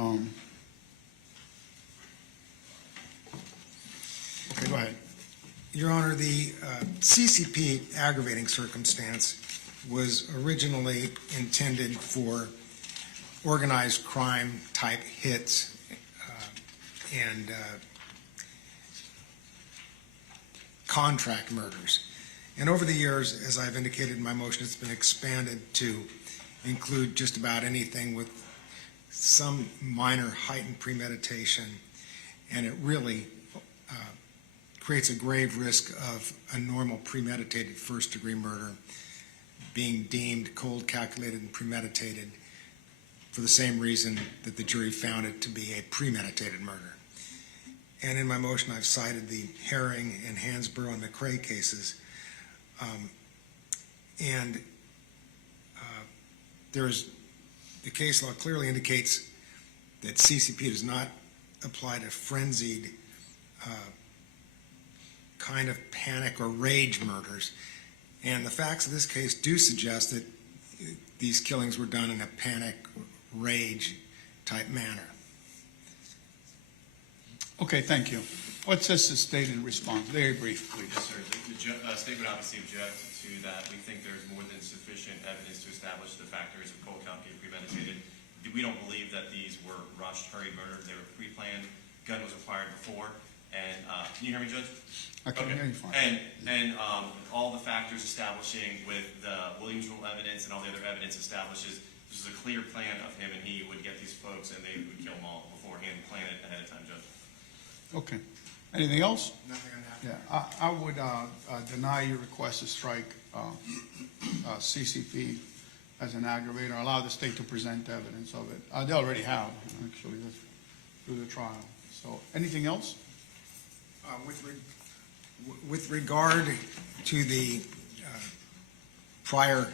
Okay, go ahead. Your Honor, the CCP aggravating circumstance was originally intended for organized crime type hits and contract murders. And over the years, as I've indicated in my motion, it's been expanded to include just about anything with some minor heightened premeditation, and it really creates a grave risk of a normal premeditated first-degree murder being deemed cold, calculated, and premeditated for the same reason that the jury found it to be a premeditated murder. And in my motion, I've cited the Herring and Hansborough and McRae cases. The case law clearly indicates that CCP does not apply to frenzied kind of panic or rage murders. And the facts of this case do suggest that these killings were done in a panic, rage type manner. Okay, thank you. What says the state in response? Very brief, please. Yes, sir. The state would obviously object to that. We think there's more than sufficient evidence to establish the factors of cold, calculated, premeditated. We don't believe that these were rushed, hurried murders. They were pre-planned. Gun was acquired before. And can you hear me, Judge? I can hear you fine. And all the factors establishing with the Williams rule evidence and all the other evidence establishes this is a clear plan of him, and he would get these folks and they would kill them all beforehand, plan it ahead of time, Judge. Okay. Anything else? Nothing on that. Yeah, I would deny your request to strike CCP as an aggravator. Allow the state to present evidence of it. They already have, actually, through the trial. So, anything else? With regard to the prior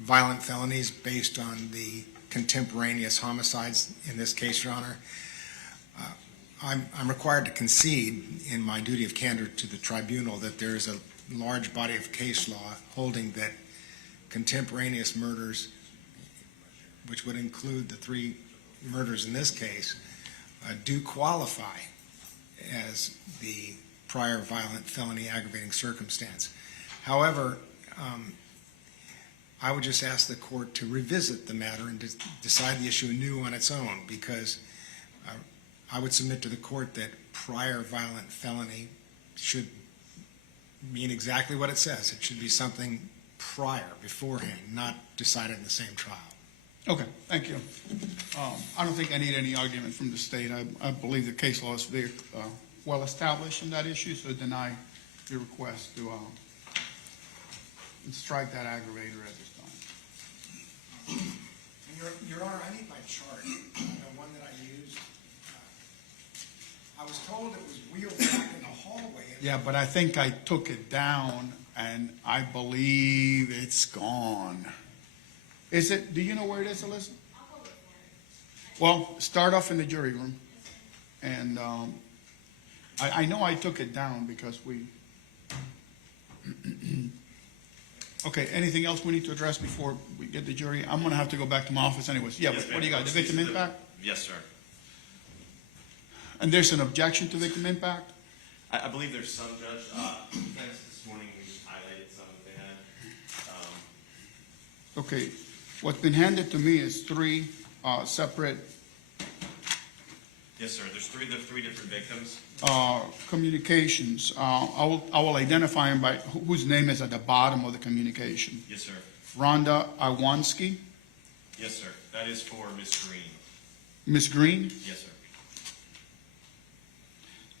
violent felonies based on the contemporaneous homicides in this case, Your Honor, I'm required to concede in my duty of candor to the tribunal that there is a large body of case law holding that contemporaneous murders, which would include the 3 murders in this case, do qualify as the prior violent felony aggravating circumstance. However, I would just ask the court to revisit the matter and decide the issue anew on its own, because I would submit to the court that prior violent felony should mean exactly what it says. It should be something prior, beforehand, not decided in the same trial. Okay, thank you. I don't think I need any argument from the state. I believe the case law is very well established in that issue, so deny your request to strike that aggravator at this time. Your Honor, I need my chart, the one that I used. I was told it was wheeled back in the hallway. Yeah, but I think I took it down, and I believe it's gone. Is it? Do you know where it is, Alyssa? I'll go look for it. Well, start off in the jury room, and I know I took it down because we. Okay, anything else we need to address before we get the jury? I'm going to have to go back to my office anyways. Yeah, Yes, what do you got? The victim impact? Yes, sir. And there's an objection to victim impact? I believe there's some, Judge. Defense this morning, we just highlighted some that they had. Okay, what's been handed to me is 3 separate Yes, sir. There's three different victims. communications. I will identify him by whose name is at the bottom of the communication. Yes, sir. Rhonda Iwanski. Yes, sir. That is for Miss Green. Miss Green. Yes, sir.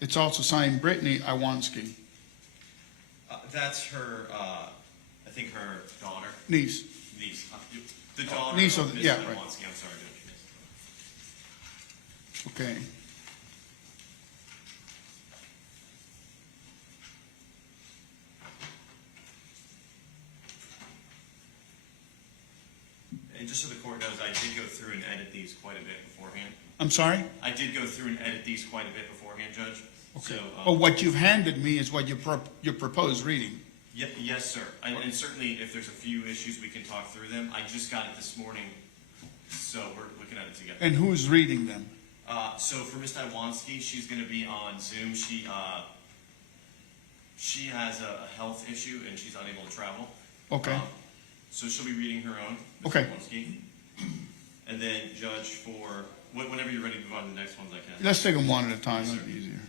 It's also signed Brittany Iwanski. That's her, I think her daughter. Niece. Niece. The daughter Niece of of- Miss yeah, right. Iwanski. I'm sorry, Judge. Okay. And just so the court knows, I did go through and edit these quite a bit beforehand. I'm sorry? I did go through and edit these quite a bit beforehand, Judge. Okay. So, But what you've handed me is what you proposed reading. yes, sir. And certainly, if there's a few issues, we can talk through them. I just got it this morning, so we're looking at it together. And who's reading them? So for Ms. Iwanski, she's going to be on Zoom. She has a health issue and she's unable to travel. Okay. So she'll be reading her own, Ms. Okay. Iwanski. And then Judge, for whenever you're ready to move on to the next ones, I can. Let's take them one at a time. Yes, That'd sir. be easier.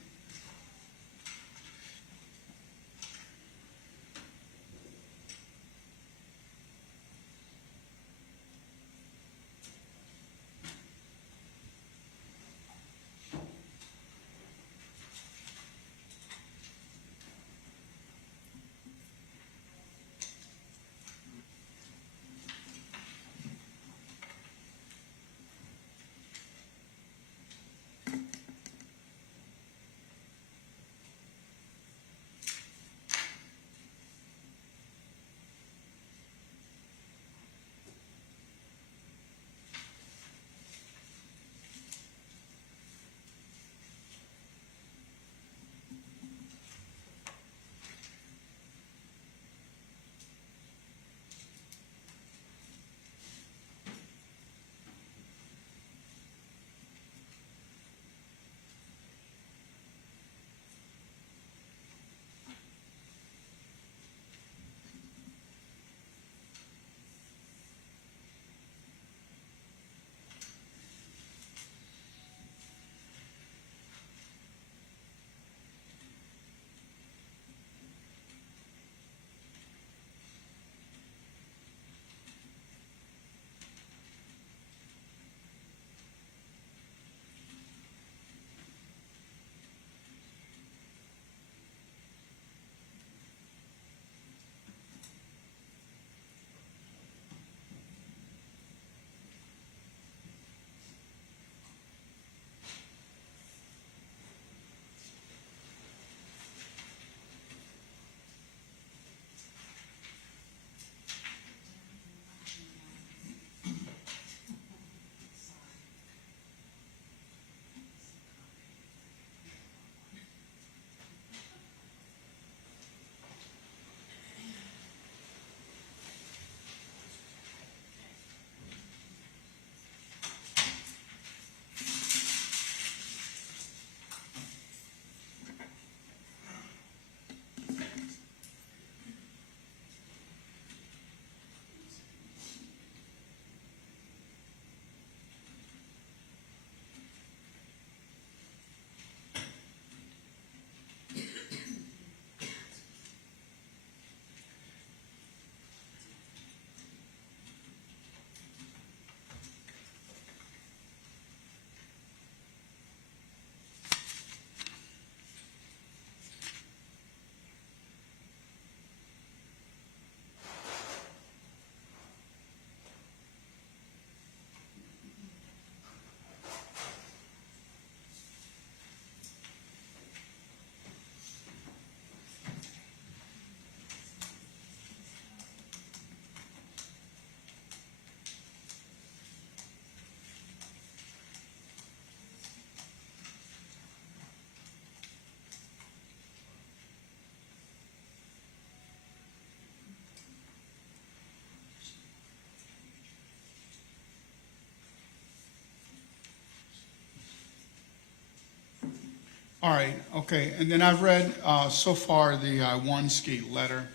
All right, okay, and then I've read so far the Iwanski letter.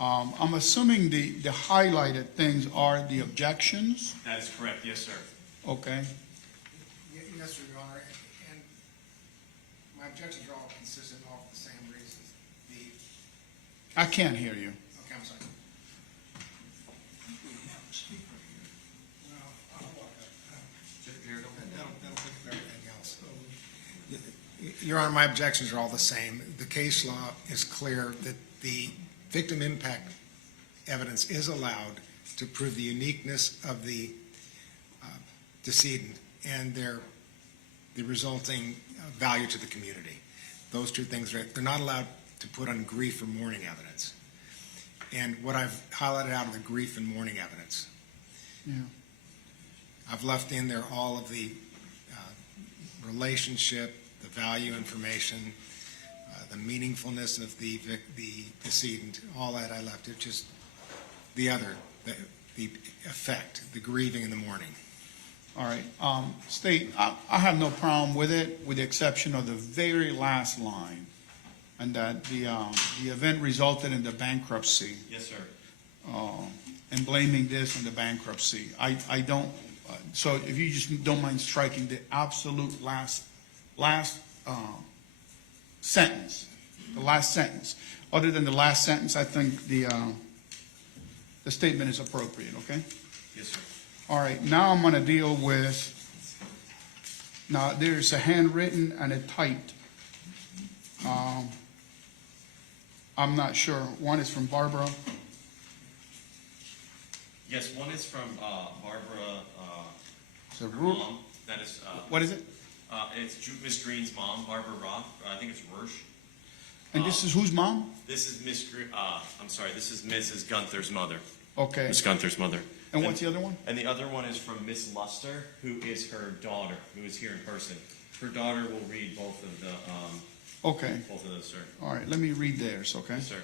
I'm assuming the highlighted things are the objections, That is correct, yes, sir. okay? Yes, sir, Your Honor, and my objections are all consistent, all for the same reasons. I can't hear you. Okay, I'm sorry. Well, I'll walk up. That'll pick up everything else. Your Honor, my objections are all the same. The case law is clear that the victim impact evidence is allowed to prove the uniqueness of the decedent and the resulting value to the community. Those two things, they're not allowed to put on grief or mourning evidence. And what I've highlighted out of the grief and mourning evidence, Yeah. I've left in there all of the relationship, the value information, the meaningfulness of the decedent, all that I left. It's just the effect, the grieving and the mourning. All right, State, I have no problem with it, with the exception of the very last line, and that the event resulted in the bankruptcy, Yes, sir. and blaming this on the bankruptcy. I don't, so if you just don't mind striking the absolute last sentence, the last sentence. Other than the last sentence, I think the statement is appropriate, okay? Yes, sir. All right, now I'm gonna deal with, now there's a handwritten and a typed. I'm not sure, one is from Barbara. Yes, one is from Barbara, Is it her Ru- mom. That is, What is it? it's Miss Green's mom, Barbara Roth. I think it's Rush. And this is whose mom? This is Miss I'm sorry, this is Mrs. Gunter's mother. Okay, Miss Gunter's mother. and what's the other one? And the other one is from Miss Luster, who is her daughter, who is here in person. Her daughter will read both of the, Okay, both of those, sir. all right, let me read theirs, okay? Yes, sir.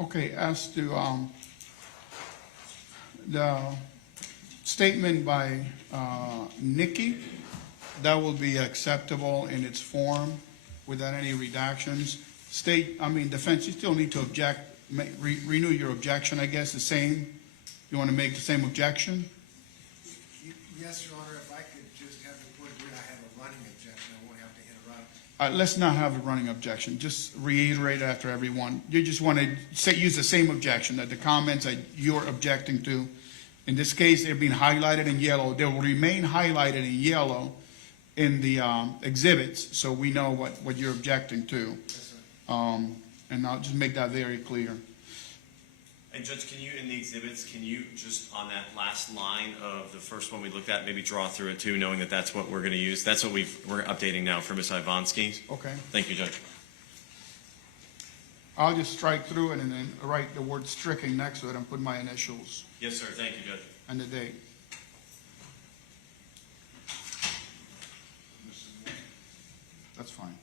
Okay, as to the statement by Nikki, that will be acceptable in its form without any redactions. Defense, you still need to object, renew your objection, I guess, the same. You want to make the same objection? Yes, Your Honor, if I could just have the court agree, I have a running objection, I won't have to interrupt. Let's not have a running objection. Just reiterate after everyone. You just want to use the same objection, that the comments that you're objecting to, in this case, they're being highlighted in yellow. They will remain highlighted in yellow in the exhibits, so we know what you're objecting to. Yes, sir. And I'll just make that very clear. And Judge, can you, in the exhibits, can you just on that last line of the first one we looked at, maybe draw through it too, knowing that that's what we're going to use? That's what we're updating now for Ms. Iwanski. Okay. Thank you, Judge. I'll just strike through it and then write the word stricken next to it and put my initials Yes, sir. Thank you, Judge. and the date. That's fine.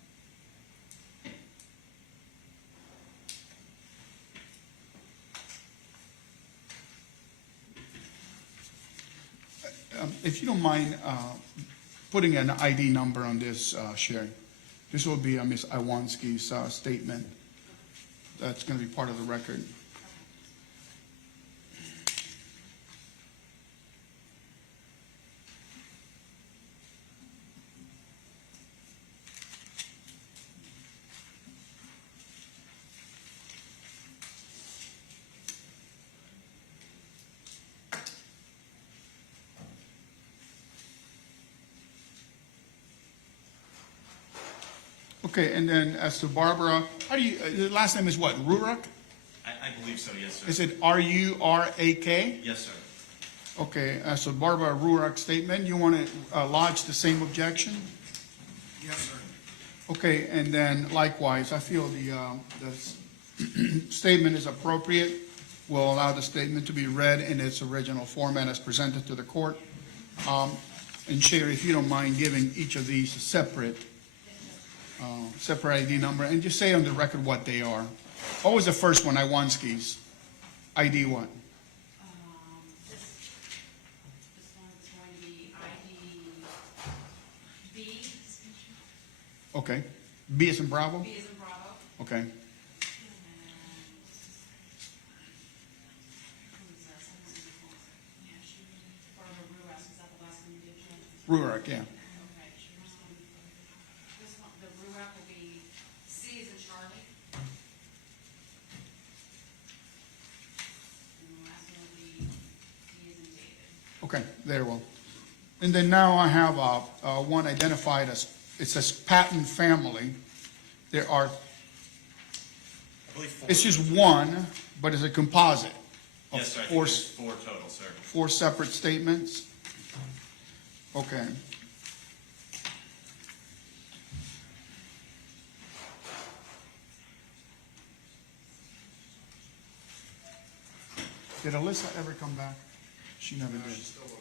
If you don't mind putting an ID number on this, Sherry. This will be Ms. Iwanski's statement. That's going to be part of the record. Okay, and then as to Barbara, how do you, the last name is what, Rurak? I believe so, yes, sir. Is it R-U-R-A-K? Yes, sir. Okay, as to Barbara Rurak's statement, you want to lodge the same objection? Yes, sir. Okay, and then likewise, I feel the statement is appropriate. We'll allow the statement to be read in its original format as presented to the court. And Sherry, if you don't mind giving each of these a separate ID number, and just say on the record what they are. What was the first one, Iwanski's? ID what? This one's going to be ID B. Okay. B as in Bravo? B as in Bravo. Okay, And who's that? Someone in the corner. Barbara Ruas, is that the last one you did, Jim? Rurak, yeah. Okay. This one, the Ruak will be C as in Charlie. And the last one will be D as in David. Okay, very well. And then now I have one identified as, it says Patton family. There are, I believe four. it's just one, but it's a composite of Yes, sir, I think four, there's four total, sir. four separate statements. Okay. Did Alyssa ever come back? She never did. Still looking.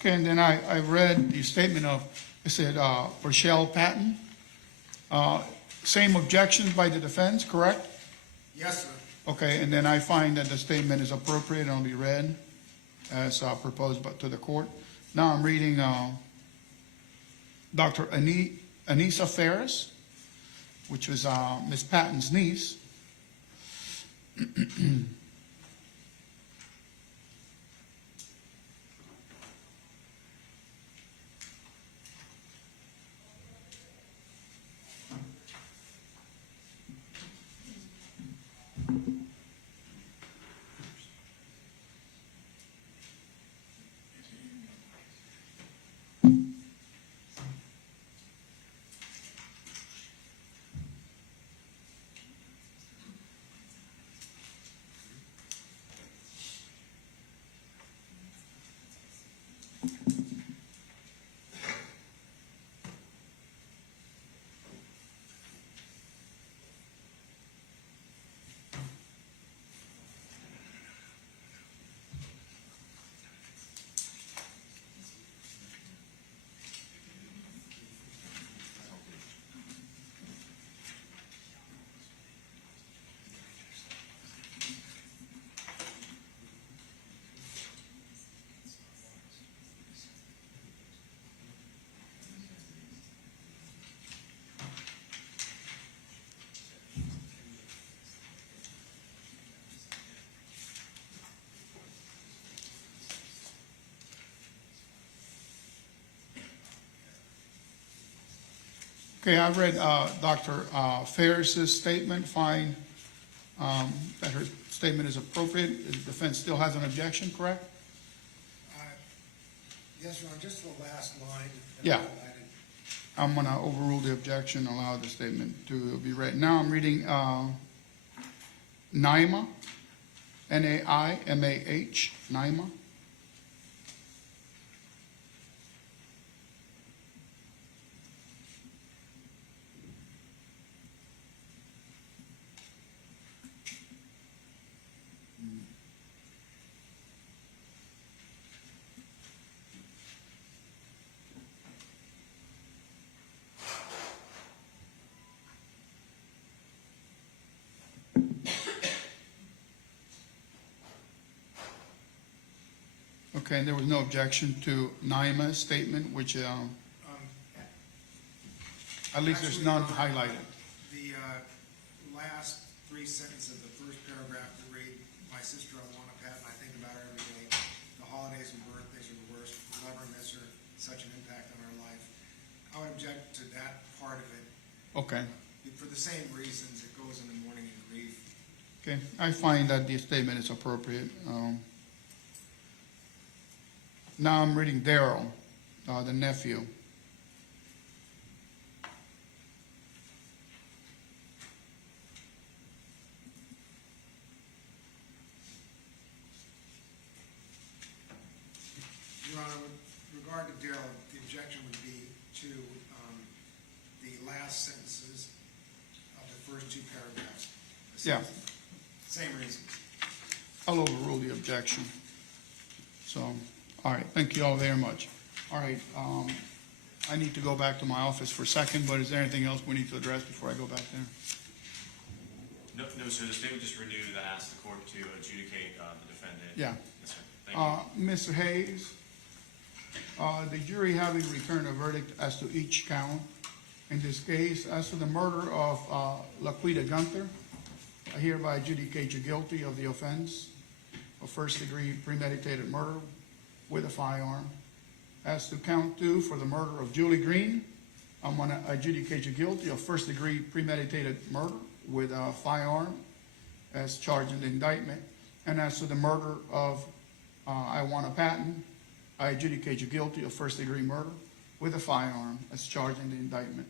Okay, and then I read the statement of, it said, Rochelle Patton. Same objections by the defense, correct? Yes, sir. Okay, and then I find that the statement is appropriate and will be read as proposed to the court. Now I'm reading Dr. Anissa Ferris, which was Ms. Patton's niece. Okay, I read Dr. Ferris's statement, find that her statement is appropriate. The defense still has an objection, correct? Yes, Ron, just the last line. that Yeah. I highlighted. I'm going to overrule the objection, allow the statement to be read. Now I'm reading Naima, Naimah, Naima. Okay, and there was no objection to Naima's statement, which at least there's Actually, none Ron, highlighted. The last three sentences of the first paragraph that read, "My sister Iwana, Patton, I think about her every day. The holidays and birthdays are the worst. We'll never miss her. Such an impact on our life." I would object to that part of it Okay, for the same reasons. It goes in the mourning and grief. okay. I find that the statement is appropriate. Now I'm reading Daryl, the nephew. Your Honor, with regard to Darrell, the objection would be to the last sentences of the first two paragraphs. Yeah. Same reasons. I'll overrule the objection. So, all right, thank you all very much. All right, I need to go back to my office for a second, but is there anything else we need to address before I go back there? No, sir, the state would just renew the ask the court to adjudicate the defendant. Yeah. Yes, sir. Thank you. Mr. Hayes, the jury having returned a verdict as to each count. In this case, as to the murder of Laquita Gunter, I hereby adjudicate you guilty of the offense of first-degree premeditated murder with a firearm. As to count 2 for the murder of Julie Green, I'm going to adjudicate you guilty of first-degree premeditated murder with a firearm as charged in the indictment. And as to the murder of Iwana Patton, I adjudicate you guilty of first-degree murder with a firearm as charged in the indictment.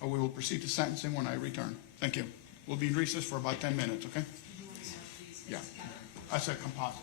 We will proceed to sentencing when I return. Thank you. We'll be in recess for about 10 minutes, okay? Yeah. I said composite.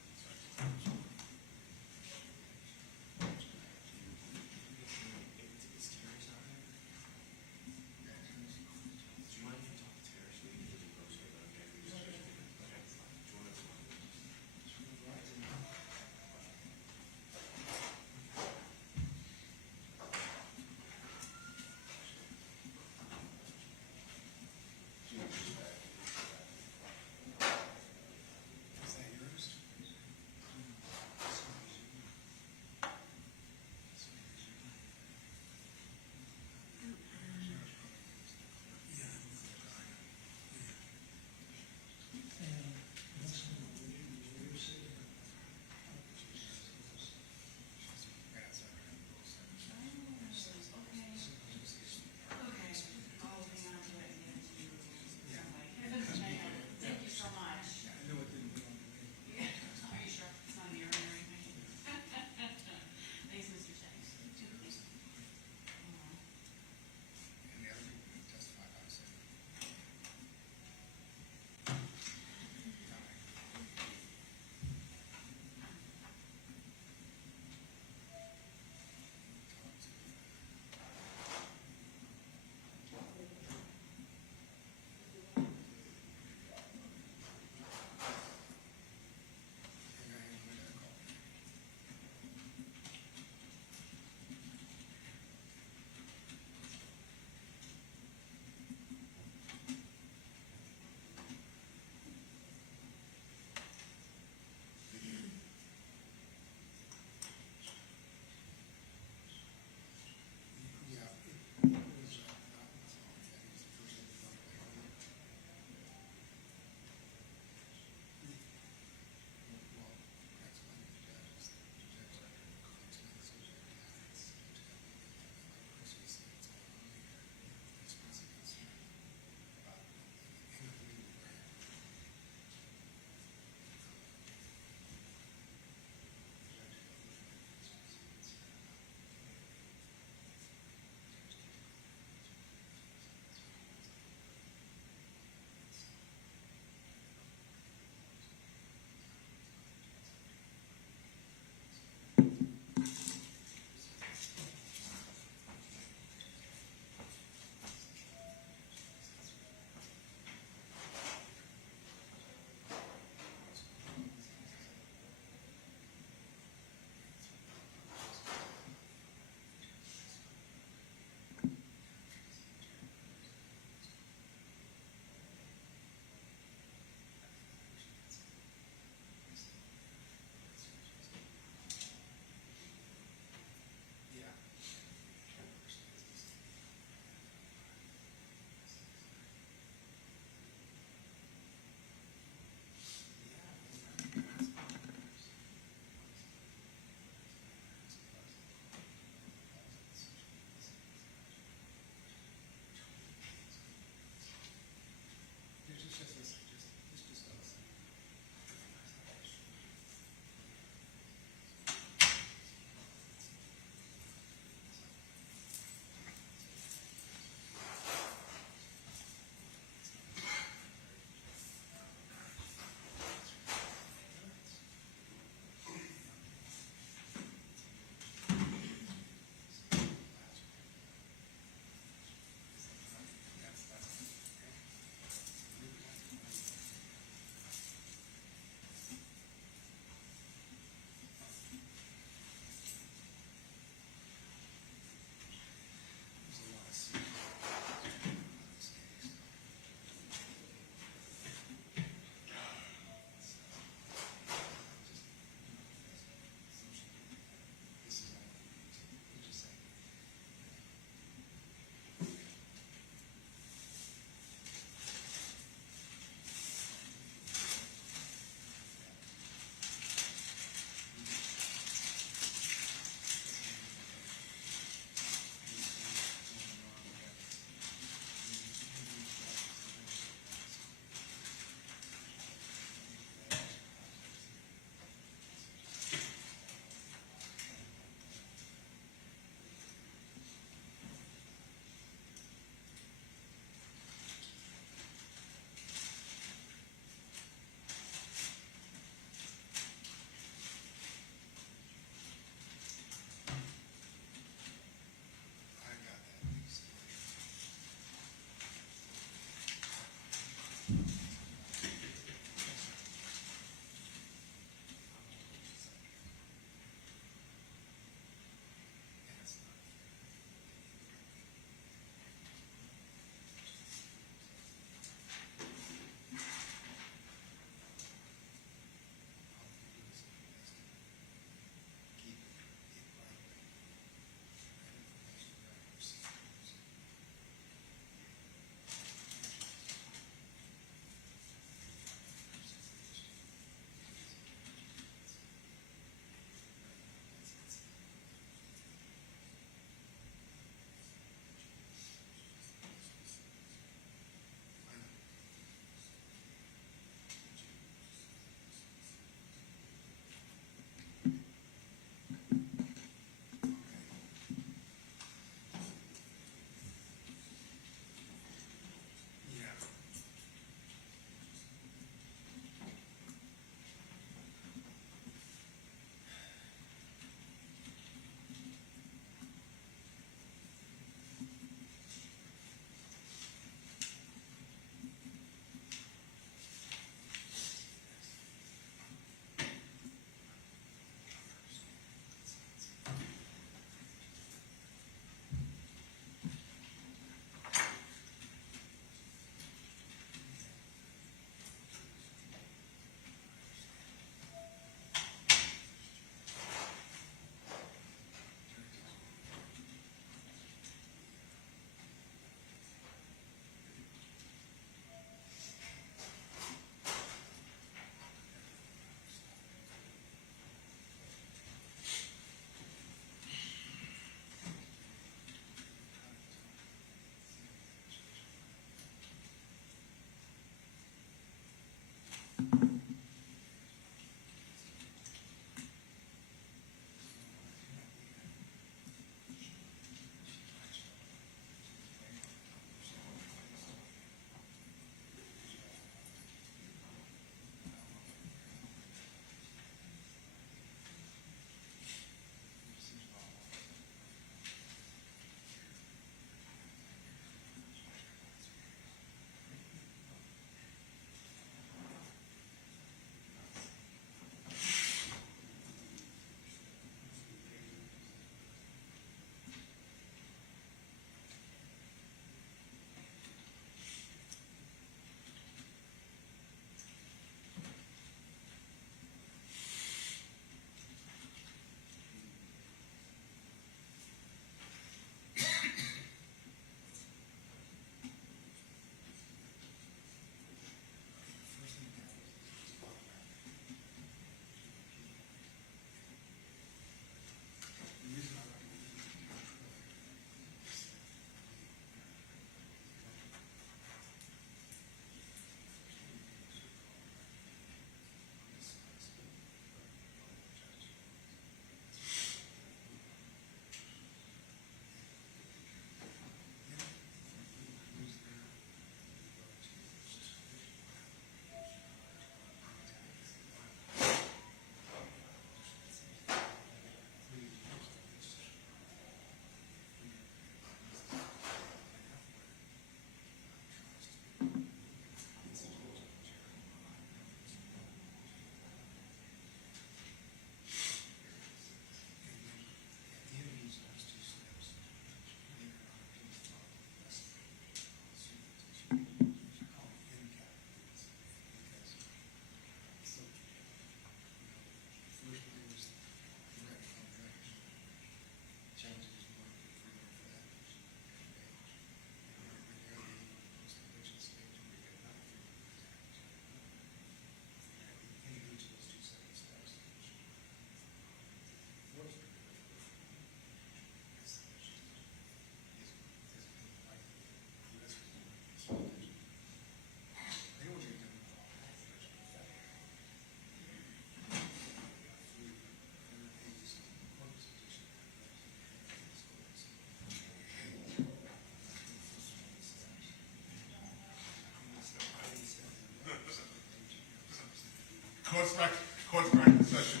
Court's back in session.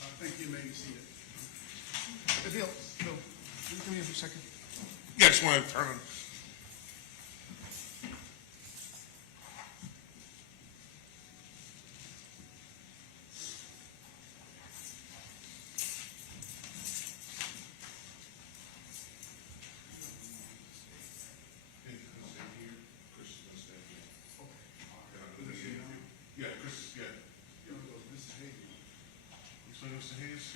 I think you may see it. Bill, come here for a second. Yeah, just want to turn on. Yeah, Chris, yeah. Mr. Hayes. You saw Mr. Hayes?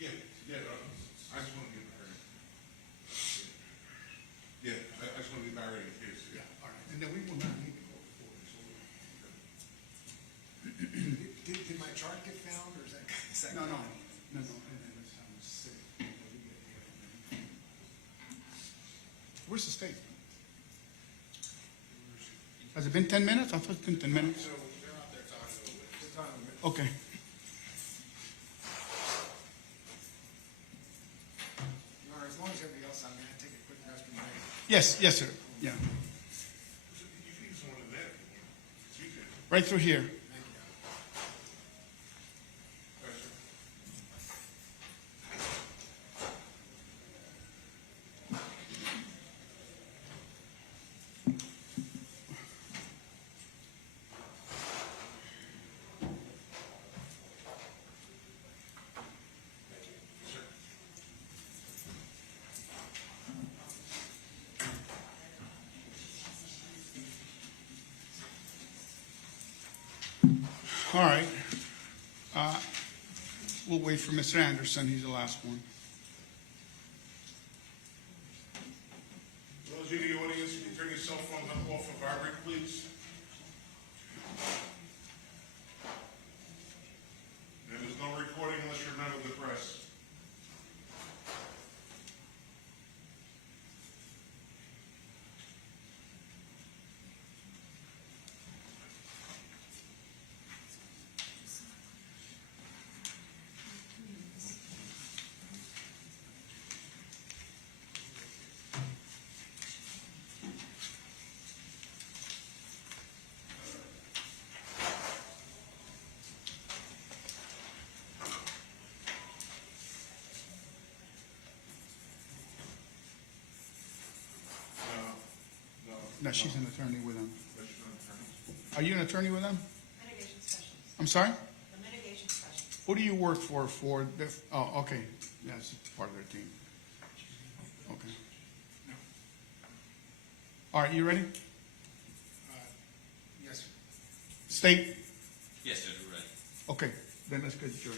Yeah, I just want to get married. Yeah, I just want to get married in case. Yeah, all right, and then we will not need to go before this. Did my chart get found, or is that? No, and then let's have a sit. Where's the state? Has it been 10 minutes? I thought it's been 10 minutes. So they're out there talking. Okay. Your Honor, as long as everybody else, I'm going to take a quick restroom break. Yes, sir. Yeah, You can use one of that. You can. right through here. Thank you. All right. We'll wait for Mr. Anderson. He's the last one. Those in the audience, you can turn your cell phones off for vibrate, please. And there's no recording unless you're a member of the press. No, she's an attorney with them. Are you an attorney with them? Mitigation specialist, I'm sorry? the mitigation specialist. Who do you work for oh, okay. Yeah, it's part of their team. Okay. All right, you ready? Yes, sir. State? Yes, Judge, we're ready. Okay, then let's get jury.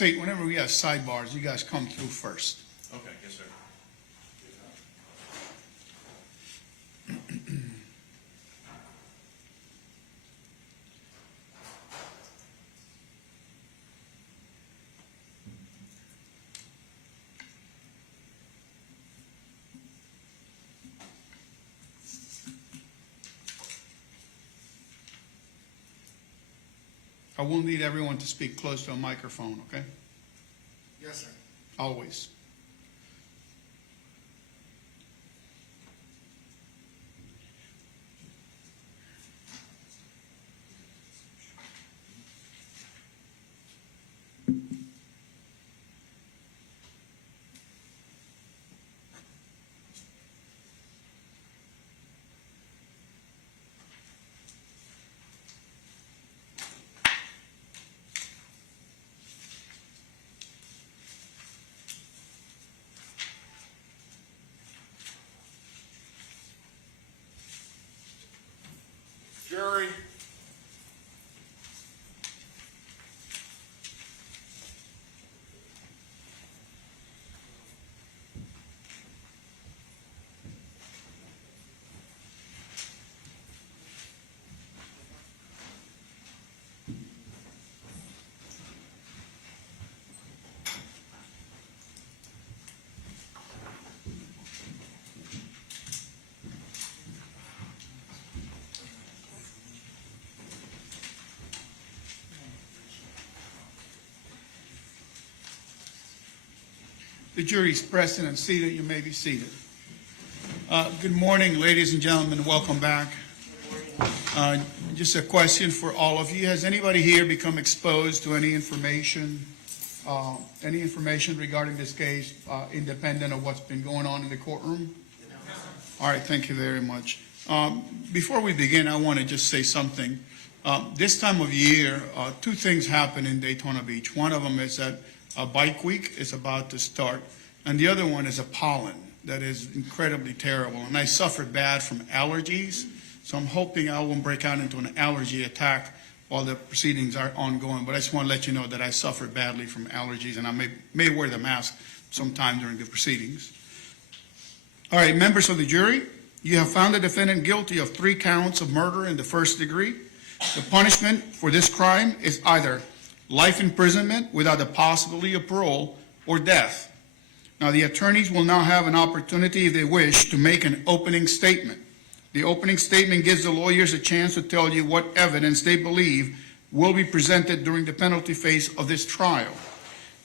State, whenever we have sidebars, you guys come through first. Okay, yes, sir. I will need everyone to speak close to a microphone, okay? Yes, sir. Always. The jury is present and seated. You may be seated. Good morning, ladies and gentlemen. Welcome back. Just a question for all of you. Has anybody here become exposed to any information regarding this case, independent of what's been going on in the courtroom? All right, thank you very much. Before we begin, I want to just say something. This time of year, two things happen in Daytona Beach. One of them is that Bike Week is about to start, and the other one is a pollen that is incredibly terrible. And I suffered bad from allergies, so I'm hoping I won't break out into an allergy attack while the proceedings are ongoing. But I just want to let you know that I suffered badly from allergies, and I may wear the mask sometime during the proceedings. All right, members of the jury, you have found the defendant guilty of 3 counts of murder in the first degree. The punishment for this crime is either life imprisonment without the possibility of parole or death. Now, the attorneys will now have an opportunity, if they wish, to make an opening statement. The opening statement gives the lawyers a chance to tell you what evidence they believe will be presented during the penalty phase of this trial.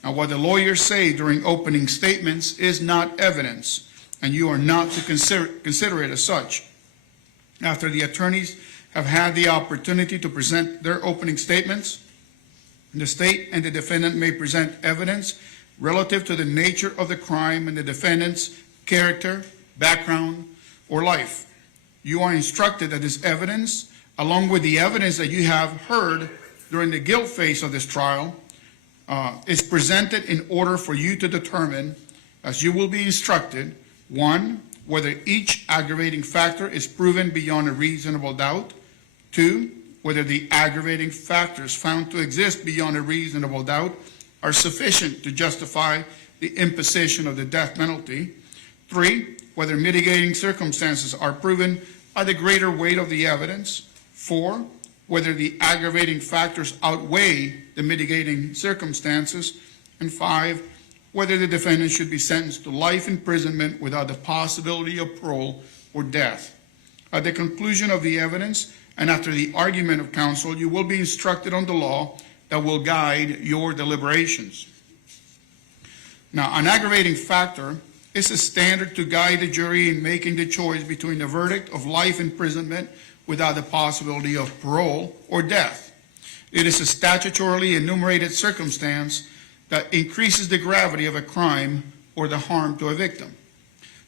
Now, what the lawyers say during opening statements is not evidence, and you are not to consider it as such. After the attorneys have had the opportunity to present their opening statements, the state and the defendant may present evidence relative to the nature of the crime and the defendant's character, background, or life. You are instructed that this evidence, along with the evidence that you have heard during the guilt phase of this trial, is presented in order for you to determine, as you will be instructed, 1, whether each aggravating factor is proven beyond a reasonable doubt. 2, whether the aggravating factors found to exist beyond a reasonable doubt are sufficient to justify the imposition of the death penalty. 3, whether mitigating circumstances are proven by the greater weight of the evidence. 4, whether the aggravating factors outweigh the mitigating circumstances. And 5, whether the defendant should be sentenced to life imprisonment without the possibility of parole or death. At the conclusion of the evidence and after the argument of counsel, you will be instructed on the law that will guide your deliberations. Now, an aggravating factor is a standard to guide the jury in making the choice between the verdict of life imprisonment without the possibility of parole or death. It is a statutorily enumerated circumstance that increases the gravity of a crime or the harm to a victim.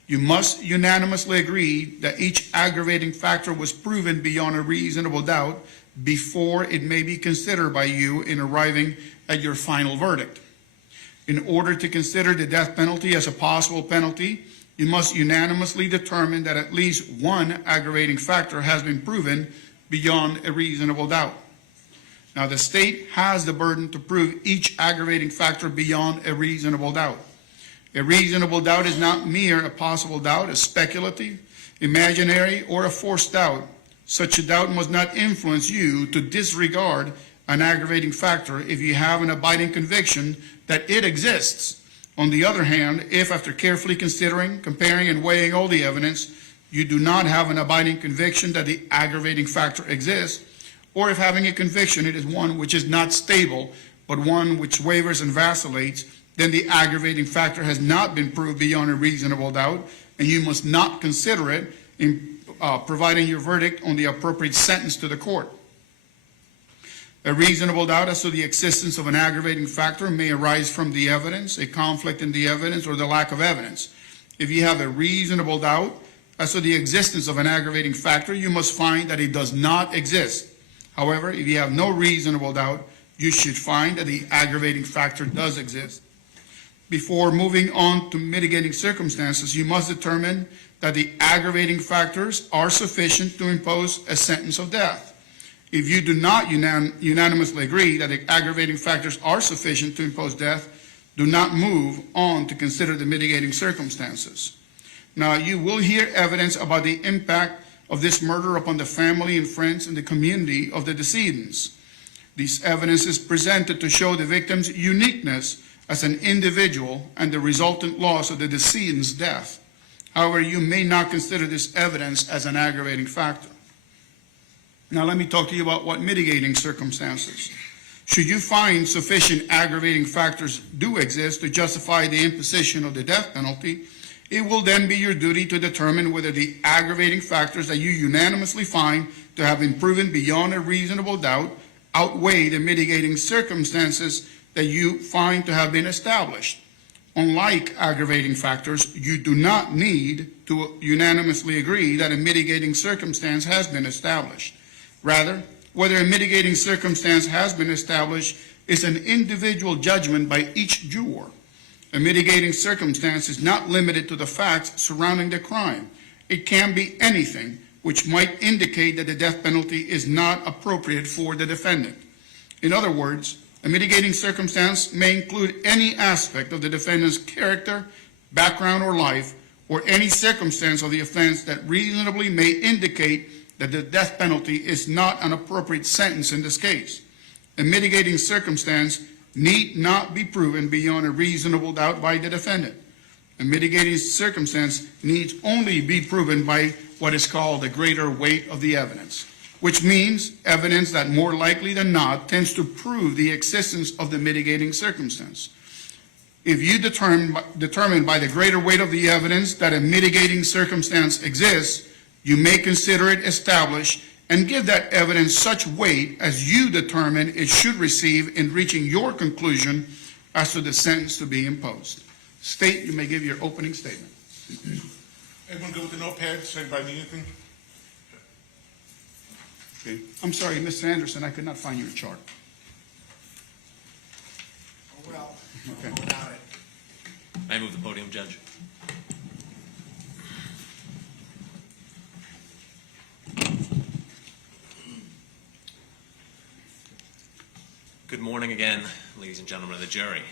You must unanimously agree that each aggravating factor was proven beyond a reasonable doubt before it may be considered by you in arriving at your final verdict. In order to consider the death penalty as a possible penalty, you must unanimously determine that at least one aggravating factor has been proven beyond a reasonable doubt. Now, the state has the burden to prove each aggravating factor beyond a reasonable doubt. A reasonable doubt is not mere a possible doubt, a speculative, imaginary, or a forced doubt. Such a doubt must not influence you to disregard an aggravating factor if you have an abiding conviction that it exists. On the other hand, if after carefully considering, comparing, and weighing all the evidence, you do not have an abiding conviction that the aggravating factor exists, or if having a conviction it is one which is not stable, but one which wavers and vacillates, then the aggravating factor has not been proved beyond a reasonable doubt, and you must not consider it in providing your verdict on the appropriate sentence to the court. A reasonable doubt as to the existence of an aggravating factor may arise from the evidence, a conflict in the evidence, or the lack of evidence. If you have a reasonable doubt as to the existence of an aggravating factor, you must find that it does not exist. However, if you have no reasonable doubt, you should find that the aggravating factor does exist. Before moving on to mitigating circumstances, you must determine that the aggravating factors are sufficient to impose a sentence of death. If you do not unanimously agree that the aggravating factors are sufficient to impose death, do not move on to consider the mitigating circumstances. Now, you will hear evidence about the impact of this murder upon the family and friends and the community of the decedents. This evidence is presented to show the victim's uniqueness as an individual and the resultant loss of the decedent's death. However, you may not consider this evidence as an aggravating factor. Now let me talk to you about what mitigating circumstances. Should you find sufficient aggravating factors do exist to justify the imposition of the death penalty, it will then be your duty to determine whether the aggravating factors that you unanimously find to have been proven beyond a reasonable doubt outweigh the mitigating circumstances that you find to have been established. Unlike aggravating factors, you do not need to unanimously agree that a mitigating circumstance has been established. Rather, whether a mitigating circumstance has been established is an individual judgment by each juror. A mitigating circumstance is not limited to the facts surrounding the crime. It can be anything which might indicate that the death penalty is not appropriate for the defendant. In other words, a mitigating circumstance may include any aspect of the defendant's character, background, or life, or any circumstance of the offense that reasonably may indicate that the death penalty is not an appropriate sentence in this case. A mitigating circumstance need not be proven beyond a reasonable doubt by the defendant. A mitigating circumstance needs only be proven by what is called the greater weight of the evidence, which means evidence that more likely than not tends to prove the existence of the mitigating circumstance. If you determine by the greater weight of the evidence that a mitigating circumstance exists, you may consider it established and give that evidence such weight as you determine it should receive in reaching your conclusion as to the sentence to be imposed. State, you may give your opening statement. Everyone good with the notepad? Does anybody need anything? Okay. I'm sorry, Mr. Anderson, I could not find your chart. Oh, well, Okay. without it. May I move the podium, Judge? Good morning again, ladies and gentlemen of the jury.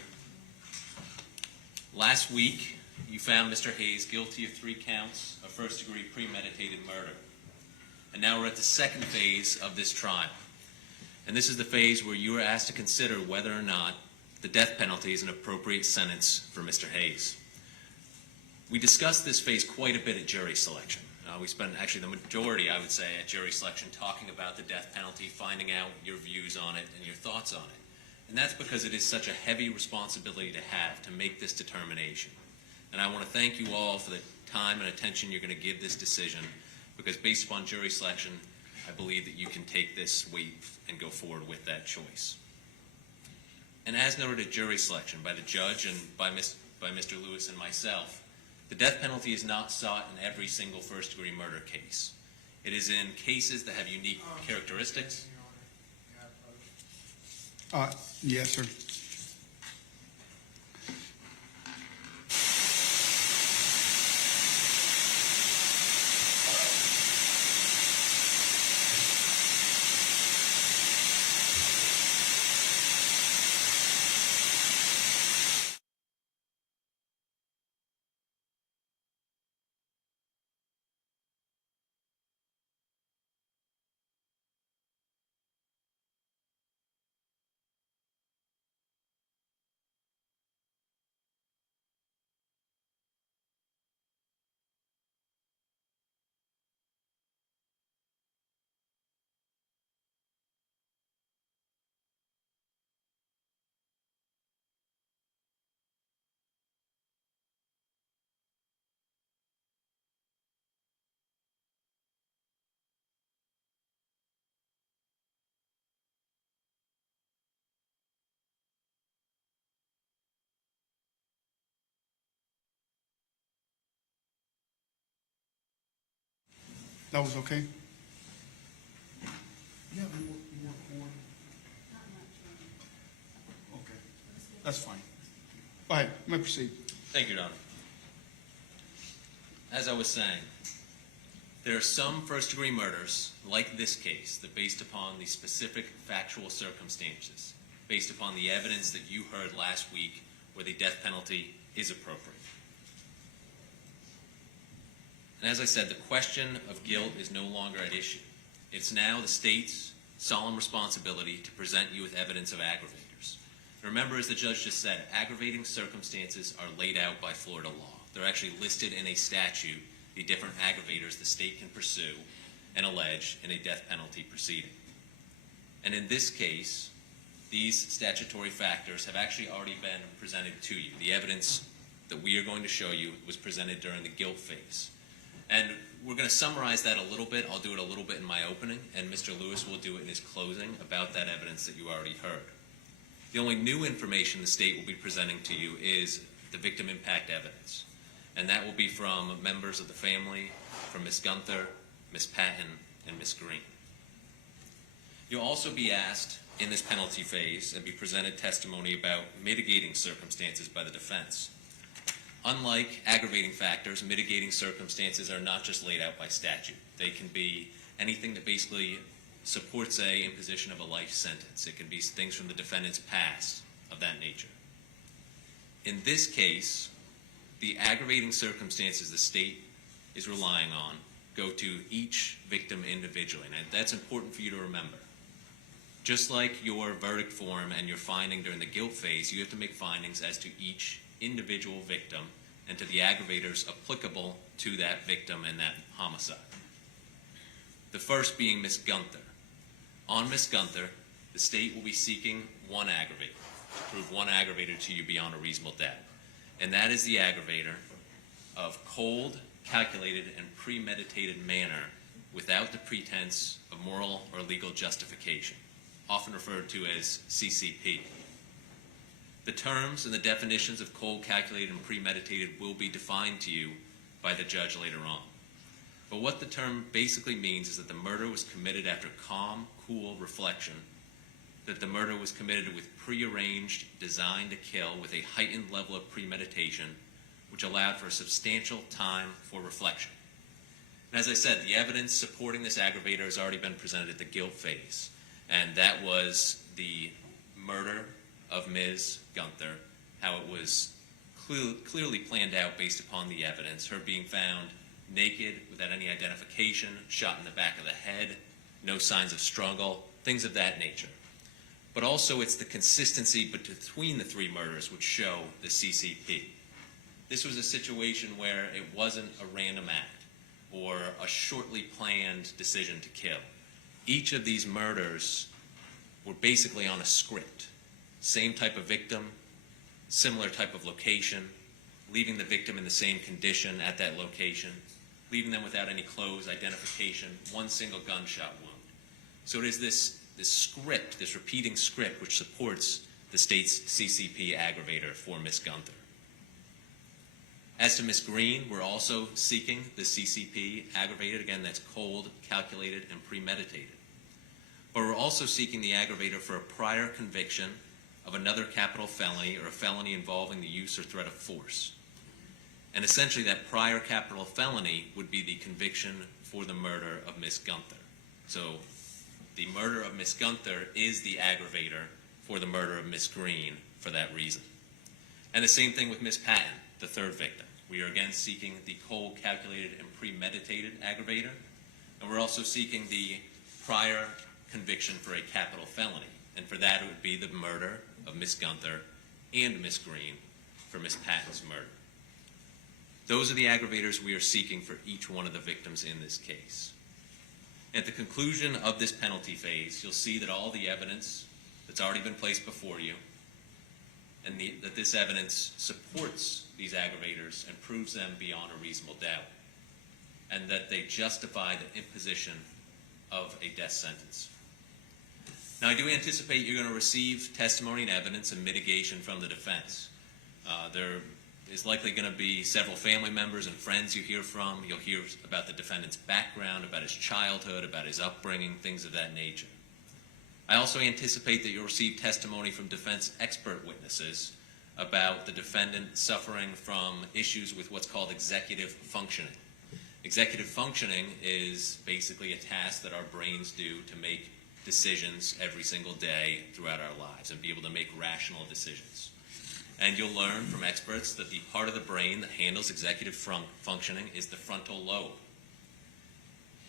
Last week, you found Mr. Hayes guilty of 3 counts of first-degree premeditated murder. And now we're at the second phase of this trial. And this is the phase where you are asked to consider whether or not the death penalty is an appropriate sentence for Mr. Hayes. We discussed this phase quite a bit at jury selection. We spent actually the majority, I would say, at jury selection talking about the death penalty, finding out your views on it and your thoughts on it. And that's because it is such a heavy responsibility to have to make this determination. And I want to thank you all for the time and attention you're going to give this decision, because based upon jury selection, I believe that you can take this weight and go forward with that choice. And as noted at jury selection by the judge and by Mr. Lewis and myself, the death penalty is not sought in every single first-degree murder case. It is in cases that have unique characteristics. Yes, sir. That was okay? Yeah, okay, that's fine. Go ahead, you may proceed. Thank you, Your Honor. As I was saying, there are some first-degree murders, like this case, that based upon the specific factual circumstances, based upon the evidence that you heard last week, where the death penalty is appropriate. And as I said, the question of guilt is no longer at issue. It's now the state's solemn responsibility to present you with evidence of aggravators. Remember, as the judge just said, aggravating circumstances are laid out by Florida law. They're actually listed in a statute, the different aggravators the state can pursue and allege in a death penalty proceeding. And in this case, these statutory factors have actually already been presented to you. The evidence that we are going to show you was presented during the guilt phase. And we're going to summarize that a little bit. I'll do it a little bit in my opening, and Mr. Lewis will do it in his closing about that evidence that you already heard. The only new information the state will be presenting to you is the victim impact evidence. And that will be from members of the family, from Ms. Gunter, Ms. Patton, and Ms. Green. You'll also be asked in this penalty phase and be presented testimony about mitigating circumstances by the defense. Unlike aggravating factors, mitigating circumstances are not just laid out by statute. They can be anything that basically supports a imposition of a life sentence. It can be things from the defendant's past of that nature. In this case, the aggravating circumstances the state is relying on go to each victim individually. And that's important for you to remember. Just like your verdict form and your finding during the guilt phase, you have to make findings as to each individual victim and to the aggravators applicable to that victim and that homicide. The first being Ms. Gunter. On Ms. Gunter, the state will be seeking one aggravator, to prove one aggravator to you beyond a reasonable doubt. And that is the aggravator of cold, calculated, and premeditated manner without the pretense of moral or legal justification, often referred to as CCP. The terms and the definitions of cold, calculated, and premeditated will be defined to you by the judge later on. But what the term basically means is that the murder was committed after calm, cool reflection, that the murder was committed with prearranged design to kill with a heightened level of premeditation, which allowed for substantial time for reflection. And as I said, the evidence supporting this aggravator has already been presented at the guilt phase, and that was the murder of Ms. Gunter, how it was clearly planned out based upon the evidence, her being found naked without any identification, shot in the back of the head, no signs of struggle, things of that nature. But also it's the consistency between the three murders which show the CCP. This was a situation where it wasn't a random act or a shortly planned decision to kill. Each of these murders were basically on a script. Same type of victim, similar type of location, leaving the victim in the same condition at that location, leaving them without any clothes, identification, one single gunshot wound. So it is this script, this repeating script, which supports the state's CCP aggravator for Ms. Gunter. As to Ms. Green, we're also seeking the CCP aggravated. Again, that's cold, calculated, and premeditated. But we're also seeking the aggravator for a prior conviction of another capital felony or a felony involving the use or threat of force. And essentially that prior capital felony would be the conviction for the murder of Ms. Gunter. So the murder of Ms. Gunter is the aggravator for the murder of Ms. Green for that reason. And the same thing with Ms. Patton, the third victim. We are again seeking the cold, calculated, and premeditated aggravator. And we're also seeking the prior conviction for a capital felony. And for that, it would be the murder of Ms. Gunter and Ms. Green for Ms. Patton's murder. Those are the aggravators we are seeking for each one of the victims in this case. At the conclusion of this penalty phase, you'll see that all the evidence that's already been placed before you and that this evidence supports these aggravators and proves them beyond a reasonable doubt, and that they justify the imposition of a death sentence. Now, I do anticipate you're going to receive testimony and evidence and mitigation from the defense. There is likely going to be several family members and friends you hear from. You'll hear about the defendant's background, about his childhood, about his upbringing, things of that nature. I also anticipate that you'll receive testimony from defense expert witnesses about the defendant suffering from issues with what's called executive functioning. Executive functioning is basically a task that our brains do to make decisions every single day throughout our lives and be able to make rational decisions. And you'll learn from experts that the part of the brain that handles executive functioning is the frontal lobe.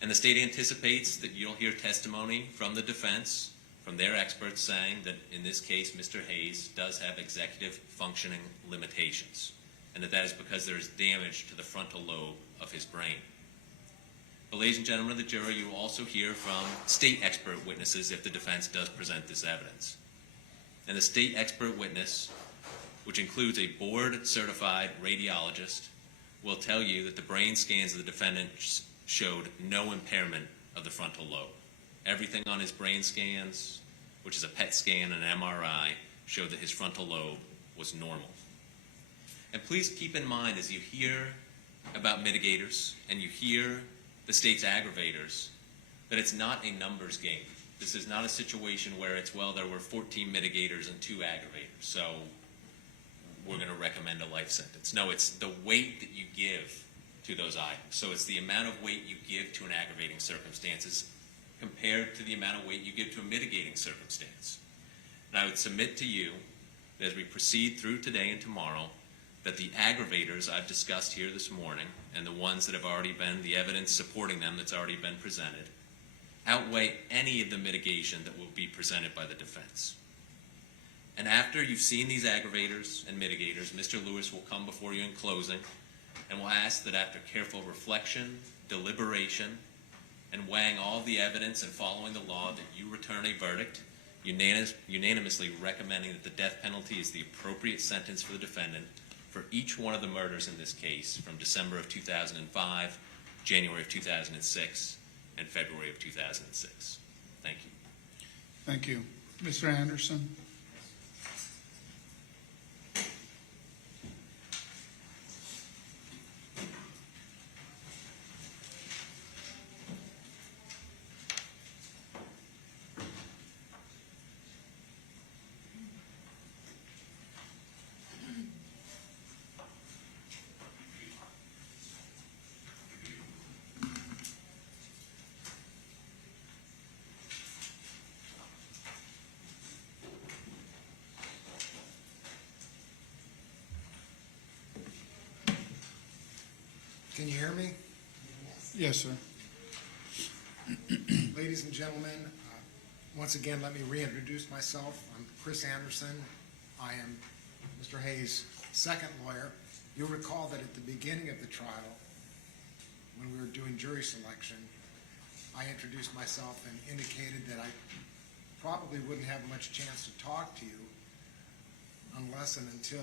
And the state anticipates that you'll hear testimony from the defense, from their experts saying that in this case, Mr. Hayes does have executive functioning limitations, and that is because there is damage to the frontal lobe of his brain. But ladies and gentlemen of the jury, you will also hear from state expert witnesses if the defense does present this evidence. and the state expert witness, which includes a board-certified radiologist, will tell you that the brain scans of the defendant showed no impairment of the frontal lobe. Everything on his brain scans, which is a PET scan and an MRI, showed that his frontal lobe was normal. And please keep in mind, as you hear about mitigators and you hear the state's aggravators, that it's not a numbers game. This is not a situation where it's, well, there were 14 mitigators and 2 aggravators, so we're going to recommend a life sentence. No, it's the weight that you give to those items. So it's the amount of weight you give to an aggravating circumstances compared to the amount of weight you give to a mitigating circumstance. And I would submit to you that as we proceed through today and tomorrow, that the aggravators I've discussed here this morning and the ones that have already been, the evidence supporting them that's already been presented, outweigh any of the mitigation that will be presented by the defense. And after you've seen these aggravators and mitigators, Mr. Lewis will come before you in closing and will ask that after careful reflection, deliberation, and weighing all the evidence and following the law, that you return a verdict unanimously recommending that the death penalty is the appropriate sentence for the defendant for each one of the murders in this case from December of 2005, January of 2006, and February of 2006. Thank you. Thank you. Mr. Anderson? Can you hear me? Yes, sir. Ladies and gentlemen, once again, let me reintroduce myself. I'm Chris Anderson. I am Mr. Hayes' second lawyer. You'll recall that at the beginning of the trial, when we were doing jury selection, I introduced myself and indicated that I probably wouldn't have much chance to talk to you unless and until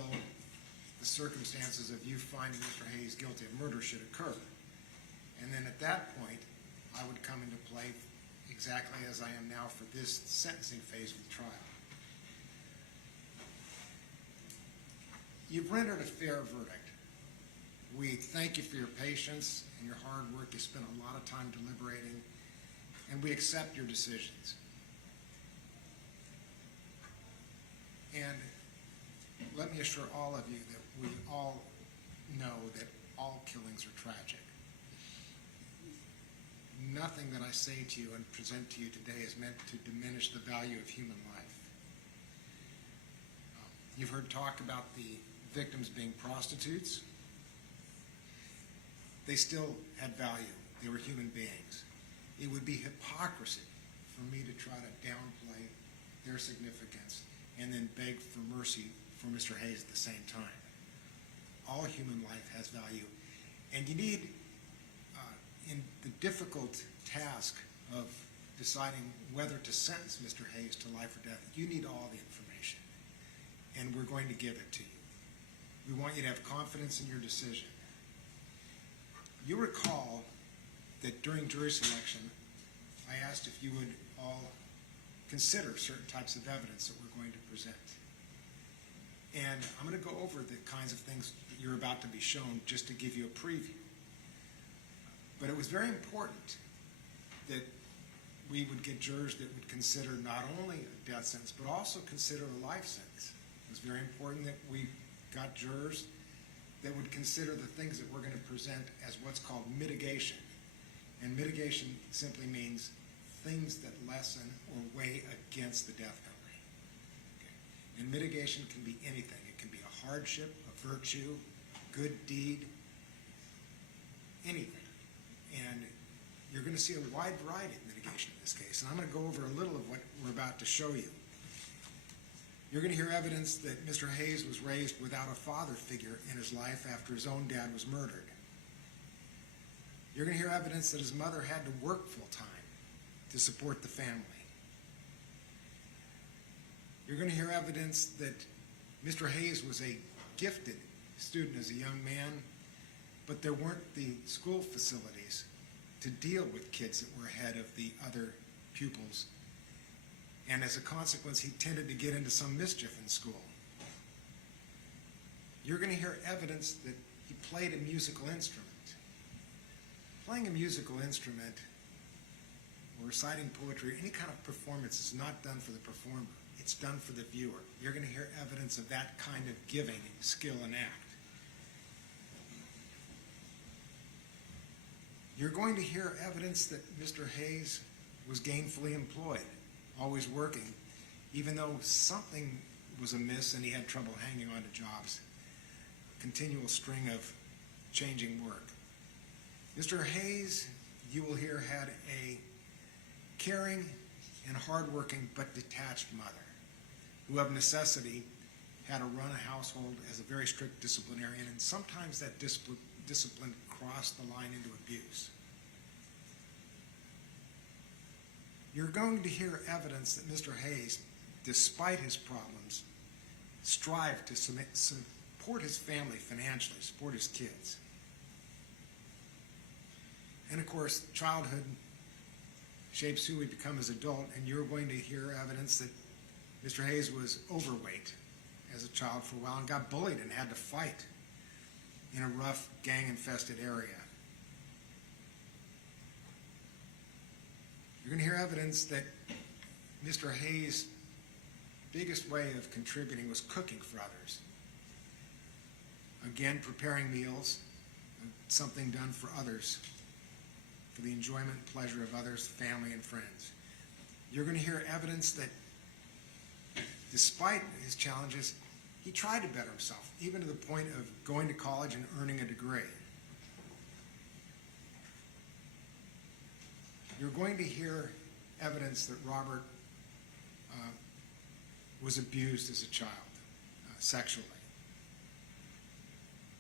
the circumstances of you finding Mr. Hayes guilty of murder should occur. And then at that point, I would come into play exactly as I am now for this sentencing phase of the trial. You've rendered a fair verdict. We thank you for your patience and your hard work. You spent a lot of time deliberating, and we accept your decisions. And let me assure all of you that we all know that all killings are tragic. Nothing that I say to you and present to you today is meant to diminish the value of human life. You've heard talk about the victims being prostitutes. They still had value. They were human beings. It would be hypocrisy for me to try to downplay their significance and then beg for mercy for Mr. Hayes at the same time. All human life has value. And you need, in the difficult task of deciding whether to sentence Mr. Hayes to life or death, you need all the information. And we're going to give it to you. We want you to have confidence in your decision. You recall that during jury selection, I asked if you would all consider certain types of evidence that we're going to present. And I'm going to go over the kinds of things that you're about to be shown just to give you a preview. But it was very important that we would get jurors that would consider not only a death sentence, but also consider a life sentence. It was very important that we got jurors that would consider the things that we're going to present as what's called mitigation. And mitigation simply means things that lessen or weigh against the death penalty. Okay. And mitigation can be anything. It can be a hardship, a virtue, a good deed, anything. And you're going to see a wide variety of mitigation in this case. And I'm going to go over a little of what we're about to show you. You're going to hear evidence that Mr. Hayes was raised without a father figure in his life after his own dad was murdered. You're going to hear evidence that his mother had to work full time to support the family. You're You're going to hear evidence that Mr. Hayes was a gifted student as a young man, but there weren't the school facilities to deal with kids that were ahead of the other pupils. And as a consequence, he tended to get into some mischief in school. You're going to hear evidence that he played a musical instrument. Playing a musical instrument or reciting poetry, any kind of performance is not done for the performer. It's done for the viewer. You're going to hear evidence of that kind of giving, skill, and act. You're going to hear evidence that Mr. Hayes was gainfully employed, always working, even though something was amiss and he had trouble hanging on to jobs. Continual string of changing work. Mr. Hayes, you will hear, had a caring and hardworking but detached mother, who of necessity had to run a household as a very strict disciplinarian, and sometimes that discipline crossed the line into abuse. You're going to hear evidence that Mr. Hayes, despite his problems, strived to support his family financially, support his kids. And of course, childhood shapes who we become as adult, and you're going to hear evidence that Mr. Hayes was overweight as a child for a while and got bullied and had to fight in a rough, gang-infested area. You're going to hear evidence that Mr. Hayes' biggest way of contributing was cooking for others. Again, preparing meals, something done for others, for the enjoyment and pleasure of others, family, and friends. You're going to hear evidence that despite his challenges, he tried to better himself, even to the point of going to college and earning a degree. You're going to hear evidence that Robert was abused as a child, sexually.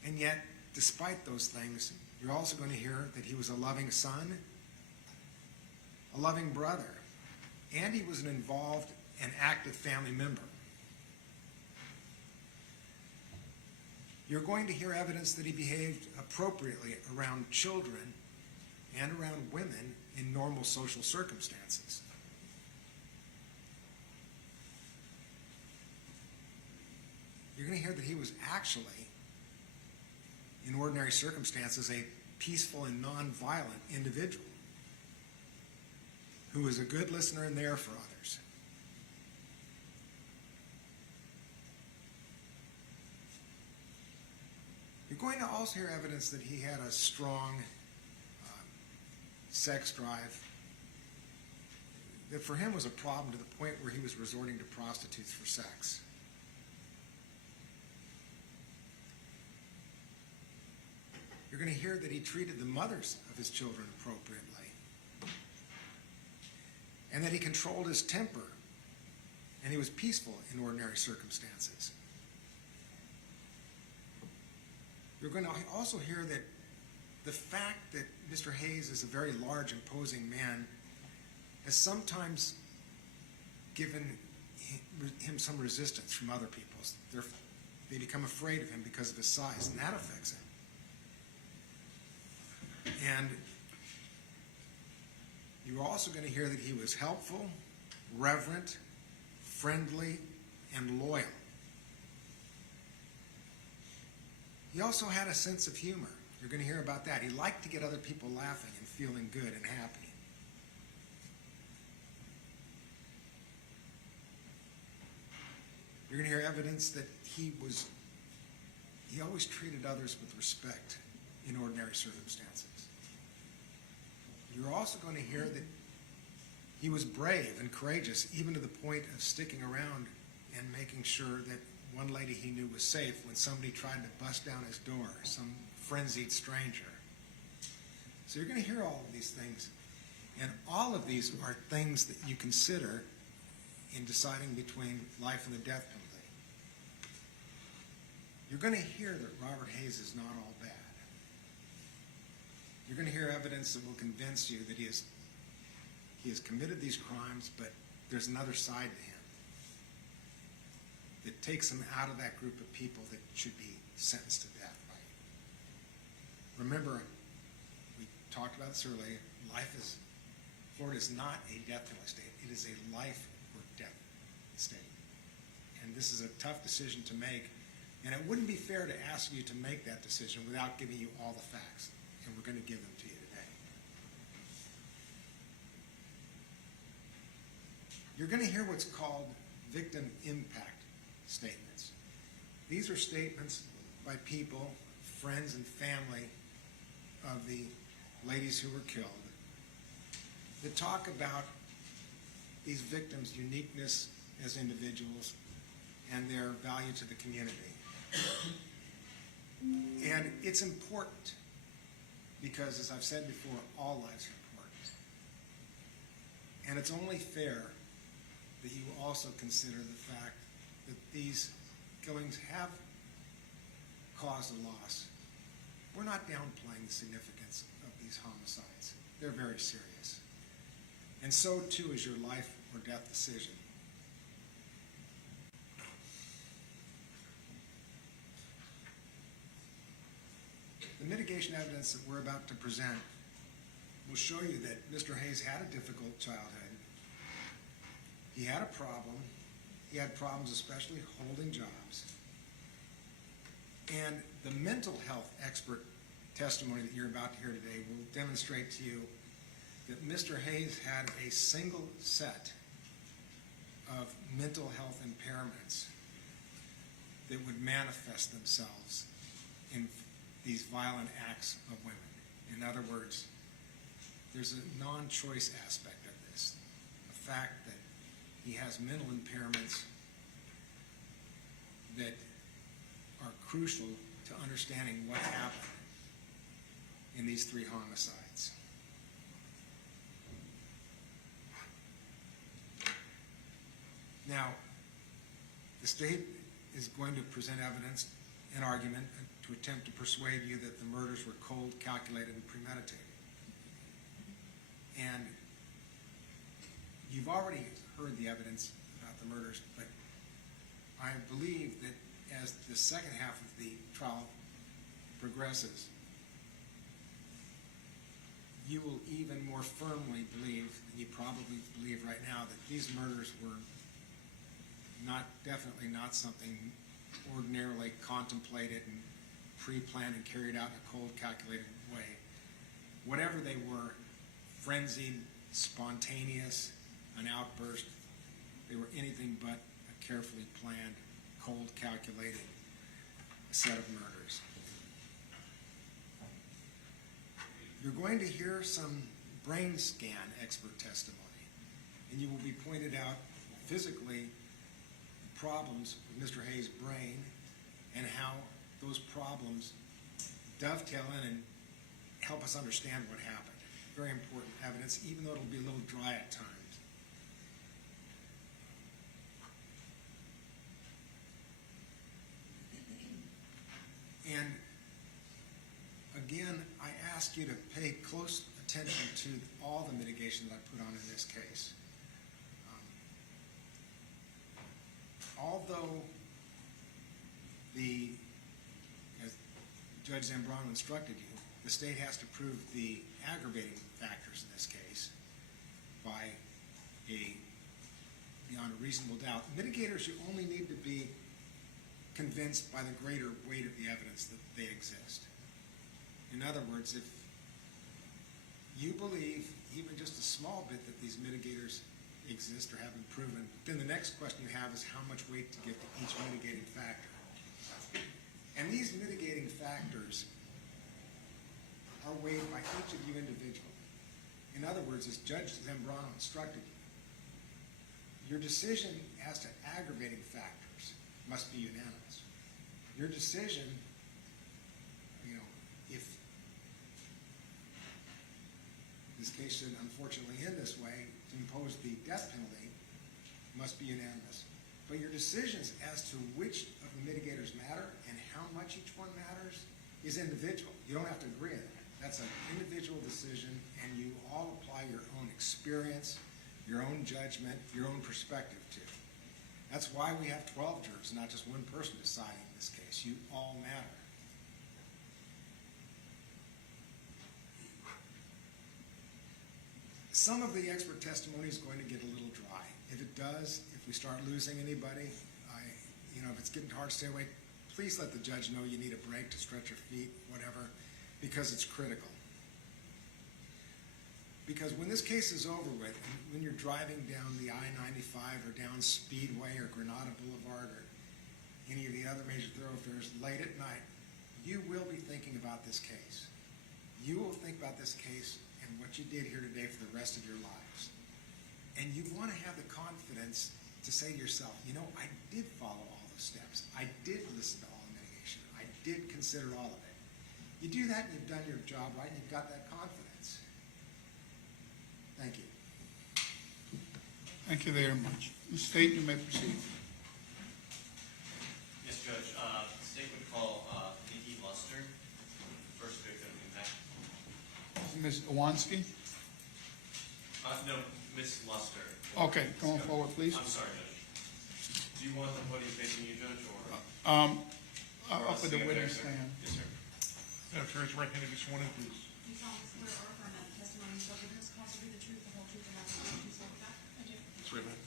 And yet, despite those things, you're also going to hear that he was a loving son, a loving brother, and he was an involved and active family member. You're going to hear evidence that he behaved appropriately around children and around women in normal social circumstances. You're going to hear that he was actually, in ordinary circumstances, a peaceful and non-violent individual who was a good listener and there for others. You're going to also hear evidence that he had a strong sex drive that for him was a problem to the point where he was resorting to prostitutes for sex. You're going to hear that he treated the mothers of his children appropriately, and that he controlled his temper, and he was peaceful in ordinary circumstances. You're going to also hear that the fact that Mr. Hayes is a very large, imposing man has sometimes given him some resistance from other people. They become afraid of him because of his size, and that affects him. And you're also going to hear that he was helpful, reverent, friendly, and loyal. He also had a sense of humor. You're going to hear about that. He liked to get other people laughing and feeling good and happy. You're going to hear evidence that he always treated others with respect in ordinary circumstances. You're also going to hear that he was brave and courageous, even to the point of sticking around and making sure that one lady he knew was safe when somebody tried to bust down his door, some frenzied stranger. So you're going to hear all of these things. And all of these are things that you consider in deciding between life and the death penalty. You're going to hear that Robert Hayes is not all bad. You're going to hear evidence that will convince you that he has committed these crimes, but there's another side to him. that takes them out of that group of people that should be sentenced to death. Remember, we talked about this earlier, Florida is not a death penalty state. It is a life or death state. And this is a tough decision to make, and it wouldn't be fair to ask you to make that decision without giving you all the facts, and we're going to give them to you today. You're going to hear what's called victim impact statements. These are statements by people, friends and family of the ladies who were killed that talk about these victims' uniqueness as individuals and their value to the community. And it's important because, as I've said before, all lives are important. And it's only fair that you also consider the fact that these killings have caused a loss. We're not downplaying the significance of these homicides. They're very serious. And so too is your life or death decision. The mitigation evidence that we're about to present will show you that Mr. Hayes had a difficult childhood. He had a problem. He had problems especially holding jobs. And the mental health expert testimony that you're about to hear today will demonstrate to you that Mr. Hayes had a single set of mental health impairments that would manifest themselves in these violent acts of women. In other words, there's a non-choice aspect of this, the fact that he has mental impairments that are crucial to understanding what happened in these 3 homicides. Now, the state is going to present evidence and argument to attempt to persuade you that the murders were cold, calculated, and premeditated. And you've already heard the evidence about the murders, but I believe that as the second half of the trial progresses, you will even more firmly believe than you probably believe right now that these murders were definitely not something ordinarily contemplated and pre-planned and carried out in a cold, calculated way. Whatever they were, frenzied, spontaneous, an outburst, they were anything but a carefully planned, cold, calculated set of murders. You're going to hear some brain scan expert testimony, and you will be pointed out physically the problems with Mr. Hayes' brain and how those problems dovetail in and help us understand what happened. Very important evidence, even though it'll be a little dry at times. And again, I ask you to pay close attention to all the mitigation that I put on in this case. Although as Judge Zambrano instructed you, the state has to prove the aggravating factors in this case beyond a reasonable doubt. Mitigators, you only need to be convinced by the greater weight of the evidence that they exist. In other words, if you believe even just a small bit that these mitigators exist or have been proven, then the next question you have is how much weight to give to each mitigating factor. And these mitigating factors are weighed by each of you individually. In other words, as Judge Zambrano instructed you, your decision as to aggravating factors must be unanimous. Your decision, if this case should unfortunately end this way, to impose the death penalty must be unanimous. But your decisions as to which of the mitigators matter and how much each one matters is individual. You don't have to agree on that. That's an individual decision, and you all apply your own experience, your own judgment, your own perspective to. That's why we have 12 jurors, not just one person deciding this case. You all matter. Some of the expert testimony is going to get a little dry. If it does, if we start losing anybody, if it's getting hard to stay awake, please let the judge know you need a break to stretch your feet, whatever, because it's critical. Because when this case is over with, when you're driving down the I-95 or down Speedway or Granada Boulevard or any of the other major thoroughfares late at night, you will be thinking about this case. You will think about this case and what you did here today for the rest of your lives. And you want to have the confidence to say to yourself, I did follow all those steps. I did listen to all the mitigation. I did consider all of it. You do that and you've done your job right and you've got that confidence. Thank you. Thank you very much. Ms. State, you may proceed. Yes, Judge. State would call Nikki Luster, first victim impact. Ms. Iwanski? No, Miss Luster. Okay, come on forward, please. I'm sorry, Judge. Do you want the podium facing you, Judge, or? Up at the witness stand. Yes, sir. Madam Chair, right hand, be sworn in, please. Do you solemnly swear or affirm that the testimony you shall give in this cause will be the truth, the whole truth, and nothing but the truth, so help you God? I do. Swear, ma'am.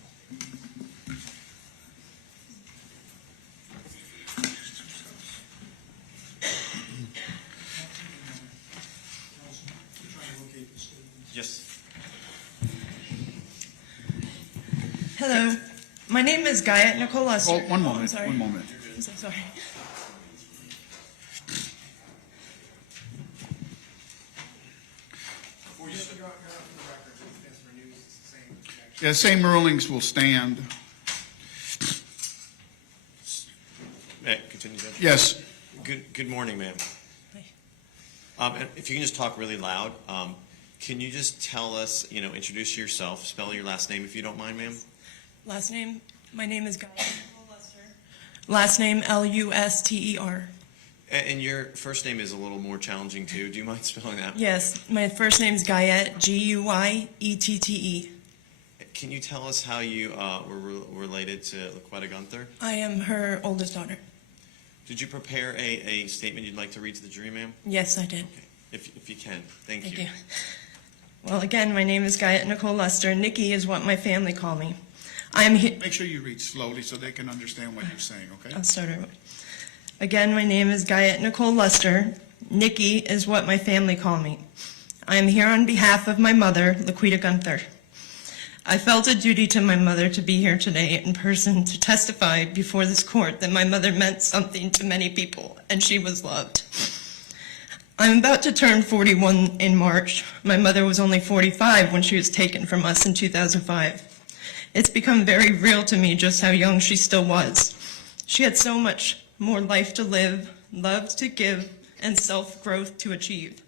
Yes. Hello, my name is Guyette Nicole Luster. Oh, one I'm moment, sorry. one moment. I'm so sorry. Before you go out for the record, as for news, it's the same objection. Yeah, same rulings will stand. May I continue, Judge? Yes. Good morning, ma'am. And if you can just talk really loud, can you just tell us, introduce yourself, spell your last name if you don't mind, ma'am? Last name, my name is Guyette Nicole Luster. Last name Luster. And your first name is a little more challenging too. Do you mind spelling that? Yes, my first name is Guyette, Guyette. Can you tell us how you were related to Laquetta Gunter? I am her oldest daughter. Did you prepare a statement you'd like to read to the jury, ma'am? Yes, I did. Okay, if you can. Thank Thank you. you. Well, again, my name is Guyette Nicole Luster. Nikki is what my family call me. I am here. Make sure you read slowly so they can understand what you're saying, okay? I'll start over. Again, my name is Guyette Nicole Luster. Nikki is what my family call me. I am here on behalf of my mother, Laquetta Gunter. I felt a duty to my mother to be here today in person to testify before this court that my mother meant something to many people and she was loved. I'm about to turn 41 in March. My mother was only 45 when she was taken from us in 2005. It's become very real to me just how young she still was. She had so much more life to live, love to give, and self-growth to achieve.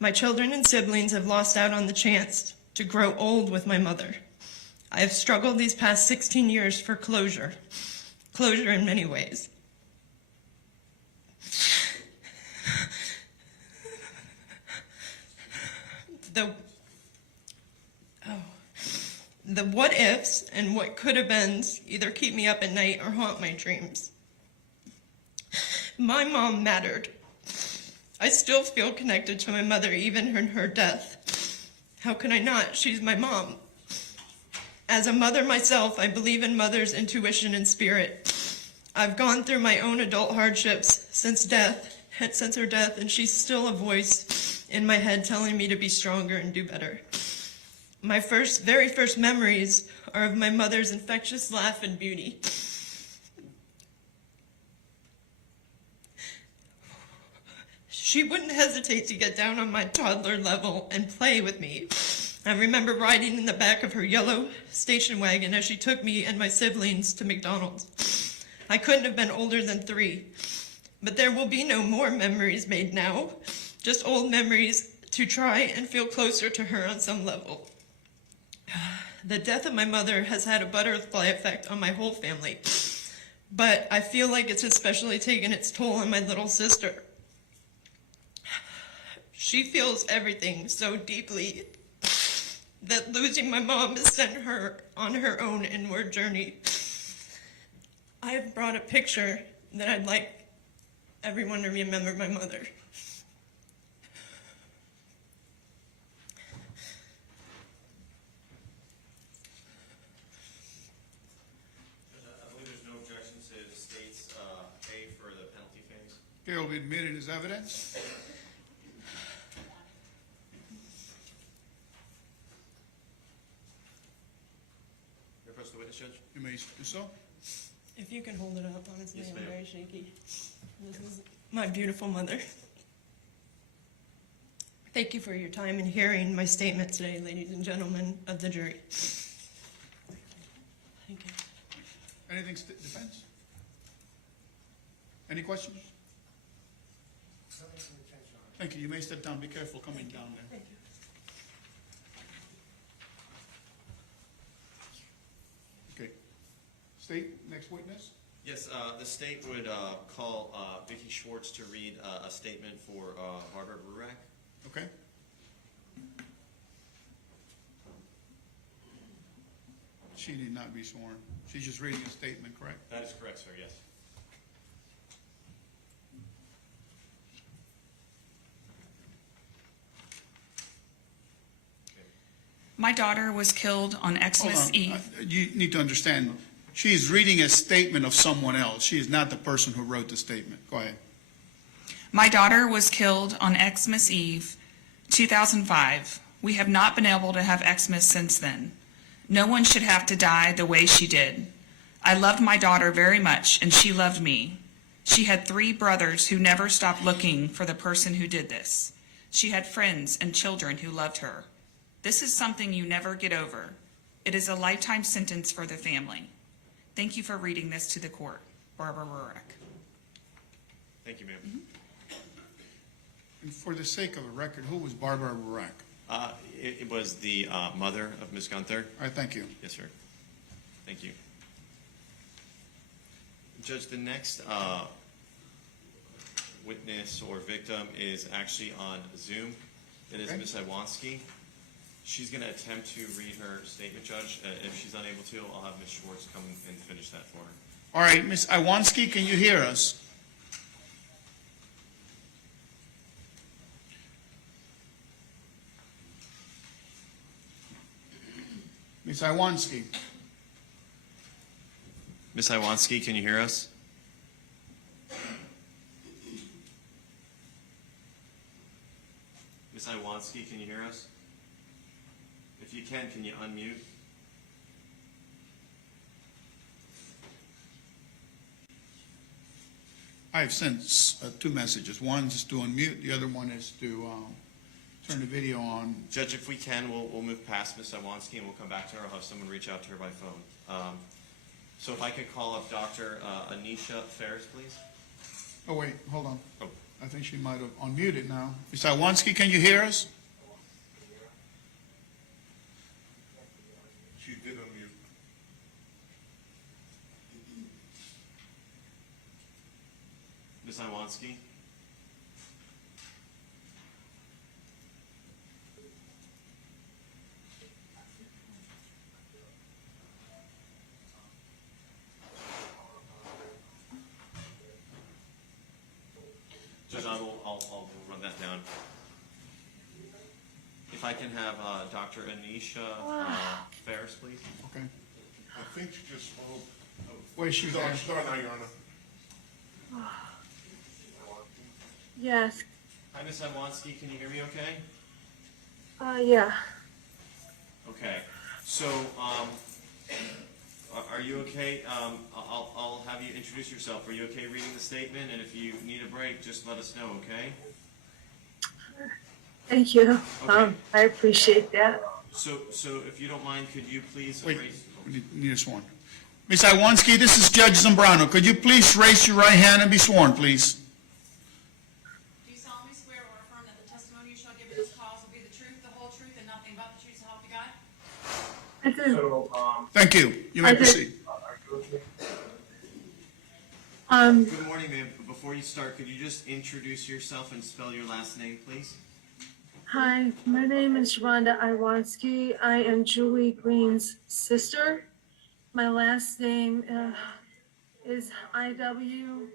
My children and siblings have lost out on the chance to grow old with my mother. I have struggled these past 16 years for closure in many ways. The what ifs and what could have beens either keep me up at night or haunt my dreams. My mom mattered. I still feel connected to my mother even in her death. How can I not? She's my mom. As a mother myself, I believe in mother's intuition and spirit. I've gone through my own adult hardships since her death, and she's still a voice in my head telling me to be stronger and do better. My very first memories are of my mother's infectious laugh and beauty. She wouldn't hesitate to get down on my toddler level and play with me. I remember riding in the back of her yellow station wagon as she took me and my siblings to McDonald's. I couldn't have been older than 3, but there will be no more memories made now, just old memories to try and feel closer to her on some level. The death of my mother has had a butterfly effect on my whole family, but I feel like it's especially taken its toll on my little sister. She feels everything so deeply that losing my mom has sent her on her own inward journey. I have brought a picture that I'd like everyone to remember my mother. I believe there's no objection to the state's pay for the penalty phase. Here will be admitted as evidence. May I approach the witness, Judge? You may do so. If you can hold it up, honestly, Yes, I'm ma'am. very shaky. This is my beautiful mother. Thank you for your time in hearing my statement today, ladies and gentlemen of the jury. Thank you. Anything, defense? Any questions? Thank you. You may step down. Be careful coming down there. Thank you. Okay. State, next witness. Yes, the state would call Vicki Schwartz to read a statement for Barbara Warwak. Okay. She need not be sworn. She's just reading a statement, correct? That is correct, sir, yes. My daughter was killed on Hold Xmas on. Eve. You need to understand, she is reading a statement of someone else. She is not the person who wrote the statement. Go ahead. My daughter was killed on Xmas Eve, 2005. We have not been able to have Xmas since then. No one should have to die the way she did. I loved my daughter very much, and she loved me. She had 3 brothers who never stopped looking for the person who did this. She had friends and children who loved her. This is something you never get over. It is a lifetime sentence for the family. Thank you for reading this to the court. Barbara Warwak. Thank you, ma'am. And for the sake of a record, who was Barbara Warwak? It was the mother of Miss Gunter. All right, thank you. Yes, sir. Thank you. Judge, the next witness or victim is actually on Zoom. It is Okay. Miss Iwanski. She's going to attempt to read her statement, Judge. If she's unable to, I'll have Ms. Schwartz come and finish that for her. All right, Ms. Iwanski, can you hear us? Ms. Iwanski. Miss Iwanski, can you hear us? Miss Iwanski, can you hear us? If you can you unmute? I have sent 2 messages. One is to unmute, the other one is to turn the video on. Judge, if we can, we'll move past Miss Iwanski and we'll come back to her. I'll have someone reach out to her by phone. So if I could call up Dr. Aneesah Ferris, please. Oh, wait, hold on. Oh. I think she might have unmuted now. Ms. Iwanski, can you hear us? She did unmute. Miss Iwanski? Judge, I'll run that down. If I can have Dr. Aneesah Ferris, please. Okay. I think she just spoke. Wait, she's She's on, there. she's on now, Your Honor. Yes. Hi, Miss Iwanski, can you hear me okay? Yeah. Okay, so, are you okay? I'll have you introduce yourself. Are you okay reading the statement? And if you need a break, just let us know, okay? Thank you. Okay. I appreciate that. So if you don't mind, could you please Wait, raise? we need a sworn. Ms. Iwanski, this is Judge Zambrano. Could you please raise your right hand and be sworn, please? Do you solemnly swear or affirm that the testimony you shall give in this cause will be the truth, the whole truth, and nothing but the truth, so help you God? I do. Thank you. You may I did. proceed. Good morning, ma'am. Before you start, could you just introduce yourself and spell your last name, please? Hi, my name is Rhonda Iwanski. I am Julie Green's sister. My last name is Iwanski.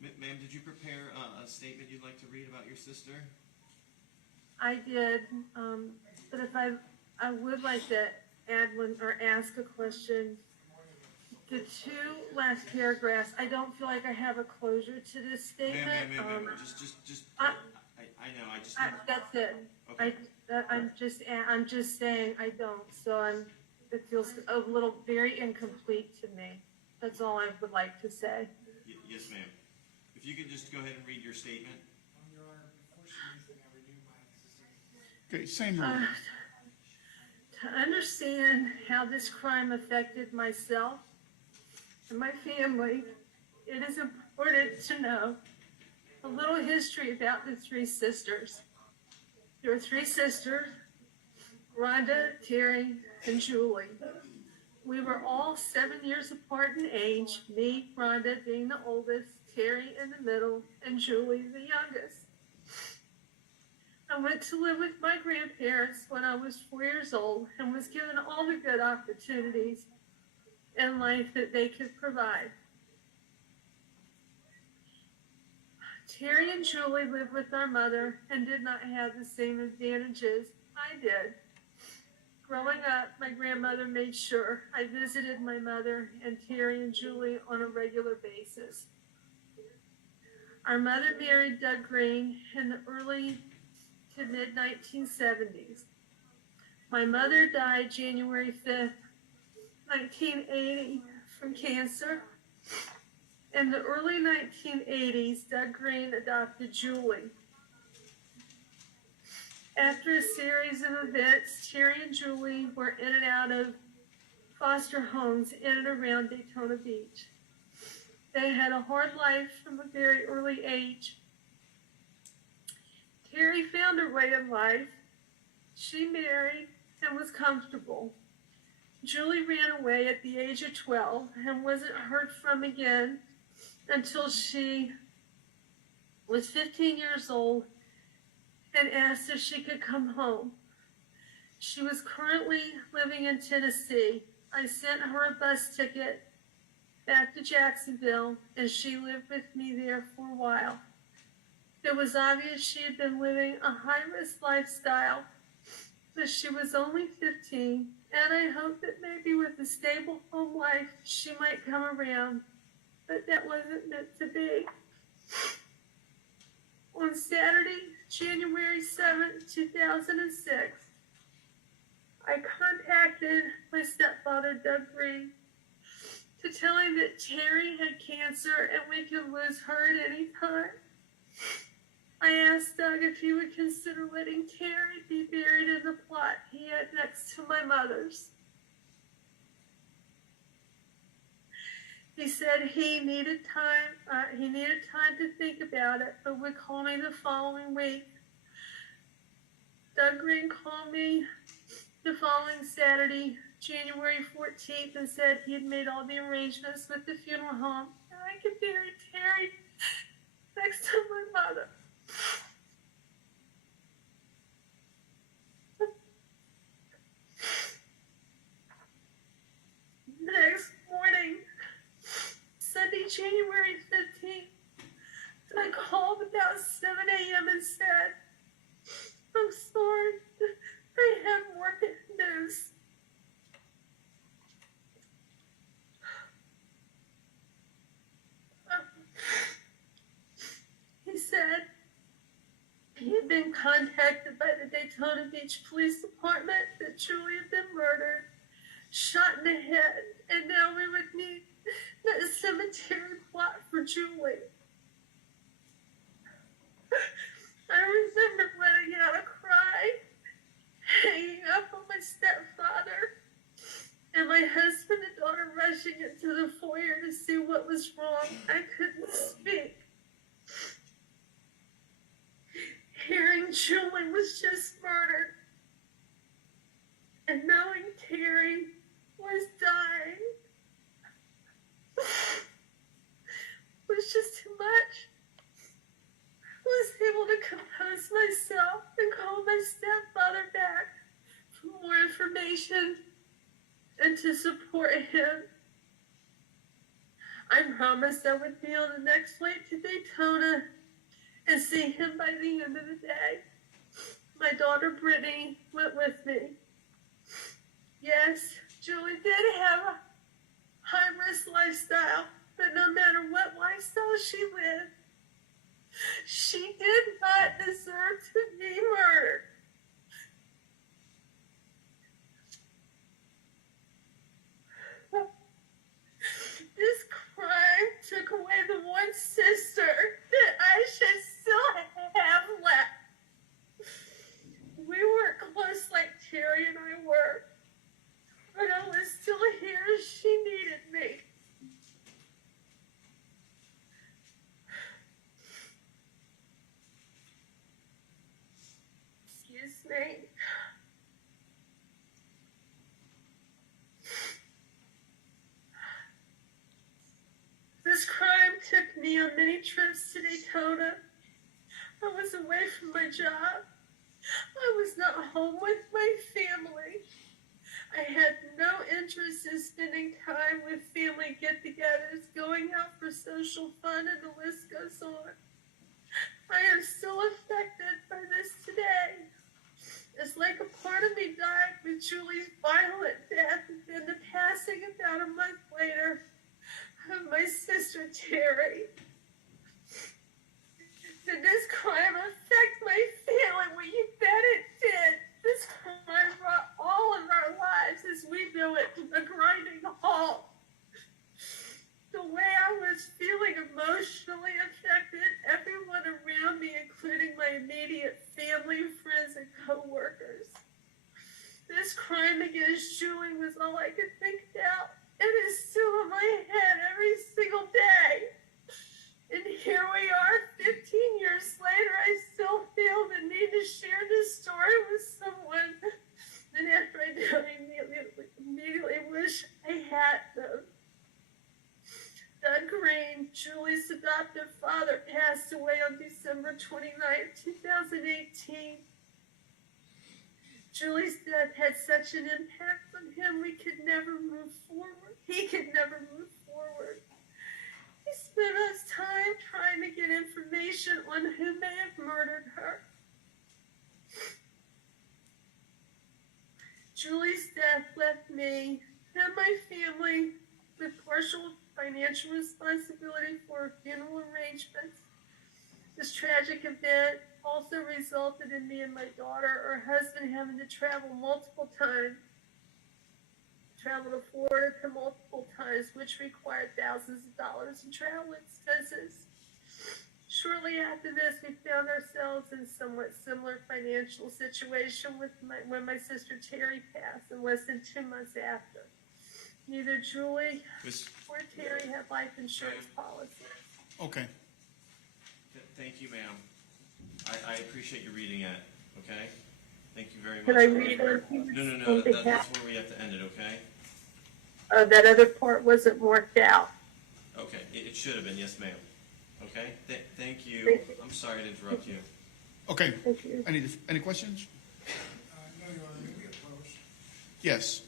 Ma'am, did you prepare a statement you'd like to read about your sister? I did, but if I would like to add one or ask a question. The two last paragraphs, I don't feel like I have a closure to this statement. Ma'am, just, I know, I just. that's it. Okay. I'm just saying I don't, so it feels a little very incomplete to me. That's all I would like to say. Yes, ma'am. If you could just go ahead and read your statement. Your Honor, before she reads it, I renew my existing. Okay, same rule. To understand how this crime affected myself and my family, it is important to know a little history about the three sisters. There were three sisters, Rhonda, Terry, and Julie. We were all 7 years apart in age, me, Rhonda, being the oldest, Terry in the middle, and Julie the youngest. I went to live with my grandparents when I was 4 years old and was given all the good opportunities in life that they could provide. Terry and Julie lived with our mother and did not have the same advantages I did. Growing up, my grandmother made sure I visited my mother and Terry and Julie on a regular basis. Our mother married Doug Green in the early to mid-1970s. My mother died January 5th, 1980 from cancer. In the early 1980s, Doug Green adopted Julie. After a series of events, Terry and Julie were in and out of foster homes in and around Daytona Beach. They had a hard life from a very early age. Terry found her way in life. She married and was comfortable. Julie ran away at the age of 12 and wasn't heard from again until she was 15 years old and asked if she could come home. She was currently living in Tennessee. I sent her a bus ticket back to Jacksonville, and she lived with me there for a while. It was obvious she had been living a high-risk lifestyle, but she was only 15, and I hoped that maybe with a stable home life, she might come around, but that wasn't meant to be. On Saturday, January 7th, 2006, I contacted my stepfather, Doug Green, to tell him that Terry had cancer and we could lose her at any time. I asked Doug if he would consider letting Terry be buried in the plot he had next to my mother's. He said he needed time to think about it, but would call me the following week. Doug Green called me the following Saturday, January 14th, and said he had made all the arrangements with the funeral home, and I could bury Terry next to my mother. The next morning, Sunday, January 15th, I called about 7 a.m. and said, "I'm sorry, I have more bad news." He said he had been contacted by the Daytona Beach Police Department that Julie had been murdered, shot in the head, and now we would need that cemetery plot for Julie. I remember letting out a cry, hanging up on my stepfather, and my husband and daughter rushing into the foyer to see what was wrong. I couldn't speak. Hearing Julie was just murdered and knowing Terry was dying was just too much. I was able to compose myself and call my stepfather back for more information. and to support him. I promised I would be on the next flight to Daytona and see him by the end of the day. My daughter Brittany went with me. Yes, Julie did have a high-risk lifestyle, but no matter what lifestyle she lived, she did not deserve to be murdered. This crime took away the one sister that I should still have left. We weren't close like Terry and I were, but I was still here as she needed me. Excuse me. This crime took me on many trips to Daytona. I was away from my job. I was not home with my family. I had no interest in spending time with family get-togethers, going out for social fun, and the list goes on. I am still affected by this today. It's like a part of me died with Julie's violent death and then the passing about a month later of my sister Terry. Did this crime affect my family? Well, you bet it did. This crime brought all of our lives as we knew it to a grinding halt. The way I was feeling emotionally affected everyone around me, including my immediate family, friends, and co-workers. This crime against Julie was all I could think about. It is still in my head every single day. And here we are, 15 years later, I still feel the need to share this story with someone. And after I do, I immediately wish I had them. Doug Green, Julie's adoptive father, passed away on December 29, 2018. Julie's death had such an impact on him, we could never move forward. He could never move forward. He spent his time trying to get information on who may have murdered her. Julie's death left me and my family with partial financial responsibility for funeral arrangements. This tragic event also resulted in me and my daughter, her husband, having to travel multiple times. Travel to Florida multiple times, which required thousands of dollars in travel expenses. Shortly after this, we found ourselves in a somewhat similar financial situation when my sister Terry passed, and less than 2 months after. Neither Julie or Terry had life insurance policies. Okay. Thank you, ma'am. I appreciate you reading it, okay? Thank you very much. Can I read it? No, that's where we have to end it, okay? That other part wasn't worked out. Okay, it should have been, yes, ma'am. Okay, thank you. Thank you. I'm sorry to interrupt you. Okay. Thank you. Any questions? No, Your Honor, may we oppose? Yes.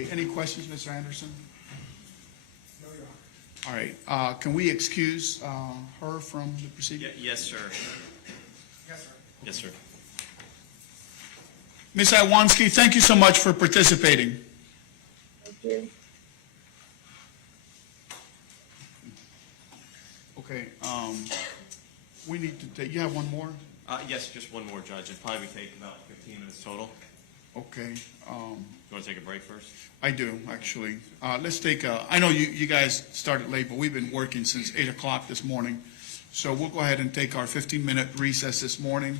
Okay, any questions, Mr. Anderson? No, Your Honor. All right, can we excuse her from the proceeding? Yes, sir. Yes, sir. Yes, sir. Ms. Iwanski, thank you so much for participating. Thank you. Okay, we need to take, you have one more? Yes, just one more, Judge. It'll probably take about 15 minutes total. Okay, You want to take a break first? I do, actually. Let's take I know you guys started late, but we've been working since 8 o'clock this morning. So we'll go ahead and take our 15-minute recess this morning.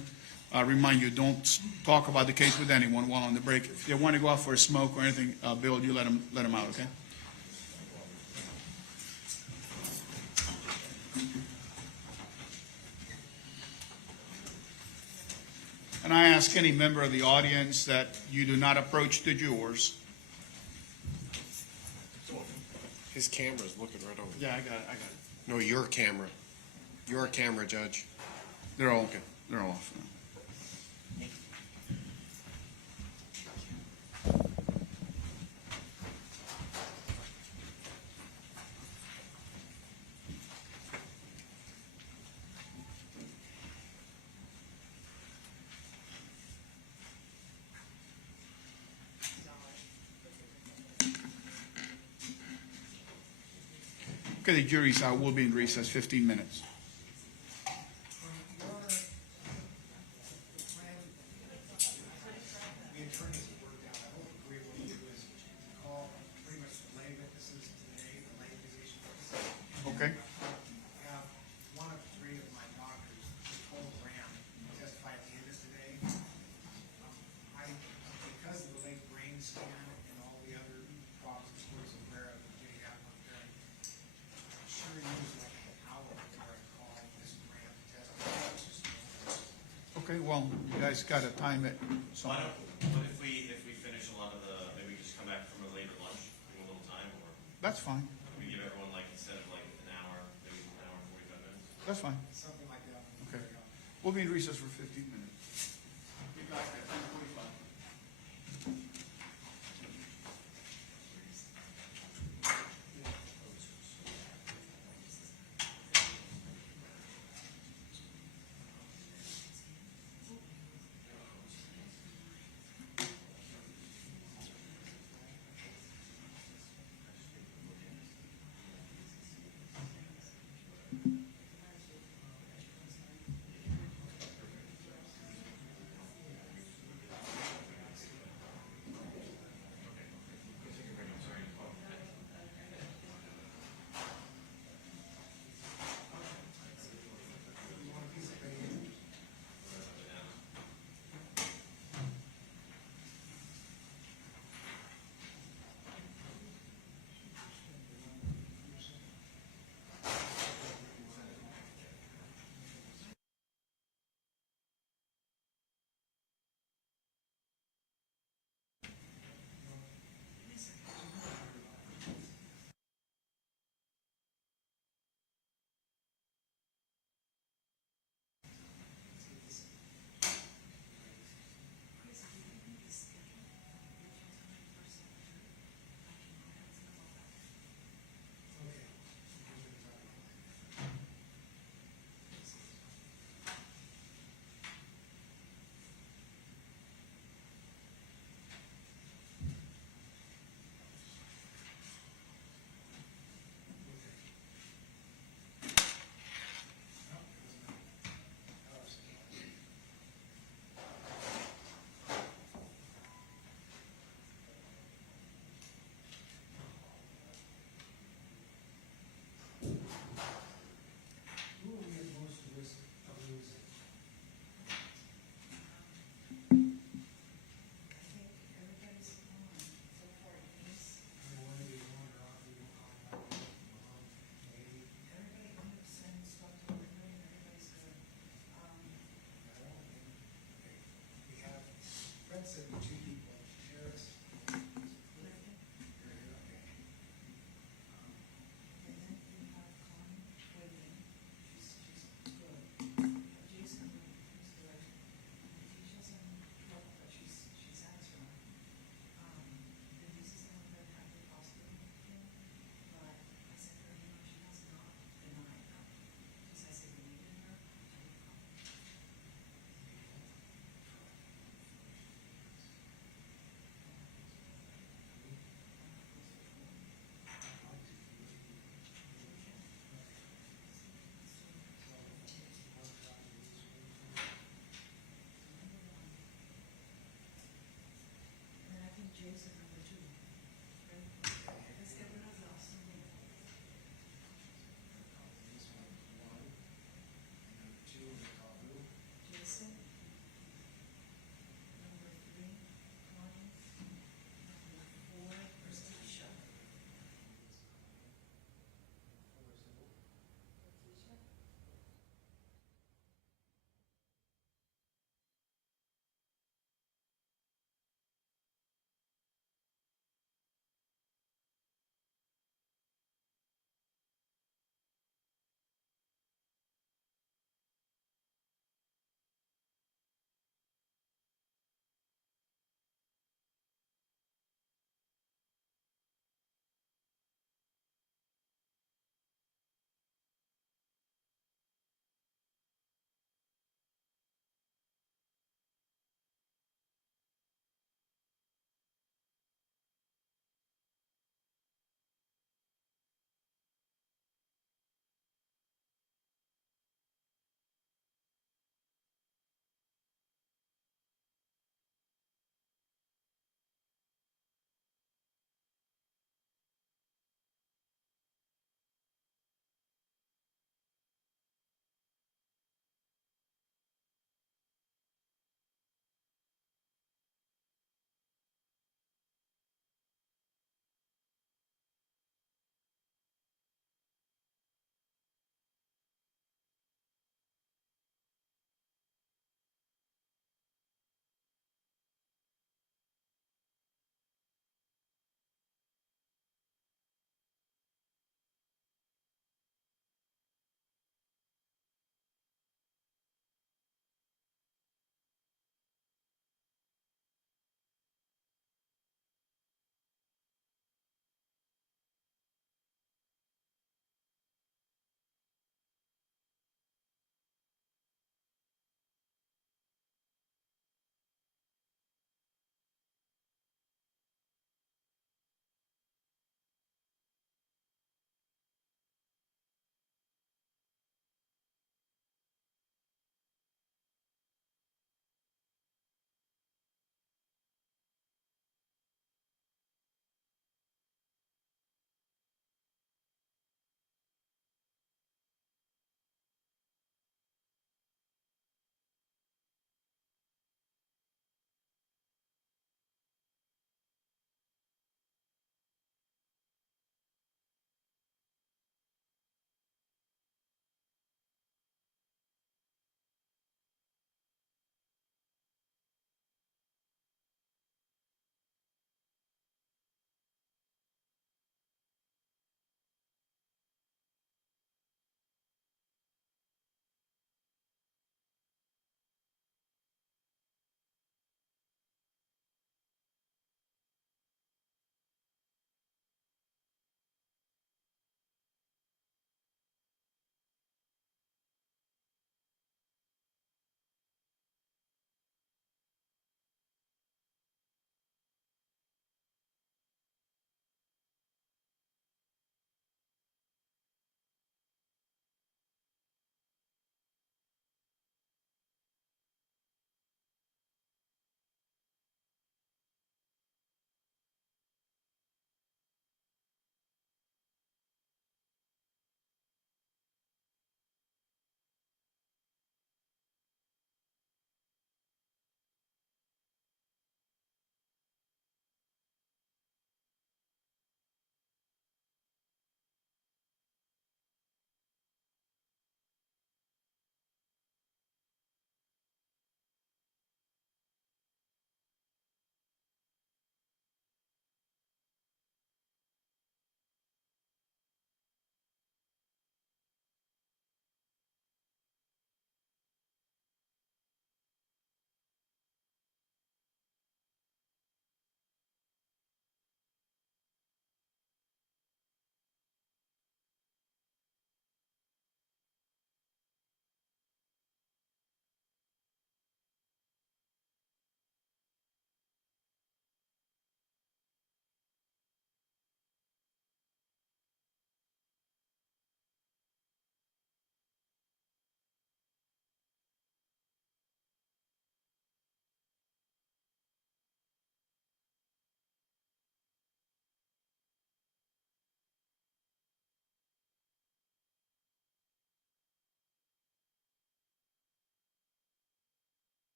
Remind you, don't talk about the case with anyone while on the break. If they want to go out for a smoke or anything, Bill, you let them out, okay? And I ask any member of the audience that you do not approach the jurors. His camera's looking right over. Yeah, I got it. No, your camera. Your camera, Judge. They're all off now. Okay, the jury's out. We'll be in recess 15 minutes. The attorneys have worked out, I hope agree with you, is to call pretty much the lay witnesses today, the lay physician witnesses. Okay? Have one of three of my doctors, Nicole, testify at the end of today. Because of the late brain scan and all the other problems we're aware of getting that one done, I'm sure use like an hour before I call this Graham to testify. Okay, well, you guys got to time it. So, What if we finish a lot of the, maybe we just come back from a later lunch, give a little time, or that's fine. we give everyone like, instead of like an hour, maybe an hour and 45 minutes? That's fine. Something like that. Okay. We'll be in recess for 15 minutes. Be back at 10:45.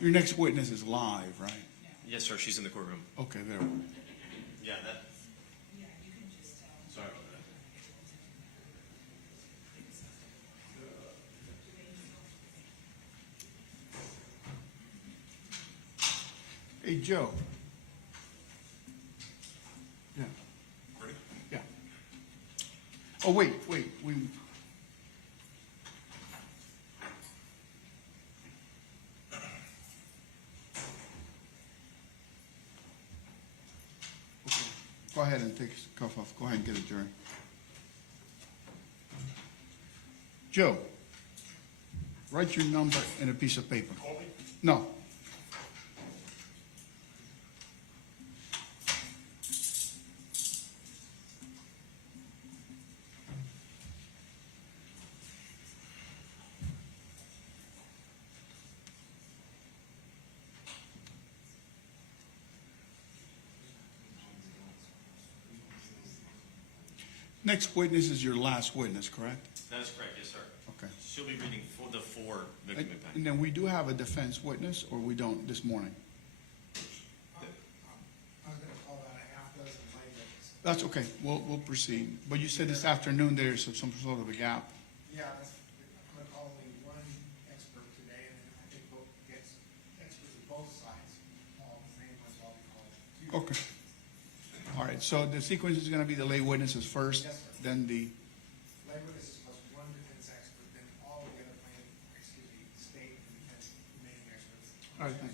Your next witness is live, right? Yes, sir, she's in the courtroom. Okay, there. Yeah, that. Sorry about that. Hey, Joe. Yeah. Ready? Yeah. Oh, wait, we. Okay. Go ahead and take his cuff off. Go ahead and get it, Jerry. Joe, write your number in a piece of paper. Call me? No. Next witness is your last witness, correct? That is correct, yes, sir. Okay. She'll be reading for the four victim impact. And then we do have a defense witness, or we don't this morning? I was gonna call that a half dozen lay witnesses. That's okay, we'll proceed. But you said this afternoon there's some sort of a gap. Yeah, that's, I'm gonna call only one expert today, and then I think both gets experts of both sides, all the same ones, I'll be calling two. Okay. All right, so the sequence is gonna be the lay witnesses first, Yes, sir. then the, Lay witnesses plus one defense expert, then all the other state and defense remaining experts. all right, thanks.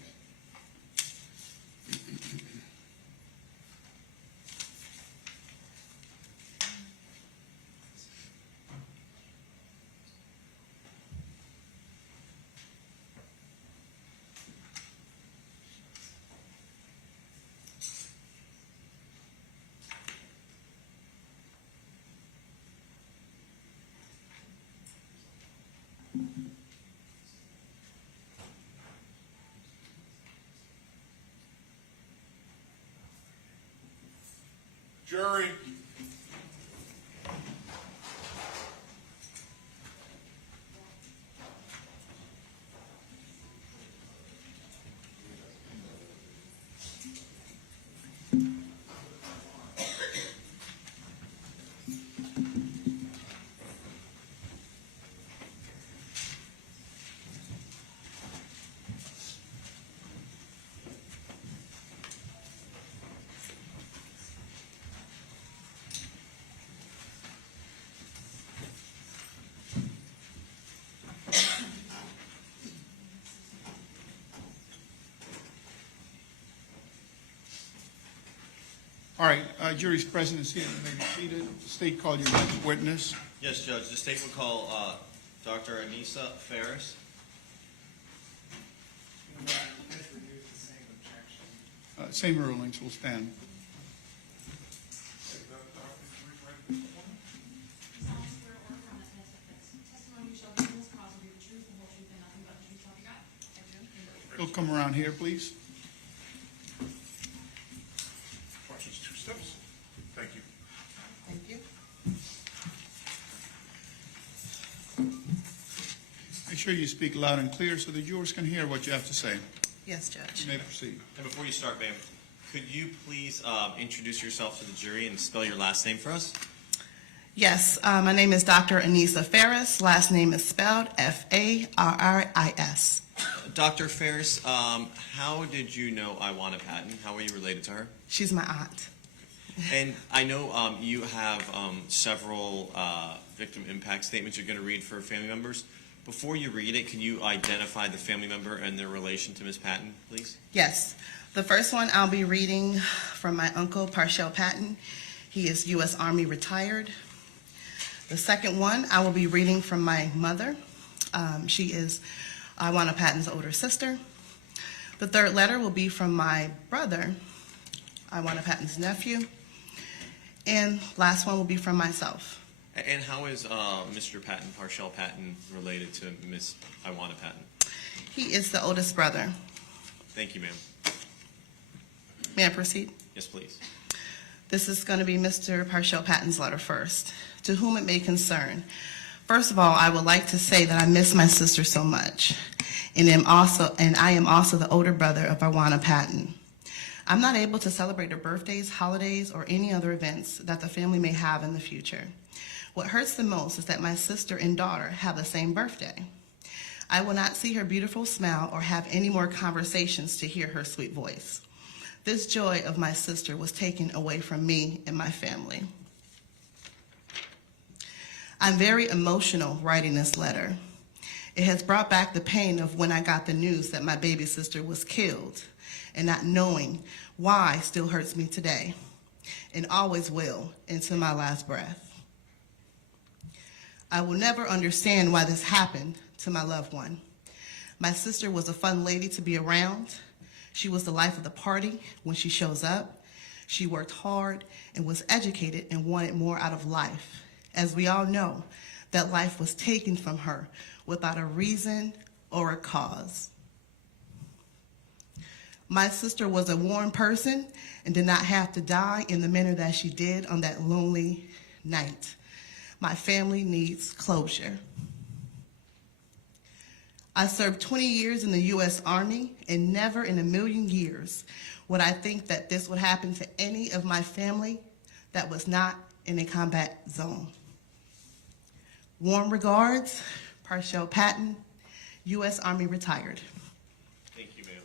Jury. All right, jury's present and seated, may be seated. The state called your next witness. Yes, Judge, the state will call Dr. Anissa Ferris. You guys reduce the same objection. Same rulings will stand. Do solemnly swear or affirm that the testimony you shall give in this cause will be the truth, the whole truth, and nothing but the truth, so help you God? I do. You'll come around here, please. Questions, 2 steps. Thank you. Thank you. Make sure you speak loud and clear so the viewers can hear what you have to say. Yes, Judge. You may proceed. And before you start, ma'am, could you please introduce yourself to the jury and spell your last name for us? Yes, my name is Dr. Anissa Ferris. Last name is spelled Farris. Dr. Ferris, how did you know Iwana Patton? How are you related to her? She's my aunt. And I know you have several victim impact statements you're going to read for family members. Before you read it, can you identify the family member and their relation to Ms. Patton, please? Yes. The first one I'll be reading from my uncle, Parshell Patton. He is U.S. Army retired. The second one I will be reading from my mother. She is Iwana Patton's older sister. The third letter will be from my brother, Iwana Patton's nephew. And last one will be from myself. And how is Mr. Patton, Parshell Patton, related to Ms. Iwana Patton? He is the oldest brother. Thank you, ma'am. May I proceed? Yes, please. This is going to be Mr. Parshell Patton's letter first. To whom it may concern. First of all, I would like to say that I miss my sister so much. and I am also the older brother of Iwana Patton. I'm not able to celebrate their birthdays, holidays, or any other events that the family may have in the future. What hurts the most is that my sister and daughter have the same birthday. I will not see her beautiful smile or have any more conversations to hear her sweet voice. This joy of my sister was taken away from me and my family. I'm very emotional writing this letter. It has brought back the pain of when I got the news that my baby sister was killed, and not knowing why still hurts me today, and always will into my last breath. I will never understand why this happened to my loved one. My sister was a fun lady to be around. She was the life of the party when she shows up. She worked hard and was educated and wanted more out of life. As we all know, that life was taken from her without a reason or a cause. My sister was a warm person and did not have to die in the manner that she did on that lonely night. My family needs closure. I served 20 years in the U.S. Army, and never in a million years would I think that this would happen to any of my family that was not in a combat zone. Warm regards, Parshell Patton, U.S. Army retired. Thank you, ma'am.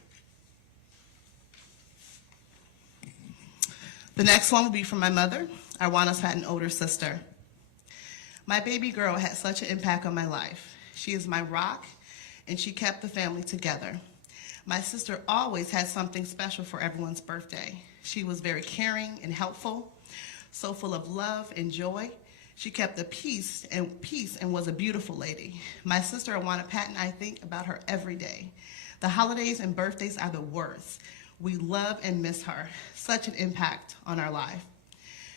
The next one will be from my mother, Iwana Patton's older sister. My baby girl had such an impact on my life. She is my rock, and she kept the family together. My sister always had something special for everyone's birthday. She was very caring and helpful, so full of love and joy. She kept the peace and was a beautiful lady. My sister, Iwana Patton, I think about her every day. The holidays and birthdays are the worst. We love and miss her. Such an impact on our life.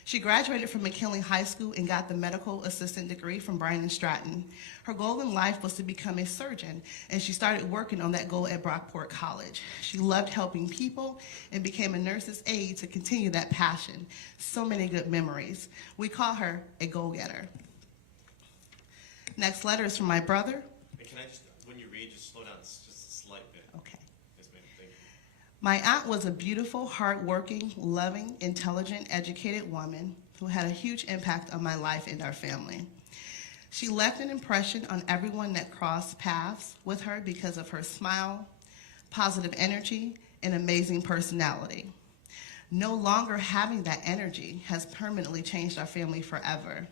She graduated from McKinley High School and got the medical assistant degree from Bryan and Stratton. Her goal in life was to become a surgeon, and she started working on that goal at Brockport College. She loved helping people and became a nurse's aide to continue that passion. So many good memories. We call her a go-getter. Next letter is from my brother. And can I just, when you read, just slow down just a slight bit. Okay. Yes, ma'am. Thank you. My aunt was a beautiful, hardworking, loving, intelligent, educated woman who had a huge impact on my life and our family. She left an impression on everyone that crossed paths with her because of her smile, positive energy, and amazing personality. No longer having that energy has permanently changed our family forever.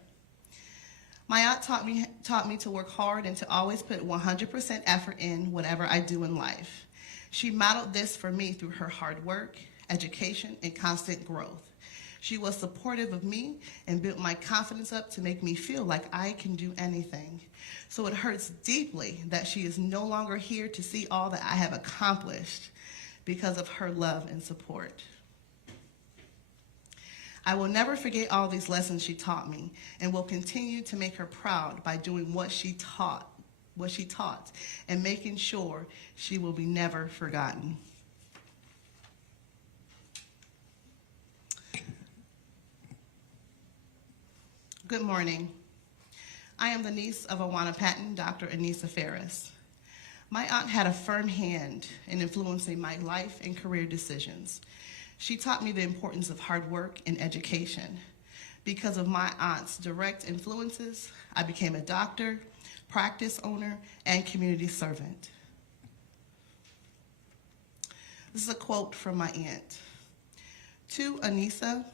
My aunt taught me to work hard and to always put 100% effort in whatever I do in life. She modeled this for me through her hard work, education, and constant growth. She was supportive of me and built my confidence up to make me feel like I can do anything. So it hurts deeply that she is no longer here to see all that I have accomplished because of her love and support. I will never forget all these lessons she taught me and will continue to make her proud by doing what she taught and making sure she will be never forgotten. Good morning. I am the niece of Iwana Patton, Dr. Anissa Ferris. My aunt had a firm hand in influencing my life and career decisions. She taught me the importance of hard work and education. Because of my aunt's direct influences, I became a doctor, practice owner, and community servant. This is a quote from my aunt. To Aneesah,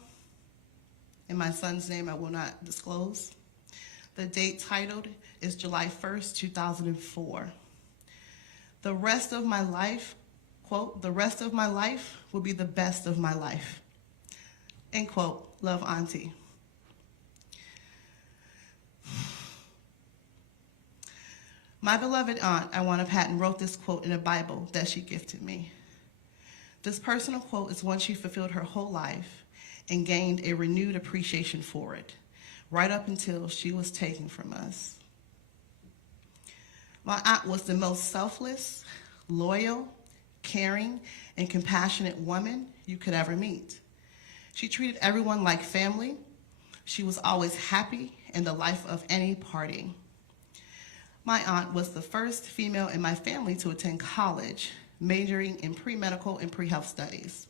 and my son's name I will not disclose. The date titled is July 1st, 2004. The rest of my life, quote, the rest of my life will be the best of my life. End quote, love auntie. My beloved aunt, Iwana Patton, wrote this quote in a Bible that she gifted me. This personal quote is one she fulfilled her whole life and gained a renewed appreciation for it, right up until she was taken from us. My aunt was the most selfless, loyal, caring, and compassionate woman you could ever meet. She treated everyone like family. She was always happy and the life of any party. My aunt was the first female in my family to attend college, majoring in pre-medical and pre-health studies.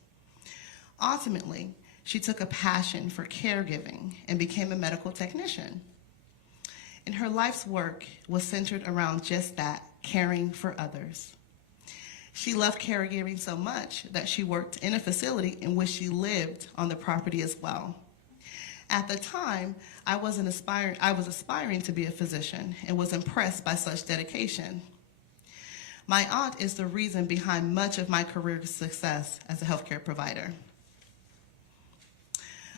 Ultimately, she took a passion for caregiving and became a medical technician. And her life's work was centered around just that, caring for others. She loved caregiving so much that she worked in a facility in which she lived on the property as well. At the time, I was aspiring to be a physician and was impressed by such dedication. My aunt is the reason behind much of my career success as a healthcare provider.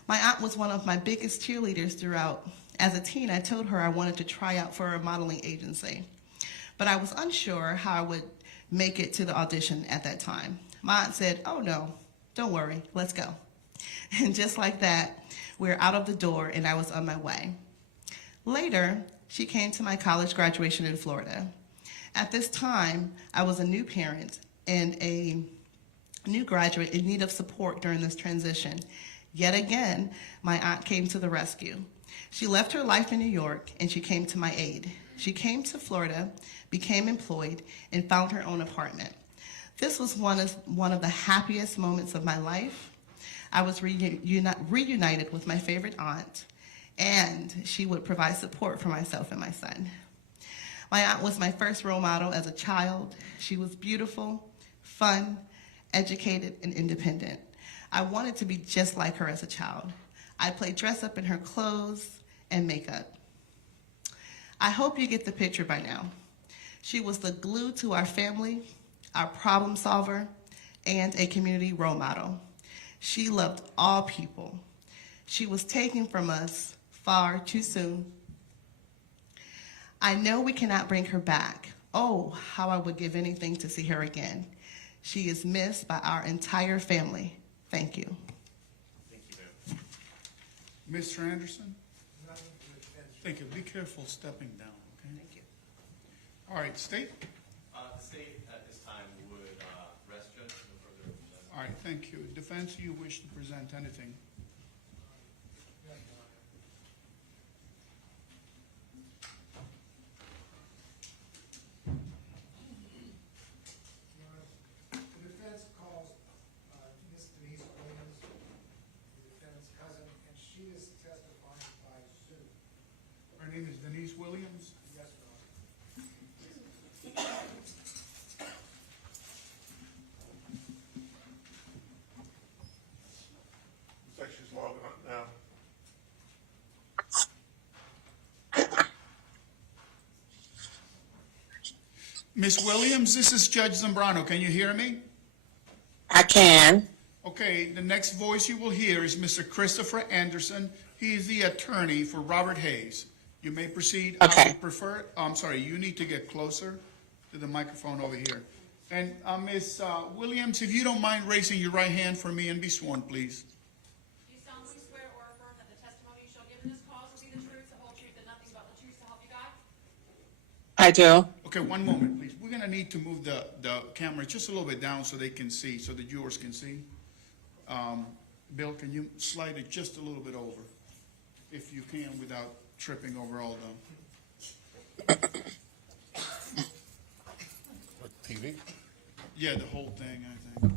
My aunt was one of my biggest cheerleaders throughout. As a teen, I told her I wanted to try out for a modeling agency, but I was unsure how I would make it to the audition at that time. My aunt said, "Oh no, don't worry, let's go." And just like that, we were out of the door and I was on my way. Later, she came to my college graduation in Florida. At this time, I was a new parent and a new graduate in need of support during this transition. Yet again, my aunt came to the rescue. She left her life in New York and she came to my aid. She came to Florida, became employed, and found her own apartment. This was one of the happiest moments of my life. I was reunited with my favorite aunt, and she would provide support for myself and my son. My aunt was my first role model as a child. She was beautiful, fun, educated, and independent. I wanted to be just like her as a child. I played dress up in her clothes and makeup. I hope you get the picture by now. She was the glue to our family, our problem solver, and a community role model. She loved all people. She was taken from us far too soon. I know we cannot bring her back. Oh, how I would give anything to see her again. She is missed by our entire family. Thank you. Thank you, ma'am. Mr. Anderson? Thank you. Be careful stepping down, okay? Thank you. All right, State? The state at this time would rest judge, no further. All right, thank you. Defense, you wish to present anything? The defense calls Miss Denise Williams, the defendant's cousin, and she is testifying by Zoom. Her name is Denise Williams. Yes, Your Honor. Looks like she's logging on now. Miss Williams, this is Judge Zambrano. Can you hear me? I can. Okay, the next voice you will hear is Mr. Christopher Anderson. He is the attorney for Robert Hayes. You may proceed. I Okay. would prefer, I'm sorry, you need to get closer to the microphone over here. And Ms. Williams, if you don't mind raising your right hand for me and be sworn, please. Do you solemnly swear or affirm that the testimony you shall give in this cause will be the truth, the whole truth, and nothing but the truth so help you God? I do. Okay, one moment, please. We're gonna need to move the camera just a little bit down so they can see, so the viewers can see. Bill, can you slide it just a little bit over, if you can, without tripping over all the, What, TV? yeah, the whole thing, I think.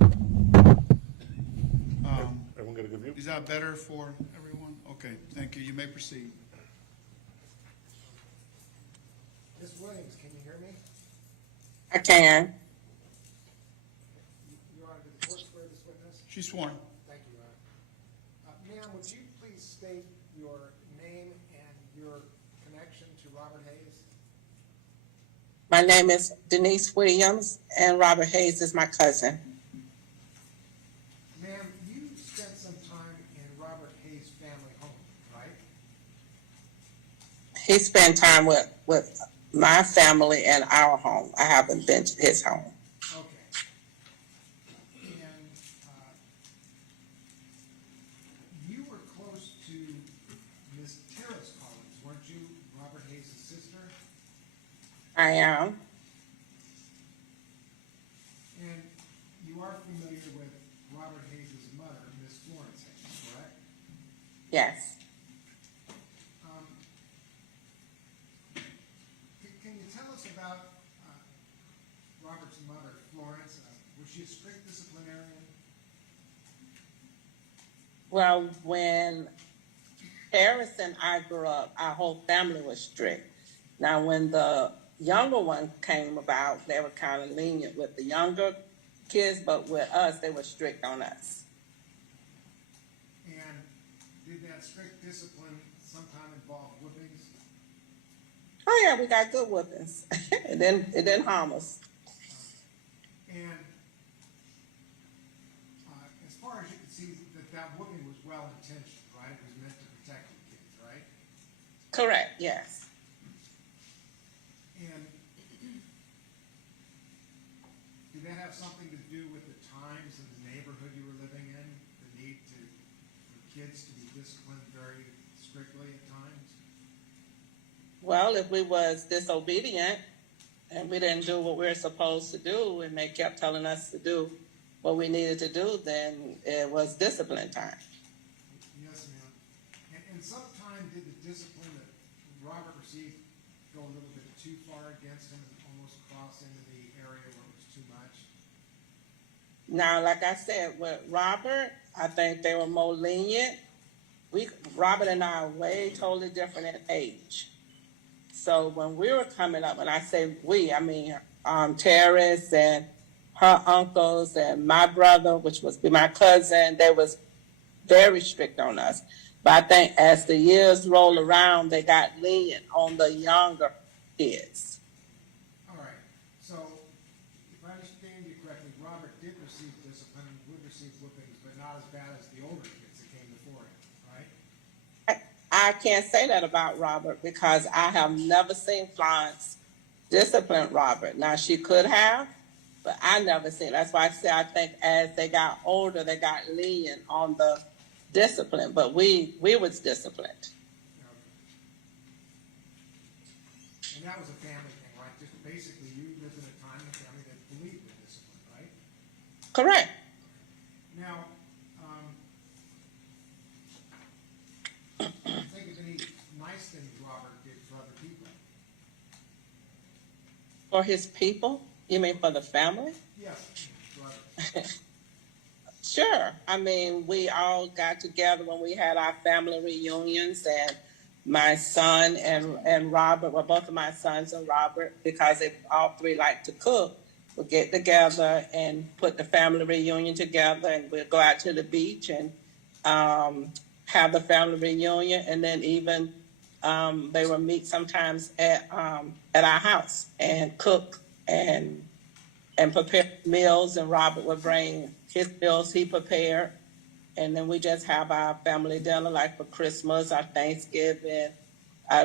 Everyone got a good view? Is that better for everyone? Okay, thank you. You may proceed. Miss Williams, can you hear me? I can. Your Honor, did the court swear this witness? She's sworn. Thank you, Your Honor. Ma'am, would you please state your name and your connection to Robert Hayes? My name is Denise Williams, and Robert Hayes is my cousin. Ma'am, you spent some time in Robert Hayes' family home, right? He spent time with my family and our home. I haven't been to his home. Okay. And you were close to Miss Terrace Collins, weren't you, Robert Hayes' sister? I am. And you are familiar with Robert Hayes' mother, Miss Florence Hayes, correct? Yes. Can you tell us about Robert's mother, Florence? Was she a strict disciplinarian? Well, when Harris and I grew up, our whole family was strict. Now, when the younger one came about, they were kind of lenient with the younger kids, but with us, they were strict on us. And did that strict discipline sometime involve whippings? Oh yeah, we got good whippings. It didn't harm us. And as far as you can see, that whipping was well intentioned, right? It was meant to protect the kids, right? Correct, yes. And did that have something to do with the times of the neighborhood you were living in? The need for kids to be disciplined very strictly at times? Well, if we was disobedient and we didn't do what we were supposed to do, and they kept telling us to do what we needed to do, then it was discipline time. Yes, ma'am. And sometime did the discipline that Robert received go a little bit too far against him and almost cross into the area where it was too much? Now, like I said, with Robert, I think they were more lenient. Robert and I are way totally different in age. So when we were coming up, when I say we, I mean Terris and her uncles and my brother, which was my cousin, they was very strict on us. But I think as the years roll around, they got lenient on the younger kids. All right. So if I understand you correctly, Robert did receive discipline and would receive whippings, but not as bad as the older kids that came before him, right? I can't say that about Robert because I have never seen Florence discipline Robert. Now, she could have, but I never seen. That's why I say I think as they got older, they got lenient on the discipline, but we was disciplined. And that was a family thing, right? Just basically you lived in a time and family that believed in discipline, right? Correct. Now, think of any nice things Robert did for other people. For his people? You mean for the family? Yes, brother. Sure. I mean, we all got together when we had our family reunions, and my son and Robert, well, both of my sons and Robert, because they all three like to cook, would get together and put the family reunion together, and we'd go out to the beach and have the family reunion, and then even they would meet sometimes at our house and cook and prepare meals, and Robert would bring his meals he prepared, and then we just have our family dinner like for Christmas or Thanksgiving.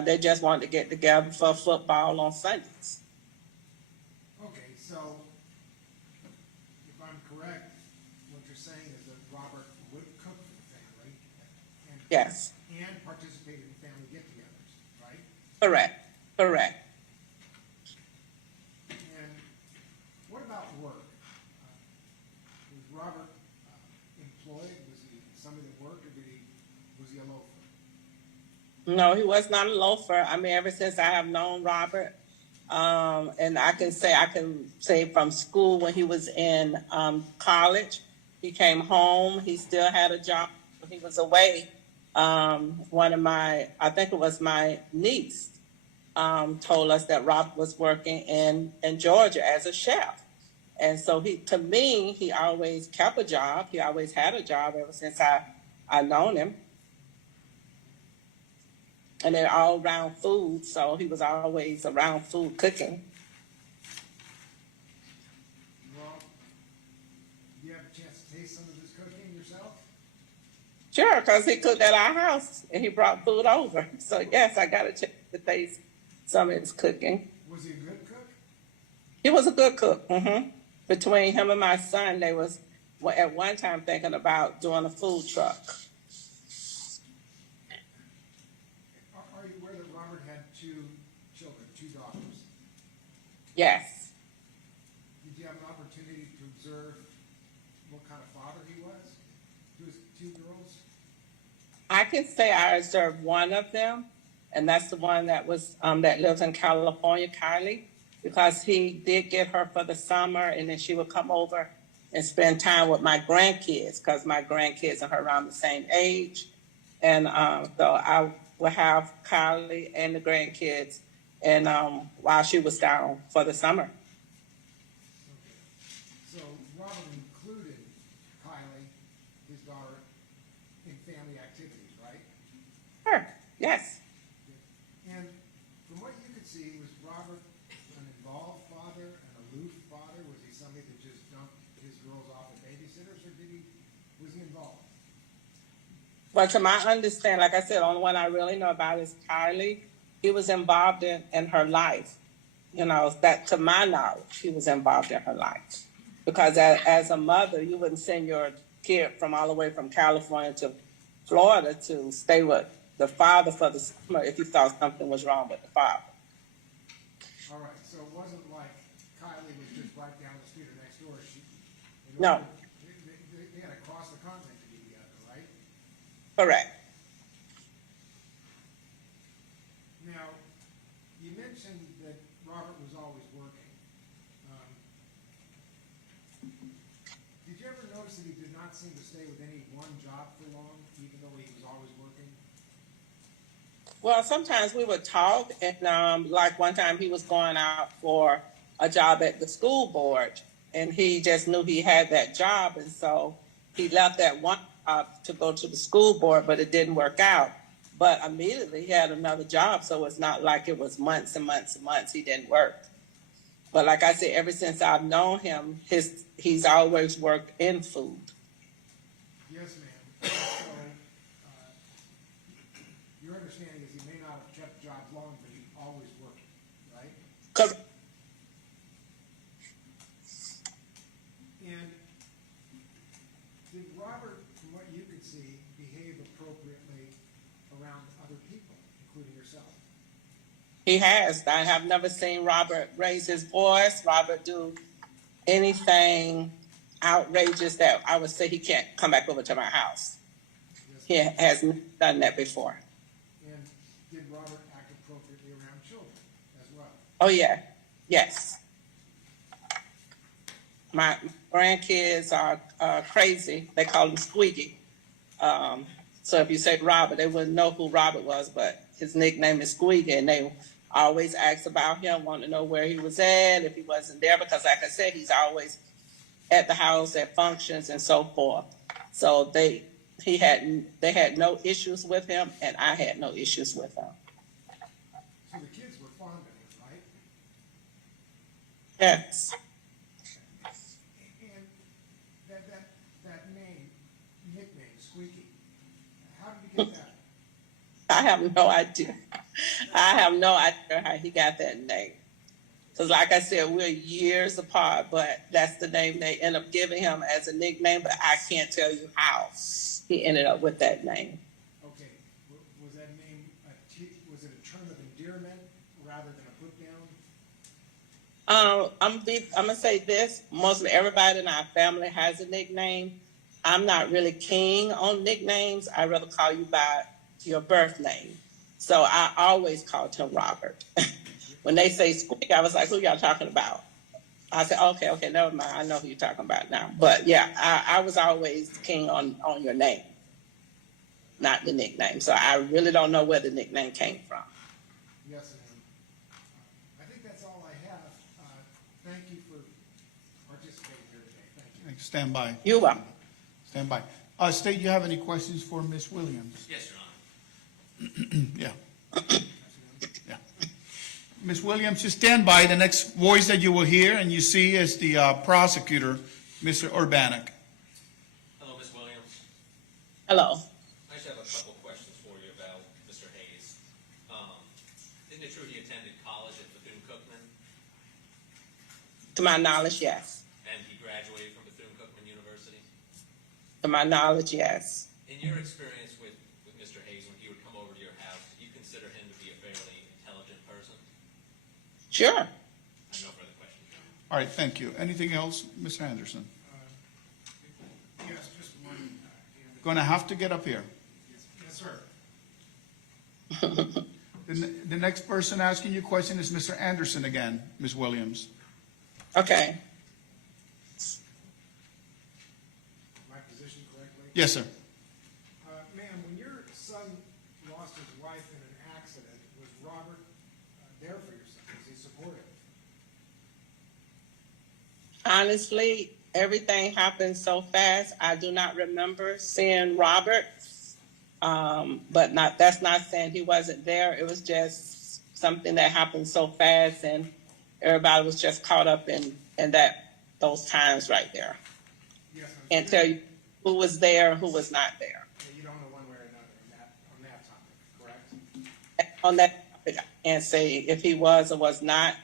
They just wanted to get together for football on Sundays. Okay, so if I'm correct, what you're saying is that Robert would cook for the family and Yes, and participate in family get-togethers, right? correct. And what about work? Was Robert employed? Was he somebody that worked, or was he a loafer? No, he was not a loafer. I mean, ever since I have known Robert, and I can say from school when he was in college, he came home. He still had a job. He was away. I think it was my niece, told us that Robert was working in Georgia as a chef. And so to me, he always kept a job. He always had a job ever since I known him. And they're all around food, so he was always around food cooking. Well, do you have a chance to taste some of his cooking yourself? Sure, because he cooked at our house and he brought food over. So yes, I got a chance to taste some of his cooking. Was he a good cook? He was a good cook. Between him and my son, they was at one time thinking about doing a food truck. Are you aware that Robert had two children, two daughters? Yes. Did you have an opportunity to observe what kind of father he was to his two girls? I can say I observed one of them, and that's the one that was that lives in California, Kylie. because he did get her for the summer, and then she would come over and spend time with my grandkids, because my grandkids and her around the same age. And so I would have Kylie and the grandkids, and while she was down for the summer. So Robert included Kylie, his daughter, in family activities, right? Sure, yes. And from what you could see, was Robert an involved father, an aloof father? Was he somebody that just dumped his girls off at babysitters, or was he involved? But to my understanding, like I said, the only one I really know about is Kylie. He was involved in her life. You know, that to my knowledge, he was involved in her life. Because as a mother, you wouldn't send your kid from all the way from California to Florida to stay with the father for the summer if you thought something was wrong with the father. All right, so it wasn't like Kylie was just right down the street or next door. No. They had to cross the continent to be together, right? Correct. Now, you mentioned that Robert was always working. Did you ever notice that he did not seem to stay with any one job for long, even though he was always working? Well, sometimes we would talk, and like one time he was going out for a job at the school board, and he just knew he had that job, and so he left that one job to go to the school board, but it didn't work out. But immediately he had another job, so it's not like it was months and months and months he didn't work. But like I said, ever since I've known him, he's always worked in food. Yes, ma'am. So, your understanding is he may not have kept jobs long, but he always worked, right? Correct. And did Robert, from what you could see, behave appropriately around other people, including yourself? He has. I have never seen Robert raise his voice, Robert do anything outrageous that I would say he can't come back over to my house. He has done that before. And did Robert act appropriately around children as well? Oh, yeah. Yes. My grandkids are crazy. They call him Squeaky. So if you say Robert, they wouldn't know who Robert was, but his nickname is Squeaky, and they always ask about him, want to know where he was at, if he wasn't there, because like I said, he's always at the house, at functions, and so forth. So they had no issues with him, and I had no issues with him. So the kids were fond of him, right? Yes. And that nickname, Squeaky, how did he get that? I have no idea. I have no idea how he got that name. Because like I said, we're years apart, but that's the name they end up giving him as a nickname, but I can't tell you how he ended up with that name. Okay, was that name, was it a term of endearment rather than a put down? I'm gonna say this, mostly everybody in our family has a nickname. I'm not really keen on nicknames. I'd rather call you by your birth name. So I always called him Robert. When they say Squeak, I was like, who y'all talking about? I said, okay, never mind. I know who you're talking about now. But yeah, I was always keen on your name, not the nickname. So I really don't know where the nickname came from. Yes, ma'am. I think that's all I have. Thank you for participating here today. Thank you. Stand by. You're welcome. Stand by. State, you have any questions for Ms. Williams? Yes, Your Honor. Yeah. Yeah. Ms. Williams, just stand by. The next voice that you will hear and you see is the prosecutor, Mr. Urbanak. Hello, Ms. Williams. Hello. I just have a couple questions for you about Mr. Hayes. Isn't it true he attended college at Bethune-Cookman? To my knowledge, yes. And he graduated from Bethune-Cookman University? To my knowledge, yes. In your experience with Mr. Hayes, when he would come over to your house, did you consider him to be a fairly intelligent person? Sure. I have no further questions, Your Honor. All right, thank you. Anything else, Mr. Anderson? Yes, just one. Going to have to get up here. Yes, sir. The next person asking you a question is Mr. Anderson again, Ms. Williams. Okay. My position correctly? Yes, sir. Ma'am, when your son lost his wife in an accident, was Robert there for your son? Was he supportive? Honestly, everything happened so fast. I do not remember seeing Robert. But that's not saying he wasn't there. It was just something that happened so fast, and everybody was just caught up in those times right there. Yes, Can't tell you who was there and who was not there. you don't know one way or another on that topic, correct? On that topic, I can't say if he was or was not.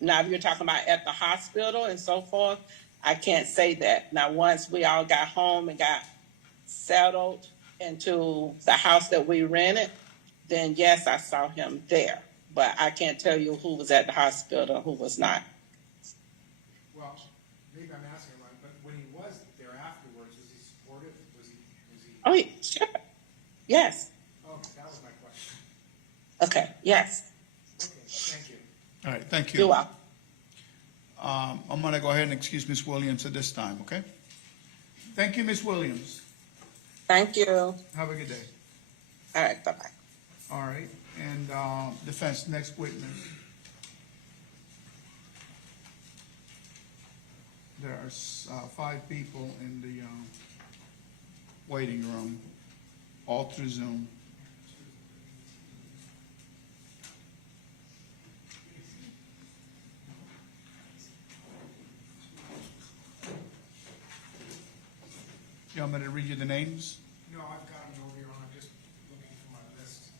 Now, if you're talking about at the hospital and so forth, I can't say that. Now, once we all got home and got settled into the house that we rented, then yes, I saw him there. But I can't tell you who was at the hospital and who was not. Well, maybe I'm asking wrong, but when he was there afterwards, was he supportive? Was he? Oh, yeah, sure. Yes. Oh, that was my question. Okay, yes. Okay, thank you. All right, thank You're you. welcome. I'm going to go ahead and excuse Ms. Williams at this time, okay? Thank you, Ms. Williams. Thank you. Have a good day. All right, bye-bye. All right, and defense, next witness. There are 5 people in the waiting room, all through Zoom. You want me to read you the names? No, I've got him over here. I'm just looking for my list.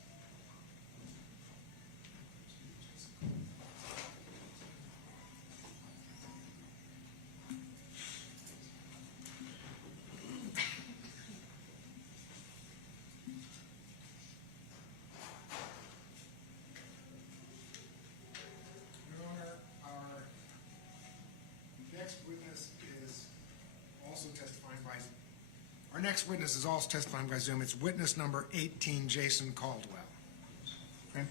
Your Honor, our next witness is also testifying by Our next witness is also testifying by Zoom. It's witness number 18, Jason Caldwell. Okay.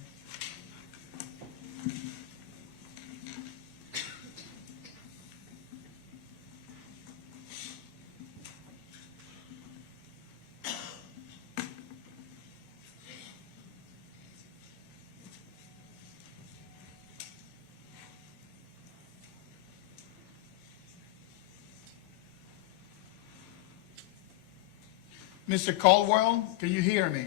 Mr. Caldwell, can you hear me?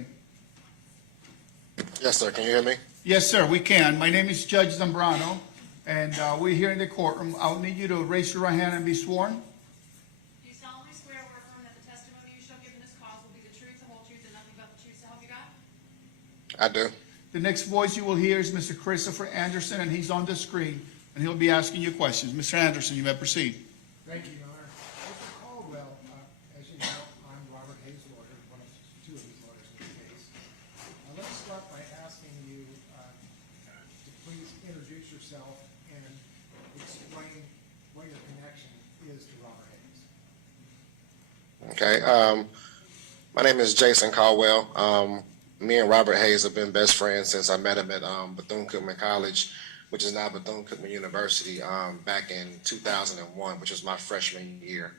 Yes, sir. Can you hear me? Yes, sir, we can. My name is Judge Zambrano, and we're here in the courtroom. I'll need you to raise your right hand and be sworn. Do you solemnly swear or affirm that the testimony you shall give in this cause will be the truth, the whole truth, and nothing but the truth, so help you God? I do. The next voice you will hear is Mr. Christopher Anderson, and he's on the screen, and he'll be asking you questions. Mr. Anderson, you may proceed. Thank you, Your Honor. Mr. Caldwell, as you know, I'm Robert Hayes' lawyer, one of 2 of his lawyers in this case. Let me start by asking you to please introduce yourself and explain what your connection is to Robert Hayes. Okay. My name is Jason Caldwell. Me and Robert Hayes have been best friends since I met him at Bethune-Cookman College, which is now Bethune-Cookman University, back in 2001, which was my freshman year.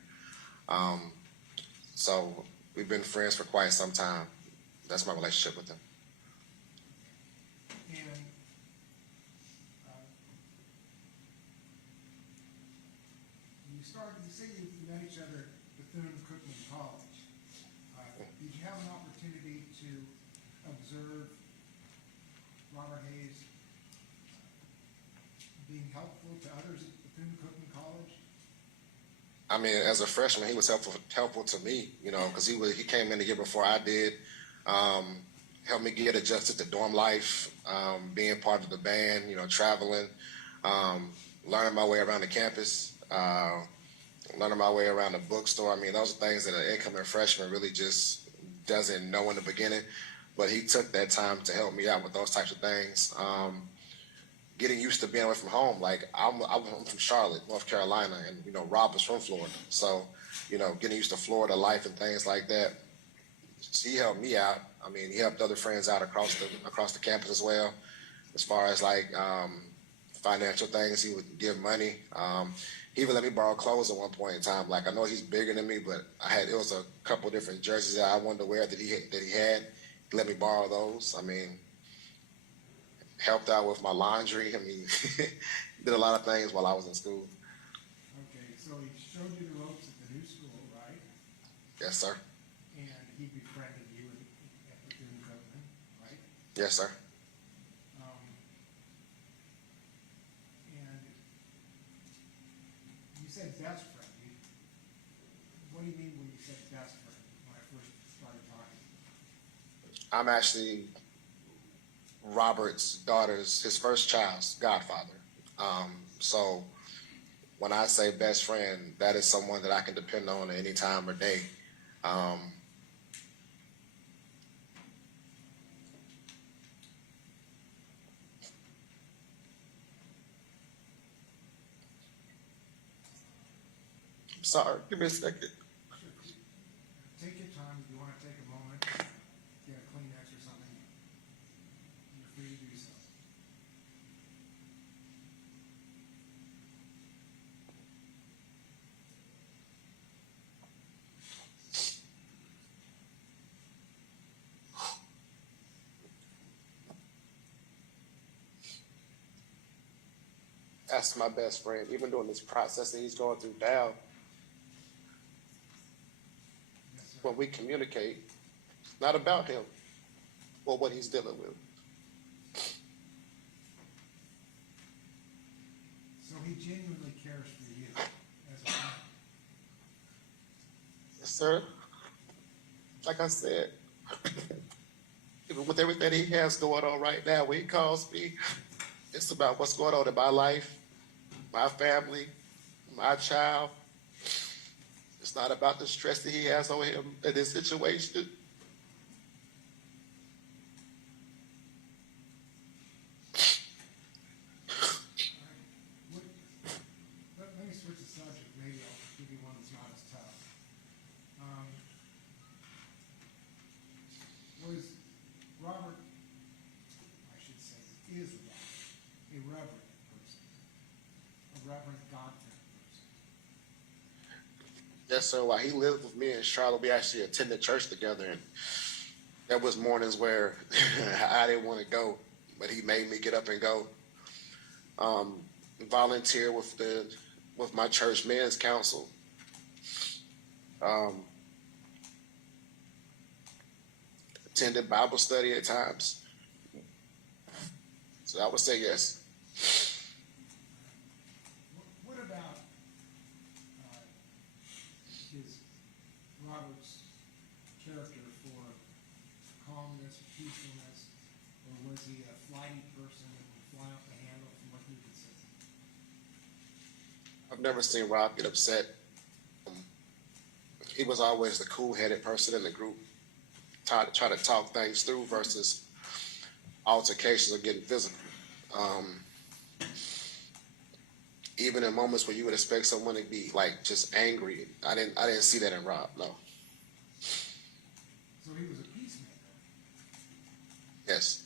So we've been friends for quite some time. That's my relationship with him. And you say you met each other at Bethune-Cookman College. Did you have an opportunity to observe Robert Hayes being helpful to others at Bethune-Cookman College? I mean, as a freshman, he was helpful to me, you know, because he came in the year before I did, helped me get adjusted to dorm life, being part of the band, you know, traveling, learning my way around the campus, learning my way around the bookstore. I mean, those are things that an incoming freshman really just doesn't know in the beginning. But he took that time to help me out with those types of things. Getting used to being away from home. Like, I'm from Charlotte, North Carolina, and, you know, Rob is from Florida. So, you know, getting used to Florida life and things like that, he helped me out. I mean, he helped other friends out across the campus as well, as far as like financial things. He would give money. He even let me borrow clothes at one point in time. Like, I know he's bigger than me, but it was a couple different jerseys that I wanted to wear that he had. He let me borrow those. I mean, helped out with my laundry. I mean, did a lot of things while I was in school. Okay, so he showed you the ropes at the new school, right? Yes, sir. And he befriended you at the new covenant, right? Yes, sir. And you said best friend. What do you mean when you said best friend, when I first started talking? I'm actually Robert's daughter's, his first child's godfather. So when I say best friend, that is someone that I can depend on at any time or day. I'm sorry, give me a second. Take your time. If you want to take a moment, get a Kleenex or something, you're free to do so. That's my best friend. Even during this process that he's going through now, when we communicate, it's not about him or what he's dealing with. So he genuinely cares for you as a friend. Yes, sir. Like I said, even with everything he has going on right now, when he calls me, it's about what's going on in my life, my family, my child. It's not about the stress that he has on him in this situation. Let me switch the subject. Maybe I'll give you one that's not as tough. Was Robert, I should say, is Robert, a reverent person, a reverent God-fearing person? Yes, sir. While he lived with me in Charlotte, we actually attended church together, and there was mornings where I didn't want to go, but he made me get up and go. Volunteer with my church men's council. Attended Bible study at times. So I would say yes. What about Robert's character for calmness, peacefulness, or was he a flighty person that would fly off the handle from what you could see? I've never seen Rob get upset. He was always the cool-headed person in the group, try to talk things through versus altercations or getting physical. Even in moments where you would expect someone to be like just angry, I didn't see that in Rob. No. So he was a peacemaker. Yes.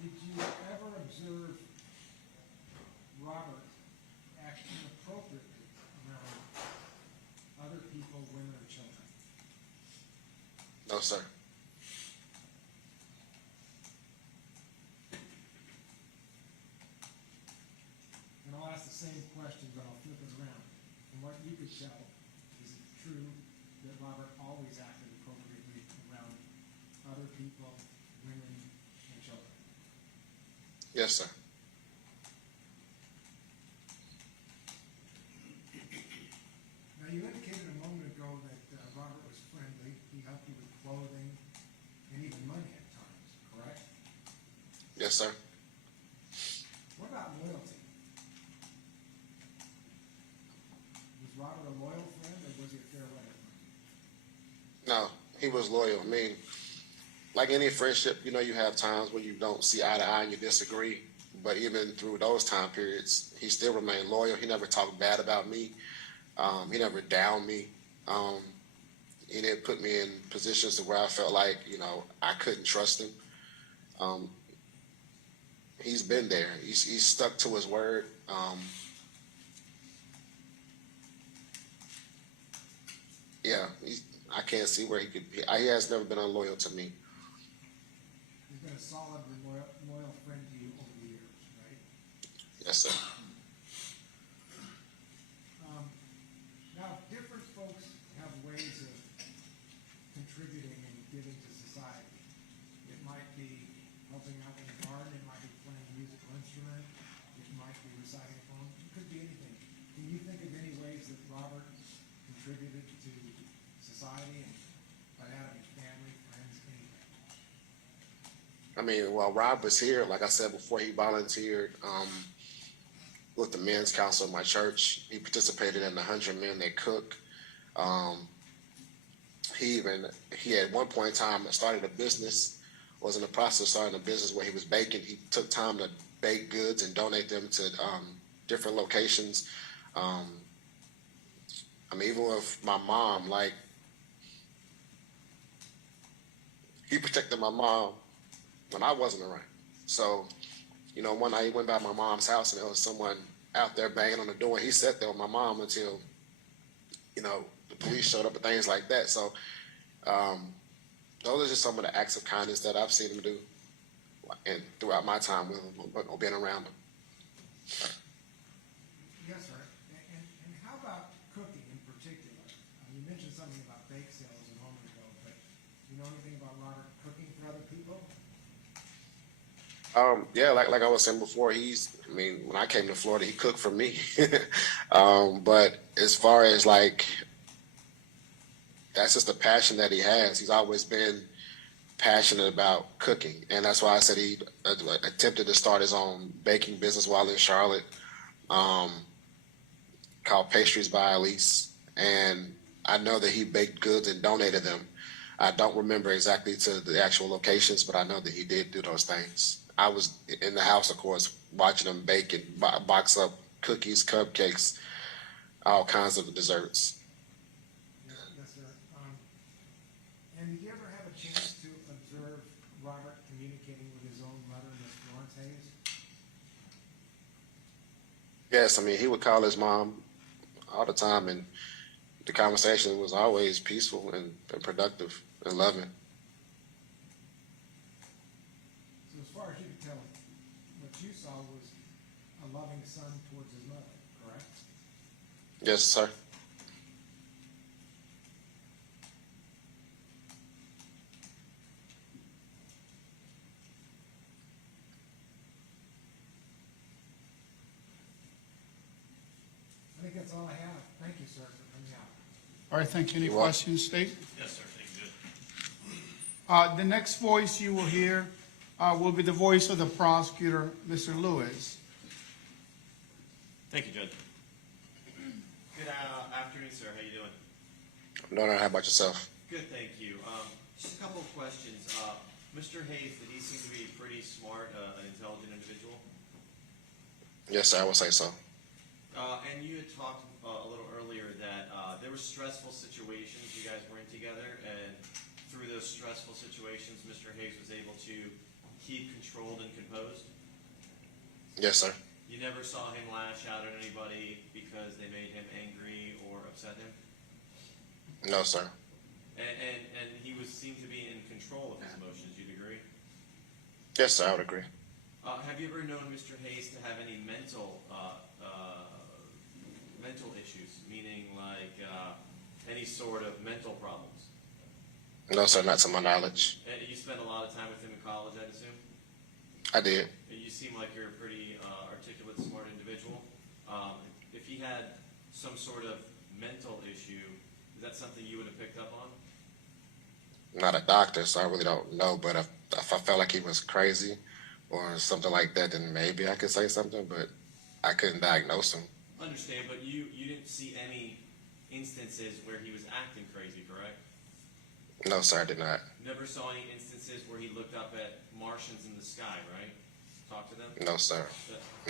Did you ever observe Robert acting appropriately around other people, women, or children? No, sir. And I'll ask the same question, but I'll flip it around. From what you could tell, is it true that Robert always acted appropriately around other people, women, and children? Yes, sir. Now, you indicated a moment ago that Robert was friendly. He helped you with clothing and even money at times, correct? Yes, sir. What about loyalty? Was Robert a loyal friend, or was he a fair weather friend? No, he was loyal. I mean, like any friendship, you have times where you don't see eye to eye and you disagree. but even through those time periods, he still remained loyal. He never talked bad about me. He never downed me. He didn't put me in positions to where I felt like, you know, I couldn't trust him. He's been there. He's stuck to his word. Yeah, I can't see where he could be. He has never been unloyal to me. He's been a solid, loyal friend to you over the years, right? Yes, sir. Now, different folks have ways of contributing and giving to society. It might be helping out in the garden, it might be playing a musical instrument, it might be reciting a poem, it could be anything. Can you think of any ways that Robert contributed to society, and by that I mean family, friends, anything? I mean, while Rob was here, like I said before, he volunteered with the men's council of my church. He participated in the 100 Men That Cook. He at one point in time started a business, was in the process of starting a business where he was baking. He took time to bake goods and donate them to different locations. I mean, even with my mom, like, he protected my mom when I wasn't around. So, you know, one night he went by my mom's house and there was someone out there banging on the door. He sat there with my mom until, you know, the police showed up and things like that. So, those are just some of the acts of kindness that I've seen him do, and throughout my time with him or being around him. Yes, sir. And how about cooking in particular? You mentioned something about bake sales a moment ago, but do you know anything about Robert cooking for other people? Yeah, like I was saying before, I mean, when I came to Florida, he cooked for me. But as far as like, that's just a passion that he has. He's always been passionate about cooking. And that's why I said he attempted to start his own baking business while in Charlotte, called Pastries by Elise. And I know that he baked goods and donated them. I don't remember exactly to the actual locations, but I know that he did do those things. I was in the house, of course, watching him bake and box up cookies, cupcakes, all kinds of desserts. Yes, sir. And did you ever have a chance to observe Robert communicating with his own mother, Miss Florence Hayes? Yes, I mean, he would call his mom all the time, and the conversation was always peaceful and productive and loving. So as far as you could tell, what you saw was a loving son towards his mother, correct? Yes, sir. I think that's all I have. Thank you, sir, for coming out. All right, thank you. Any You're welcome. questions, State? Yes, sir, thank you, Judge. The next voice you will hear will be the voice of the prosecutor, Mr. Lewis. Thank you, Judge. Good afternoon, sir. How you doing? No, how about yourself? Good, thank you. Just a couple of questions. Mr. Hayes, did he seem to be pretty smart, an intelligent individual? Yes, sir, I would say so. And you had talked a little earlier that there were stressful situations you guys were in together, and through those stressful situations, Mr. Hayes was able to keep controlled and composed? Yes, sir. You never saw him lash out at anybody because they made him angry or upset him? No, sir. And he seemed to be in control of his emotions, you'd agree? Yes, sir, I would agree. Have you ever known Mr. Hayes to have any mental issues, meaning like any sort of mental problems? No, sir, not to my knowledge. And you spent a lot of time with him in college, I'd assume? I did. You seem like you're a pretty articulate, smart individual. If he had some sort of mental issue, is that something you would have picked up on? Not a doctor, so I really don't know, but if I felt like he was crazy or something like that, then maybe I could say something, but I couldn't diagnose him. Understand, but you didn't see any instances where he was acting crazy, correct? No, sir, I did not. Never saw any instances where he looked up at Martians in the sky, right? talk to them? No, sir.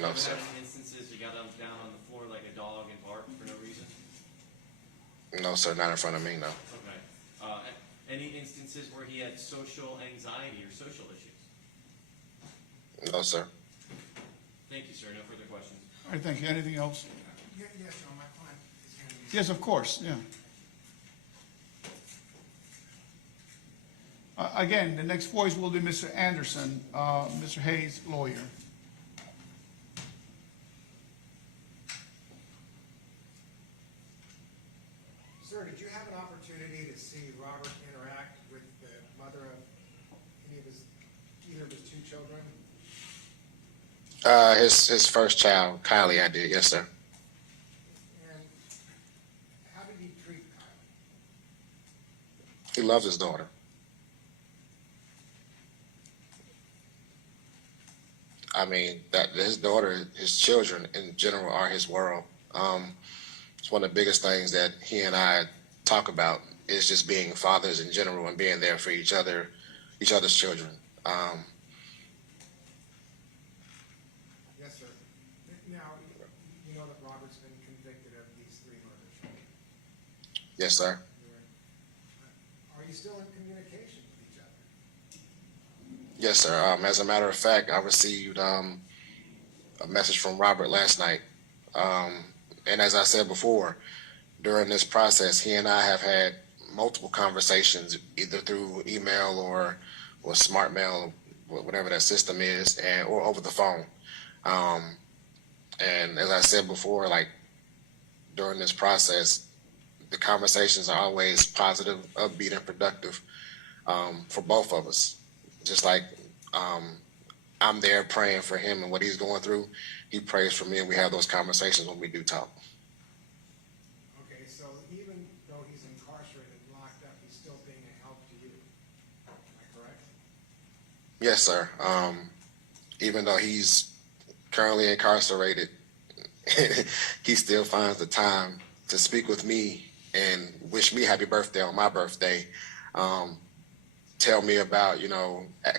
No, sir. Have you had any instances you got them down on the floor like a dog and barked for no reason? No, sir, not in front of me, no. Okay. Any instances where he had social anxiety or social issues? No, sir. Thank you, sir. No further questions. All right, thank you. Anything else? Yes, no, my client is handling. Yes, of course, yeah. Again, the next voice will be Mr. Anderson, Mr. Hayes, lawyer. Sir, did you have an opportunity to see Robert interact with the mother of either of his two children? His first child, Kylie, I did, yes, sir. And how did he treat Kyle? He loves his daughter. I mean, that his daughter, his children in general are his world. It's one of the biggest things that he and I talk about is just being fathers in general and being there for each other's children. Yes, sir. Now, you know that Robert's been convicted of these 3 murders, right? Yes, sir. Are you still in communication with each other? Yes, sir. As a matter of fact, I received a message from Robert last night. And as I said before, during this process, he and I have had multiple conversations, either through email or smart mail, whatever that system is, or over the phone. And as I said before, like during this process, the conversations are always positive, upbeat, and productive for both of us. Just like I'm there praying for him and what he's going through, he prays for me, and we have those conversations when we do talk. Okay, so even though he's incarcerated, locked up, he's still being a help to you. Am I correct? Yes, sir. Even though he's currently incarcerated, he still finds the time to speak with me and wish me happy birthday on my birthday. Tell me about,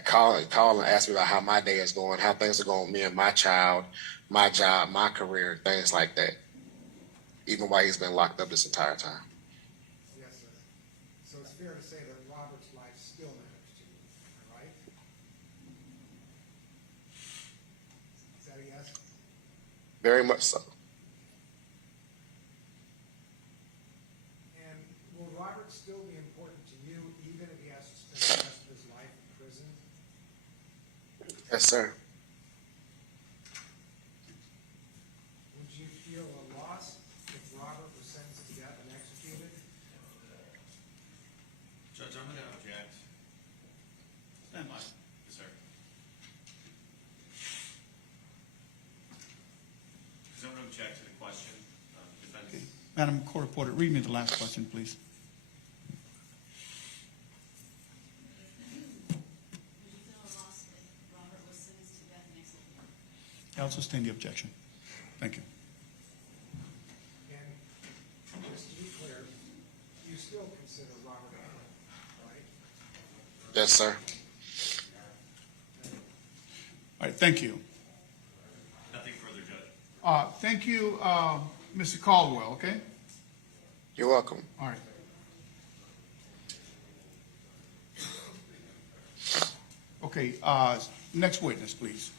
call and ask me about how my day is going, how things are going with me and my child, my job, my career, things like that. Even while he's been locked up this entire time. Yes, sir. So it's fair to say that Robert's life still matters to you, am I right? Is that a yes? Very much so. And will Robert still be important to you even if he has to spend the rest of his life in prison? Yes, sir. Would you feel a loss if Robert was sentenced to death and executed? Judge, I'm going to object. Stand by. Yes, sir. Because I'm going to object to the question of defendant. Madam Court Reporter, read me the last question, please. Would you feel a loss if Robert was sentenced to death and executed? I'll sustain the objection. Thank you. And just to be clear, you still consider Robert a friend, right? Yes, sir. All right, thank you. Nothing further, Judge. Thank you, Mr. Caldwell, okay? You're welcome. All right. Okay, next witness, please.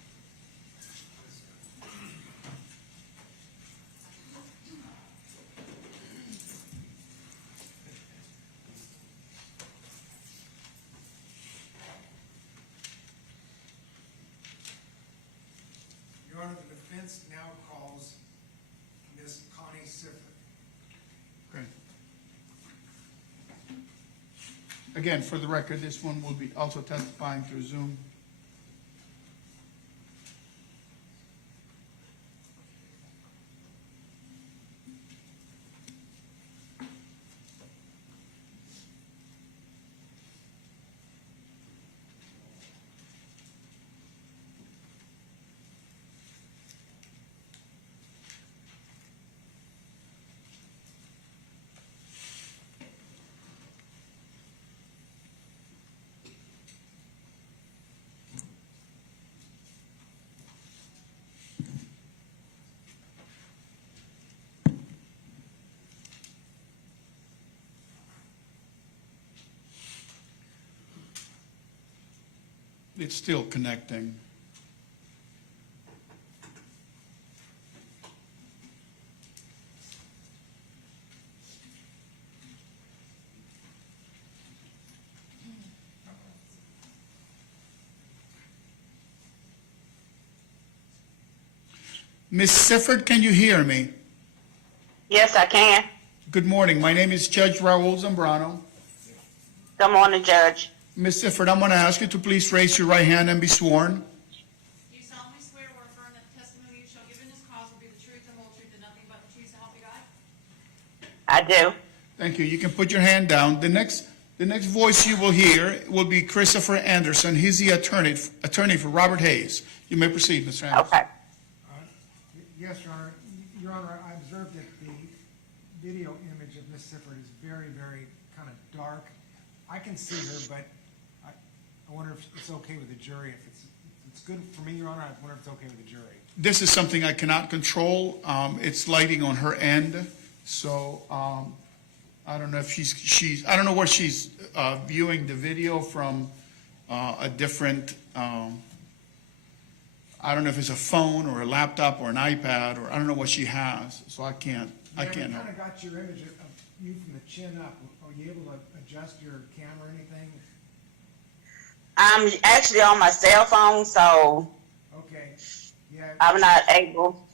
Your Honor, the defense now calls Ms. Connie Sifford. Okay. Again, for the record, this one will be also testifying through Zoom. It's still connecting. Ms. Sifford, can you hear me? Yes, I can. Good morning. My name is Judge Raul Zambrano. Good morning, Judge. Ms. Sifford, I'm going to ask you to please raise your right hand and be sworn. Do you solemnly swear or affirm that the testimony you shall give in this cause will be the truth, the whole truth, and nothing but the truth, so help you God? I do. Thank you. You can put your hand down. The next voice you will hear will be Christopher Anderson. He's the attorney for Robert Hayes. You may proceed, Mr. Anderson. Okay. Yes, Your Honor. Your Honor, I observed that the video image of Miss Sifford is very, very kind of dark. I can see her, but I wonder if it's okay with the jury. If it's good for me, Your Honor, I wonder if it's okay with the jury. This is something I cannot control. It's lighting on her end, so I don't know if she's I don't know where she's viewing the video from a different. I don't know if it's a phone or a laptop or an iPad, or I don't know what she has, so I can't I help. kind of got your image of you from the chin up. Are you able to adjust your camera or anything? I'm actually on my cell phone, so Okay. Yeah. I'm not able.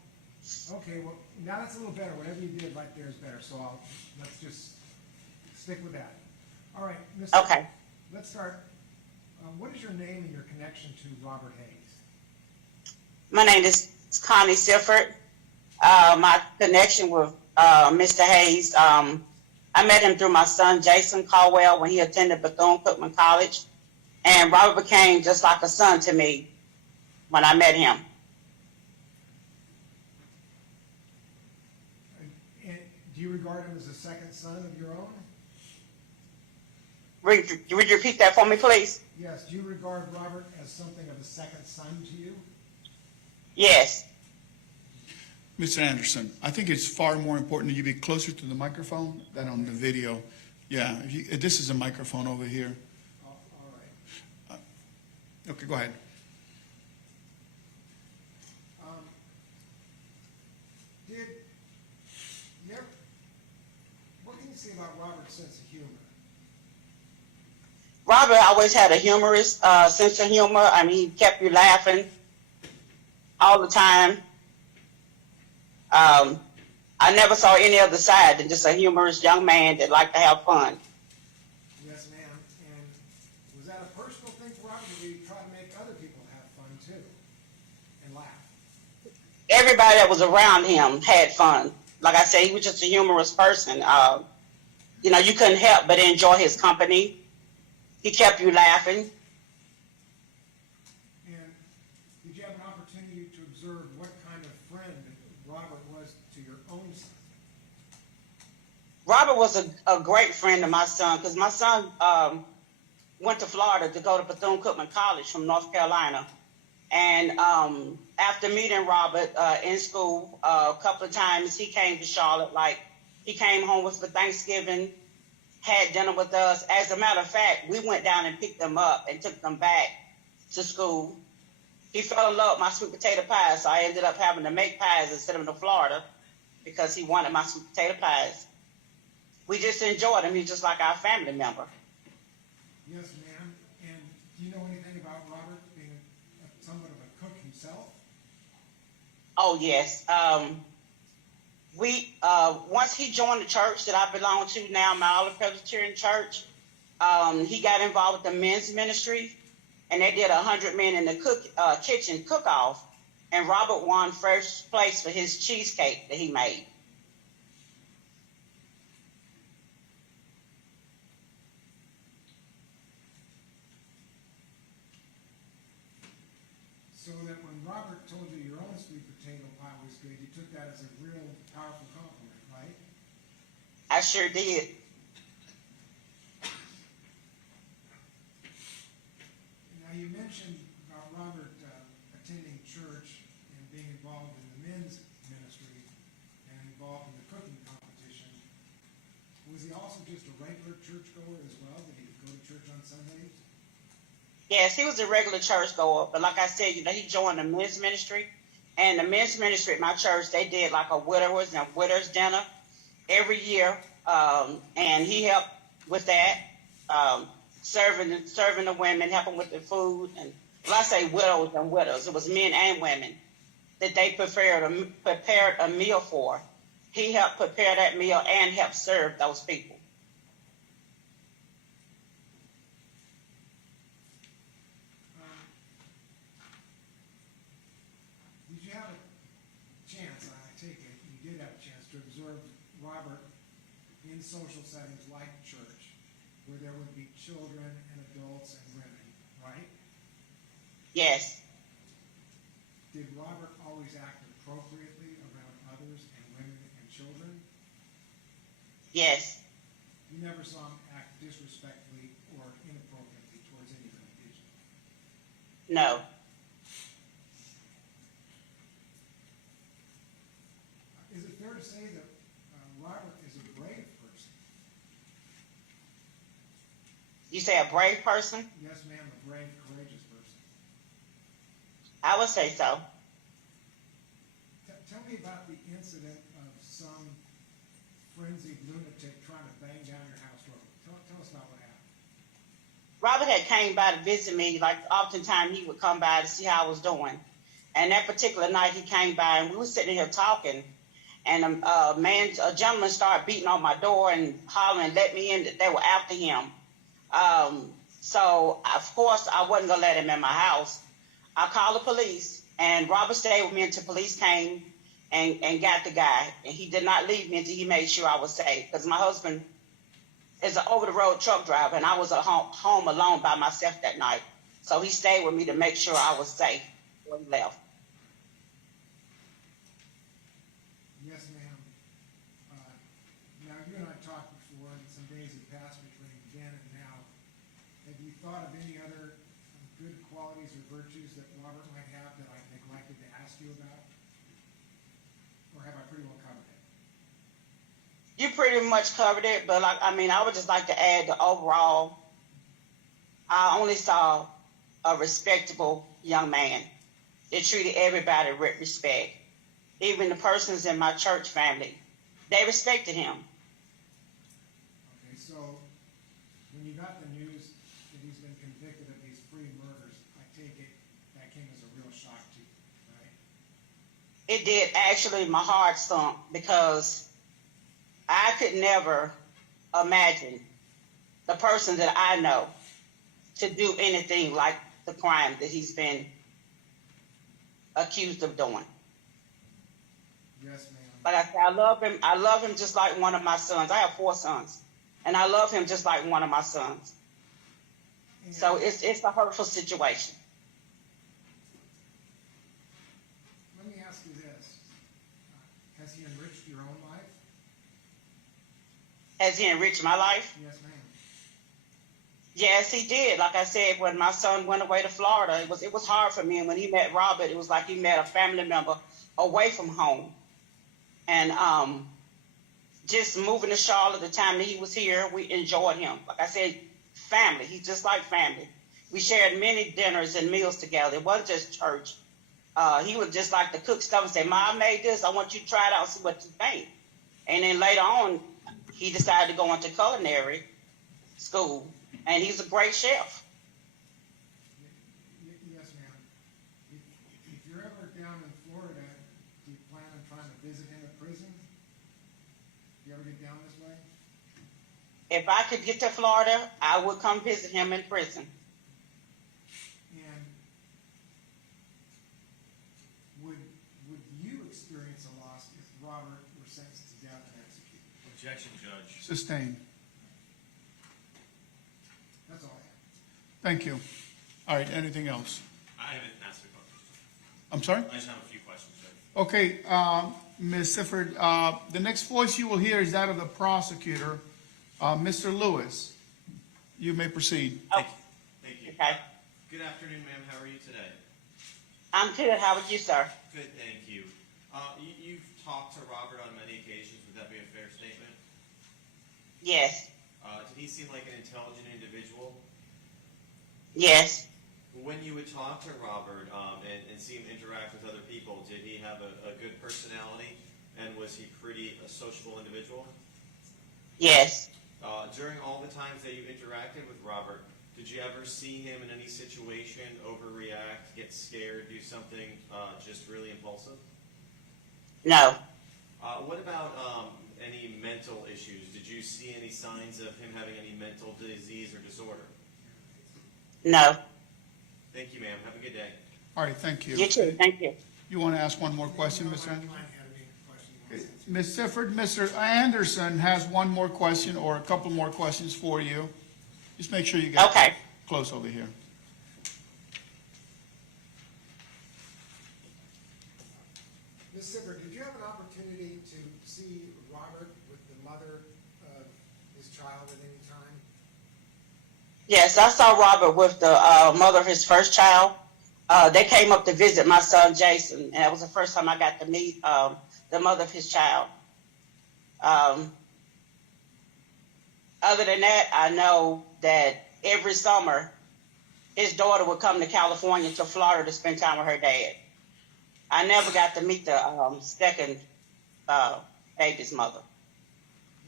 Okay. Well, now that's a little better. Whatever you did right there is better. So let's just stick with that. All right, Mr. Okay. Let's start. What is your name and your connection to Robert Hayes? My name is Connie Sifford. My connection with Mr. Hayes, I met him through my son, Jason Caldwell, when he attended Bethune-Cookman College. And Robert became just like a son to me when I met him. And do you regard him as a second son of your own? Would you repeat that for me, please? Yes. Do you regard Robert as something of a second son to you? Yes. Mr. Anderson, I think it's far more important that you be closer to the microphone than on the video. Yeah, this is a microphone over here. All right. Okay, go ahead. What can you say about Robert's sense of humor? Robert always had a humorous sense of humor. I mean, he kept you laughing all the time. I never saw any other side than just a humorous young man that liked to have fun. Yes, ma'am. And was that a personal thing for Robert, or did he try to make other people have fun too and laugh? Everybody that was around him had fun. Like I said, he was just a humorous person. You know, you couldn't help but enjoy his company. He kept you laughing. And did you have an opportunity to observe what kind of friend Robert was to your own son? Robert was a great friend of my son, because my son went to Florida to go to Bethune-Cookman College from North Carolina. And after meeting Robert in school a couple of times, he came to Charlotte. Like, he came home with for Thanksgiving, had dinner with us. As a matter of fact, we went down and picked them up and took them back to school. He fell in love with my sweet potato pies, so I ended up having to make pies instead of the Florida because he wanted my sweet potato pies. We just enjoyed him. He's just like our family member. Yes, ma'am. And do you know anything about Robert being somewhat of a cook himself? Oh, yes. Once he joined the church that I belong to now, my Olive Presbyterian Church, he got involved with the men's ministry, and they did 100 men in the kitchen cook-off, and Robert won first place for his cheesecake that he made. So that when Robert told you your own sweet potato pie was good, you took that as a real powerful compliment, right? I sure did. Now, you mentioned about Robert attending church and being involved in the men's ministry and involved in the cooking competition. Was he also just a regular churchgoer as well? Did he go to church on Sundays? Yes, he was a regular churchgoer, but like I said, he joined the men's ministry. And the men's ministry at my church, they did like a widowers and widows dinner every year. And he helped with that, serving the women, helping with the food. And when I say widows and widows, it was men and women that they prepared a meal for. He helped prepare that meal and helped serve those people. Did you have a chance, I take it, you did have a chance to observe Robert in social settings like church, where there would be children and adults and women, right? Yes. Did Robert always act appropriately around others and women and children? Yes. You never saw him act disrespectfully or inappropriately towards anybody, did you? No. Is it fair to say that Robert is a brave person? You say a brave person? Yes, ma'am, a brave, courageous person. I would say so. Tell me about the incident of some frenzied lunatic trying to bang down your house door. Tell us about what happened. Robert had came by to visit me, like oftentimes he would come by to see how I was doing. And that particular night he came by and we were sitting here talking, and a gentleman started beating on my door and hollering, let me in, that they were after him. So of course I wasn't gonna let him in my house. I called the police, and Robert stayed with me until police came and got the guy. And he did not leave me until he made sure I was safe, because my husband is an over-the-road truck driver, and I was at home alone by myself that night. So he stayed with me to make sure I was safe before he left. Yes, ma'am. Now, you and I talked before, and some days have passed between then and now. Have you thought of any other good qualities or virtues that Robert might have that I neglected to ask you about? Or have I pretty well covered it? You pretty much covered it, but I would just like to add the overall, I only saw a respectable young man that treated everybody with respect. Even the persons in my church family, they respected him. Okay, so when you got the news that he's been convicted of these 3 murders, I take it that came as a real shock to you, right? It did. Actually, my heart sunk, because I could never imagine the person that I know to do anything like the crime that he's been accused of doing. Yes, ma'am. Like I said, I love him. I love him just like one of my sons. I have 4 sons, and I love him just like one of my sons. So it's a hurtful situation. Let me ask you this. Has he enriched your own life? Has he enriched my life? Yes, ma'am. Yes, he did. Like I said, when my son went away to Florida, it was hard for me. And when he met Robert, it was like he met a family member away from home. And just moving to Charlotte the time that he was here, we enjoyed him. Like I said, family. He's just like family. We shared many dinners and meals together. It wasn't just church. He would just like to cook stuff and say, Mom, I made this. I want you to try it out and see what you think. And then later on, he decided to go into culinary school. And he's a great chef. Yes, ma'am. If you're ever down in Florida, do you plan on trying to visit him at prison? Do you ever get down this way? If I could get to Florida, I would come visit him in prison. And would you experience a loss if Robert were sentenced to death and executed? Objection, Judge. Sustained. That's all I have. Thank you. All right, anything else? I haven't asked a question. I'm sorry? I just have a few questions, Judge. Okay, Ms. Sifford, the next voice you will hear is that of the prosecutor, Mr. Lewis. You may proceed. Thank you. Okay. Good afternoon, ma'am. How are you today? I'm good. How are you, sir? Good, thank you. You've talked to Robert on many occasions. Would that be a fair statement? Yes. Did he seem like an intelligent individual? Yes. when you would talk to Robert and see him interact with other people, did he have a good personality, and was he pretty a sociable individual? Yes. During all the times that you interacted with Robert, did you ever see him in any situation overreact, get scared, do something just really impulsive? No. What about any mental issues? Did you see any signs of him having any mental disease or disorder? No. Thank you, ma'am. Have a good day. All right, thank you. You too. Thank you. You want to ask one more question, Mr. Anderson? Ms. Sifford, Mr. Anderson has one more question or a couple more questions for you. Just make sure you get Okay. close over here. Ms. Sifford, did you have an opportunity to see Robert with the mother of his child at any time? Yes, I saw Robert with the mother of his first child. They came up to visit my son Jason, and that was the first time I got to meet the mother of his child. Other than that, I know that every summer his daughter would come to California, to Florida, to spend time with her dad. I never got to meet the second baby's mother.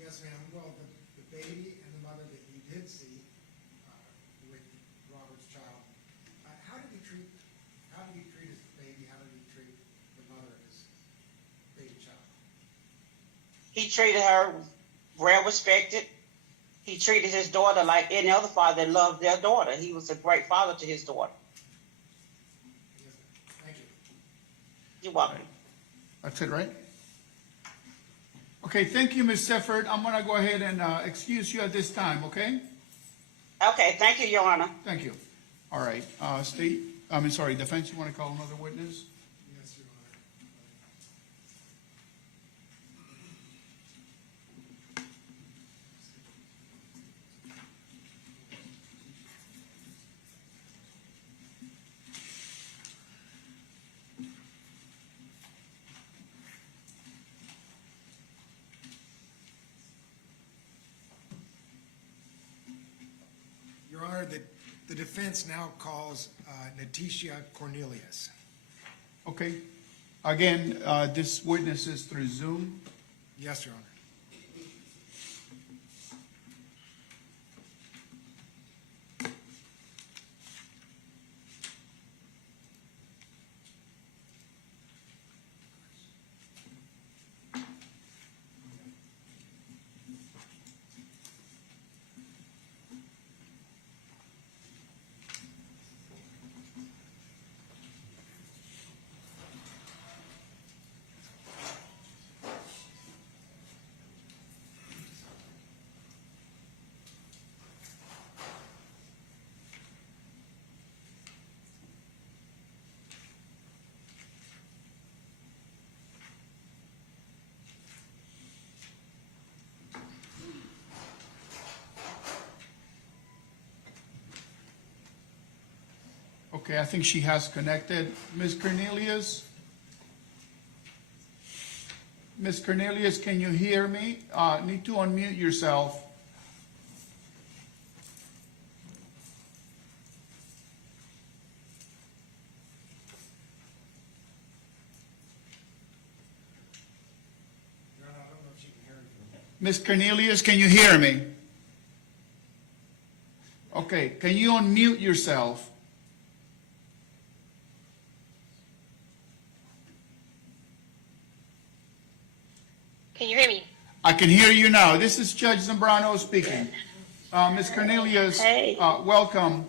Yes, ma'am. Well, the baby and the mother that you did see with Robert's child, how did he treat his baby? How did he treat the mother of his baby child? He treated her well respected. He treated his daughter like any other father that loved their daughter. He was a great father to his daughter. Yes, thank you. You're welcome. That's it, right? Okay, thank you, Ms. Sifford. I'm going to go ahead and excuse you at this time, okay? Okay, thank you, Your Honor. Thank you. All right, defense, you want to call another witness? Yes, Your Honor. Your Honor, the defense now calls Latisha Cornelius. Okay. Again, this witness is through Zoom. Yes, Your Honor. Okay, I think she has connected. Ms. Cornelius? Ms. Cornelius, can you hear me? Need to unmute yourself. Your Honor, I don't know if she can hear me. Ms. Cornelius, can you hear me? Okay, can you unmute yourself? Can you hear me? I can hear you now. This is Judge Zambrano speaking. Ms. Cornelius, Hey. welcome.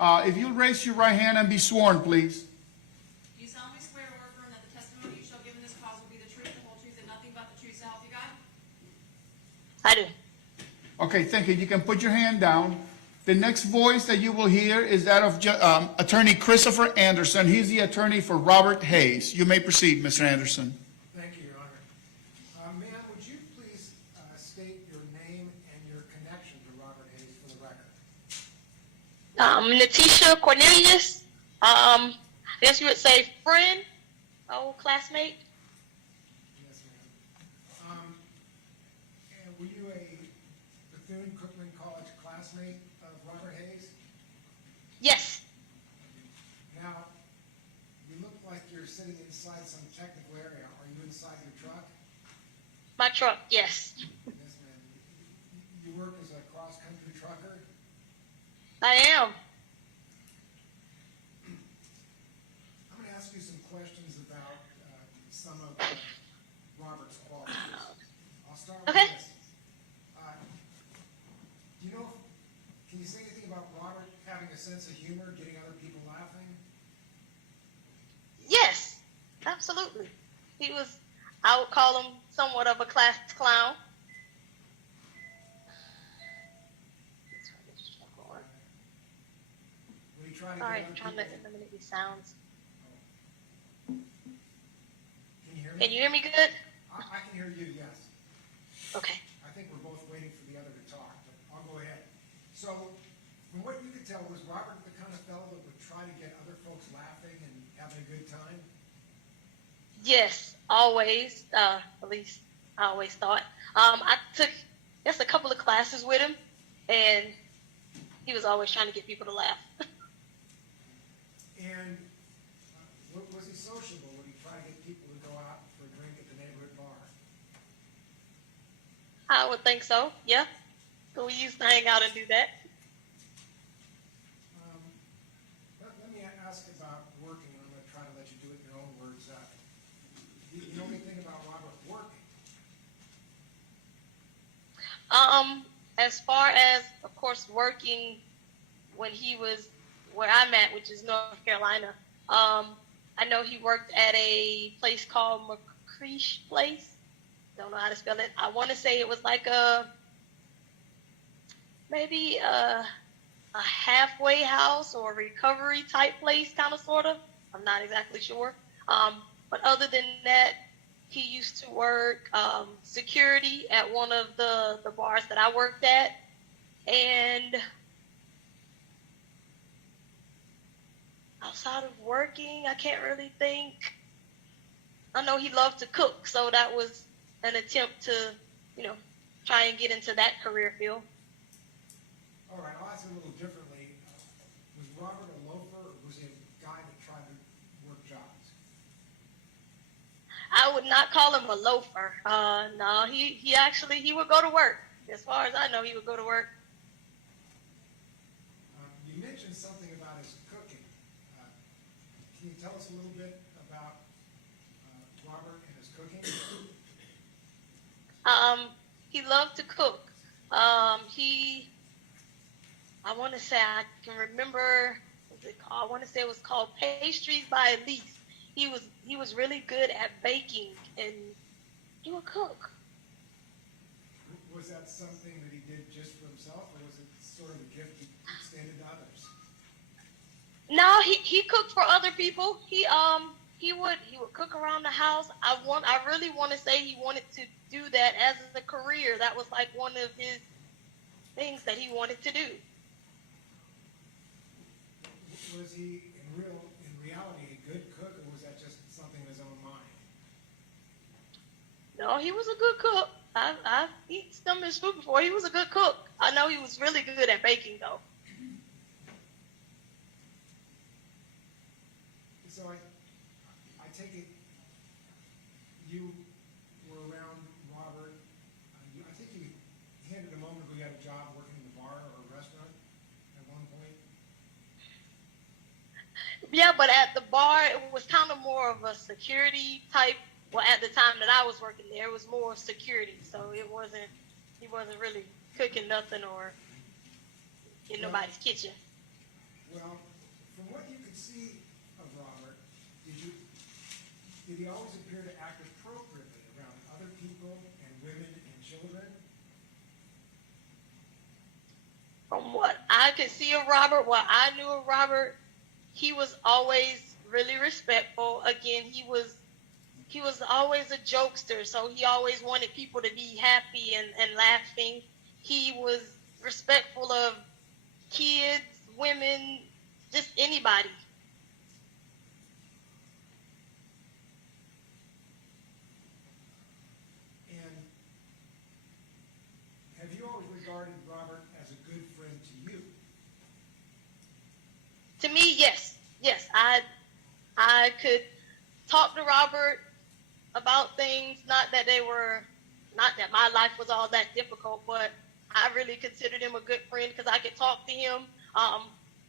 If you'll raise your right hand and be sworn, please. Do you solemnly swear or affirm that the testimony you shall give in this cause will be the truth, the whole truth, and nothing but the truth, so help you God? I do. Okay, thank you. You can put your hand down. The next voice that you will hear is that of Attorney Christopher Anderson. He's the attorney for Robert Hayes. You may proceed, Mr. Anderson. Thank you, Your Honor. Ma'am, would you please state your name and your connection to Robert Hayes for the record? Latisha Cornelius. I guess you would say friend, old classmate. Yes, ma'am. And were you a Bethune-Cookman College classmate of Robert Hayes? Yes. sitting inside some technical area. Are you inside your truck? My truck, yes. Yes, ma'am. You work as a cross-country trucker? I am. I'm going to ask you some questions about some of Robert's qualities. I'll start with Okay. this. Do you know, can you say anything about Robert having a sense of humor, getting other people laughing? Yes, absolutely. I would call him somewhat of a class clown. When he tried to Sorry, get I'm other trying to people, eliminate these sounds. can you hear me? Can you hear me good? I can hear you, yes. Okay. I think we're both waiting for the other to talk, but I'll go ahead. So, from what you could tell, was Robert the kind of fellow that would try to get other folks laughing and having a good time? Yes, always. At least I always thought. I took just a couple of classes with him, and he was always trying to get people to laugh. And was he sociable? Would he try to get people to go out for a drink at the neighborhood bar? I would think so. Yeah. So we used to hang out and do that. Let me ask about working. I'm going to try to let you do it in your own words. Do you know anything about Robert working? As far as, of course, working when he was where I'm at, which is North Carolina, I know he worked at a place called McCreesh Place. Don't know how to spell it. I want to say it was like maybe a halfway house or a recovery type place, kind of, sort of. I'm not exactly sure. But other than that, he used to work security at one of the bars that I worked at. And outside of working, I can't really think. I know he loved to cook, so that was an attempt to, try and get into that career field. All right, I'll ask it a little differently. Was Robert a loafer, or was he a guy that tried to work jobs? I would not call him a loafer. No, he would go to work. As far as I know, he would go to work. You mentioned something about his cooking. Can you tell us a little bit about Robert and his cooking? He loved to cook. I want to say, I can remember, what's it called? I want to say it was called Pastries by Elise. He was really good at baking, and he would cook. Was that something that he did just for himself, or was it sort of a gift he extended to others? No, he cooked for other people. He would cook around the house. I really want to say he wanted to do that as a career. That was like one of his things that he wanted to do. Was he in reality a good cook, or was that just something in his own mind? No, he was a good cook. I've eaten some of his food before. He was a good cook. I know he was really good at baking, though. So I take it you were around Robert. I think you hinted a moment ago you had a job working in the bar or a restaurant at one point. Yeah, but at the bar, it was kind of more of a security type. Well, at the time that I was working there, it was more security. So he wasn't really cooking nothing or in nobody's kitchen. Well, from what you could see of Robert, did he always appear to act appropriately around other people and women and children? From what I could see of Robert, what I knew of Robert, he was always really respectful. Again, he was always a jokester, so he always wanted people to be happy and laughing. He was respectful of kids, women, just anybody. And have you always regarded Robert as a good friend to you? To me, yes. Yes, I could talk to Robert about things. Not that my life was all that difficult, but I really considered him a good friend because I could talk to him.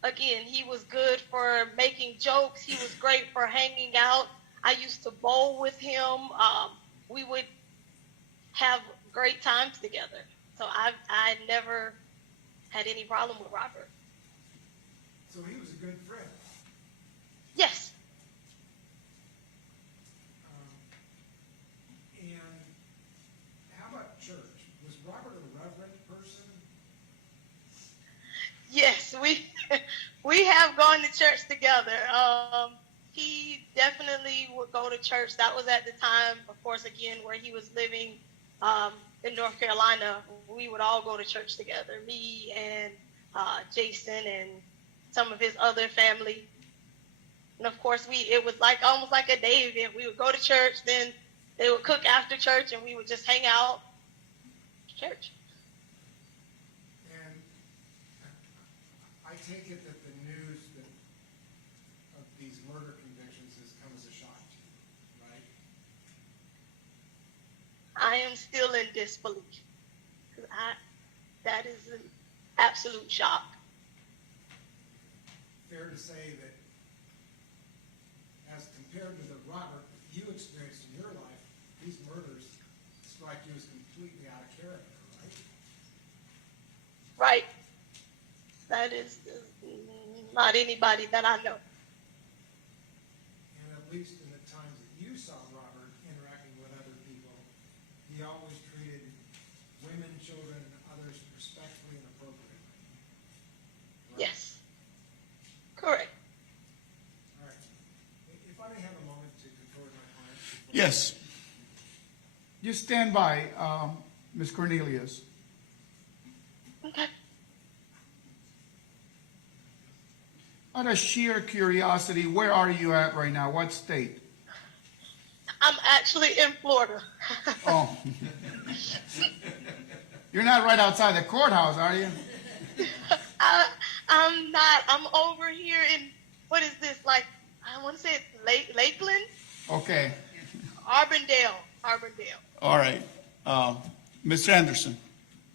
Again, he was good for making jokes. He was great for hanging out. I used to bowl with him. We would have great times together. So I never had any problem with Robert. So he was a good friend. Yes. And how about church? Was Robert a reverent person? Yes, we have gone to church together. He definitely would go to church. That was at the time, of course, again, where he was living in North Carolina. We would all go to church together, me and Jason and some of his other family. And of course, it was like almost like a day event. We would go to church, then they would cook after church, and we would just hang out at church. And I take it that the news of these murder convictions has come as a shock to you, right? I am still in disbelief. That is an absolute shock. Fair to say that as compared to the Robert you experienced in your life, these murders strike you as completely out of character, right? Right. That is not anybody that I know. And at least in the times that you saw Robert interacting with other people, he always treated women, children, and others respectfully and appropriately. Right? Yes. Correct. All right. If I may have a moment to confer with my client. Yes. You stand by, Ms. Cornelius. Okay. Out of sheer curiosity, where are you at right now? What state? I'm actually in Florida. Oh. You're not right outside the courthouse, are you? I'm not. I'm over here in, what is this, like, I want to say it's Lakeland? Okay. Arbondale. All right. Mr. Anderson.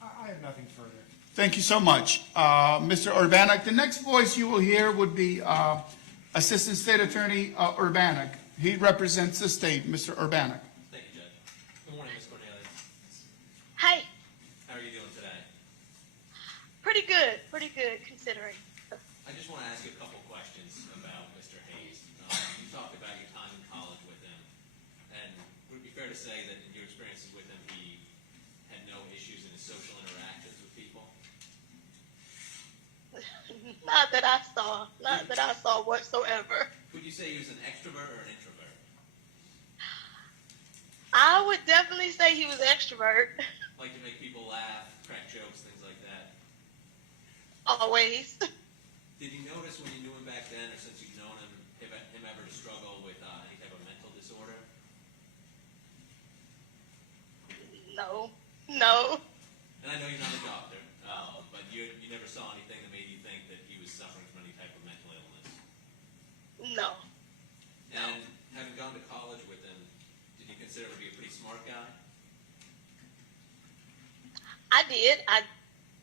I have nothing further. Thank you so much. Mr. Urbanak, the next voice you will hear would be Assistant State Attorney Urbanak. He represents the state, Mr. Urbanak. Thank you, Judge. Good morning, Ms. Cornelius. Hey, How are you doing today? pretty good considering. I just want to ask you a couple questions about Mr. Hayes. You talked about your time in college with him, and would it be fair to say that in your experiences with him, he had no issues in his social interactions with people? Not that I saw whatsoever. Would you say he was an extrovert or an introvert? I would definitely say he was extrovert. Like to make people laugh, crack jokes, things like that? Always. Did you notice when you knew him back then, or since you've known him ever to struggle with any type of mental disorder? No. And I know you're not a doctor, but you never saw anything that made you think that he was suffering from any type of mental illness? No. And having gone to college with him, did you consider him to be a pretty smart guy? I did. At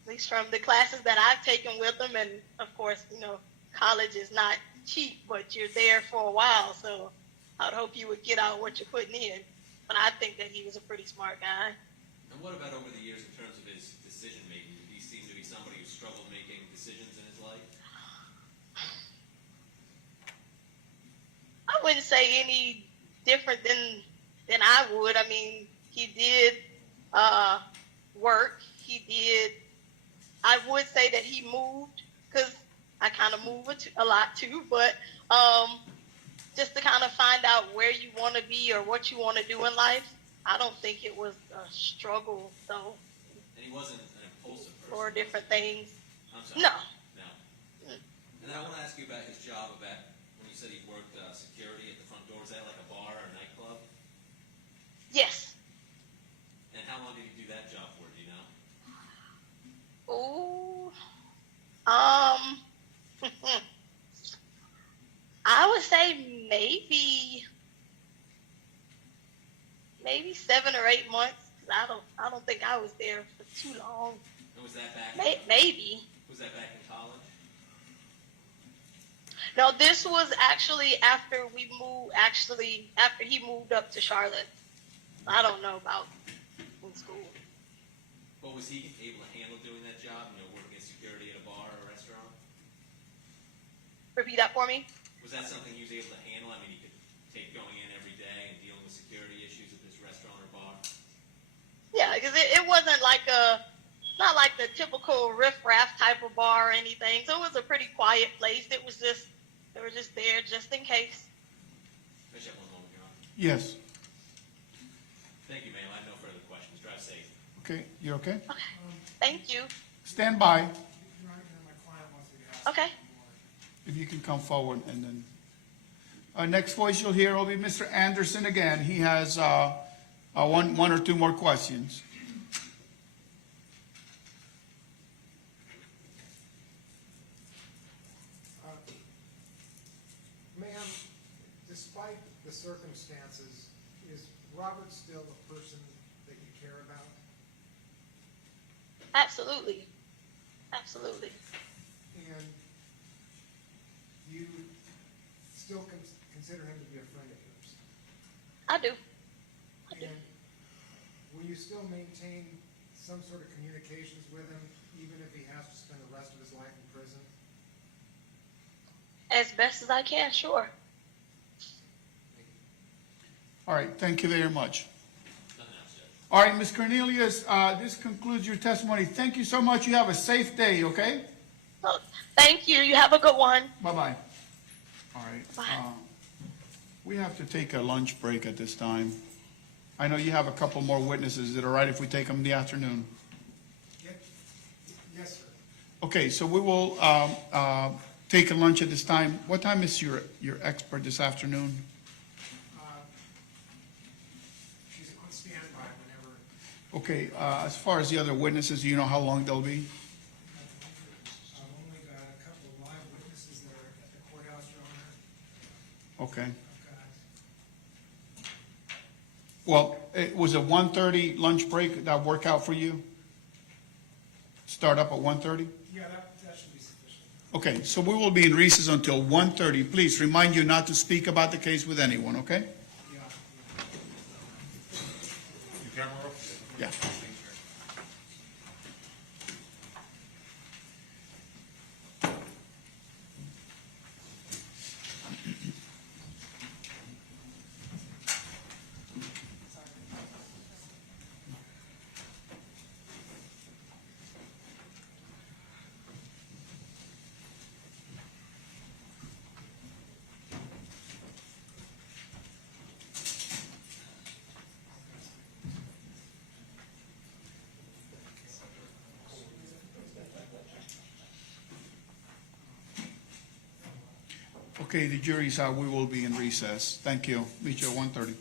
least from the classes that I've taken with him, and of course, college is not cheap, but you're there for a while, so I'd hope you would get out what you're putting in. But I think that he was a pretty smart guy. And what about over the years in terms of his decision making? Did he seem to be somebody who struggled making decisions in his life? I wouldn't say any different than I would. I mean, he did work. He did. I would say that he moved, because I kind of move a lot too, but just to kind of find out where you want to be or what you want to do in life. I don't think it was a struggle, though. And he wasn't an impulsive person? For different things. I'm sorry. No. And I want to ask you about his job, about when you said he worked security at the front door. Was that like a bar or a nightclub? Yes. And how long did he do that job for, do you know? Ooh. I would say maybe maybe 7 or 8 months. I don't think I was there for too long. And was that back? Maybe. Was that back in college? No, this was actually after we moved. Actually, after he moved up to Charlotte. I don't know about in school. But was he able to handle doing that job? You know, working as security at a bar or a restaurant? Repeat that for me. Was that something he was able to handle? I mean, he could take going in every day and dealing with security issues at this restaurant or bar? Yeah, because it wasn't like not like the typical riff-raff type of bar or anything. So it was a pretty quiet place. They were just there just in case. I just have one moment, Your Honor. Yes. Thank you, ma'am. I have no further questions. Drive safe. Okay, you okay? Okay. Thank you. Stand by, My client wants me to ask. Okay. if you can come forward, and then. Next voice you'll hear will be Mr. Anderson again. He has one or two more questions. Ma'am, despite the circumstances, is Robert still a person that you care about? Absolutely. Absolutely. And you still consider him to be a friend of yours? I do. And will you still maintain some sort of communications with him, even if he has to spend the rest of his life in prison? As best as I can, sure. All right, thank you very much. All right, Ms. Cornelius, this concludes your testimony. Thank you so much. You have a safe day, okay? Well, thank you. You have a good one. Bye-bye. All right. Bye. We have to take a lunch break at this time. I know you have a couple more witnesses. Is it all right if we take them in the afternoon? Yes, sir. Okay, so we will take a lunch at this time. What time is your expert this afternoon? She's on standby whenever. Okay, as far as the other witnesses, do you know how long they'll be? I've only got a couple of live witnesses that are at the courthouse, Your Honor. Okay. I've got Well, was a 1:30 lunch break, that work out for you? Start up at 1:30? Yeah, that should be sufficient. Okay, so we will be in recess until 1:30. Please remind you not to speak about the case with anyone, okay? Yeah. Your camera off? Yeah. Okay, the jury's out. We will be in recess. Thank you. Meet you at 1:30.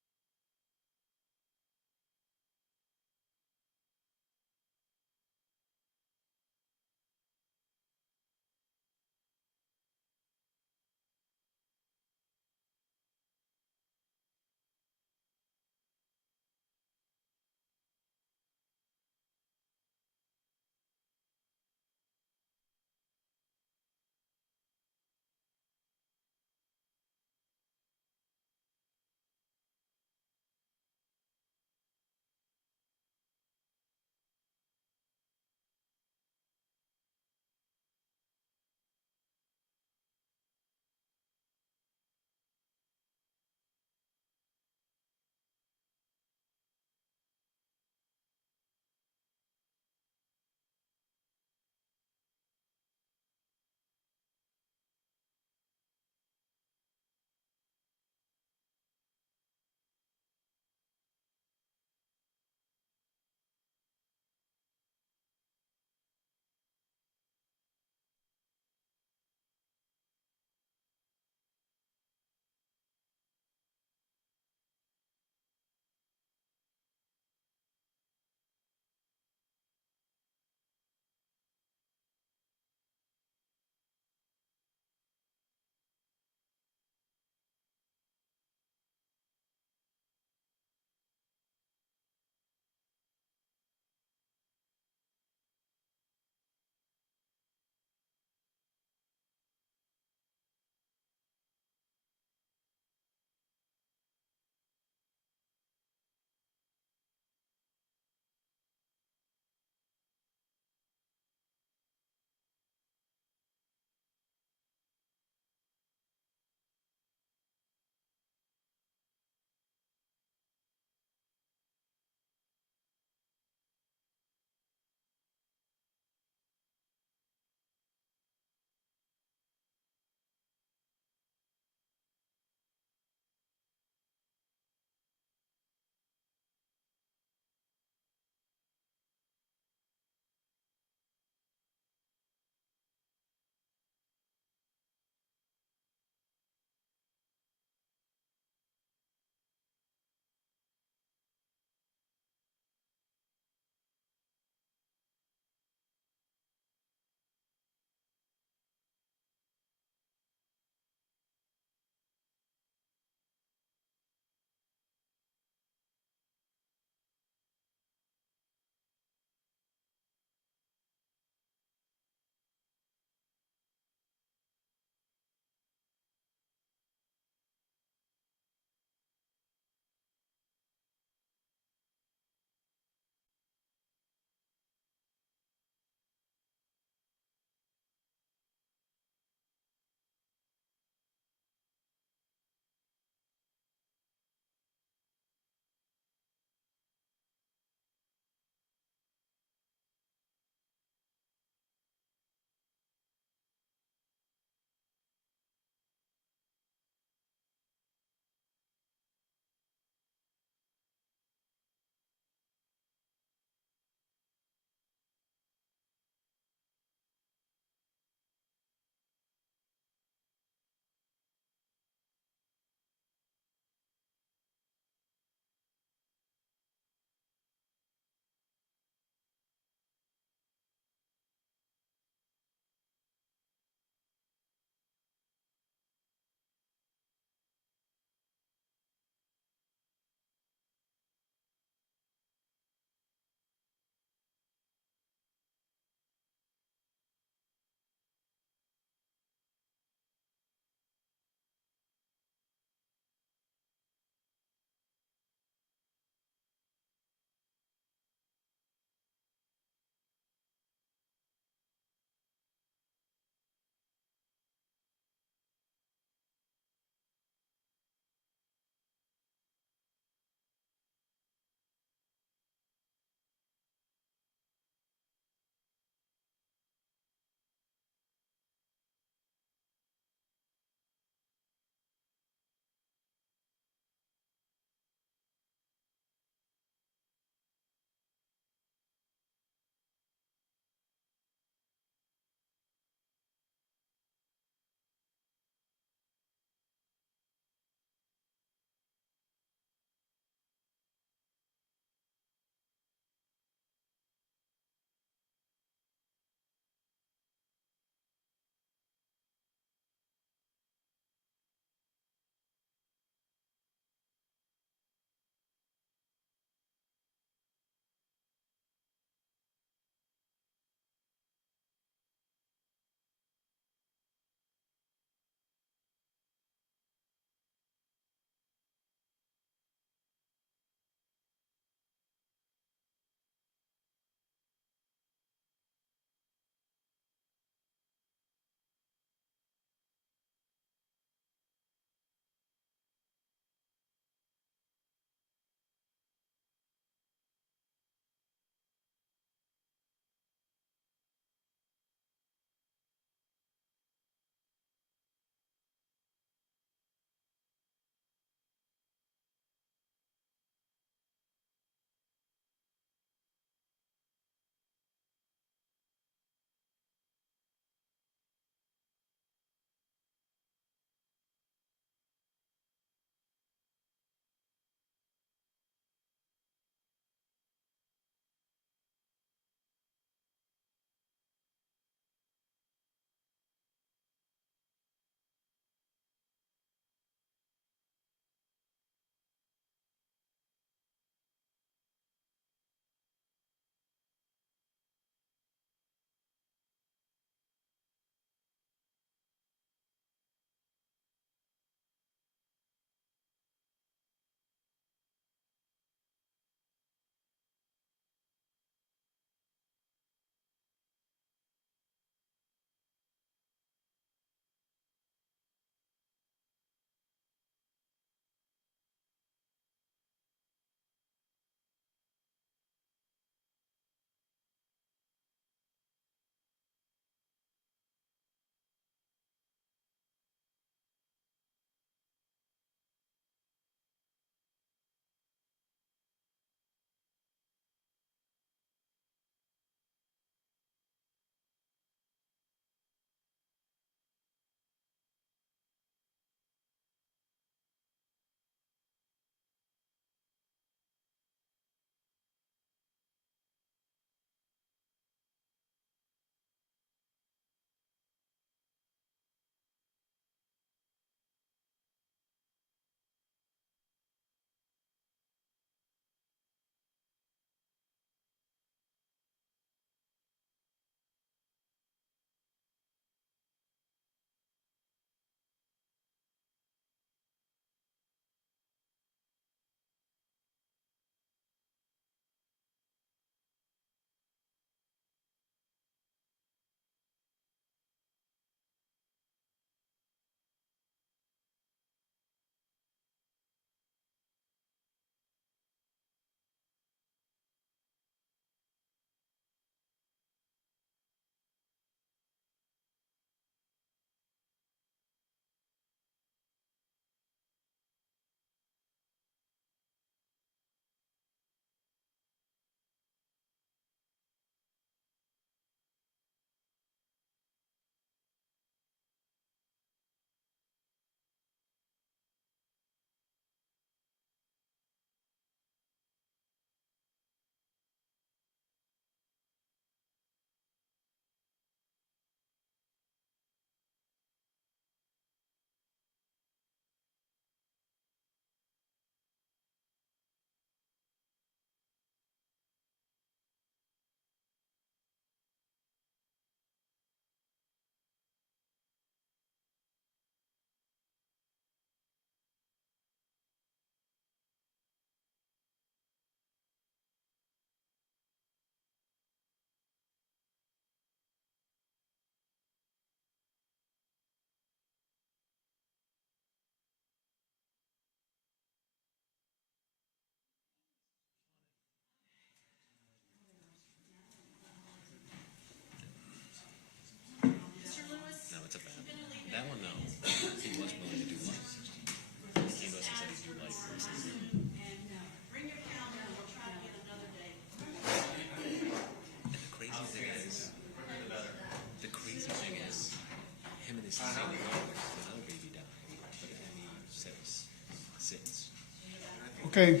Okay,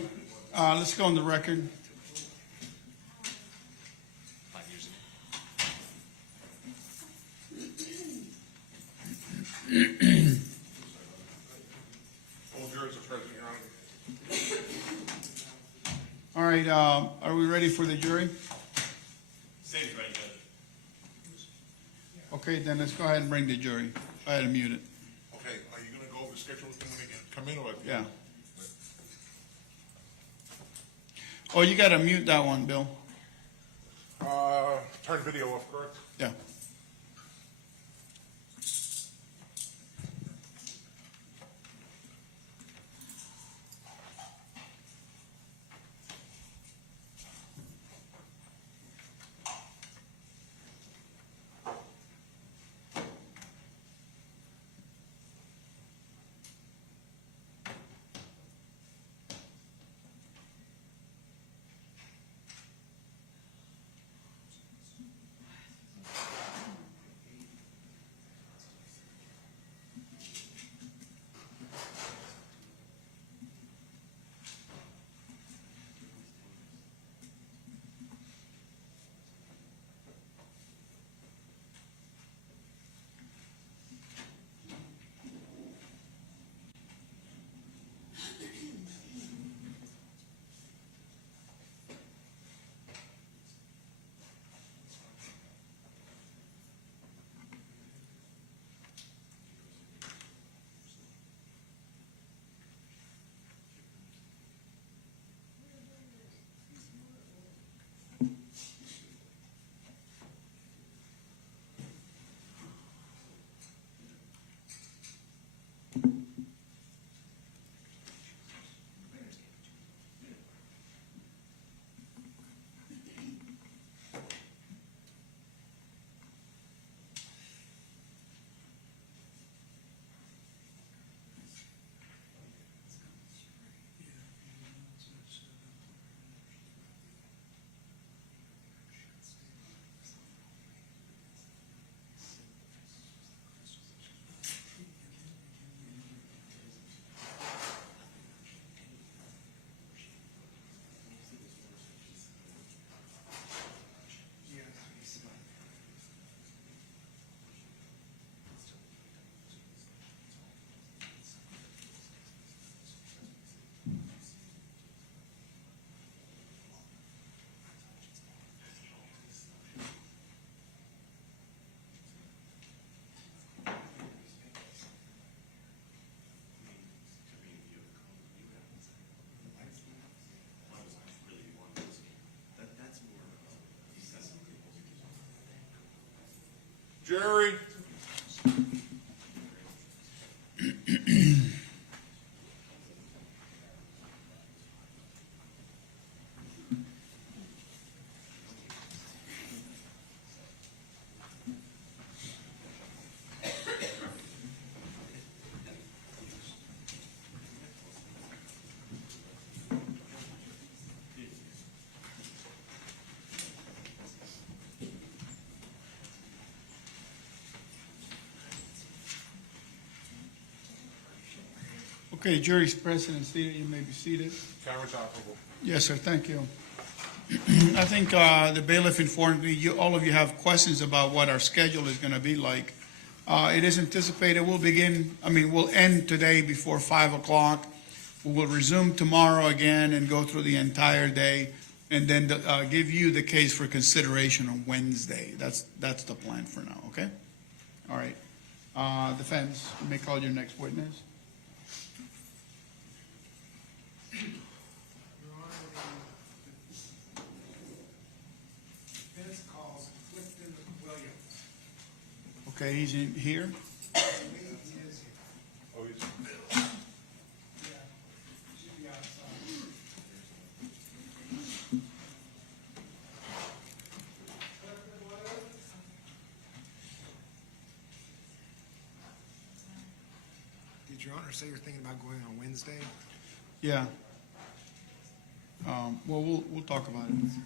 let's go on the record. 5 years ago. All jurors are present, Your Honor. All right, are we ready for the jury? State's ready, Judge. Okay, then let's go ahead and bring the jury. Go ahead and mute it. Okay, are you gonna go over the schedule with them when they come in, or? Yeah. Oh, you gotta mute that one, Bill. Turn video off, correct? Yeah. Jury. Okay, jury's present and seated. You may be seated. Camera's operable. Yes, sir, thank you. I think the bailiff informed me, all of you have questions about what our schedule is going to be like. It is anticipated we'll end today before 5 o'clock. We will resume tomorrow again and go through the entire day, and then give you the case for consideration on Wednesday. That's the plan for now, okay? All right. Defense, you may call your next witness. Defense calls Clifton Williams. Okay, he's in here. He is here. Oh, he's. Yeah, should be outside. Did Your Honor say you're thinking about going on Wednesday? Yeah. Well, we'll talk about it. Please,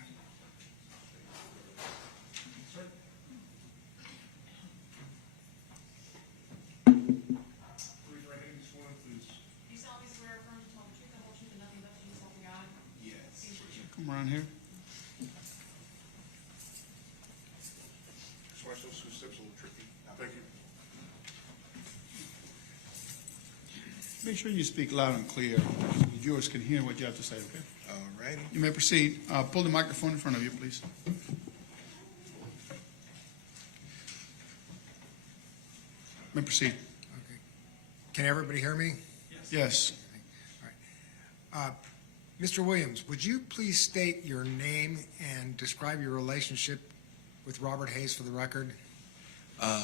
right hand, sworn, please. Do you solemnly swear or affirm to tell the truth, the whole truth, and nothing but the truth, so around here? Just watch those two steps a little tricky. Thank you. Make sure you speak loud and clear, so the viewers can hear what you have to say, okay? All righty. You may proceed. Pull the microphone in front of you, please. You may proceed. Okay. Can everybody hear me? Yes. Mr. Williams, would you please state your name and describe your relationship with Robert Hayes for the record?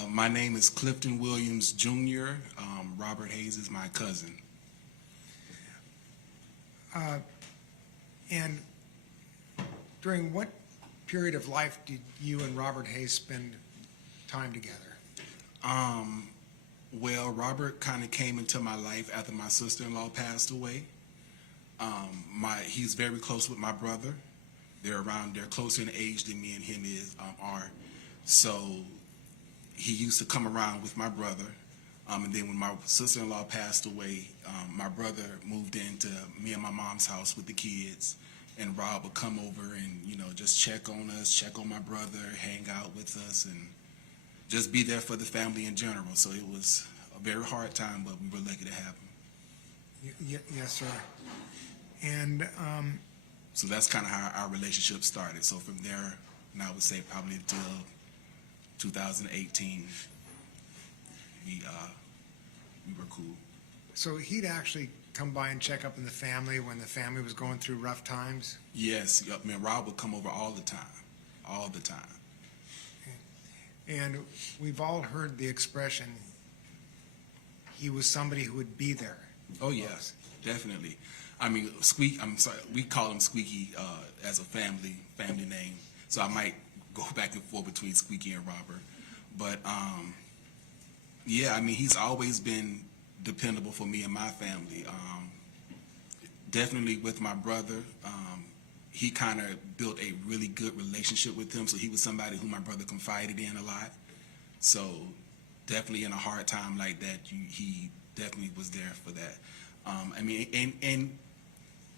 My name is Clifton Williams, Jr. Robert Hayes is my cousin. And during what period of life did you and Robert Hayes spend time together? Well, Robert kind of came into my life after my sister-in-law passed away. He's very close with my brother. They're closer in age than me and him are. So he used to come around with my brother. And then when my sister-in-law passed away, my brother moved into me and my mom's house with the kids. And Rob would come over and, just check on us, check on my brother, hang out with us, and just be there for the family in general. So it was a very hard time, but we were lucky to have him. Yes, sir. And so that's kind of how our relationship started. So from there, and I would say probably until 2018, we were cool. so he'd actually come by and check up on the family when the family was going through rough times? Yes, Rob would come over all the time, all the time. And we've all heard the expression, he was somebody who would be there. Oh yes, definitely. I mean, we call him Squeaky as a family name. So I might go back and forth between Squeaky and Robert. But yeah, I mean, he's always been dependable for me and my family. Definitely with my brother, he kind of built a really good relationship with him. So he was somebody who my brother confided in a lot. So definitely in a hard time like that, he definitely was there for that. I mean, and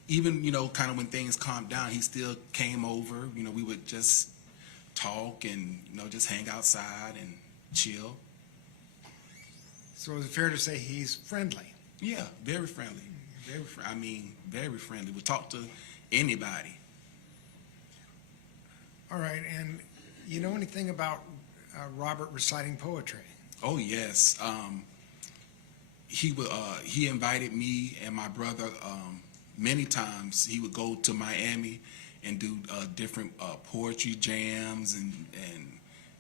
even, kind of when things calmed down, he still came over. We would just talk and, just hang outside and chill. So is it fair to say he's friendly? Yeah, very friendly. Very friendly. Would talk to anybody. All right, and you know anything about Robert reciting poetry? Oh, yes. He invited me and my brother many times. He would go to Miami and do different poetry jams, and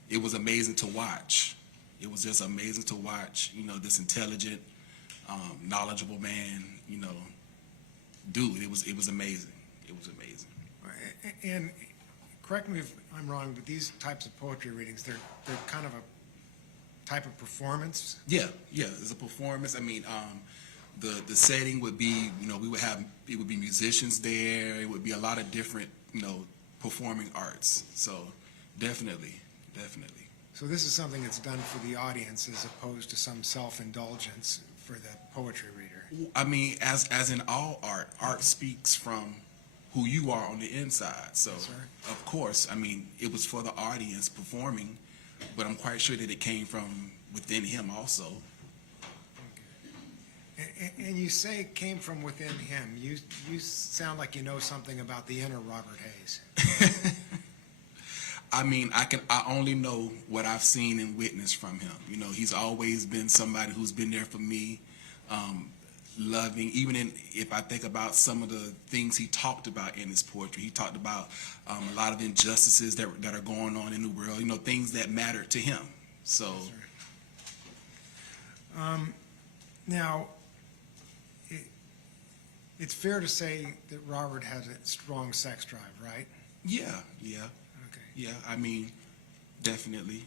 it was amazing to watch. It was just amazing to watch, this intelligent, knowledgeable man, do it. It was amazing. It was amazing. And correct me if I'm wrong, but these types of poetry readings, they're kind of a type of performance? Yeah, it's a performance. I mean, the setting would be, it would be musicians there. It would be a lot of different, performing arts. So definitely. So this is something that's done for the audience as opposed to some self-indulgence for the poetry reader. I mean, as in all art speaks from who you are on the inside. So, of course, I mean, it was for the audience performing, but I'm quite sure that it came from within him also. And you say it came from within him. You sound like you know something about the inner Robert Hayes. I mean, I only know what I've seen and witnessed from him. He's always been somebody who's been there for me, loving. Even if I think about some of the things he talked about in his poetry, he talked about a lot of injustices that are going on in the world. Things that matter to him. So, now, it's fair to say that Robert has a strong sex drive, right? Yeah. Okay. Yeah, I mean, definitely.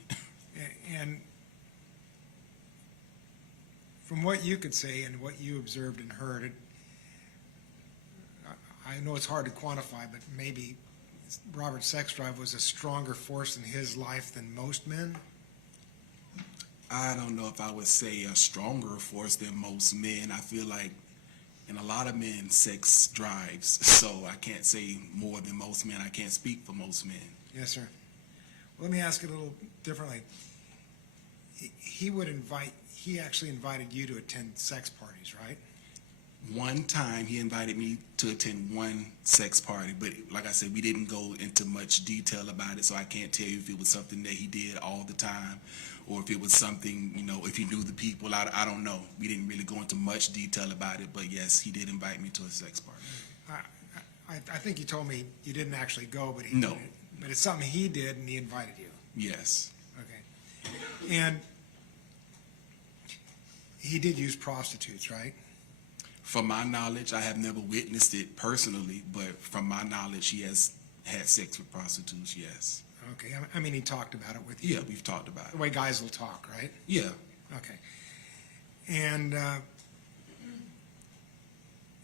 And from what you could say and what you observed and heard, I know it's hard to quantify, but maybe Robert's sex drive was a stronger force in his life than most men? I don't know if I would say a stronger force than most men. I feel like And a lot of men, sex drives. So I can't say more than most men. I can't speak for most men. Yes, sir. Well, let me ask it a little differently. He actually invited you to attend sex parties, right? One time he invited me to attend one sex party, but like I said, we didn't go into much detail about it, so I can't tell you if it was something that he did all the time or if it was something, if he knew the people. I don't know. We didn't really go into much detail about it, but yes, he did invite me to a sex party. I think you told me you didn't actually go, but he No. did. But it's something he did, and he invited you. Yes. Okay. And he did use prostitutes, right? From my knowledge, I have never witnessed it personally, but from my knowledge, he has had sex with prostitutes, yes. Okay. I mean, he talked about it with you. Yeah, we've talked about The it. way guys will talk, right? Yeah. Okay. And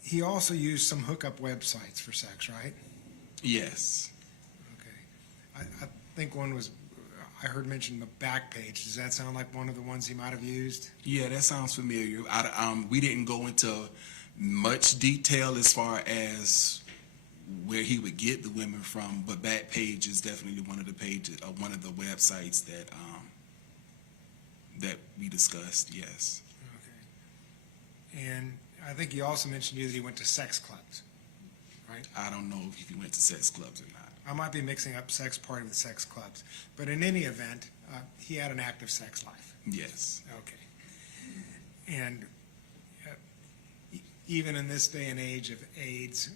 he also used some hookup websites for sex, right? Yes. Okay. I think one was, I heard mention the Backpage. Does that sound like one of the ones he might have used? Yeah, that sounds familiar. We didn't go into much detail as far as where he would get the women from, but Backpage is definitely one of the pages, one of the websites that we discussed. Yes. Okay. And I think he also mentioned to you that he went to sex clubs, right? I don't know if he went to sex clubs or not. I might be mixing up sex party with sex clubs, but in any event, he had an active sex life. Yes. Okay. And even in this day and age of AIDS,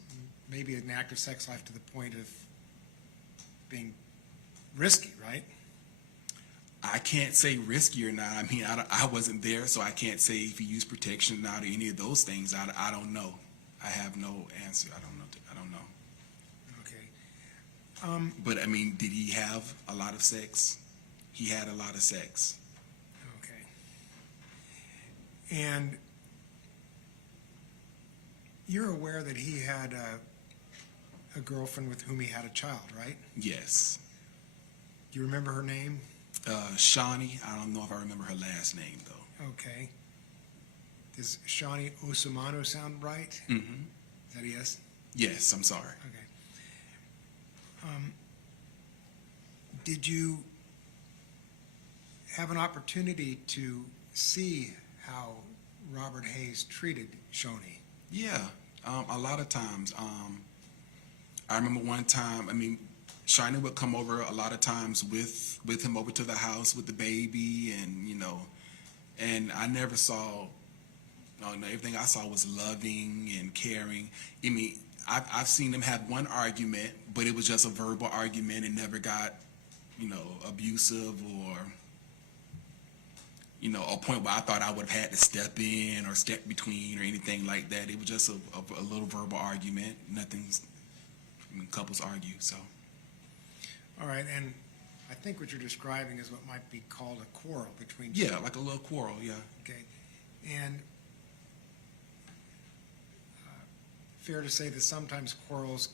maybe an active sex life to the point of being risky, right? I can't say risky or not. I mean, I wasn't there, so I can't say if he used protection or not or any of those things. I don't know. I have no answer. I don't know. Okay. But I mean, did he have a lot of sex? He had a lot of sex. Okay. And you're aware that he had a girlfriend with whom he had a child, right? Yes. Do you remember her name? Shawnee. I don't know if I remember her last name though. Okay. Does Shawnee Osumano sound right? Mm-hmm. Is that a yes? Yes. I'm sorry. Okay. Did you have an opportunity to see how Robert Hayes treated Shawnee? Yeah. A lot of times. I remember one time. I mean, Shawnee would come over a lot of times with him over to the house with the baby, and and I never saw. No, everything I saw was loving and caring. I mean, I've seen them have one argument, but it was just a verbal argument and never got, abusive or, a point where I thought I would have had to step in or step between or anything like that. It was just a little verbal argument. Couples argue, so. All right, and I think what you're describing is what might be called a quarrel between. Yeah, like a little quarrel, yeah. Okay, and fair to say that sometimes quarrels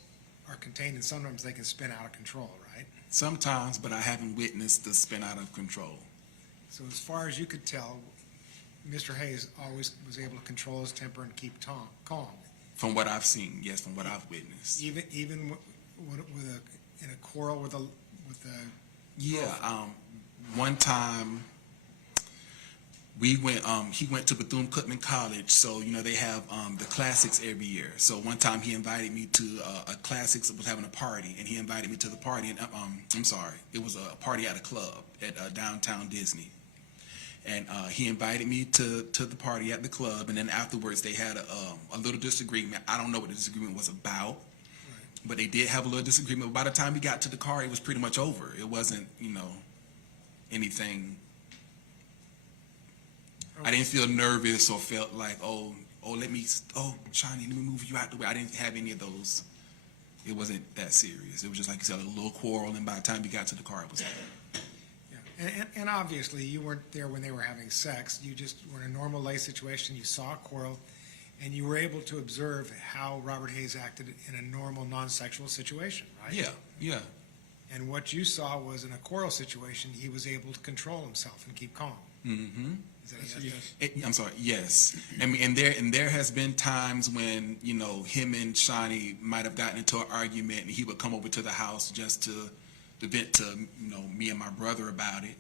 are contained and sometimes they can spin out of control, right? Sometimes, but I haven't witnessed the spin out of control. So as far as you could tell, Mr. Hayes always was able to control his temper and keep calm. From what I've seen, yes, from what I've witnessed. Even in a quarrel with a. Yeah, one time we went. He went to Bethune-Cookman College, so they have the classics every year. So one time he invited me to a classics that was having a party, and he invited me to the party. And I'm sorry, it was a party at a club at downtown Disney. And he invited me to the party at the club, and then afterwards they had a little disagreement. I don't know what the disagreement was about, but they did have a little disagreement. By the time we got to the car, it was pretty much over. It wasn't, anything. I didn't feel nervous or felt like, Shawnee, let me move you out the way. I didn't have any of those. It wasn't that serious. It was just like you said, a little quarrel, and by the time we got to the car, it was over. And obviously, you weren't there when they were having sex. You just were in a normal lay situation. You saw a quarrel, and you were able to observe how Robert Hayes acted in a normal, non-sexual situation, right? Yeah. And what you saw was in a quarrel situation, he was able to control himself and keep calm. Mm-hmm. Is that a yes? I'm sorry. Yes, and there has been times when him and Shawnee might have gotten into an argument, and he would come over to the house just to vent to me and my brother about it,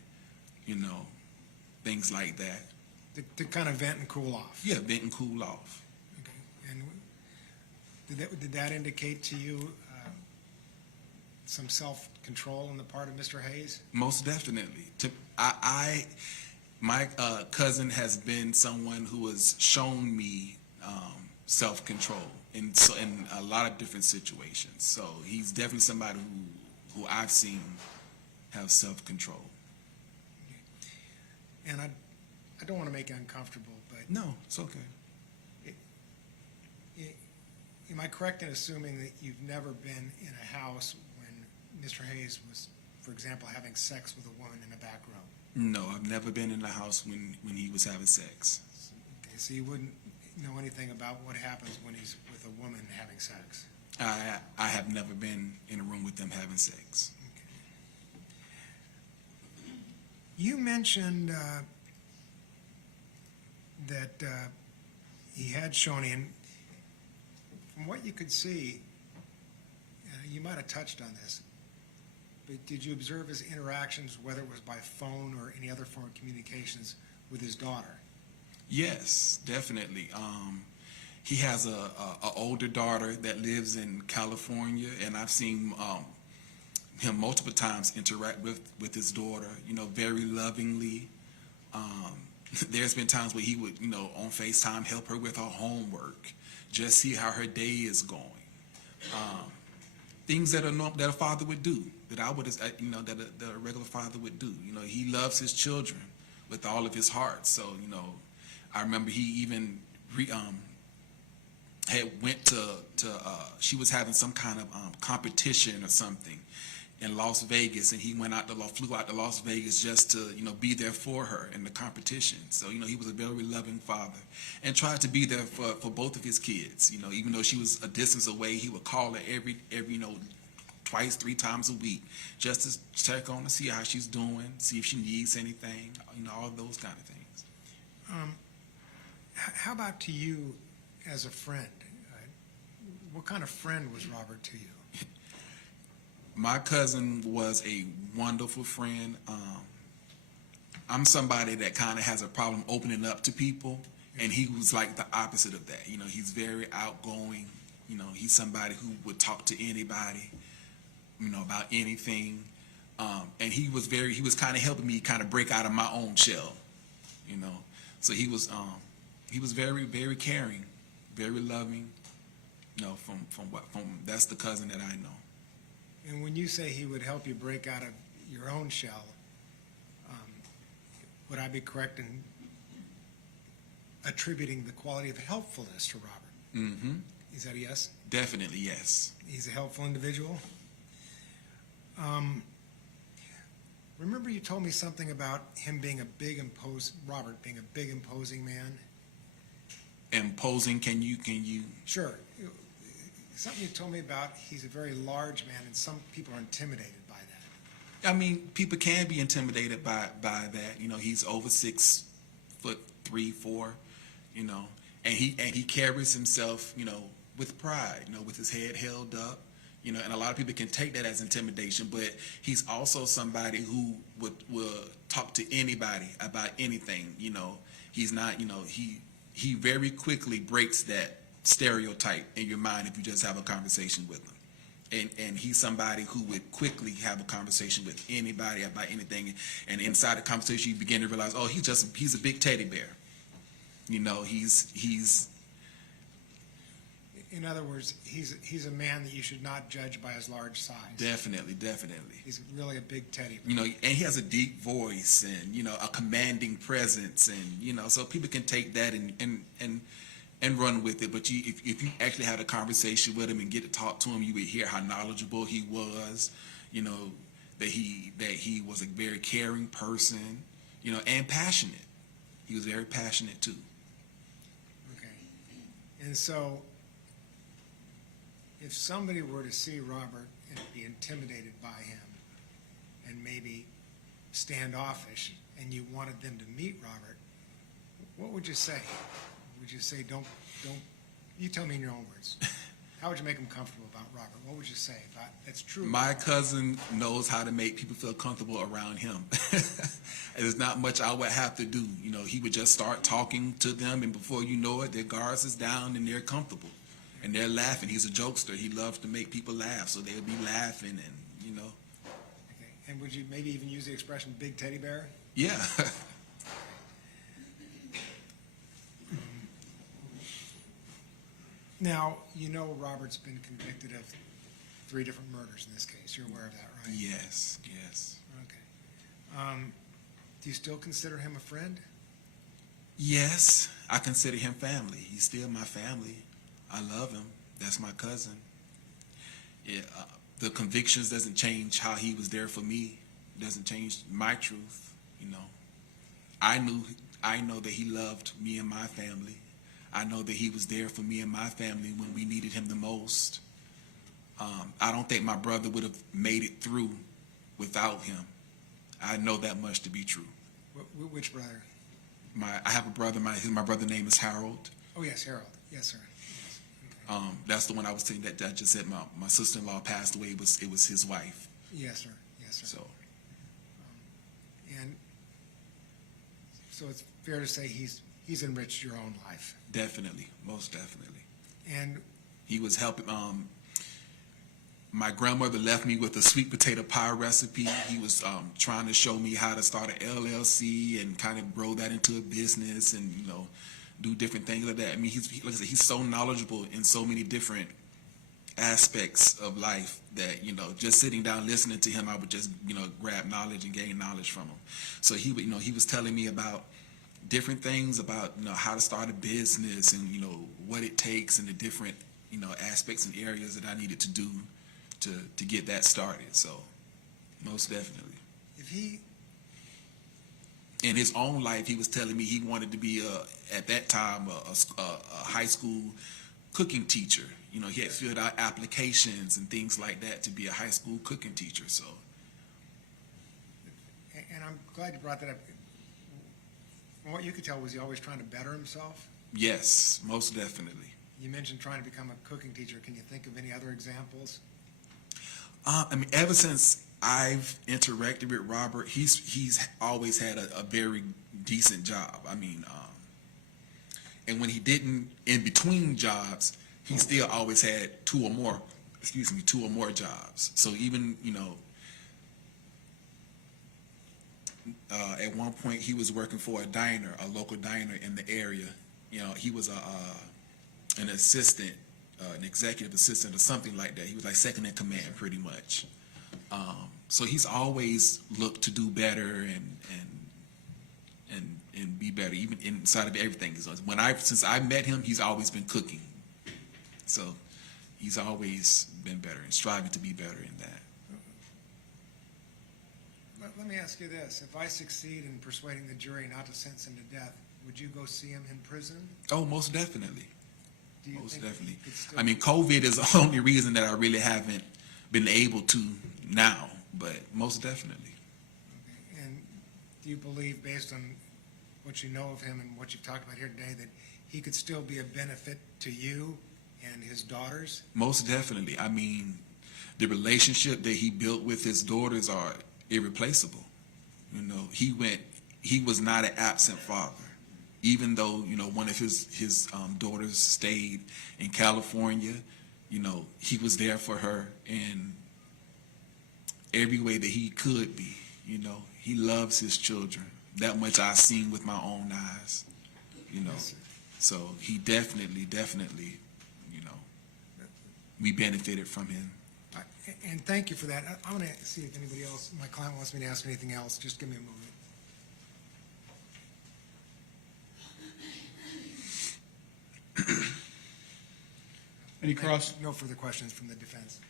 things like that. To kind of vent and cool off. Yeah, vent and cool off. Okay. And did that indicate to you some self-control on the part of Mr. Hayes? Most definitely. My cousin has been someone who has shown me self-control in a lot of different situations. So he's definitely somebody who I've seen have self-control. And I don't want to make you uncomfortable, but No, it's okay. am I correct in assuming that you've never been in a house when Mr. Hayes was, for example, having sex with a woman in the back row? No, I've never been in a house when he was having sex. Okay, so you wouldn't know anything about what happens when he's with a woman having sex? I have never been in a room with them having sex. You mentioned that he had Shawnee, and from what you could see, you might have touched on this, but did you observe his interactions, whether it was by phone or any other form of communications, with his daughter? Yes, definitely. He has a older daughter that lives in California, and I've seen him multiple times interact with his daughter, very lovingly. There's been times where he would, on FaceTime help her with her homework, just see how her day is going. Things that a father would do, that I would, that a regular father would do. He loves his children with all of his heart. So, I remember he even had went to she was having some kind of competition or something in Las Vegas, and he flew out to Las Vegas just to be there for her in the competition. So he was a very loving father and tried to be there for both of his kids. Even though she was a distance away, he would call her every twice, 3 times a week just to check on her, see how she's doing, see if she needs anything, all those kind of things. How about to you as a friend? What kind of friend was Robert to you? My cousin was a wonderful friend. I'm somebody that kind of has a problem opening up to people, and he was like the opposite of that. He's very outgoing. He's somebody who would talk to anybody, about anything. And he was kind of helping me kind of break out of my own shell, So he was very, very caring, very loving. That's the cousin that I know. And when you say he would help you break out of your own shell, would I be correct in attributing the quality of helpfulness to Robert? Mm-hmm. Is that a yes? Definitely, yes. He's a helpful individual. Remember you told me something about him being Robert being a big imposing man? Imposing, can you? Sure. Something you told me about, he's a very large man, and some people are intimidated by that. I mean, people can be intimidated by that. He's over 6'3", 4", and he carries himself, with pride, with his head held up, and a lot of people can take that as intimidation, but he's also somebody who will talk to anybody about anything. He's not, he very quickly breaks that stereotype in your mind if you just have a conversation with him. And he's somebody who would quickly have a conversation with anybody about anything. And inside the conversation, you begin to realize, oh, he's a big teddy bear. He's. In other words, he's a man that you should not judge by his large size. Definitely. He's really a big teddy bear. And he has a deep voice and, a commanding presence. And, so people can take that and run with it. But if you actually had a conversation with him and get to talk to him, you would hear how knowledgeable he was, that he was a very caring person, and passionate. He was very passionate too. Okay. And so if somebody were to see Robert and be intimidated by him, maybe standoffish and you wanted them to meet Robert, what would you say? Would you say, don't, you tell me in your own words. How would you make them comfortable about Robert? What would you say about, that's true? My cousin knows how to make people feel comfortable around him. There's not much I would have to do. You know, he would just start talking to them, and before you know it, their guards is down and they're comfortable. And they're laughing. He's a jokester. He loves to make people laugh, so they'll be laughing and, you know. Okay. And would you maybe even use the expression big teddy bear? Yeah. Now, you know Robert's been convicted of 3 different murders in this case. You're aware of that, right? Yes, yes. Okay. Do you still consider him a friend? Yes, I consider him family. He's still my family. I love him. That's my cousin. Yeah, the convictions doesn't change how he was there for me. Doesn't change my truth. You know, I know that he loved me and my family. I know that he was there for me and my family when we needed him the most. I don't think my brother would have made it through without him. I know that much to be true. Which brother? I have a brother. My brother's name is Harold. Oh, yes, Harold. Yes, sir. Yes. Okay. That's the one I was saying that I just said my sister-in-law passed away. It was his wife. Yes, sir. Yes, sir. So. And so it's fair to say he's enriched your own life. Definitely, most definitely. And he was helping. My grandmother left me with a sweet potato pie recipe. He was trying to show me how to start an LLC and kind of grow that into a business and, you know, do different things like that. I mean, like I said, he's so knowledgeable in so many different aspects of life that, you know, just sitting down listening to him, I would just, you know, grab knowledge and gain knowledge from him. So he would, you know, he was telling me about different things about, you know, how to start a business and, you know, what it takes and the different, you know, aspects and areas that I needed to do to get that started. So most definitely. if he, In his own life, he was telling me he wanted to be at that time a high school cooking teacher. You know, he had filled out applications and things like that to be a high school cooking teacher. So and I'm glad you brought that up. From what you could tell, was he always trying to better himself? yes, most definitely. You mentioned trying to become a cooking teacher. Can you think of any other examples? I mean, ever since I've interacted with Robert, he's always had a very decent job. I mean, and when he didn't, in between jobs, he still always had two or more jobs. So even, you know, at one point he was working for a diner, a local diner in the area. You know, he was an assistant, an executive assistant or something like that. He was like second in command pretty much. So he's always looked to do better and be better, even inside of everything. Since I met him, he's always been cooking. So he's always been better and striving to be better in that. Let me ask you this. If I succeed in persuading the jury not to sentence him to death, would you go see him in prison? Oh, most definitely. Do you Most think definitely. he could still- I mean, COVID is the only reason that I really haven't been able to now, but most definitely. Okay. And do you believe, based on what you know of him and what you've talked about here today, that he could still be a benefit to you and his daughters? Most definitely. I mean, the relationship that he built with his daughters are irreplaceable. You know, he was not an absent father. Even though, you know, one of his daughters stayed in California, you know, he was there for her in every way that he could be. You know, he loves his children. That much I've seen with my own eyes, you know. Yes, sir. So he definitely, you know, we benefited from him. And thank you for that. I'm going to see if anybody else, my client wants me to ask anything else. Just give me a moment. Any cross? No further questions from the defense.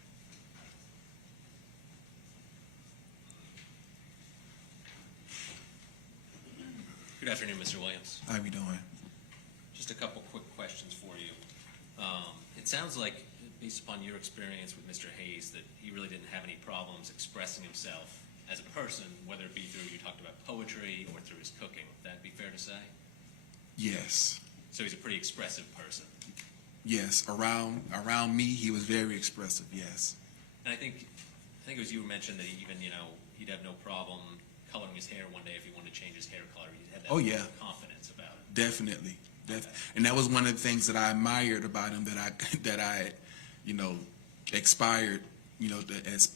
Good afternoon, Mr. Williams. How we doing? Just a couple quick questions for you. It sounds like, based upon your experience with Mr. Hayes, that he really didn't have any problems expressing himself as a person, whether it be through, you talked about poetry or through his cooking. Would that be fair to say? Yes. So he's a pretty expressive person. Yes. Around me, he was very expressive. Yes. And I think it was you who mentioned that he even, he'd have no problem coloring his hair one day if he wanted to change his hair color. He had that Oh, yeah. confidence about it. Definitely. And that was one of the things that I admired about him, that I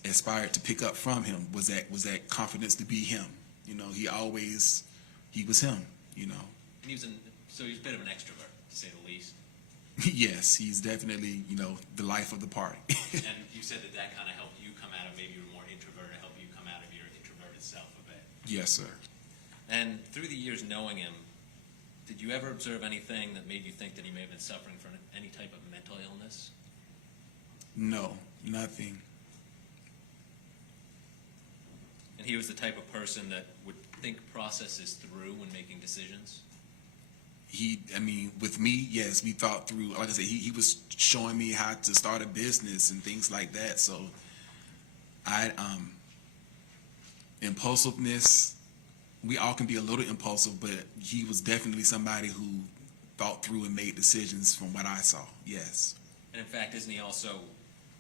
aspired to pick up from him, was that confidence to be him. He was him. And so he was a bit of an extrovert, to say the least. Yes, he's definitely the life of the party. And you said that kind of helped you come out of, maybe you were more introverted, helped you come out of your introverted self a bit. Yes, sir. And through the years knowing him, did you ever observe anything that made you think that he may have been suffering from any type of mental illness? No, nothing. And he was the type of person that would think processes through when making decisions? With me, yes, we thought through. Like I said, he was showing me how to start a business and things like that. So, impulsiveness, we all can be a little impulsive, but he was definitely somebody who thought through and made decisions from what I saw. Yes. And in fact, isn't he also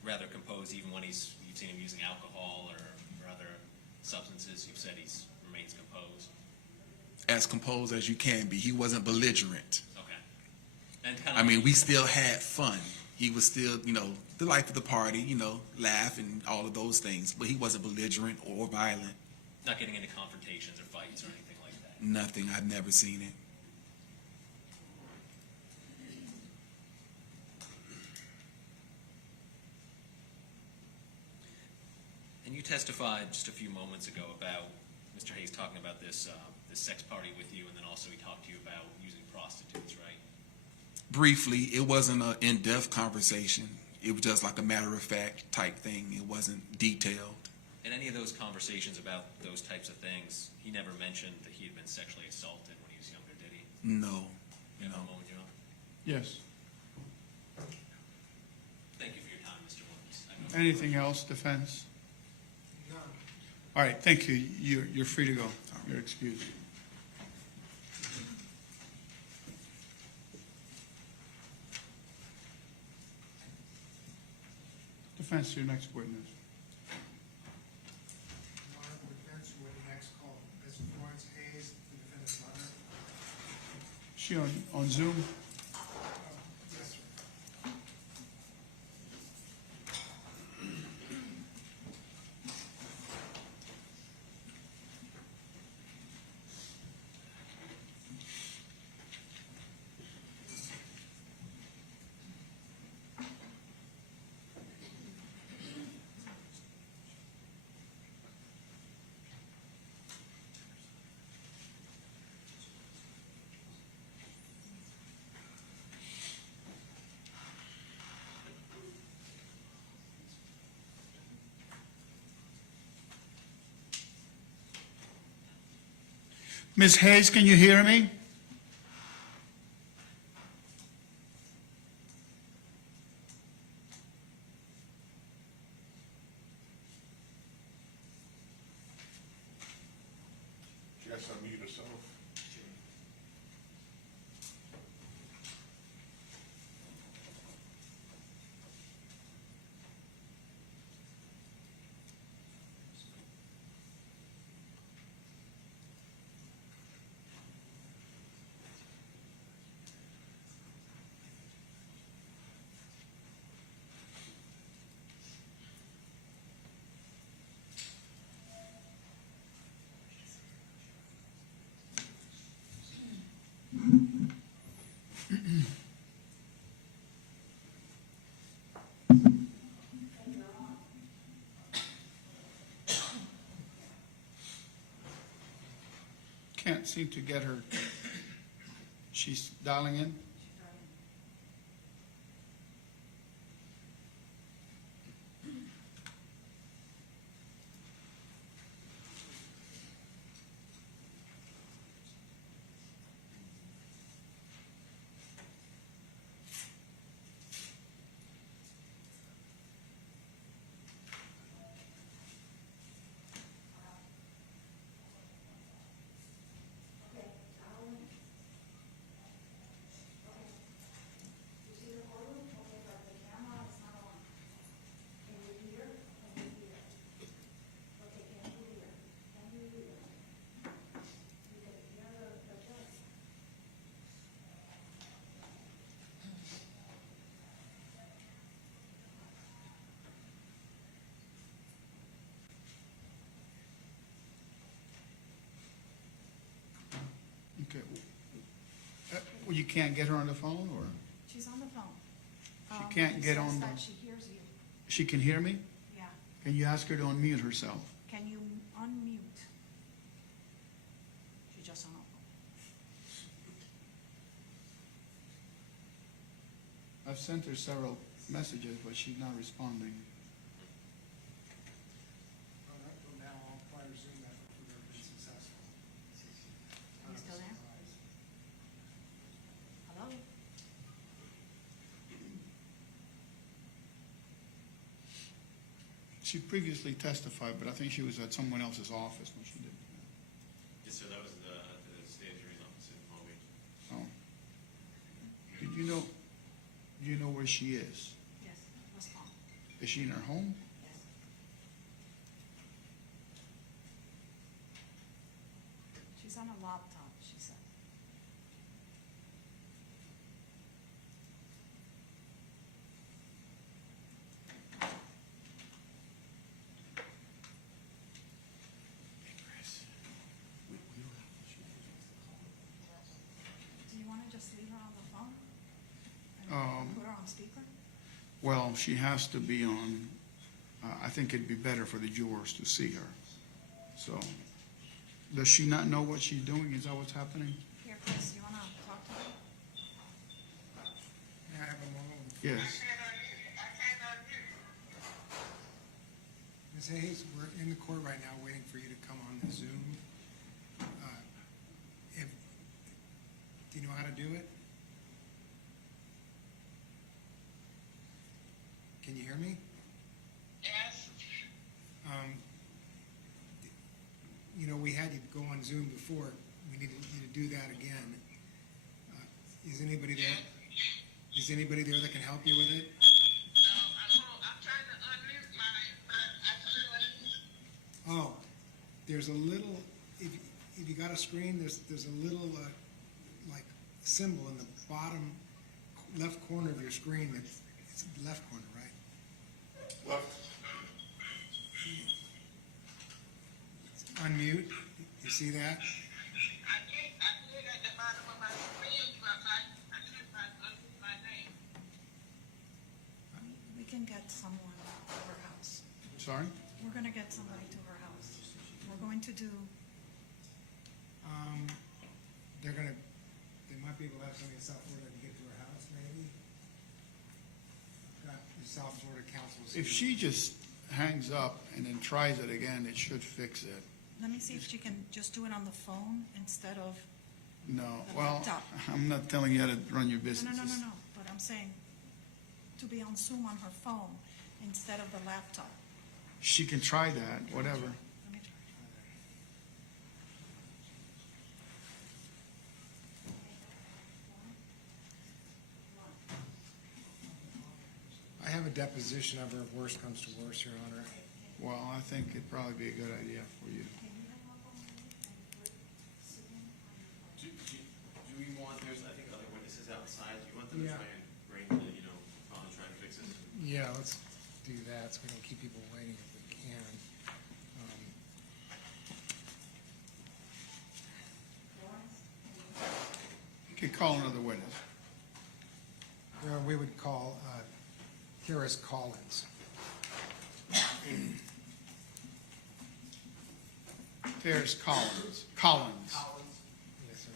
rather composed even when you've seen him using alcohol or other substances? You've said he remains composed. As composed as you can be. He wasn't belligerent. Okay. And we still had fun. He was still, the life of the party, laugh and all of those things. But he wasn't belligerent or violent. Not getting into confrontations or fights or anything like that? Nothing. I've never seen it. And you testified just a few moments ago about Mr. Hayes talking about this sex party with you, and then also he talked to you about using prostitutes, right? Briefly, it wasn't an in-depth conversation. It was just like a matter-of-fact type thing. It wasn't detailed. In any of those conversations about those types of things, he never mentioned that he had been sexually assaulted when he was younger, did he? No. You have a moment, Your Honor? Yes. Thank you for your time, Mr. Williams. Anything else, defense? None. All right, thank you. You're free to go. You're excused. Defense, your next witness. Honorable defense, you would next call Ms. Florence Hayes, the defendant's mother. Is she on Zoom? Yes, sir. Ms. Hayes, can you hear me? She has to unmute herself. Can't seem to get her. She's dialing in. You can't get her on the phone, or She's on the phone. she can't get on Says the, that she hears you. she can hear me? Yeah. Can you ask her to unmute herself? Can you unmute? She just hung up. I've sent her several messages, but she's not responding. Now I'll probably resume that if we've ever been successful. Are you still there? Hello? She previously testified, but I think she was at someone else's office when she did that. Yes, sir, that was the state attorney's office in Palm Beach. Oh. Do you know where she is? Yes, what's wrong? Is she in her home? Yes. She's on a laptop, she said. Do you want to just leave her on the phone? And put her on speaker? Well, she has to be on, I think it'd be better for the jurors to see her. So, does she not know what she's doing? Is that what's happening? Here, Chris, you want to talk to her? May I have a moment? Yes. Ms. Hayes, we're in the court right now waiting for you to come on the Zoom. Do you know how to do it? Can you hear me? Yes. You know, we had you go on Zoom before. We need you to do that again. Is anybody there? Is anybody there that can help you with it? No, I'm trying to unmute my, Oh, there's a little, if you got a screen, there's a little, like, symbol in the bottom left corner of your screen. It's the left corner, right? Left. Unmute. You see that? I did at the bottom of my screen, but I couldn't unmute my name. We can get someone to her house. Sorry? We're going to get somebody to her house. We're going to do, They might be able to have somebody in South Florida to get to her house, maybe. I've got the South Florida councils here. If she just hangs up and then tries it again, it should fix it. let me see if she can just do it on the phone instead of, No, The well, laptop. I'm not telling you how to run your no, business. no, but I'm saying to be on Zoom on her phone instead of the laptop. She can try that, whatever. Let me try. I have a deposition of her if worst comes to worst, Your Honor. Well, I think it'd probably be a good idea for you. Do we want, there's, I think, other witnesses outside, do you want them to Yeah. try and bring the, probably try and fix this? Yeah, let's do that so we don't keep people waiting if we can. You could call another witness. We would call Terrace Collins. There's Collins. Collins. Yes, sir.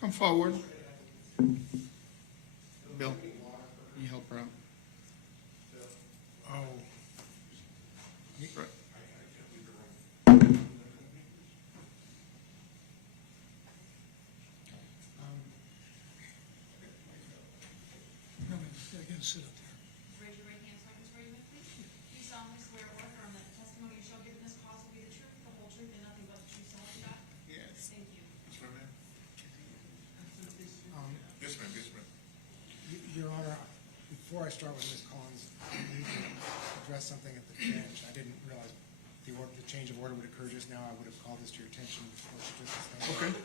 Come forward. Bill, can you help her out? Oh. Right. No, I gotta sit up there. Raise your right hand so I can swear you in, please. Do you solemnly swear or affirm that the testimony you shall give in this cause will be the truth, the whole truth, and nothing but the truth, so help you God? Yes. Thank you. Yes, ma'am. Um, Yes, ma'am. Yes, ma'am. start with Ms. Collins, I need to address something at the bench. I didn't realize the change of order would occur just now. I would have called this to your attention before she took the stand. Okay.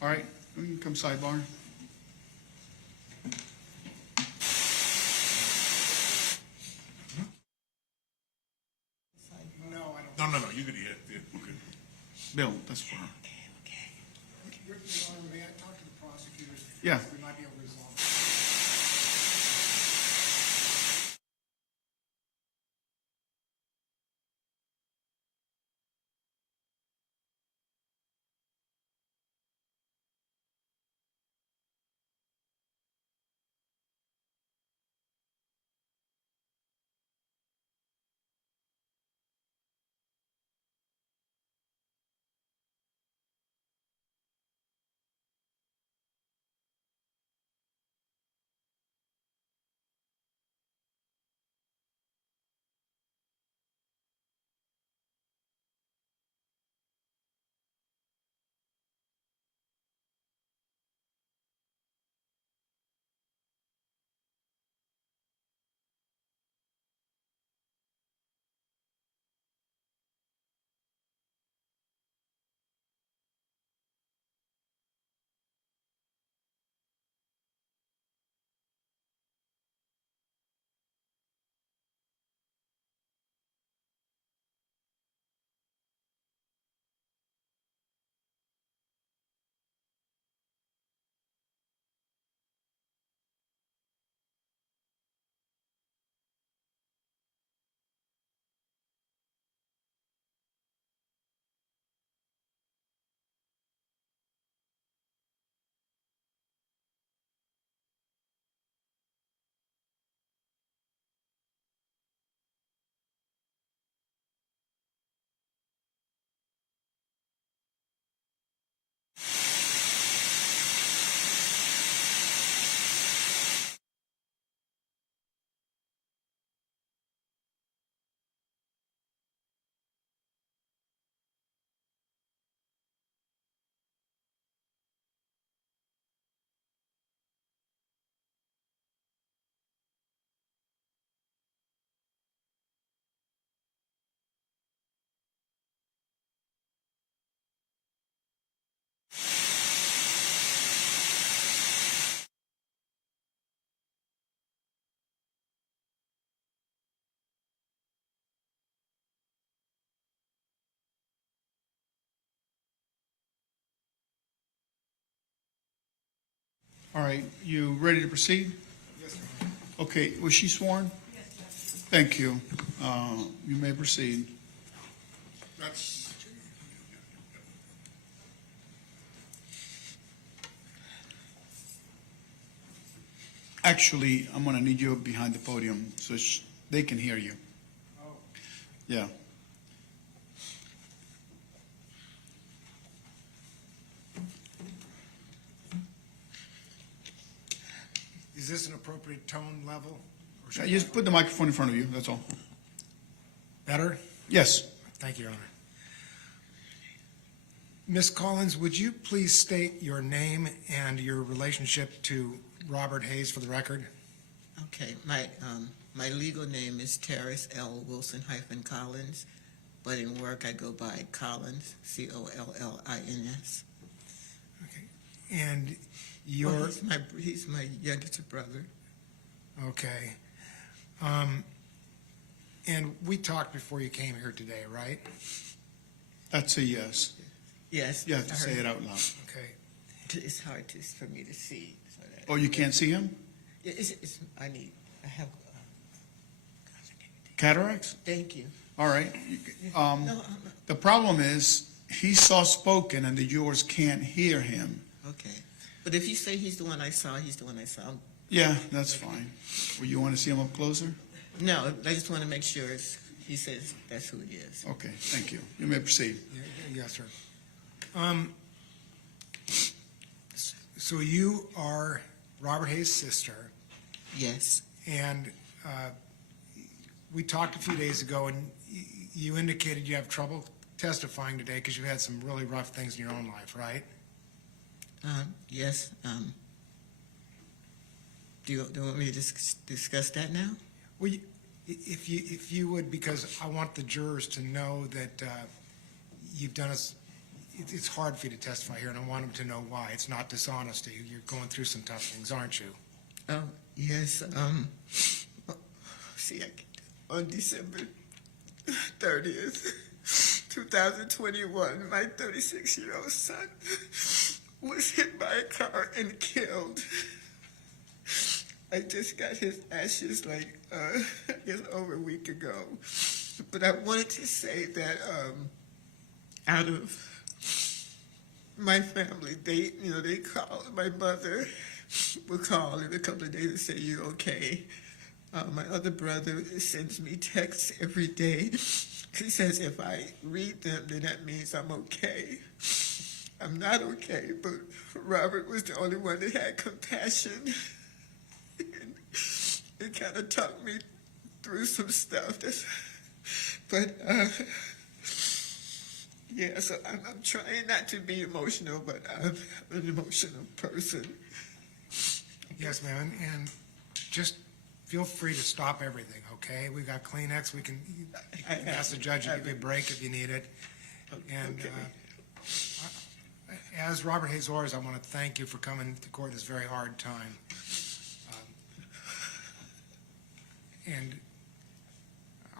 All right, we can come sidebar. No, I don't. No, you could, yeah, okay. Bill, that's fine. Your Honor, may I talk to the prosecutors? Yeah. We might be able to resolve. All right, you ready to proceed? Yes, sir. Okay, was she sworn? Yes. Thank you. You may proceed. That's, Actually, I'm gonna need you behind the podium so they can hear you. Oh. Yeah. Is this an appropriate tone level? Or should Just put the microphone in front of you, that's all. Better? Yes. Thank you, Your Honor. Ms. Collins, would you please state your name and your relationship to Robert Hayes for the record? Okay, my legal name is Terris L. Wilson Collins, but in work I go by Collins, Collins. Okay. And your... Well, he's my youngest brother. Okay. And we talked before you came here today, right? That's a yes. Yes. You have to I say heard it out loud. Okay. It's hard for me to see. So that, Oh, you can't see him? I have, Cataracts? thank you. All right. No, The problem is, he's soft-spoken and the viewers can't hear him. okay. But if you say he's the one I saw, he's the one I saw. Yeah, that's fine. Well, you want to see him up closer? No, I just want to make sure he says that's who it is. Okay, thank you. You may proceed. Yes, sir. So you are Robert Hayes' sister, Yes. and we talked a few days ago, and you indicated you have trouble testifying today because you had some really rough things in your own life, right? Yes. Do you want me to discuss that now? Well, if you would, because I want the jurors to know that you've done us. It's hard for you to testify here, and I want them to know why. It's not dishonesty. You're going through some tough things, aren't you? Oh, yes. On December 30th, 2021, my 36-year-old son was hit by a car and killed. I just got his ashes I guess over a week ago. But I wanted to say that out of my family, they call, my mother would call in a couple of days and say, "You okay?" My other brother sends me texts every day. He says if I read them, then that means I'm okay. I'm not okay, but Robert was the only one that had compassion. And it kind of talked me through some stuff. Yeah, so I'm trying not to be emotional, but I'm an emotional person. Yes, ma'am, and just feel free to stop everything, okay? We've got Kleenex. We can ask the judge to give you a break if you need it. And as Robert Hayes lawyers, I want to thank you for coming to court this very hard time. And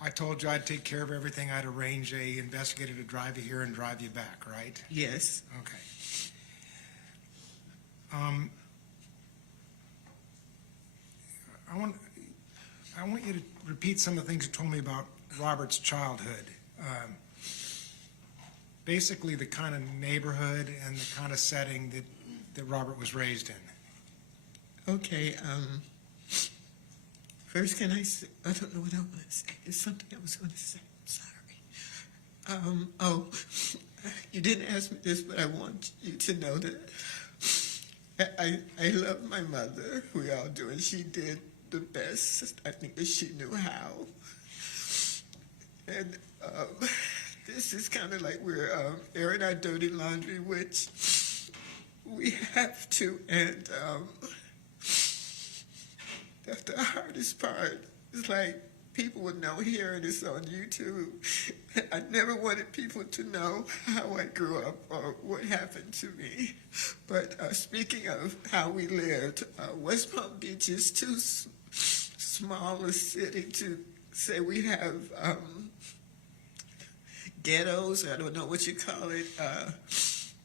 I told you I'd take care of everything. I'd arrange a investigator to drive you here and drive you back, right? Yes. Okay. I want you to repeat some of the things you told me about Robert's childhood. Basically, the kind of neighborhood and the kind of setting that Robert was raised in. Okay. First, can I say, I don't know what I want to say. There's something I was going to say. I'm sorry. You didn't ask me this, but I want you to know that I love my mother. We all do, and she did the best I think that she knew how. And this is kind of like we're airing our dirty laundry, which we have to, and that's the hardest part. It's like people would know hearing this on YouTube. I never wanted people to know how I grew up or what happened to me. But speaking of how we lived, West Palm Beach is too small a city to say we have ghettos. I don't know what you call it.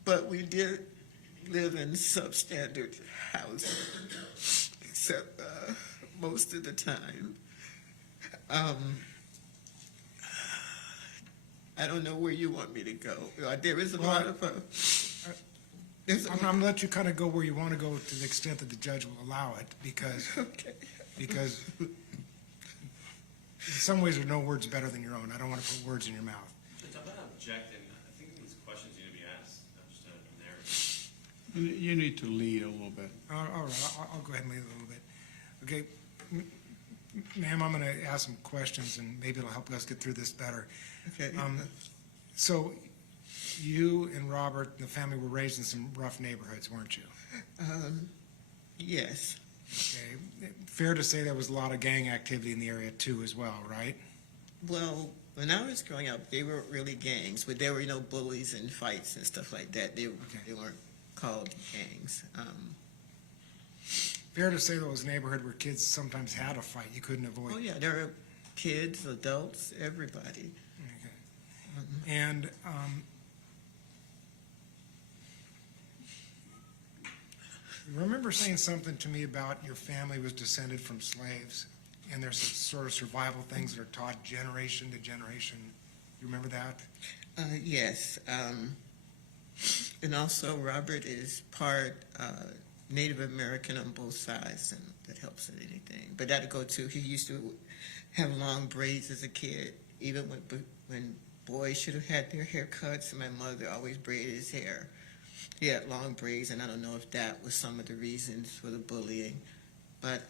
But we did live in substandard housing, except most of the time. I don't know where you want me to go. There is a lot of... I'm going to let you kind of go where you want to go to the extent that the judge will allow it, because because in some ways there are no words better than your own. I don't want to put words in your mouth. I'm not objecting. I think these questions need to be asked, not just a narrative. You need to lead a little bit. All right, I'll go ahead and lead a little bit. Okay, ma'am, I'm going to ask some questions, and maybe it'll help us get through this better. Okay. So you and Robert and the family were raised in some rough neighborhoods, weren't you? Yes. Okay. Fair to say there was a lot of gang activity in the area too as well, right? Well, when I was growing up, they weren't really gangs, but there were, bullies and fights and stuff like that. They weren't called gangs. Fair to say there was a neighborhood where kids sometimes had a fight you couldn't avoid. Oh, yeah, there were kids, adults, everybody. Okay. And remember saying something to me about your family was descended from slaves, and there's some sort of survival things that are taught generation to generation. You remember that? Yes. And also, Robert is part Native American on both sides, and that helps in anything. But that'll go too. He used to have long braids as a kid, even when boys should have had their hair cuts, and my mother always braided his hair. He had long braids, and I don't know if that was some of the reasons for the bullying. But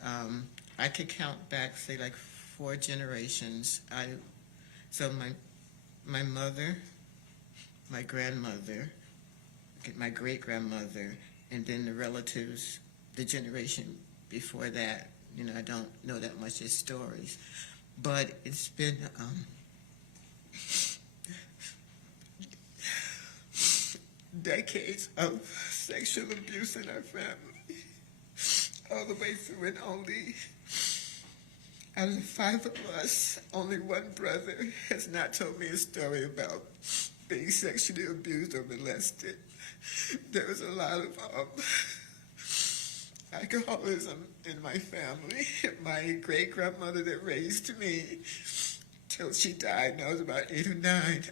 I could count back, say, like 4 generations. So my mother, my grandmother, my great-grandmother, and then the relatives, the generation before that. You know, I don't know that much of stories, but it's been decades of sexual abuse in our family, all the way through, and only out of the 5 of us, only one brother has not told me a story about being sexually abused or molested. There was a lot of alcoholism in my family. My great-grandmother that raised me till she died, and I was about 8 or 9,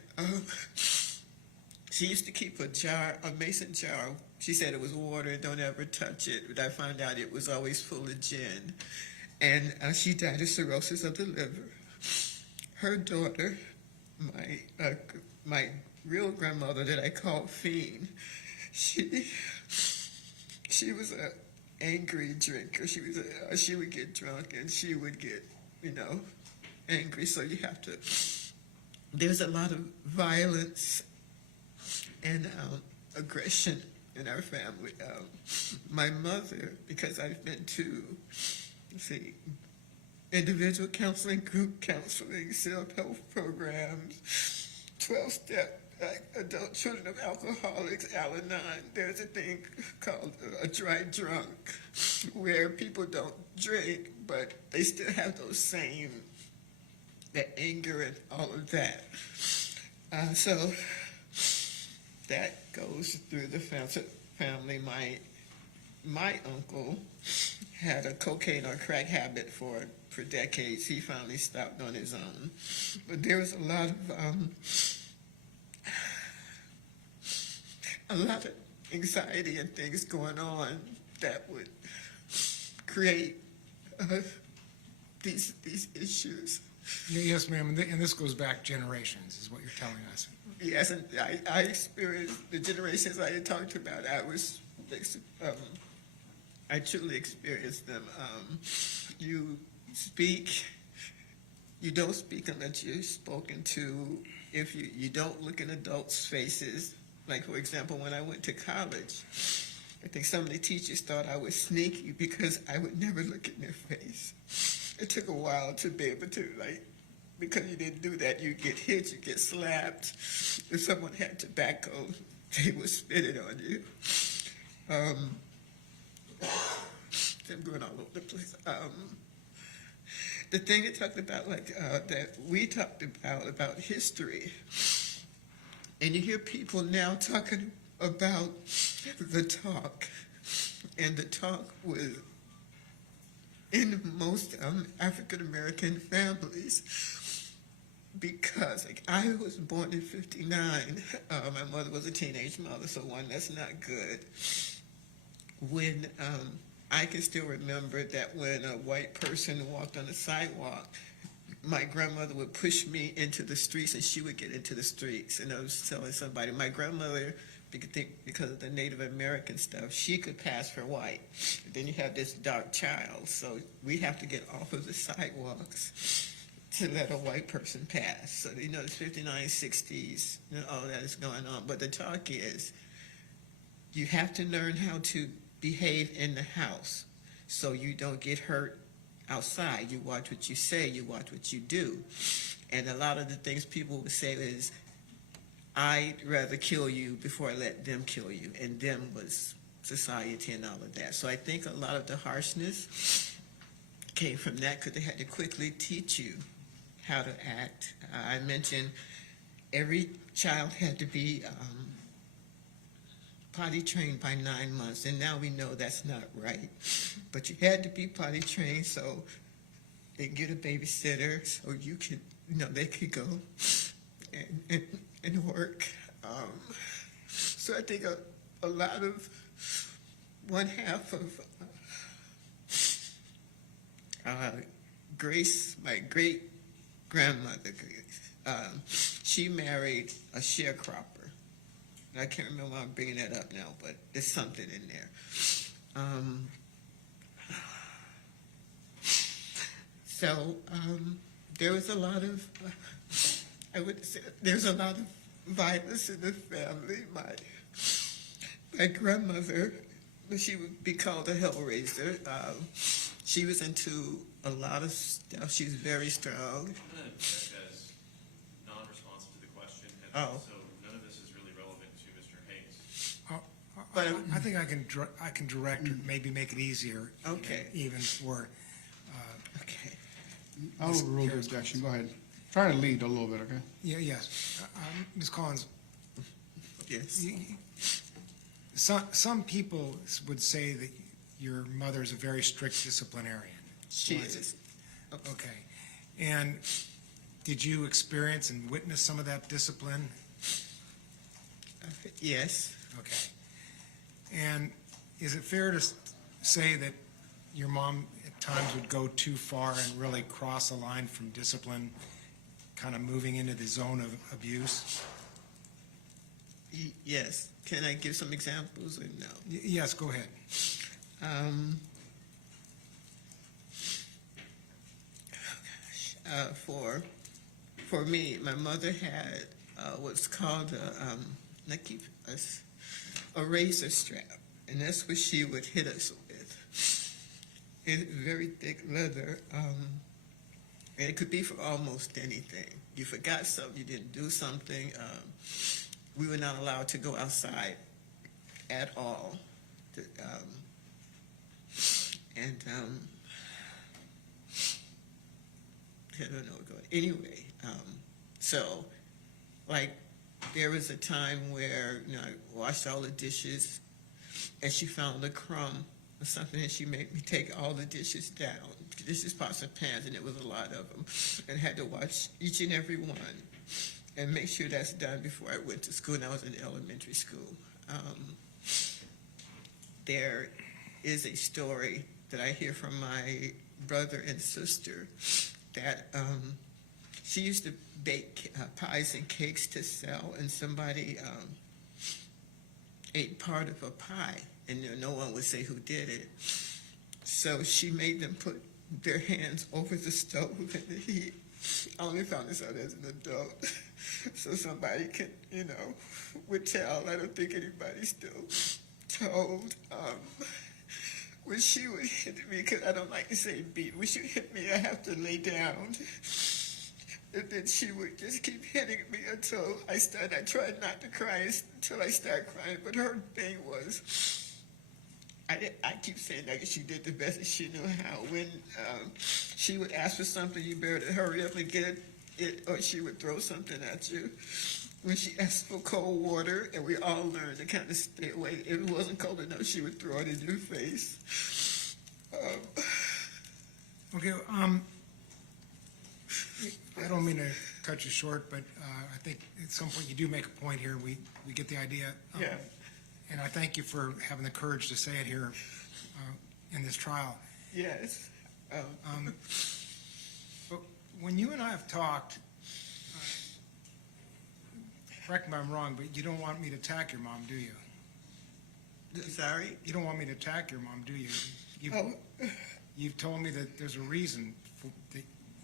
she used to keep a mason jar. She said it was water, don't ever touch it, but I found out it was always full of gin. And she died of cirrhosis of the liver. Her daughter, my real grandmother that I called Fiend, she was a angry drinker. She would get drunk and she would get, angry. So you have to. There's a lot of violence and aggression in our family. My mother, because I've been to, individual counseling, group counseling, self-help programs, 12-step, adult children of alcoholics, Al-Anon. There's a thing called a dry drunk, where people don't drink, but they still have those same, that anger and all of that. So that goes through the family. My uncle had a cocaine or crack habit for decades. He finally stopped on his own. But there was a lot of anxiety and things going on that would create these issues. Yes, ma'am, and this goes back generations, is what you're telling us. Yes, and I experienced the generations I had talked about. I truly experienced them. You don't speak unless you're spoken to. If you don't look in adults' faces. Like, for example, when I went to college, I think some of the teachers thought I was sneaky because I would never look in their face. It took a while to be able to, because you didn't do that, you get hit, you get slapped. If someone had tobacco, they would spit it on you. I'm going all over the place. The thing it talked about, that we talked about history, and you hear people now talking about the talk, and the talk was in most African-American families, because I was born in 59. My mother was a teenage mother, so one, that's not good. When I can still remember that when a white person walked on the sidewalk, my grandmother would push me into the streets, and she would get into the streets. And I was telling somebody, my grandmother, because of the Native American stuff, she could pass for white. And then you have this dark child, so we have to get off of the sidewalks to let a white person pass. So, the 59s, 60s, all that is going on. But the talk is, you have to learn how to behave in the house so you don't get hurt outside. You watch what you say, you watch what you do. And a lot of the things people would say is, I'd rather kill you before I let them kill you. And them was society and all of that. So I think a lot of the harshness came from that, because they had to quickly teach you how to act. I mentioned every child had to be potty trained by 9 months, and now we know that's not right. But you had to be potty trained so they get a babysitter, so you could, they could go and work. So I think a lot of one half of Grace, my great grandmother, she married a sharecropper. I can't remember why I'm bringing that up now, but there's something in there. There was a lot of, I would say, there's a lot of violence in the family. My grandmother she would be called a hellraiser. She was into a lot of stuff. She's very strong. I'm going to object as non-responsive to the question, and Oh. also none of this is really relevant to Mr. Hayes. But I think I can direct or maybe make it easier. Okay. Even for, Okay. I'll rule the objection. Go ahead. Try to lead a little bit, okay? yes. Ms. Collins, Yes. some people would say that your mother is a very strict disciplinarian. She is. Okay. And did you experience and witness some of that discipline? Yes. Okay. And is it fair to say that your mom at times would go too far and really cross a line from discipline, kind of moving into the zone of abuse? Yes. Can I give some examples or no? Yes, go ahead. For me, my mother had what's called a razor strap, and that's what she would hit us with. It's very thick leather, and it could be for almost anything. You forgot something, you didn't do something. We were not allowed to go outside at all. I don't know. Anyway, so like there was a time where I washed all the dishes, and she found a crumb or something, and she made me take all the dishes down, dishes, pots, and pans, and it was a lot of them, and had to wash each and every one, and make sure that's done before I went to school. And I was in elementary school. There is a story that I hear from my brother and sister that she used to bake pies and cakes to sell, and somebody ate part of a pie, and no one would say who did it. So she made them put their hands over the stove in the heat. I only found this out as an adult. So somebody can, would tell. I don't think anybody still told. When she would hit me, because I don't like to say beat, when she would hit me, I have to lay down. And then she would just keep hitting me until I tried not to cry until I started crying. But her thing was, I keep saying that she did the best that she knew how. When she would ask for something, you better hurry up and get it, or she would throw something at you. When she asked for cold water, and we all learned to kind of stay away. If it wasn't cold enough, she would throw it in your face. Okay, I don't mean to cut you short, but I think at some point you do make a point here. We get the idea. Yeah. And I thank you for having the courage to say it here in this trial. Yes. But when you and I have talked, correct me if I'm wrong, but you don't want me to attack your mom, do you? Sorry? You don't want me to attack your mom, do you? You've told me that there's a reason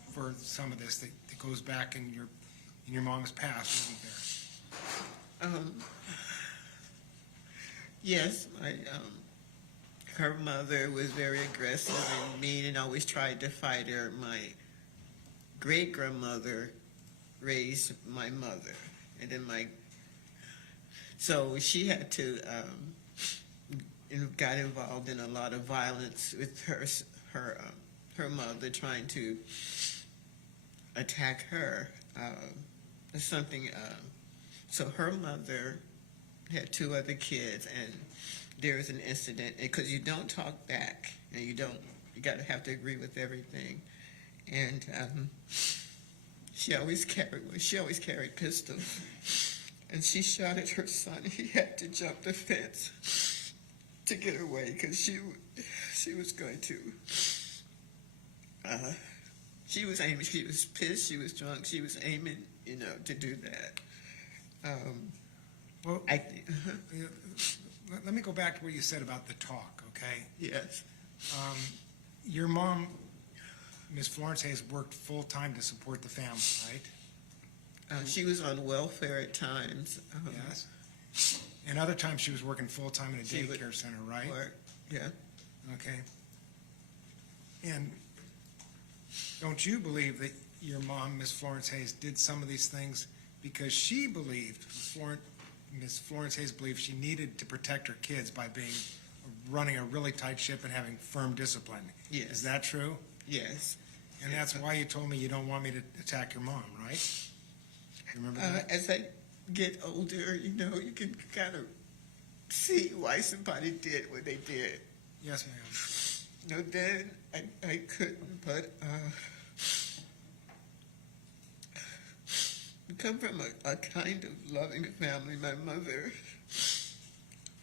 for some of this that goes back in your mom's past, isn't there? Yes, her mother was very aggressive and mean and always tried to fight her. My great-grandmother raised my mother, and then so she had to, got involved in a lot of violence with her mother, trying to attack her. So her mother had 2 other kids, and there was an incident, because you don't talk back, and you have to agree with everything. And she always carried pistols, and she shot at her son. He had to jump the fence to get away, because she was going to. She was aiming. She was pissed. She was drunk. She was aiming, to do that. Well, let me go back to what you said about the talk, okay? Yes. Your mom, Miss Florence Hayes, worked full-time to support the family, right? She was on welfare at times. Yes. And other times she was working full-time in a She would daycare center, right? work, yeah. Okay. And don't you believe that your mom, Miss Florence Hayes, did some of these things because she believed, Miss Florence Hayes believed she needed to protect her kids by running a really tight ship and having firm discipline? Yes. Is that true? Yes. And that's why you told me you don't want me to attack your mom, right? You remember that? As I get older, you know, you can kind of see why somebody did what they did. Yes, ma'am. No, then I couldn't, but we come from a kind of loving family. My mother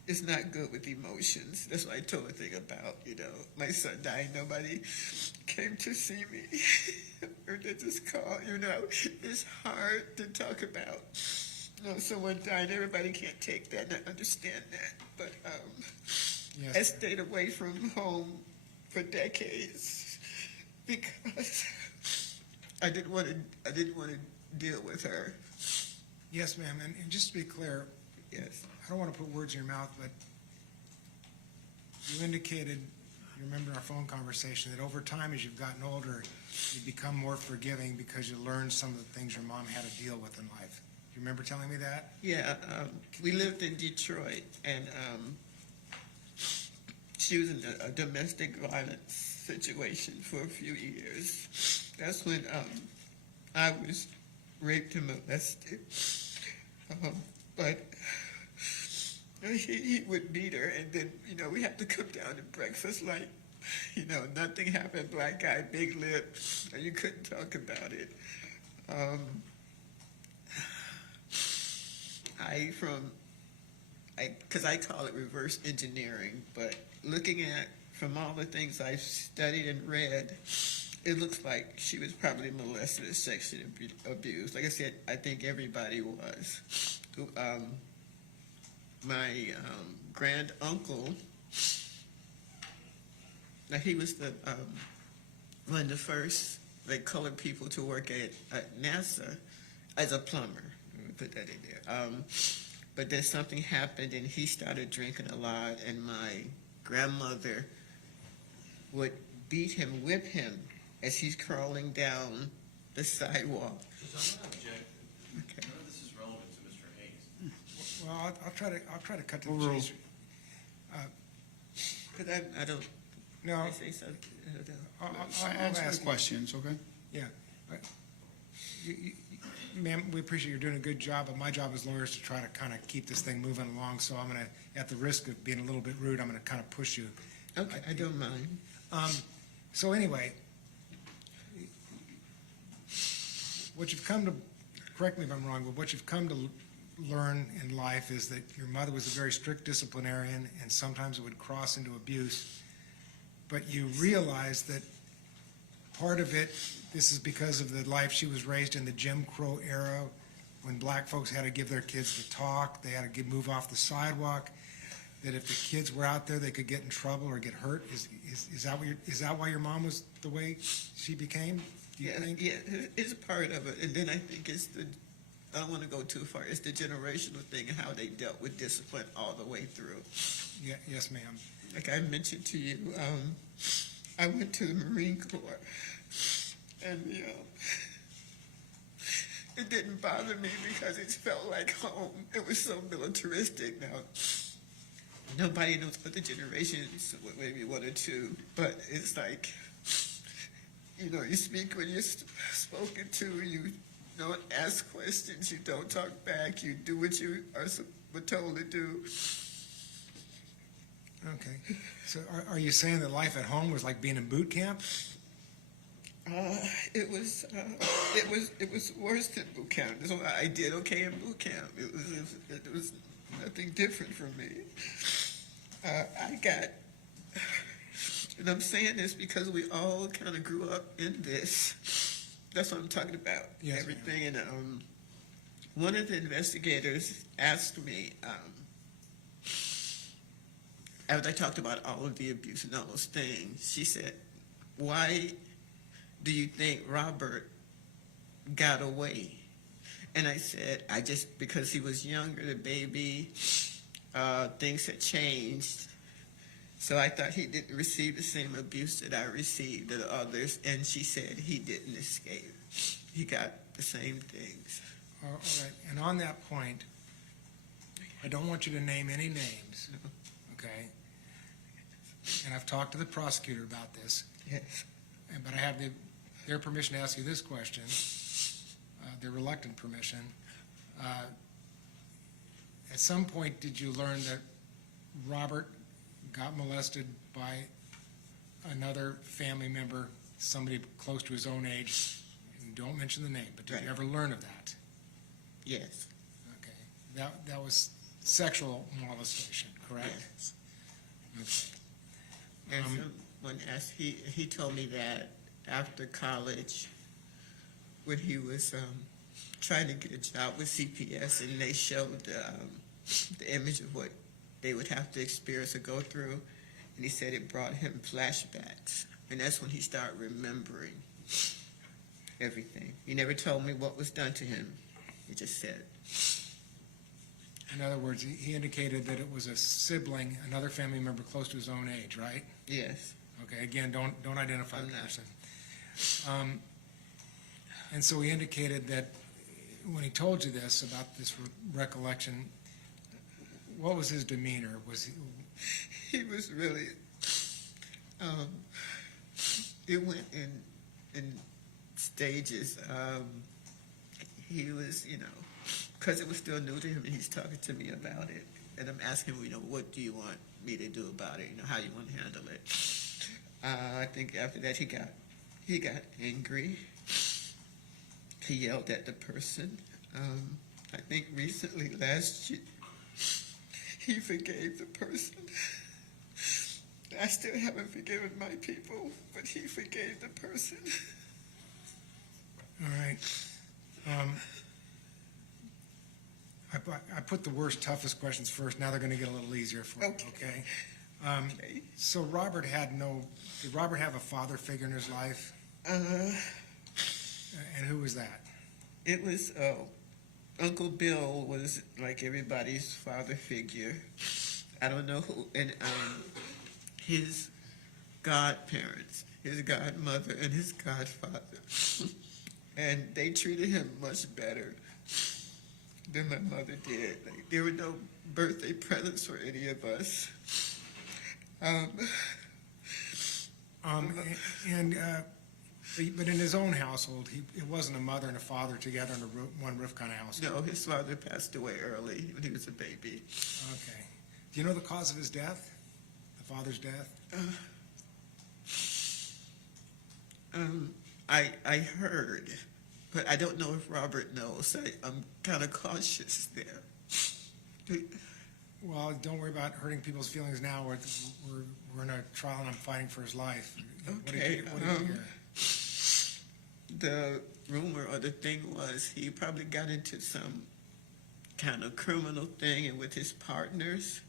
is not good with emotions. That's what I told her thing about, you know, my son died, nobody came to see me. Or they just call, you know, it's hard to talk about. You know, someone died, everybody can't take that and understand that. But Yes, I stayed away from home for decades because I didn't want to deal with her. Yes, ma'am. And just to be clear, Yes. I don't want to put words in your mouth, but you indicated, you remember our phone conversation, that over time as you've gotten older, you become more forgiving because you learn some of the things your mom had to deal with in life. You remember telling me that? Yeah, we lived in Detroit, and she was in a domestic violence situation for a few years. That's when I was raped and molested. But he would beat her, and then, you know, we had to come down to breakfast like, you know, nothing happened, black guy, big lip, and you couldn't talk about it. Because I call it reverse engineering, but looking at, from all the things I've studied and read, it looks like she was probably molested and sexually abused. Like I said, I think everybody was. My grand uncle, now he was one of the first colored people to work at NASA as a plumber. Let me put that in there. But then something happened and he started drinking a lot, and my grandmother would beat him, whip him as he's crawling down the sidewalk. I'm not objecting. Okay. None of this is relevant to Mr. Hayes. Well, I'll try to cut to the Overall. chase. Because I don't. No, I say something. I'll answer the questions, okay? yeah. Ma'am, we appreciate you're doing a good job, but my job as lawyers is to try to kind of keep this thing moving along. So I'm going to, at the risk of being a little bit rude, I'm going to kind of push you. Okay, I don't mind. So anyway, what you've come to, correct me if I'm wrong, but what you've come to learn in life is that your mother was a very strict disciplinarian, and sometimes it would cross into abuse. But you realize that part of it, this is because of the life she was raised in, the Jim Crow era, when black folks had to give their kids the talk, they had to move off the sidewalk, that if the kids were out there, they could get in trouble or get hurt. Is that why your mom was the way she became? Do you think? Yeah, it's part of it. And then I think it's I don't want to go too far, it's the generational thing and how they dealt with discipline all the way through. Yeah, yes, ma'am. Like I mentioned to you, I went to the Marine Corps, and it didn't bother me because it felt like home. It was so militaristic. Now, nobody knows what the generations, maybe one or two, but it's like, you know, you speak when you're spoken to, you don't ask questions, you don't talk back, you do what you were told to do. Okay. So are you saying that life at home was like being in boot camp? It was worse than boot camp. So I did okay in boot camp. It was nothing different from me. And I'm saying this because we all kind of grew up in this. That's what I'm talking about. Yes, everything. And one of the investigators asked me, after I talked about all of the abuse and all those things, she said, "Why do you think Robert got away?" And I said, because he was younger, the baby, things had changed. So I thought he didn't receive the same abuse that I received of others, and she said he didn't escape. He got the same things. All right, and on that point, I don't want you to name any names, okay? And I've talked to the prosecutor about this. Yes. But I have their permission to ask you this question, their reluctant permission. At some point, did you learn that Robert got molested by another family member, somebody close to his own age? And don't mention the name, but did you ever learn of that? Yes. Okay. That was sexual molestation, correct? Yes. Okay. And someone asked, he told me that after college, when he was trying to get a job with CPS, and they showed the image of what they would have to experience or go through, and he said it brought him flashbacks, and that's when he started remembering everything. He never told me what was done to him. He just said. In other words, he indicated that it was a sibling, another family member close to his own age, right? Yes. Okay, again, don't identify the not. person. And so he indicated that when he told you this, about this recollection, what was his demeanor? Was he was really, it went in stages. He was, because it was still new to him, and he's talking to me about it. And I'm asking him, what do you want me to do about it? How you want to handle it? I think after that he got angry. He yelled at the person. I think recently, last year, he forgave the person. I still haven't forgiven my people, but he forgave the person. all right? I put the worst, toughest questions first. Now they're going to get a little easier for you, okay? So did Robert have a father figure in his life? And who was that? It was, Uncle Bill was like everybody's father figure. I don't know who, and his godparents, his godmother and his godfather. And they treated him much better than my mother did. Like, there were no birthday presents for any of us. But in his own household, it wasn't a mother and a father together in one roof kind of household. No, his father passed away early when he was a baby. Okay. Do you know the cause of his death? The father's death? I heard, but I don't know if Robert knows. I'm kind of cautious there. Well, don't worry about hurting people's feelings now. We're in a trial and I'm fighting for his life. Okay. What did you hear? The rumor or the thing was he probably got into some kind of criminal thing, and with his partners,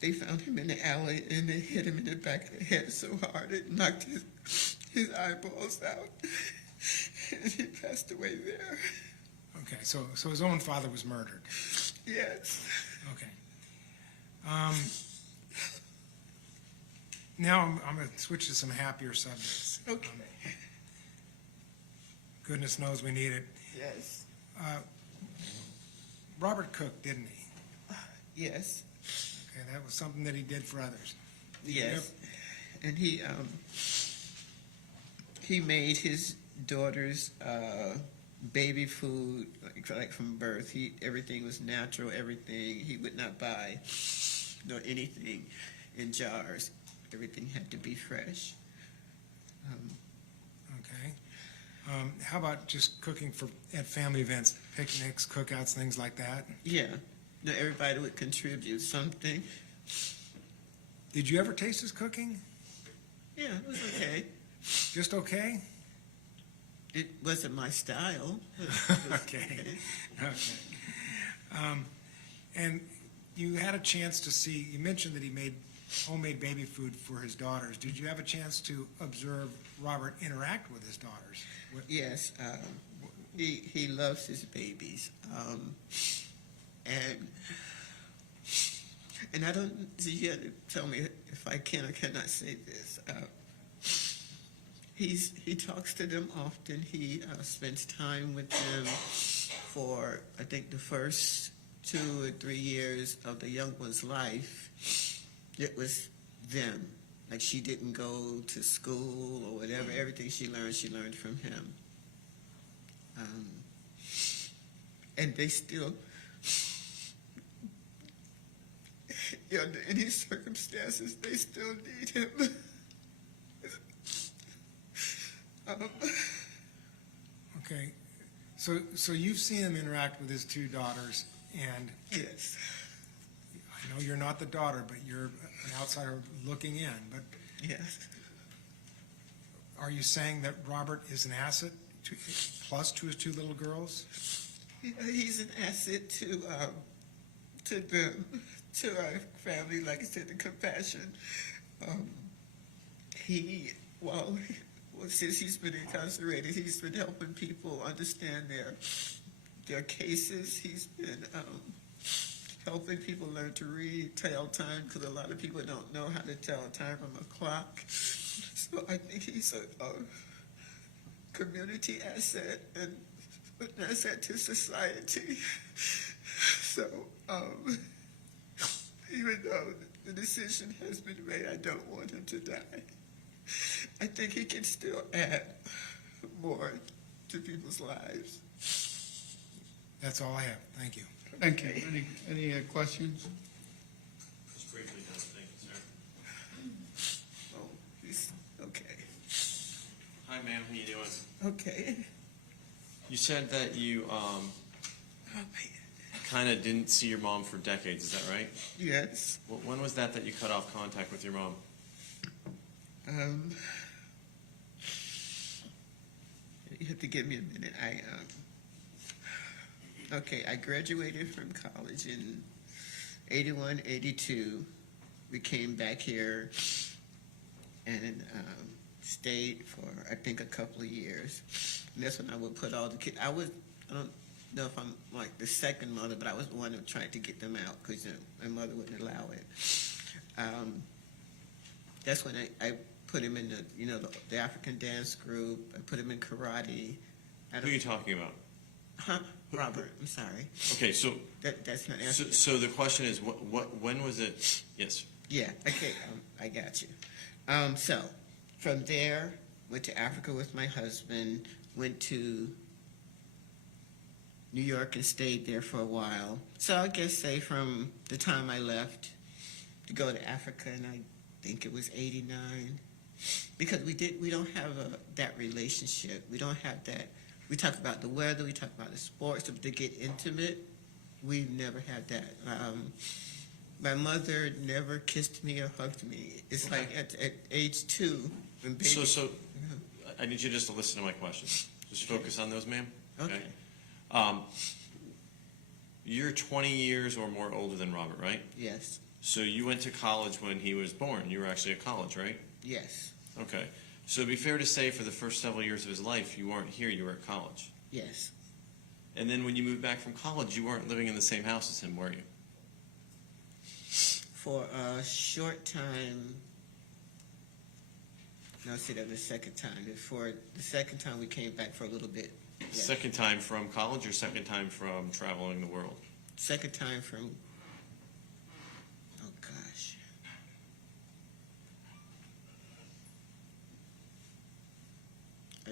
they found him in the alley and they hit him in the back of the head so hard it knocked his eyeballs out, and he passed away there. Okay, so his own father was murdered. Yes. Okay. Now I'm going to switch to some happier subjects. Okay. Goodness knows we need it. Yes. Robert cooked, didn't he? Yes. Okay, that was something that he did for others. Yes. And he made his daughter's baby food like from birth. Everything was natural. Everything, he would not buy anything in jars. Everything had to be fresh. Okay. How about just cooking at family events, picnics, cookouts, things like that? Yeah. No, everybody would contribute something. Did you ever taste his cooking? Yeah, it was okay. Just okay? It wasn't my style. Okay. And you had a chance to see, you mentioned that he made homemade baby food for his daughters. Did you have a chance to observe Robert interact with his daughters? Yes. He loves his babies. And and I don't, you got to tell me if I can or cannot say this. He talks to them often. He spends time with them for, I think, the first 2 or 3 years of the young one's life. It was them. Like, she didn't go to school or whatever. Everything she learned from him. And they still, under any circumstances, they still need him. Okay, so you've seen him interact with his 2 daughters, and yes, I know you're not the daughter, but you're an outsider looking in, but yes. Are you saying that Robert is an asset plus to his 2 little girls? He's an asset to them, to our family, like I said, the compassion. Since he's been incarcerated, he's been helping people understand their cases. He's been helping people learn to read, tell time, because a lot of people don't know how to tell time from a clock. So I think he's a community asset and an asset to society. So even though the decision has been made, I don't want him to die. I think he can still add more to people's lives. That's all I have. Thank you. Thank you. Any questions? Just briefly, done. Thank you, sir. Oh, he's okay. Hi, ma'am. How you doing? Okay. You said that you kind of didn't see your mom for decades. Is that right? Yes. When was that you cut off contact with your mom? You have to give me a minute. I graduated from college in 81, 82. We came back here and stayed for, I think, a couple of years. And that's when I would put all the kids. I don't know if I'm like the second mother, but I was the one who tried to get them out because my mother wouldn't allow it. That's when I put him in the African dance group. I put him in karate. Who are you talking about? Huh? Robert, I'm sorry. Okay, so that's not answering. So the question is, when was it? Yes. Yeah. Okay. I got you. So from there, went to Africa with my husband. Went to New York and stayed there for a while. So I guess say from the time I left to go to Africa, and I think it was 89, because we don't have that relationship. We don't have that. We talk about the weather, we talk about the sports, but to get intimate, we've never had that. My mother never kissed me or hugged me. It's okay. Like at age 2, when baby. So I need you just to listen to my questions. Just focus on those, ma'am. Okay. You're 20 years or more older than Robert, right? Yes. So you went to college when he was born. You were actually at college, right? Yes. Okay. So it'd be fair to say for the first several years of his life, you weren't here, you were at college. Yes. And then when you moved back from college, you weren't living in the same house as him, were you? For a short time. No, see, that was the second time. For the second time, we came back for a little bit. Yes. Second time from college or second time from traveling the world? Second time from, oh gosh. I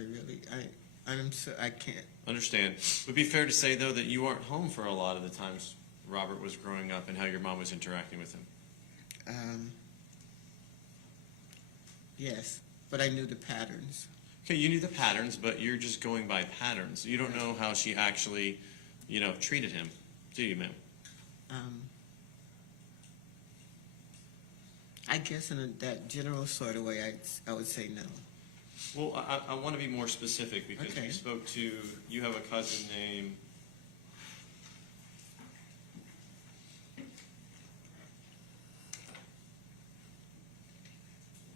can't. Understand. Would it be fair to say, though, that you weren't home for a lot of the times Robert was growing up and how your mom was interacting with him? Yes, but I knew the patterns. Okay, you knew the patterns, but you're just going by patterns. You don't know how she actually, treated him, do you, ma'am? I guess in that general sort of way, I would say no. Well, I want to be more specific because Okay. you have a cousin named,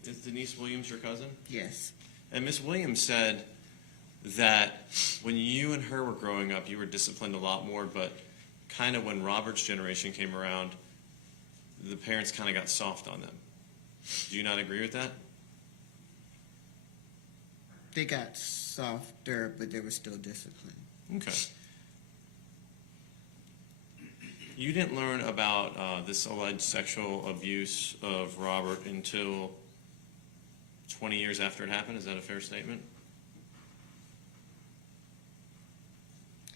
is Denise Williams your cousin? Yes. And Miss Williams said that when you and her were growing up, you were disciplined a lot more, but kind of when Robert's generation came around, the parents kind of got soft on them. Do you not agree with that? They got softer, but they were still disciplined. Okay. You didn't learn about this alleged sexual abuse of Robert until 20 years after it happened. Is that a fair statement?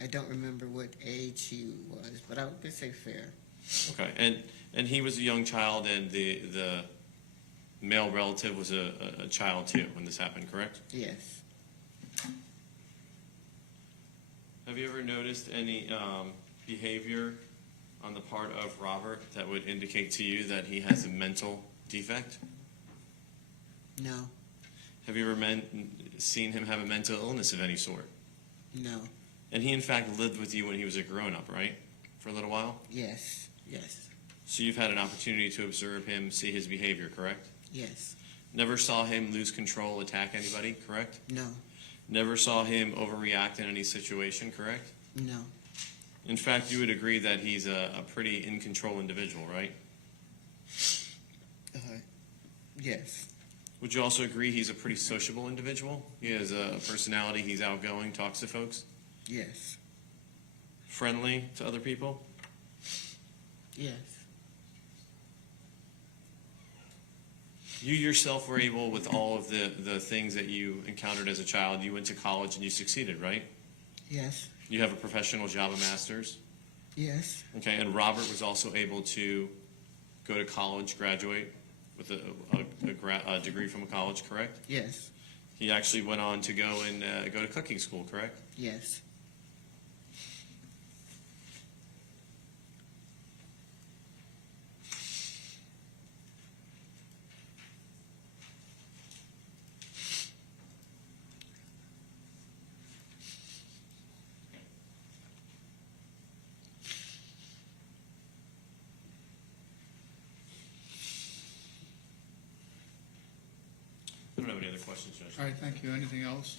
I don't remember what age he was, but I would say fair. Okay, and he was a young child, and the male relative was a child too when this happened, correct? Yes. Have you ever noticed any behavior on the part of Robert that would indicate to you that he has a mental defect? No. Have you ever seen him have a mental illness of any sort? No. And he, in fact, lived with you when he was a grown-up, right? For a little while? Yes. Yes. So you've had an opportunity to observe him, see his behavior, correct? Yes. Never saw him lose control, attack anybody, correct? No. Never saw him overreact in any situation, correct? No. In fact, you would agree that he's a pretty in-control individual, right? Yes. Would you also agree he's a pretty sociable individual? He has a personality, he's outgoing, talks to folks? Yes. Friendly to other people? Yes. You yourself were able, with all of the things that you encountered as a child, you went to college and you succeeded, right? Yes. You have a professional job, a master's? Yes. Okay, and Robert was also able to go to college, graduate with a degree from a college, correct? Yes. He actually went on to go to cooking school, correct? Yes. I don't have any other questions, Judge. All right, thank you. Anything else?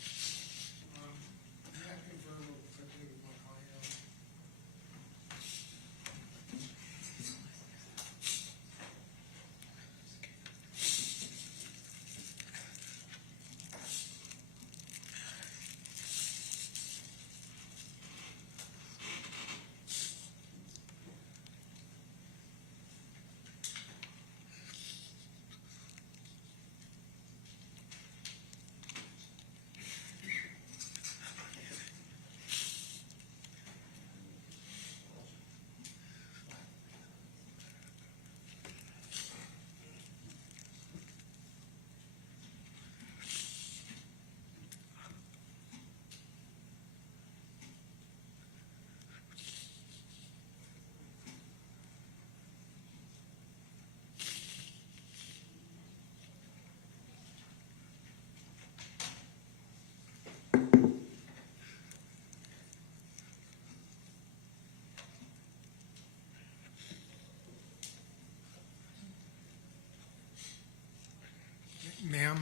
Ma'am,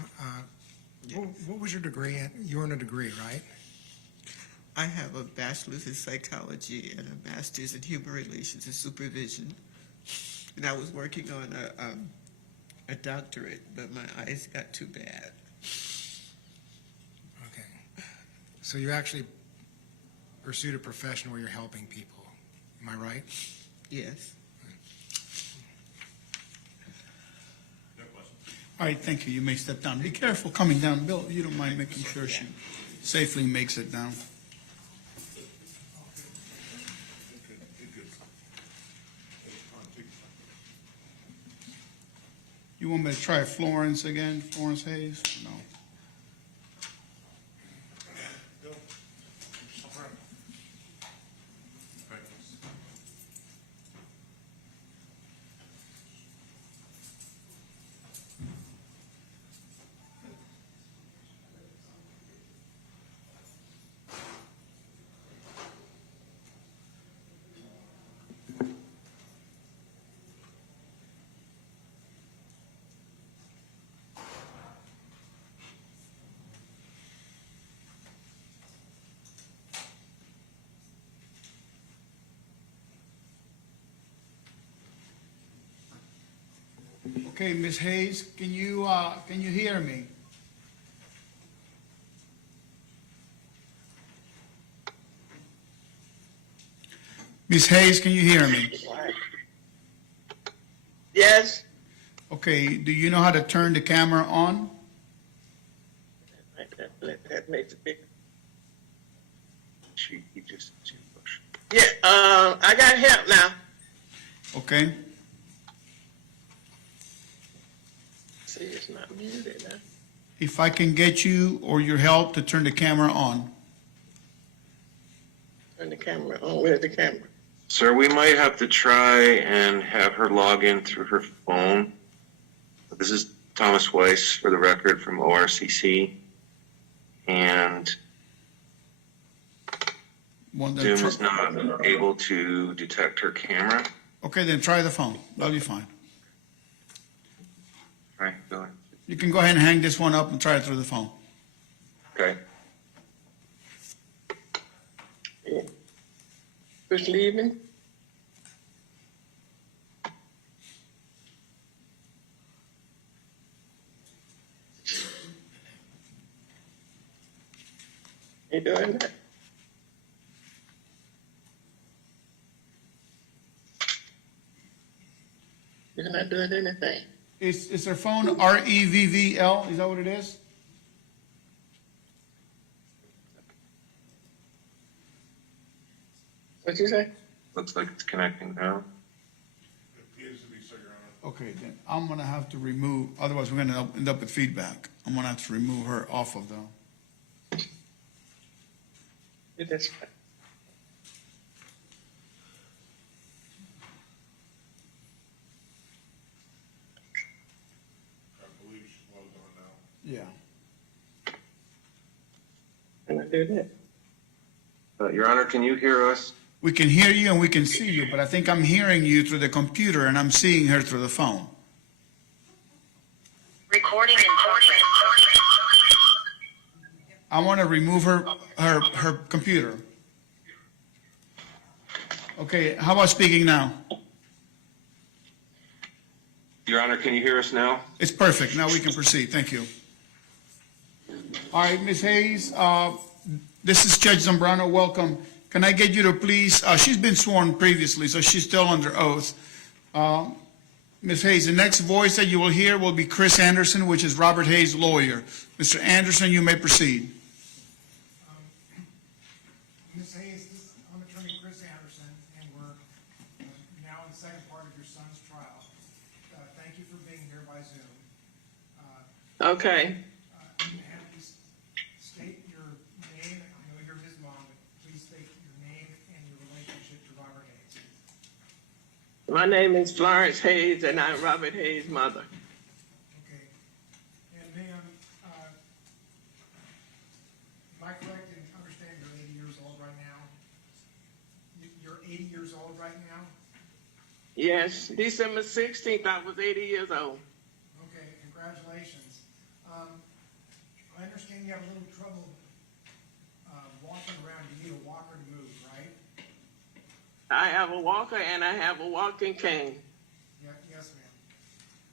what was your degree in? You earned a degree, right? I have a bachelor's in psychology and a master's in human relations and supervision. And I was working on a doctorate, but my eyes got too bad. Okay. So you actually pursued a profession where you're helping people. Am I right? Yes. All right, thank you. You may step down. Be careful coming down. Bill, you don't mind making sure she safely makes it down. You want me to try Florence again? Florence Hayes? No. Okay, Ms. Hayes, can you hear me? Ms. Hayes, can you hear me? Yes. Okay, do you know how to turn the camera on? That makes a big. Yeah, I got help now. Okay, See, it's not muted now. if I can get you or your help to turn the camera on. Turn the camera on. Where's the camera? Sir, we might have to try and have her log in through her phone. This is Thomas Weiss, for the record, from ORCC. And Zoom is not able to detect her camera. Okay, then try the phone. That'll be fine. All right, go ahead. You can go ahead and hang this one up and try it through the phone. Okay. Yeah. Who's leaving? You doing that? You're not doing anything. Is her phone REVVL? Is that what it is? What'd you say? Looks like it's connecting now. Okay, then I'm gonna have to remove, otherwise we're gonna end up with feedback. I'm gonna have to remove her off of the. That's fine. Yeah. Can I do that? Your Honor, can you hear us? We can hear you and we can see you, but I think I'm hearing you through the computer and I'm seeing her through the phone. Recording in progress. I want to remove her computer. Okay, how about speaking now? Your Honor, can you hear us now? It's perfect. Now we can proceed. Thank you. All right, Ms. Hayes, this is Judge Zambrano. Welcome. Can I get you to please, she's been sworn previously, so she's still under oath. Ms. Hayes, the next voice that you will hear will be Chris Anderson, which is Robert Hayes' lawyer. Mr. Anderson, you may proceed. Ms. Hayes, I'm Attorney Chris Anderson, and we're now in the second part of your son's trial. Thank you for being here by Zoom. Okay. You have to state your name. I know you're his mom, but please state your name and your relationship to Robert Hayes. My name is Florence Hayes, and I'm Robert Hayes' mother. Okay. And ma'am, am I correct in understanding you're 80 years old right now? You're 80 years old right now? Yes, December 16th, I was 80 years old. Okay, congratulations. I understand you have a little trouble walking around. You need a walker to move, right? I have a walker and I have a walking cane. Yeah, yes, ma'am.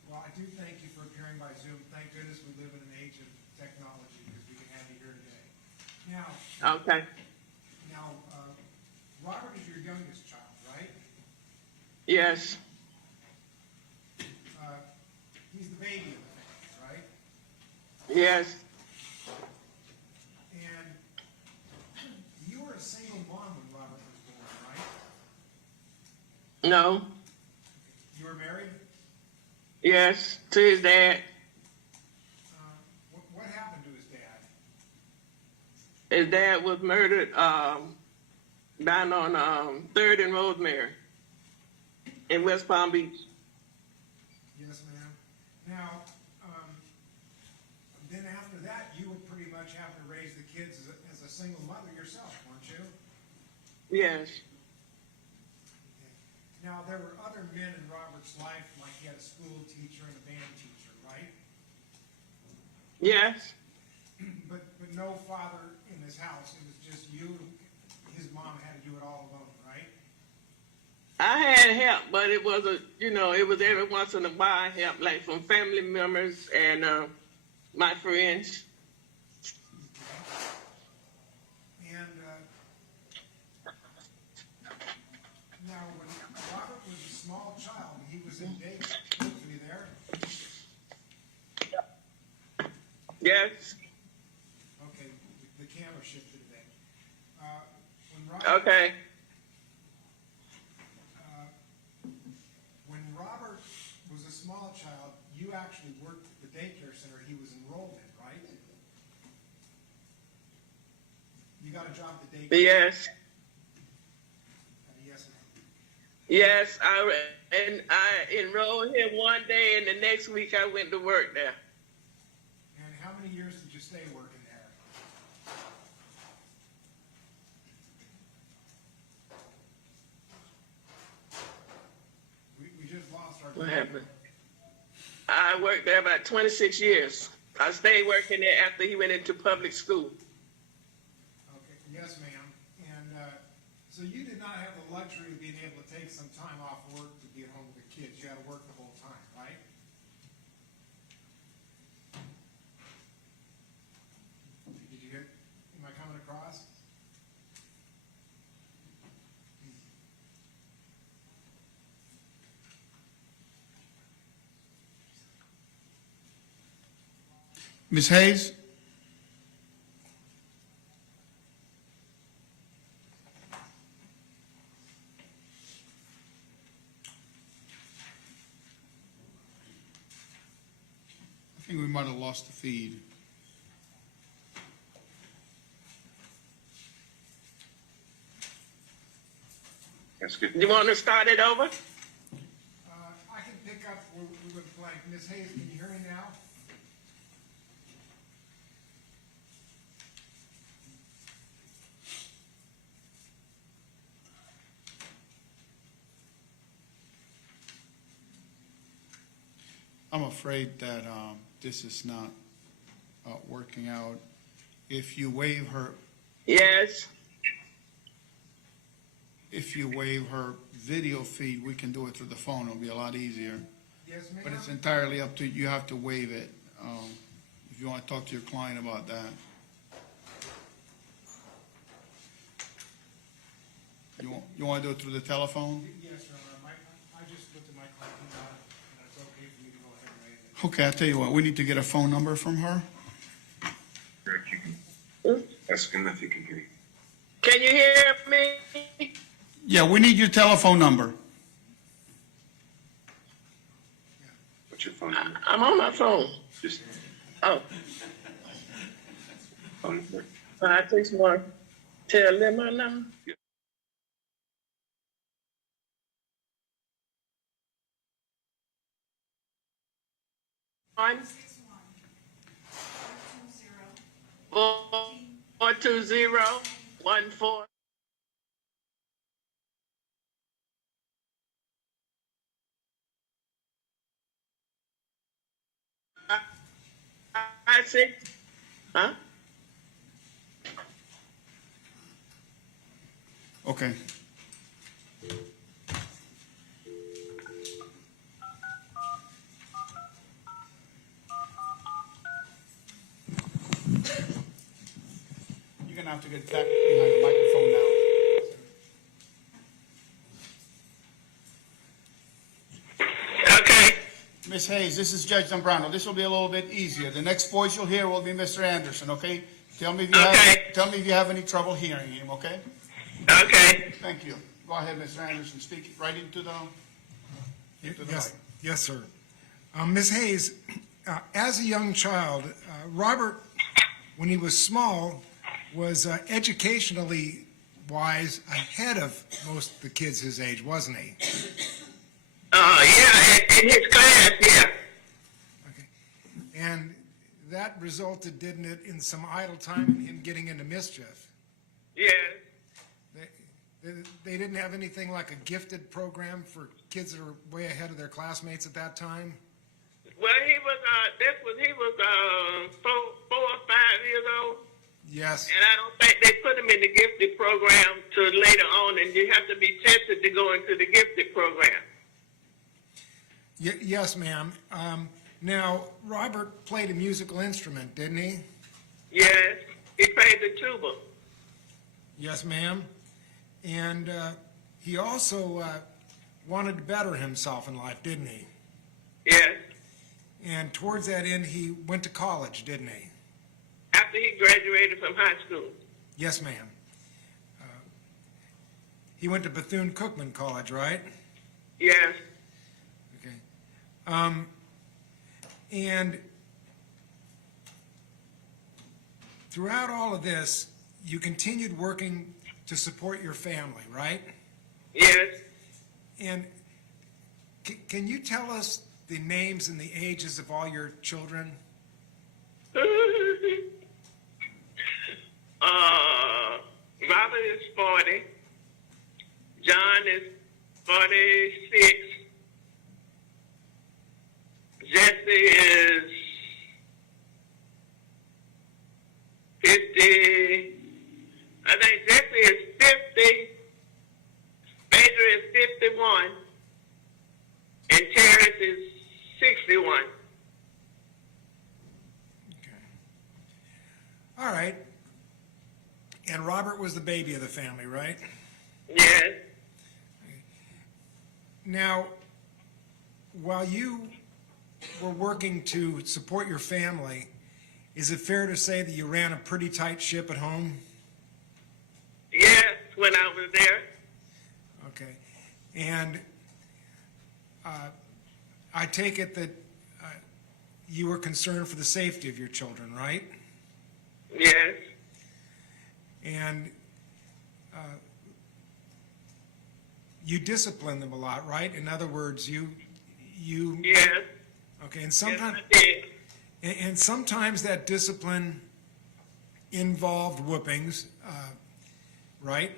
Well, I do thank you for appearing by Zoom. Thank goodness we live in an age of technology because we can have you here today. Now, Okay. now, Robert is your youngest child, right? Yes. He's the baby of the family, right? Yes. And you were a single mom when Robert was born, right? No. You were married? Yes, to his dad. What happened to his dad? His dad was murdered down on 3rd and Rosemary in West Palm Beach. Yes, ma'am. Now, then after that, you were pretty much having to raise the kids as a single mother yourself, weren't you? Yes. Now, there were other men in Robert's life, like he had a school teacher and a band teacher, right? Yes. But no father in this house. It was just you. His mom had to do it all alone, right? I had help, but it was it was every once in a while help, like from family members and my friends. And now, when Robert was a small child, he was in daycare. Was he there? Yes. Okay, the camera shifted a bit. When Robert, Okay. When Robert was a small child, you actually worked at the daycare center he was enrolled in, right? You got a job at the daycare? Yes. Yes, ma'am. Yes, I enrolled him one day, and the next week I went to work there. And how many years did you stay working there? We just lost our. What happened? I worked there about 26 years. I stayed working there after he went into public school. Okay, yes, ma'am. And so you did not have the luxury of being able to take some time off work to be at home with the kids. You had to work the whole time, right? Did you hear? Am I coming across? Ms. Hayes? I think we might have lost the feed. That's good. You want to start it over? I can pick up where we went blank. Ms. Hayes, can you hear me now? I'm afraid that this is not working out. If you waive her, Yes. if you waive her video feed, we can do it through the phone. It'll be a lot easier. Yes, ma'am. But it's entirely up to you. You have to waive it if you want to talk to your client about that. You want to do it through the telephone? Yes, Your Honor. I just looked at my clock and it's okay for me to go ahead and waive it. Okay, I'll tell you what. We need to get a phone number from her. Eric, you can ask him if he can hear you. Can you hear me? Yeah, we need your telephone number. What's your phone number? I'm on my phone. Just Oh, phone number. 561. Tell them my number. One 42014. I see. Huh? Okay. You're gonna have to get back behind the microphone now. Okay. Ms. Hayes, this is Judge Zambrano. This will be a little bit easier. The next voice you'll hear will be Mr. Anderson, okay? Tell me if you have any trouble hearing him, okay? Okay. Thank you. Go ahead, Mr. Anderson. Speak right into the Yes, mic. yes, sir. Ms. Hayes, as a young child, Robert, when he was small, was educationally wise ahead of most of the kids his age, wasn't he? Yeah, in his class, yeah. Okay. And that resulted, didn't it, in some idle time and him getting into mischief? Yeah. They didn't have anything like a gifted program for kids that are way ahead of their classmates at that time? Well, he was 4 or 5 years old. Yes. And I don't think they put them in the gifted program till later on, and you have to be tested to go into the gifted program. Yes, ma'am. Now, Robert played a musical instrument, didn't he? Yes, he played the tuba. Yes, ma'am. And he also wanted to better himself in life, didn't he? Yes. And towards that end, he went to college, didn't he? After he graduated from high school. Yes, ma'am. He went to Bethune-Cookman College, right? Yes. Okay. And throughout all of this, you continued working to support your family, right? Yes. And can you tell us the names and the ages of all your children? Robert is 40. John is 46. Jesse is 50. I think Jesse is 50. Pedro is 51. And Terris is 61. All right. And Robert was the baby of the family, right? Yes. Now, while you were working to support your family, is it fair to say that you ran a pretty tight ship at home? Yes, when I was there. Okay. And I take it that you were concerned for the safety of your children, right? Yes. And you discipline them a lot, right? In other words, you. Yes. Okay, and sometimes. Yes, I did. And sometimes that discipline involved whoopings, right?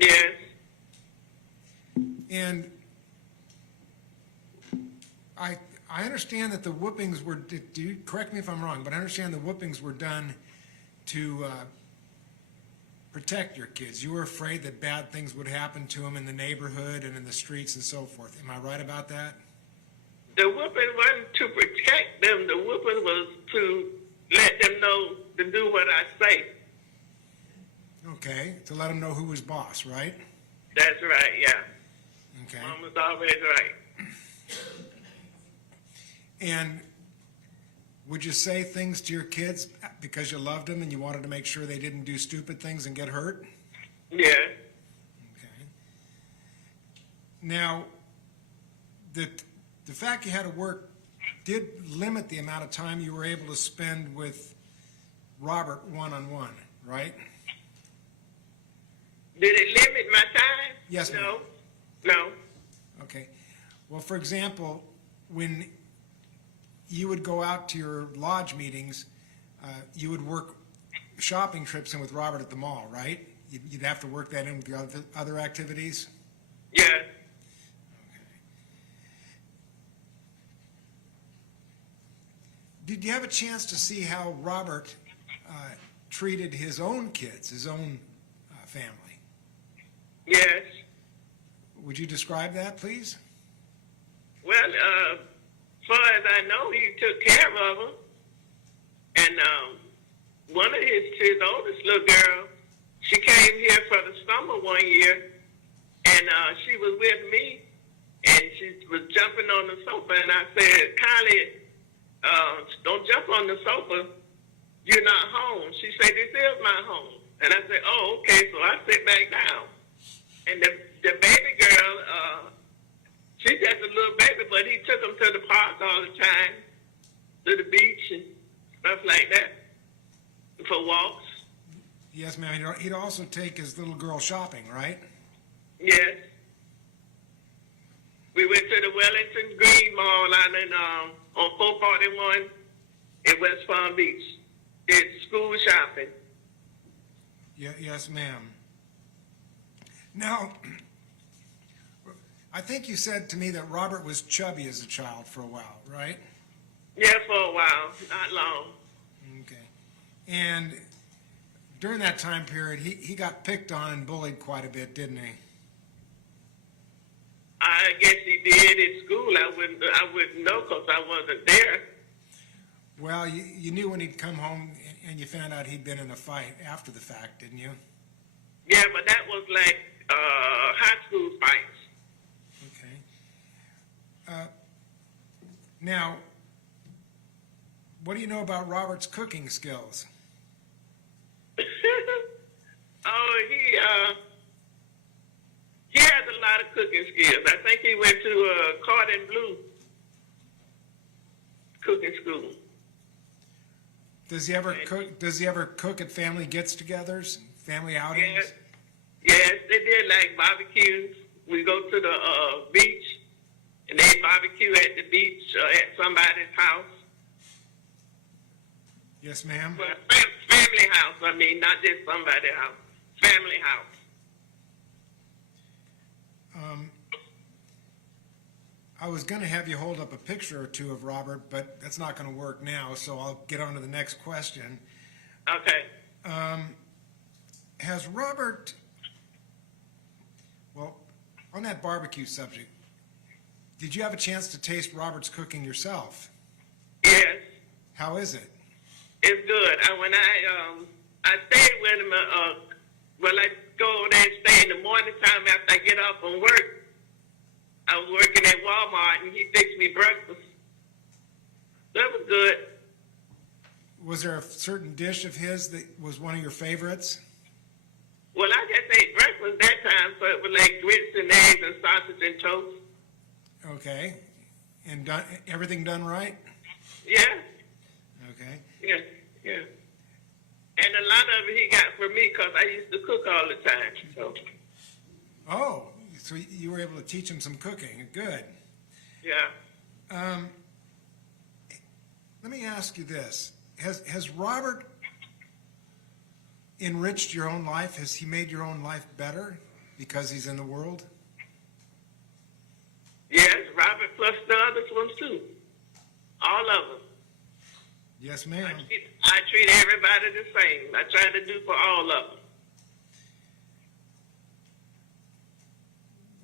Yes. And I understand that the whoopings were, do you, correct me if I'm wrong, but I understand the whoopings were done to protect your kids. You were afraid that bad things would happen to them in the neighborhood and in the streets and so forth. Am I right about that? The whooping wasn't to protect them. The whooping was to let them know to do what I say. Okay, to let them know who was boss, right? That's right, yeah. Okay. Mom was always right. And would you say things to your kids because you loved them and you wanted to make sure they didn't do stupid things and get hurt? Yeah. Okay. Now, the fact you had to work did limit the amount of time you were able to spend with Robert one-on-one, right? Did it limit my time? Yes, ma'am. No. No. Okay. Well, for example, when you would go out to your lodge meetings, you would work shopping trips in with Robert at the mall, right? You'd have to work that in with the other activities? Yeah. Did you have a chance to see how Robert treated his own kids, his own family? Yes. Would you describe that, please? Well, far as I know, he took care of them. And one of his oldest little girl, she came here for the summer one year, and she was with me, and she was jumping on the sofa, and I said, Kylie, don't jump on the sofa. You're not home. She said, this is my home. And I said, oh, okay, so I sit back down. And the baby girl, she's just a little baby, but he took them to the park all the time, to the beach and stuff like that, for walks. Yes, ma'am. He'd also take his little girl shopping, right? Yes. We went to the Wellington Green Mall on 441 in West Palm Beach. It's school shopping. Yeah, yes, ma'am. Now, I think you said to me that Robert was chubby as a child for a while, right? Yeah, for a while, not long. Okay. And during that time period, he got picked on and bullied quite a bit, didn't he? I guess he did at school. I wouldn't know because I wasn't there. Well, you knew when he'd come home and you found out he'd been in a fight after the fact, didn't you? Yeah, but that was like high school fights. Okay. Now, what do you know about Robert's cooking skills? Oh, he has a lot of cooking skills. I think he went to Cardin Blue cooking school. Does he ever cook? Does he ever cook at family gets-togethers, family outings? Yes, they did like barbecues. We go to the beach, and they barbecue at the beach at somebody's house. Yes, ma'am. Well, family house. I mean, not just somebody's house. Family house. I was going to have you hold up a picture or two of Robert, but that's not going to work now, so I'll get on to the next question. Okay. Has Robert, well, on that barbecue subject, did you have a chance to taste Robert's cooking yourself? Yes. How is it? It's good. When I stayed with him, well, I go over there and stay in the morning time after I get off from work. I was working at Walmart, and he fixed me breakfast. That was good. Was there a certain dish of his that was one of your favorites? Well, I just ate breakfast that time, so it was like grits and eggs and sausage and toast. Okay. And everything done right? Yeah. Okay. Yeah, yeah. And a lot of it he got for me because I used to cook all the time. So. Oh, so you were able to teach him some cooking. Good. Yeah. Let me ask you this. Has Robert enriched your own life? Has he made your own life better because he's in the world? Yes, Robert plus the others ones too. All of them. Yes, ma'am. I treat everybody the same. I try to do for all of them.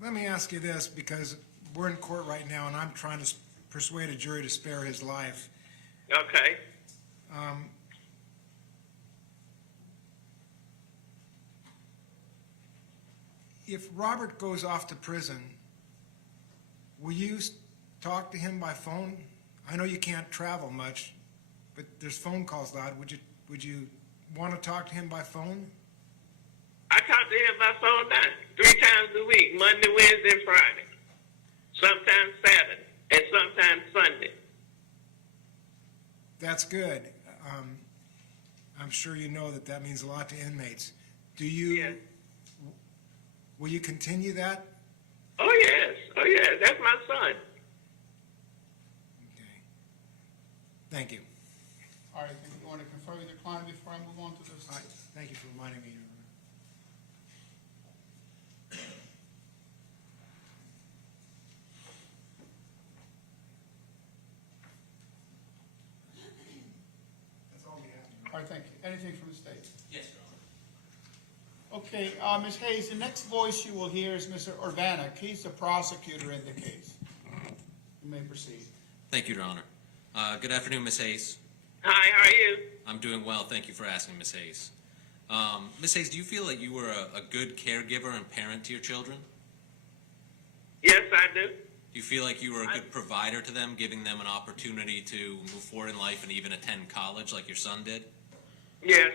Let me ask you this, because we're in court right now and I'm trying to persuade a jury to spare his life. Okay. If Robert goes off to prison, will you talk to him by phone? I know you can't travel much, but there's phone calls allowed. Would you want to talk to him by phone? I talk to him by phone now, 3 times a week, Monday, Wednesday, and Friday. Sometimes Saturday, and sometimes Sunday. That's good. I'm sure you know that means a lot to inmates. Do you? Yes. Will you continue that? Oh yes, that's my son. Okay. Thank you. All right, do you want to confer with your client before I move on to this? All right. Thank you for reminding me. That's all we have. All right, thank you. Anything from the state? Yes, Your Honor. Okay, Ms. Hayes, the next voice you will hear is Mr. Urbanak. He's the prosecutor in the case. You may proceed. Thank you, Your Honor. Good afternoon, Ms. Hayes. Hi, how are you? I'm doing well. Thank you for asking, Ms. Hayes. Ms. Hayes, do you feel that you were a good caregiver and parent to your children? Yes, I do. Do you feel like you were a good provider to them, giving them an opportunity to move forward in life and even attend college like your son did? Yes.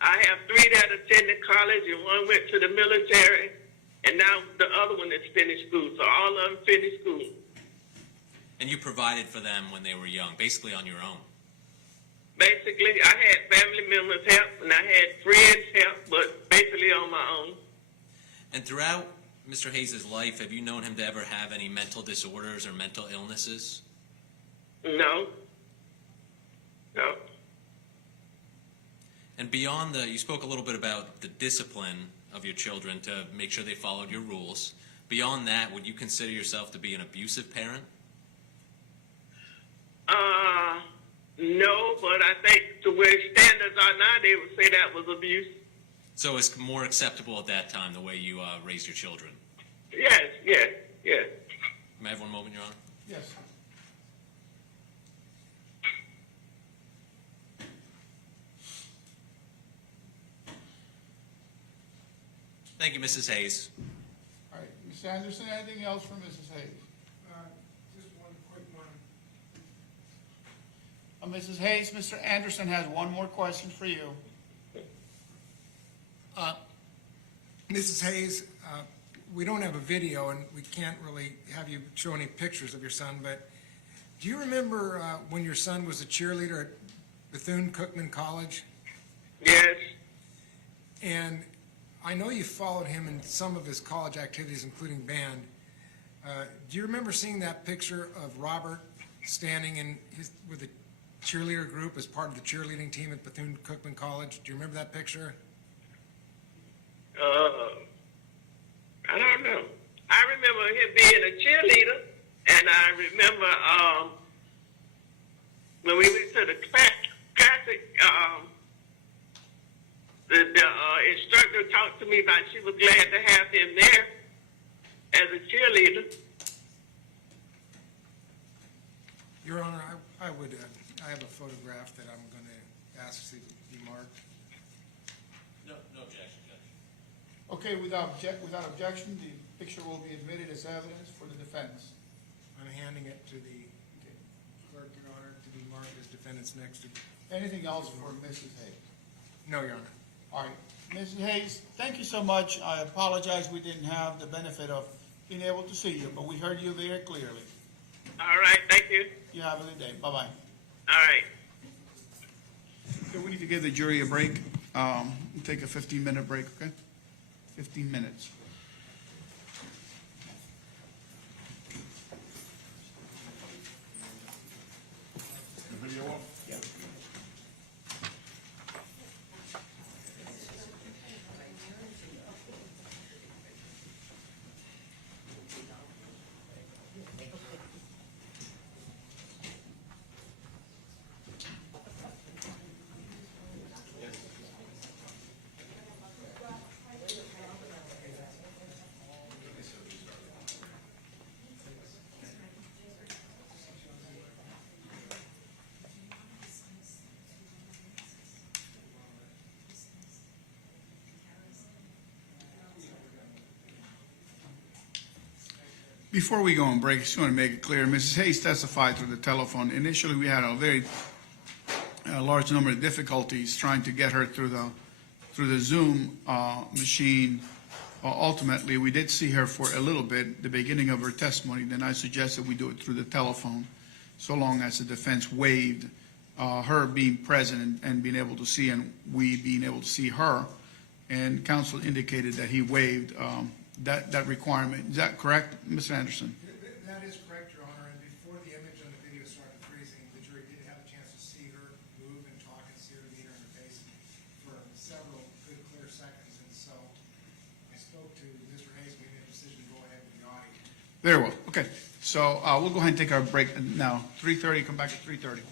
I have 3 that attended college, and 1 went to the military, and now the other one is finished school. So all of them finished school. And you provided for them when they were young, basically on your own. Basically, I had family members help, and I had friends help, but basically on my own. And throughout Mr. Hayes' life, have you known him to ever have any mental disorders or mental illnesses? No. No. And beyond you spoke a little bit about the discipline of your children to make sure they followed your rules. Beyond that, would you consider yourself to be an abusive parent? No, but I think make to where standards are now, they would say that was abuse. So it's more acceptable at that time, the way you raised your children. Yes, yes, yes. May I have one moment, Your Honor? Yes. Thank you, Mrs. Hayes. All right, Ms. Anderson, anything else from Mrs. Hayes? Just one quick one. Mrs. Hayes, Mr. Anderson has one more question for you. Mrs. Hayes, we don't have a video and we can't really have you show any pictures of your son, but do you remember when your son was a cheerleader at Bethune-Cookman College? Yes. And I know you followed him in some of his college activities, including band. Do you remember seeing that picture of Robert standing with a cheerleader group as part of the cheerleading team at Bethune-Cookman College? Do you remember that picture? I don't know. I remember him being a cheerleader, and I remember when we went to the classic, the instructor talked to me about she was glad to have him there as a cheerleader. Your Honor, I have a photograph that I'm going to ask to be marked. No objection, Judge. Okay, without objection, the picture will be admitted as evidence for the defense. I'm handing it to the clerk, Your Honor, to be marked as defendants next to. Anything else for Mrs. Hayes? No, Your Honor. All right, Mrs. Hayes, thank you so much. I apologize we didn't have the benefit of being able to see you, but we heard you very clearly. All right, thank you. You have a good day. Bye-bye. All right. Okay, we need to give the jury a break. We'll take a 15-minute break, okay? 15 minutes. The video off? Yeah. Before we go on break, I just want to make it clear, Mrs. Hayes testified through the telephone. Initially, we had a very large number of difficulties trying to get her through the Zoom machine. Ultimately, we did see her for a little bit, the beginning of her testimony. Then I suggested we do it through the telephone, so long as the defense waived her being present and being able to see, and we being able to see her. And counsel indicated that he waived that requirement. Is that correct, Mr. Anderson? That is correct, Your Honor, and before the image on the video started freezing, the jury did have a chance to see her move and talk and see her demeanor in her face for several good, clear seconds, and so I spoke to Mr. Hayes, we made a decision to go ahead with the audio. Very well. Okay. So we'll go ahead and take our break now. 3:30, come back at 3:30.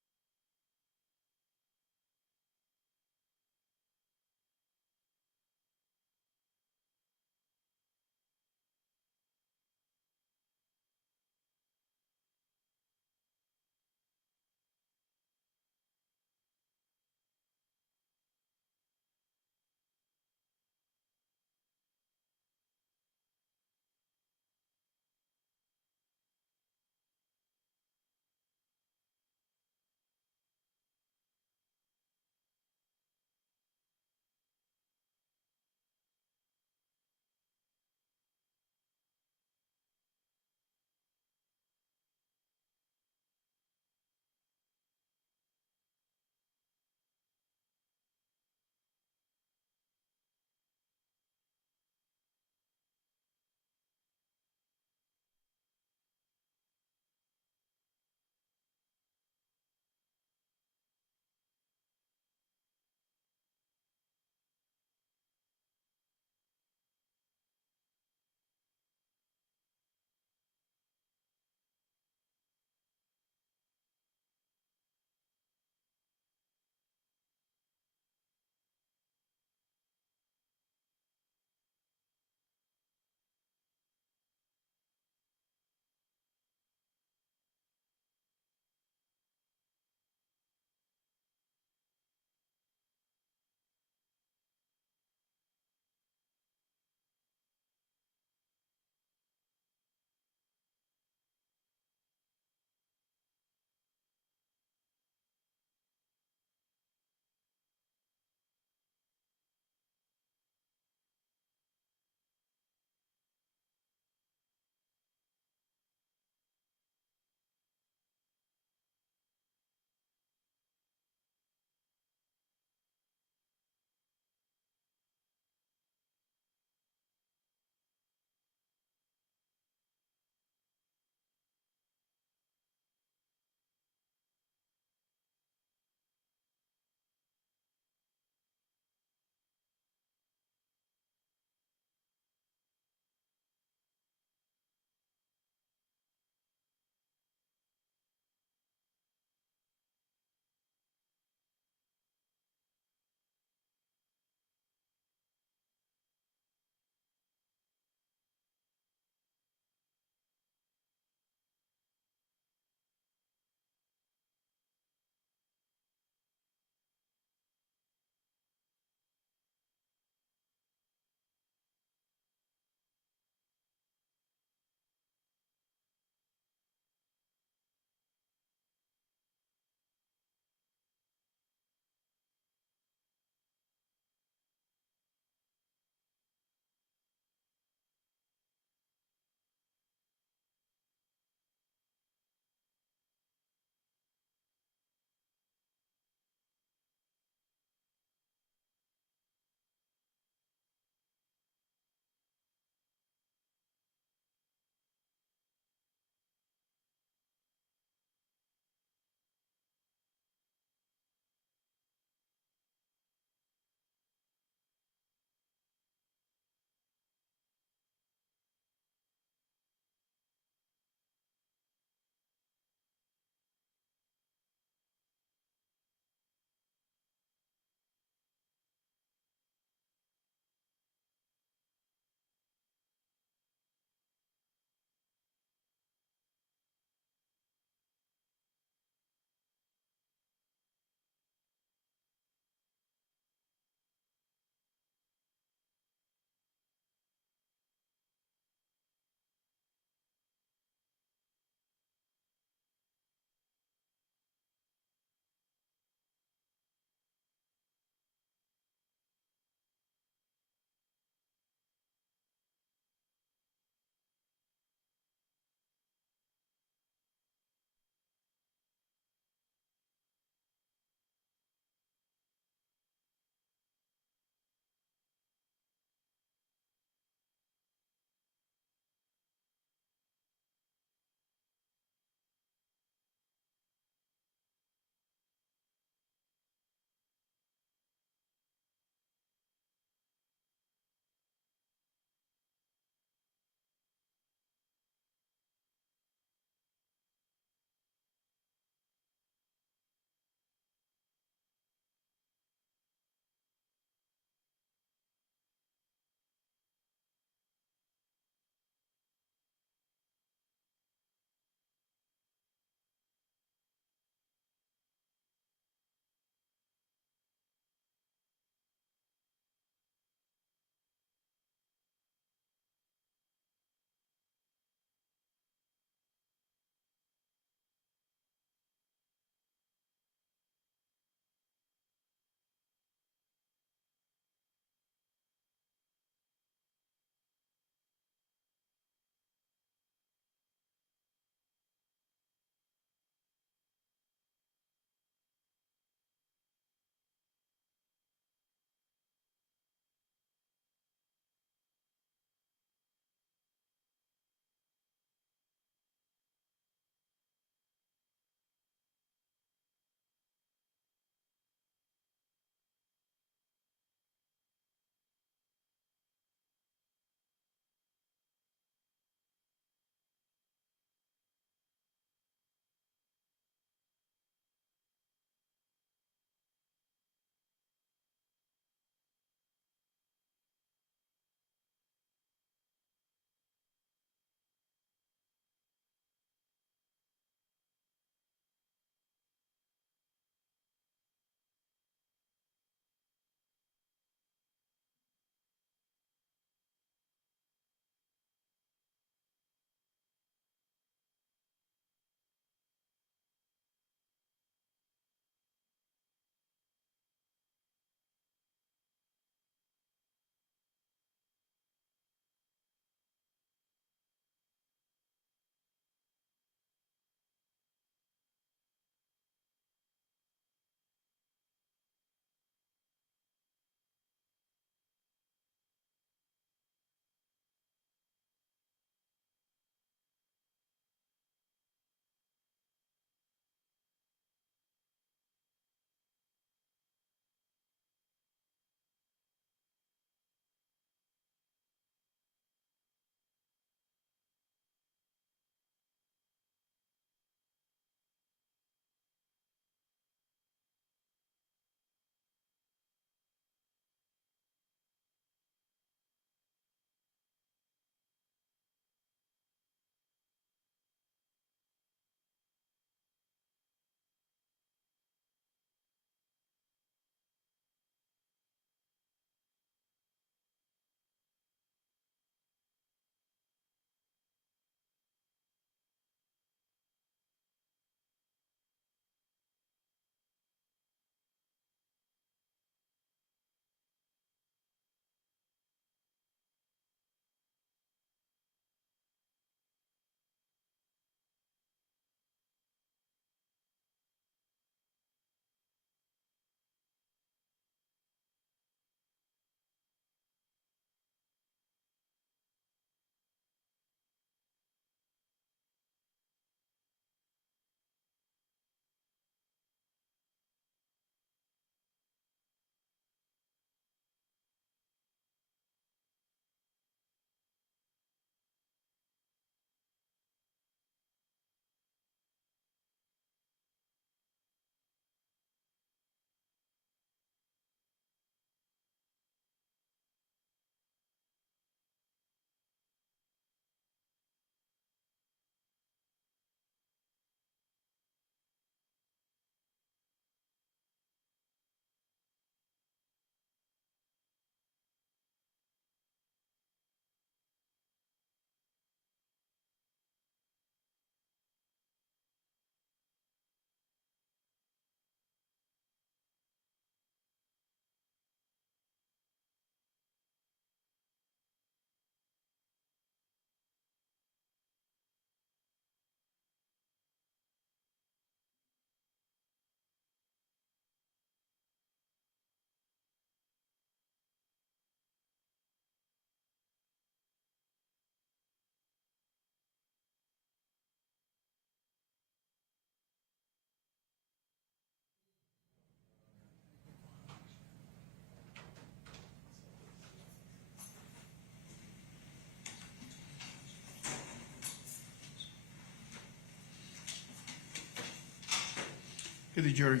to the jury.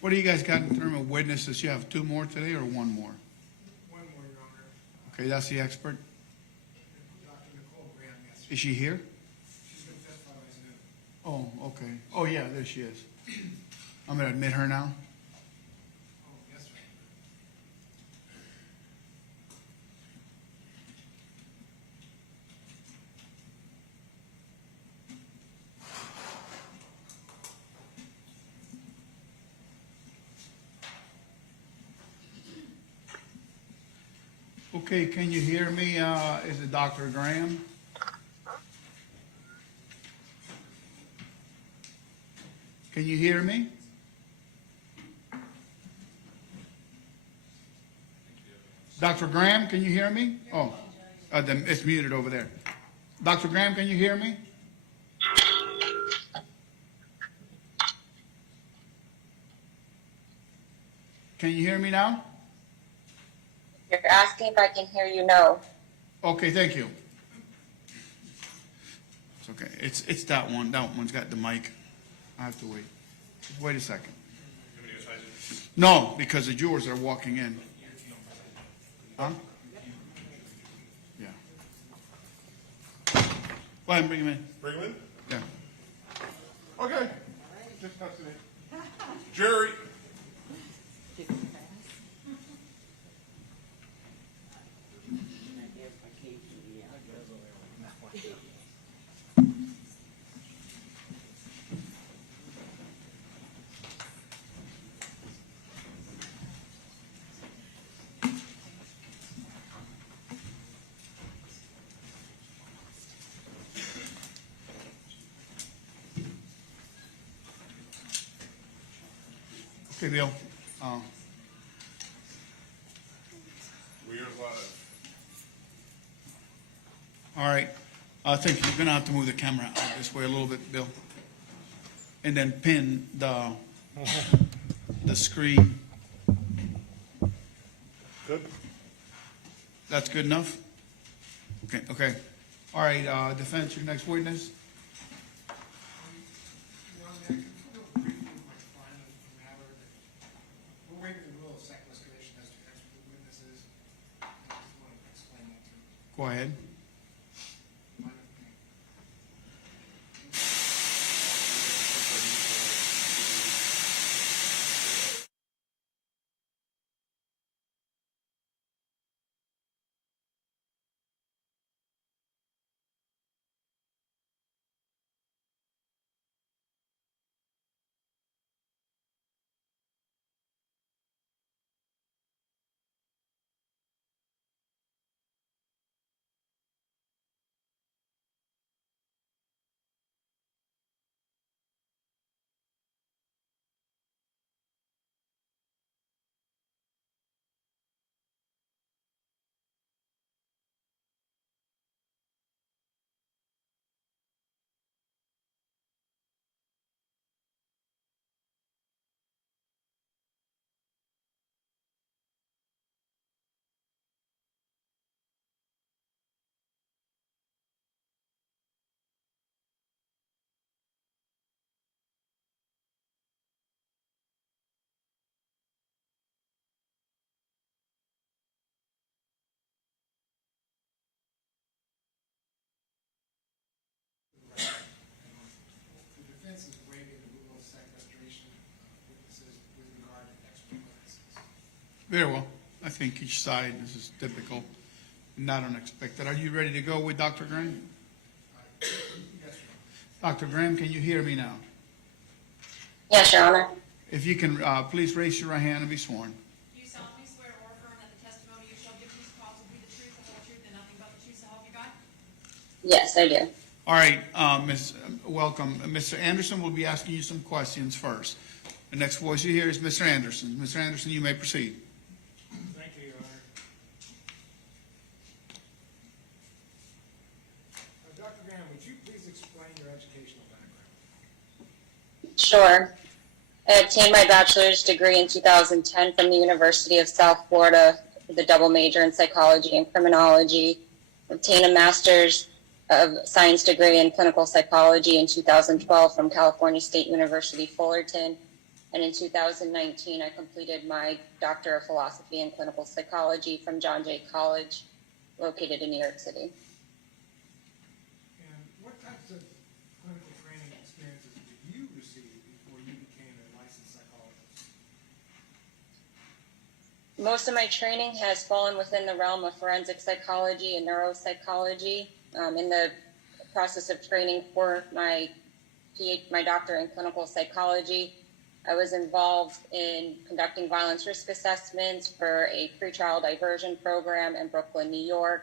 What do you guys got in terms of witnesses? You have two more today or one more? One more, Your Honor. Okay, that's the expert. Dr. Nicole Graham, yes. Is she here? She's been testified by Zoom. Oh, okay. Oh, yeah, there she is. I'm gonna admit her now. Oh, yes, sir. Okay, can you hear me? Is it Dr. Graham? Can you hear me? Dr. Graham, can you hear me? Oh, then it's muted over there. Dr. Graham, can you hear me? Can you hear me now? You're asking if I can hear you, no. Okay, thank you. It's okay. It's that one. That one's got the mic. I have to wait. Wait a second. No, because the jurors are walking in. Huh? Yeah. Go ahead and bring him in. Bring him in? Yeah. Okay. Just custody. Jury. Okay, Bill. We're live. All right. I think you're going to have to move the camera out this way a little bit, Bill. And then pin the screen. Good. That's good enough? Okay, okay. All right, defense, your next witness. Your Honor, I can go briefly with my findings of the matter. We're waiving the rule of second escalation as to expert witnesses. I just want to explain that to you. Go ahead. The defense is waiving the rule of sequestration of witnesses with regard to expert witnesses. Very well. I think each side, this is typical, not unexpected. Are you ready to go with Dr. Graham? Yes, Your Dr. Graham, can you hear me now? Yes, Your Honor. If you can, please raise your right hand and be sworn. Do you solemnly swear or affirm that the testimony you shall give in this cause will be the truth, the whole truth, and nothing but the truth, so help you God? Yes, I do. All right, welcome. Mr. Anderson will be asking you some questions first. The next voice you hear is Mr. Anderson. Mr. Anderson, you may proceed. Thank you, Your Honor. Dr. Graham, would you please explain your educational background? Sure. I obtained my bachelor's degree in 2010 from the University of South Florida with a double major in psychology and criminology. Obtained a master's of science degree in clinical psychology in 2012 from California State University, Fullerton. And in 2019, I completed my Doctor of Philosophy in Clinical Psychology from John Jay College, located in New York City. And what types of clinical training experiences did you receive before you became a licensed psychologist? Most of my training has fallen within the realm of forensic psychology and neuropsychology. In the process of training for my doctor in clinical psychology, I was involved in conducting violence risk assessments for a pretrial diversion program in Brooklyn, New York.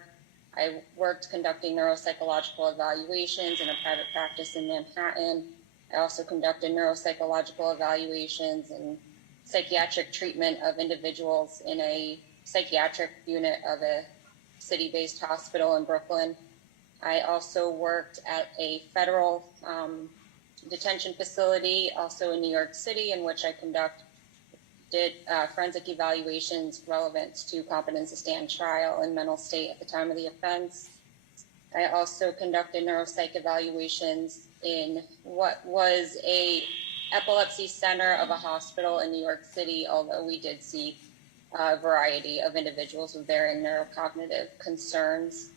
I worked conducting neuropsychological evaluations in a private practice in Manhattan. I also conducted neuropsychological evaluations and psychiatric treatment of individuals in a psychiatric unit of a city-based hospital in Brooklyn. I also worked at a federal detention facility, also in New York City, in which I did forensic evaluations relevant to competence to stand trial and mental state at the time of the offense. I also conducted neuropsych evaluations in what was a epilepsy center of a hospital in New York City, although we did see a variety of individuals with varying neurocognitive concerns.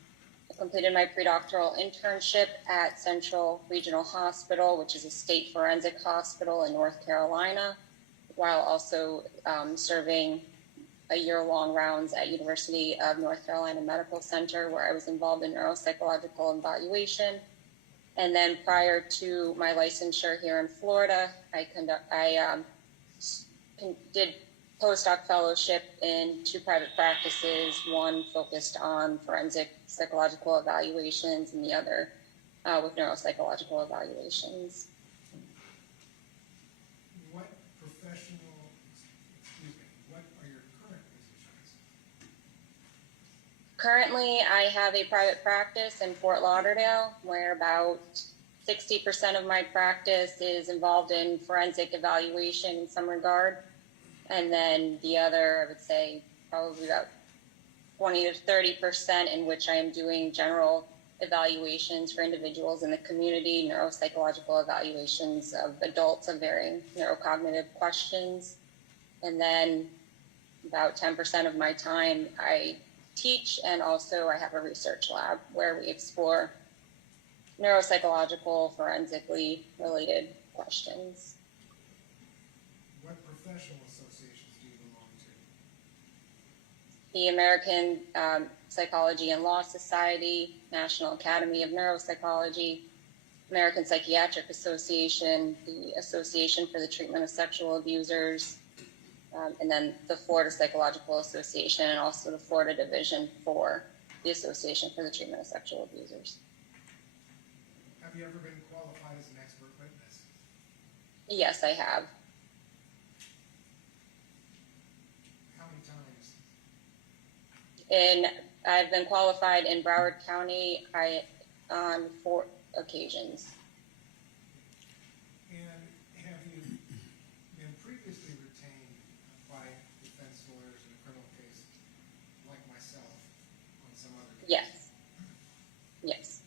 I completed my predoctoral internship at Central Regional Hospital, which is a state forensic hospital in North Carolina, while also serving a year-long rounds at University of North Carolina Medical Center, where I was involved in neuropsychological evaluation. And then prior to my licensure here in Florida, I did postdoc fellowship in 2 private practices, one focused on forensic psychological evaluations and the other with neuropsychological evaluations. What are your current positions? Currently, I have a private practice in Fort Lauderdale, where about 60% of my practice is involved in forensic evaluation in some regard. And then the other, I would say, probably about 20 to 30% in which I am doing general evaluations for individuals in the community, neuropsychological evaluations of adults of varying neurocognitive questions. And then about 10% of my time I teach, and also I have a research lab where we explore neuropsychological, forensically related questions. What professional associations do you belong to? The American Psychology and Law Society, National Academy of Neuropsychology, American Psychiatric Association, the Association for the Treatment of Sexual Abusers, and then the Florida Psychological Association, and also the Florida Division for the Association for the Treatment of Sexual Abusers. Have you ever been qualified as an expert witness? Yes, I have. How many times? I've been qualified in Broward County on 4 occasions. And have you been previously retained by defense lawyers in a criminal case like myself on some other case? Yes. Yes.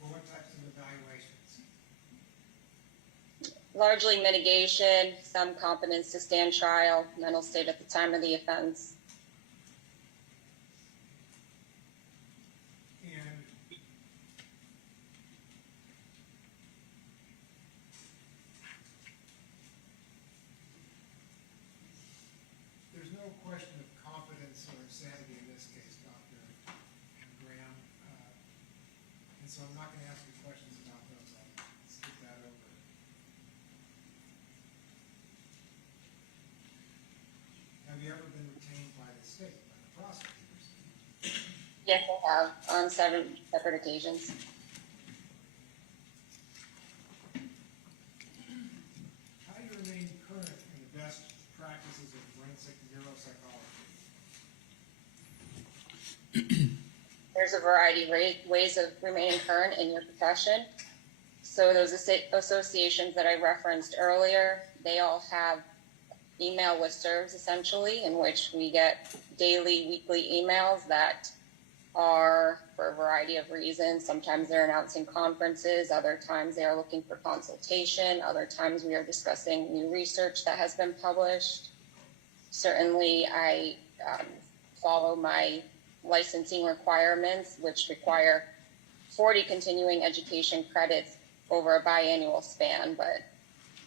For what types of evaluations? Largely mitigation, some competence to stand trial, mental state at the time of the offense. And there's no question of competence or insanity in this case, Dr. Graham. And so I'm not going to ask you questions about those. I'll skip that over. Have you ever been retained by the state, by the prosecutors? Yes, I have, on 7 separate occasions. psychology? There's a variety of ways of remaining current in your profession. So those associations that I referenced earlier, they all have email listservs essentially, in which we get daily, weekly emails that are for a variety of reasons. Sometimes they're announcing conferences, other times they are looking for consultation, other times we are discussing new research that has been published. Certainly, I follow my licensing requirements, which require 40 continuing education credits over a biannual span, but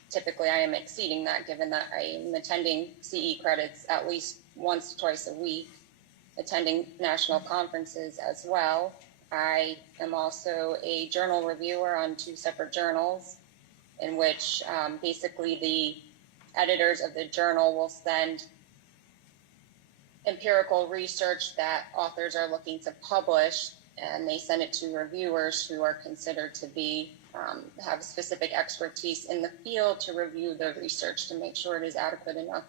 typically I am exceeding that given that I am attending CE credits at least once or twice a week, attending national conferences as well. I am also a journal reviewer on 2 separate journals, in which basically the editors of the journal will send empirical research that authors are looking to publish, and they send it to reviewers who are considered to be have specific expertise in the field to review the research to make sure it is adequate enough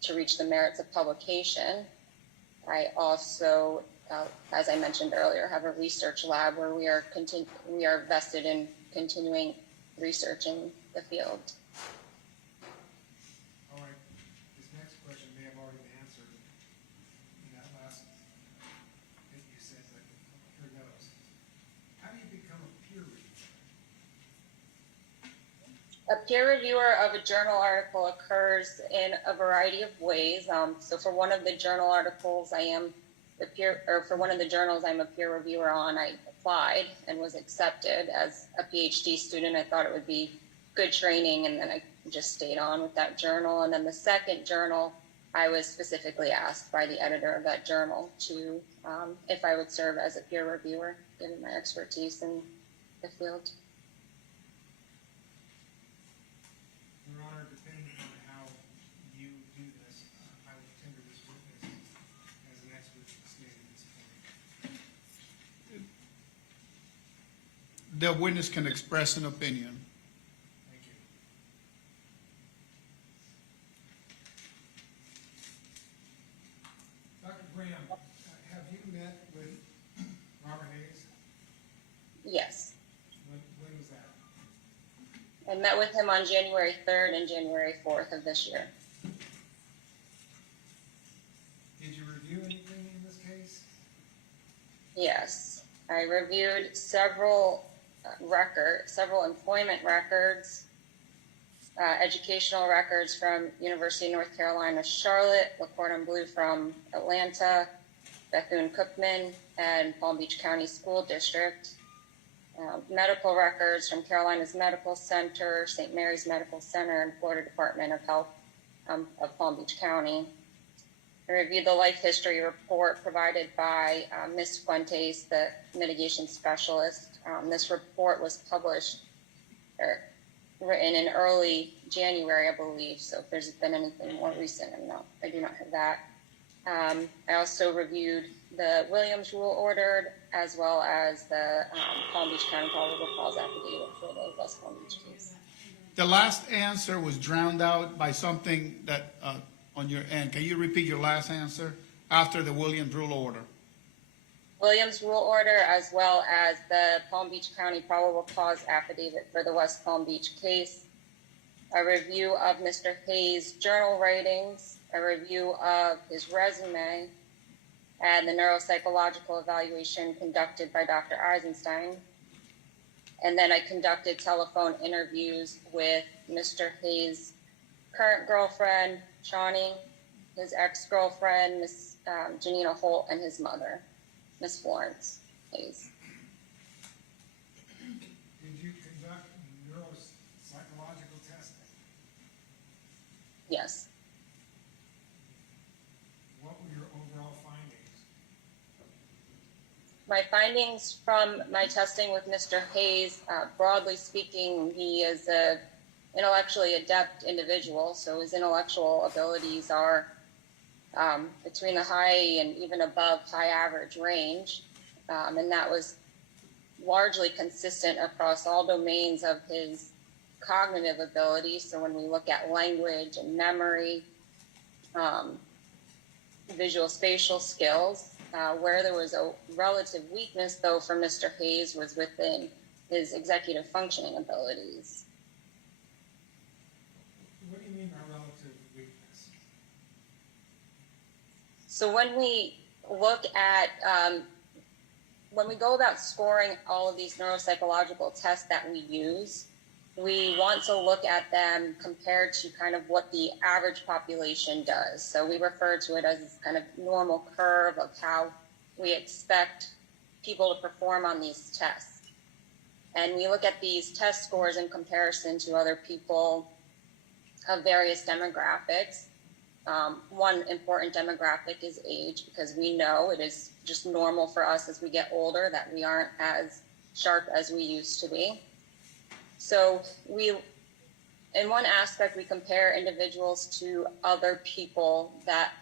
to reach the merits of publication. I also, as I mentioned earlier, have a research lab where we are vested in continuing research in the field. All right, this next question may have already been answered in that last thing you said, but here goes. How do you become a peer reviewer? A peer reviewer of a journal article occurs in a variety of ways. So for one of the journal articles for one of the journals I'm a peer reviewer on, I applied and was accepted as a PhD student. I thought it would be good training, and then I just stayed on with that journal. And then the second journal, I was specifically asked by the editor of that journal to if I would serve as a peer reviewer, given my expertise in the field. Your Honor, depending on how you do this, I will tender this witness as an expert stand at this point. The witness can express an opinion. Thank you. Dr. Graham, have you met with Robert Hayes? Yes. When was that? I met with him on January 3rd and January 4th of this year. Did you review anything in this case? Yes. I reviewed several employment records, educational records from University of North Carolina, Charlotte, La Cordon Bleu from Atlanta, Bethune-Cookman, and Palm Beach County School District. Medical records from Carolina's Medical Center, St. Mary's Medical Center, and Florida Department of Health of Palm Beach County. I reviewed the life history report provided by Ms. Fuentes, the mitigation specialist. This report was published or written in early January, I believe. So if there's been anything more recent, I do not have that. I also reviewed the Williams rule ordered, as well as the Palm Beach County probable cause affidavit for the West Palm Beach case. The last answer was drowned out by something that on your end. Can you repeat your last answer after the Williams rule order? Williams rule order, as well as the Palm Beach County probable cause affidavit for the West Palm Beach case, a review of Mr. Hayes' journal writings, a review of his resume, and the neuropsychological evaluation conducted by Dr. Eisenstein. And then I conducted telephone interviews with Mr. Hayes' current girlfriend, Shawnee, his ex-girlfriend, Miss Janina Holt, and his mother, Miss Florence Hayes. Did you conduct neuropsychological testing? Yes. What were your overall findings? My findings from my testing with Mr. Hayes, broadly speaking, he is a intellectually adept individual, so his intellectual abilities are between the high and even above high average range, and that was largely consistent across all domains of his cognitive abilities. So when we look at language and memory, visual spatial skills. Where there was a relative weakness, though, for Mr. Hayes was within his executive functioning abilities. What do you mean by relative weakness? So when we look at, when we go about scoring all of these neuropsychological tests that we use, we want to look at them compared to kind of what the average population does. So we refer to it as this kind of normal curve of how we expect people to perform on these tests. And we look at these test scores in comparison to other people of various demographics. One important demographic is age, because we know it is just normal for us as we get older that we aren't as sharp as we used to be. So in one aspect, we compare individuals to other people that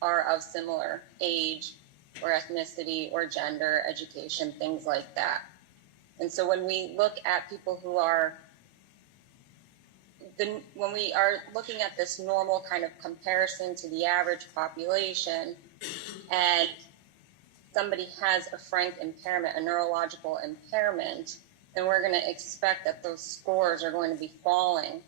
are of similar age or ethnicity or gender, education, things like that. And so when we look at people who are, when we are looking at this normal kind of comparison to the average population, and somebody has a frank impairment, a neurological impairment, then we're going to expect that those scores are going to be falling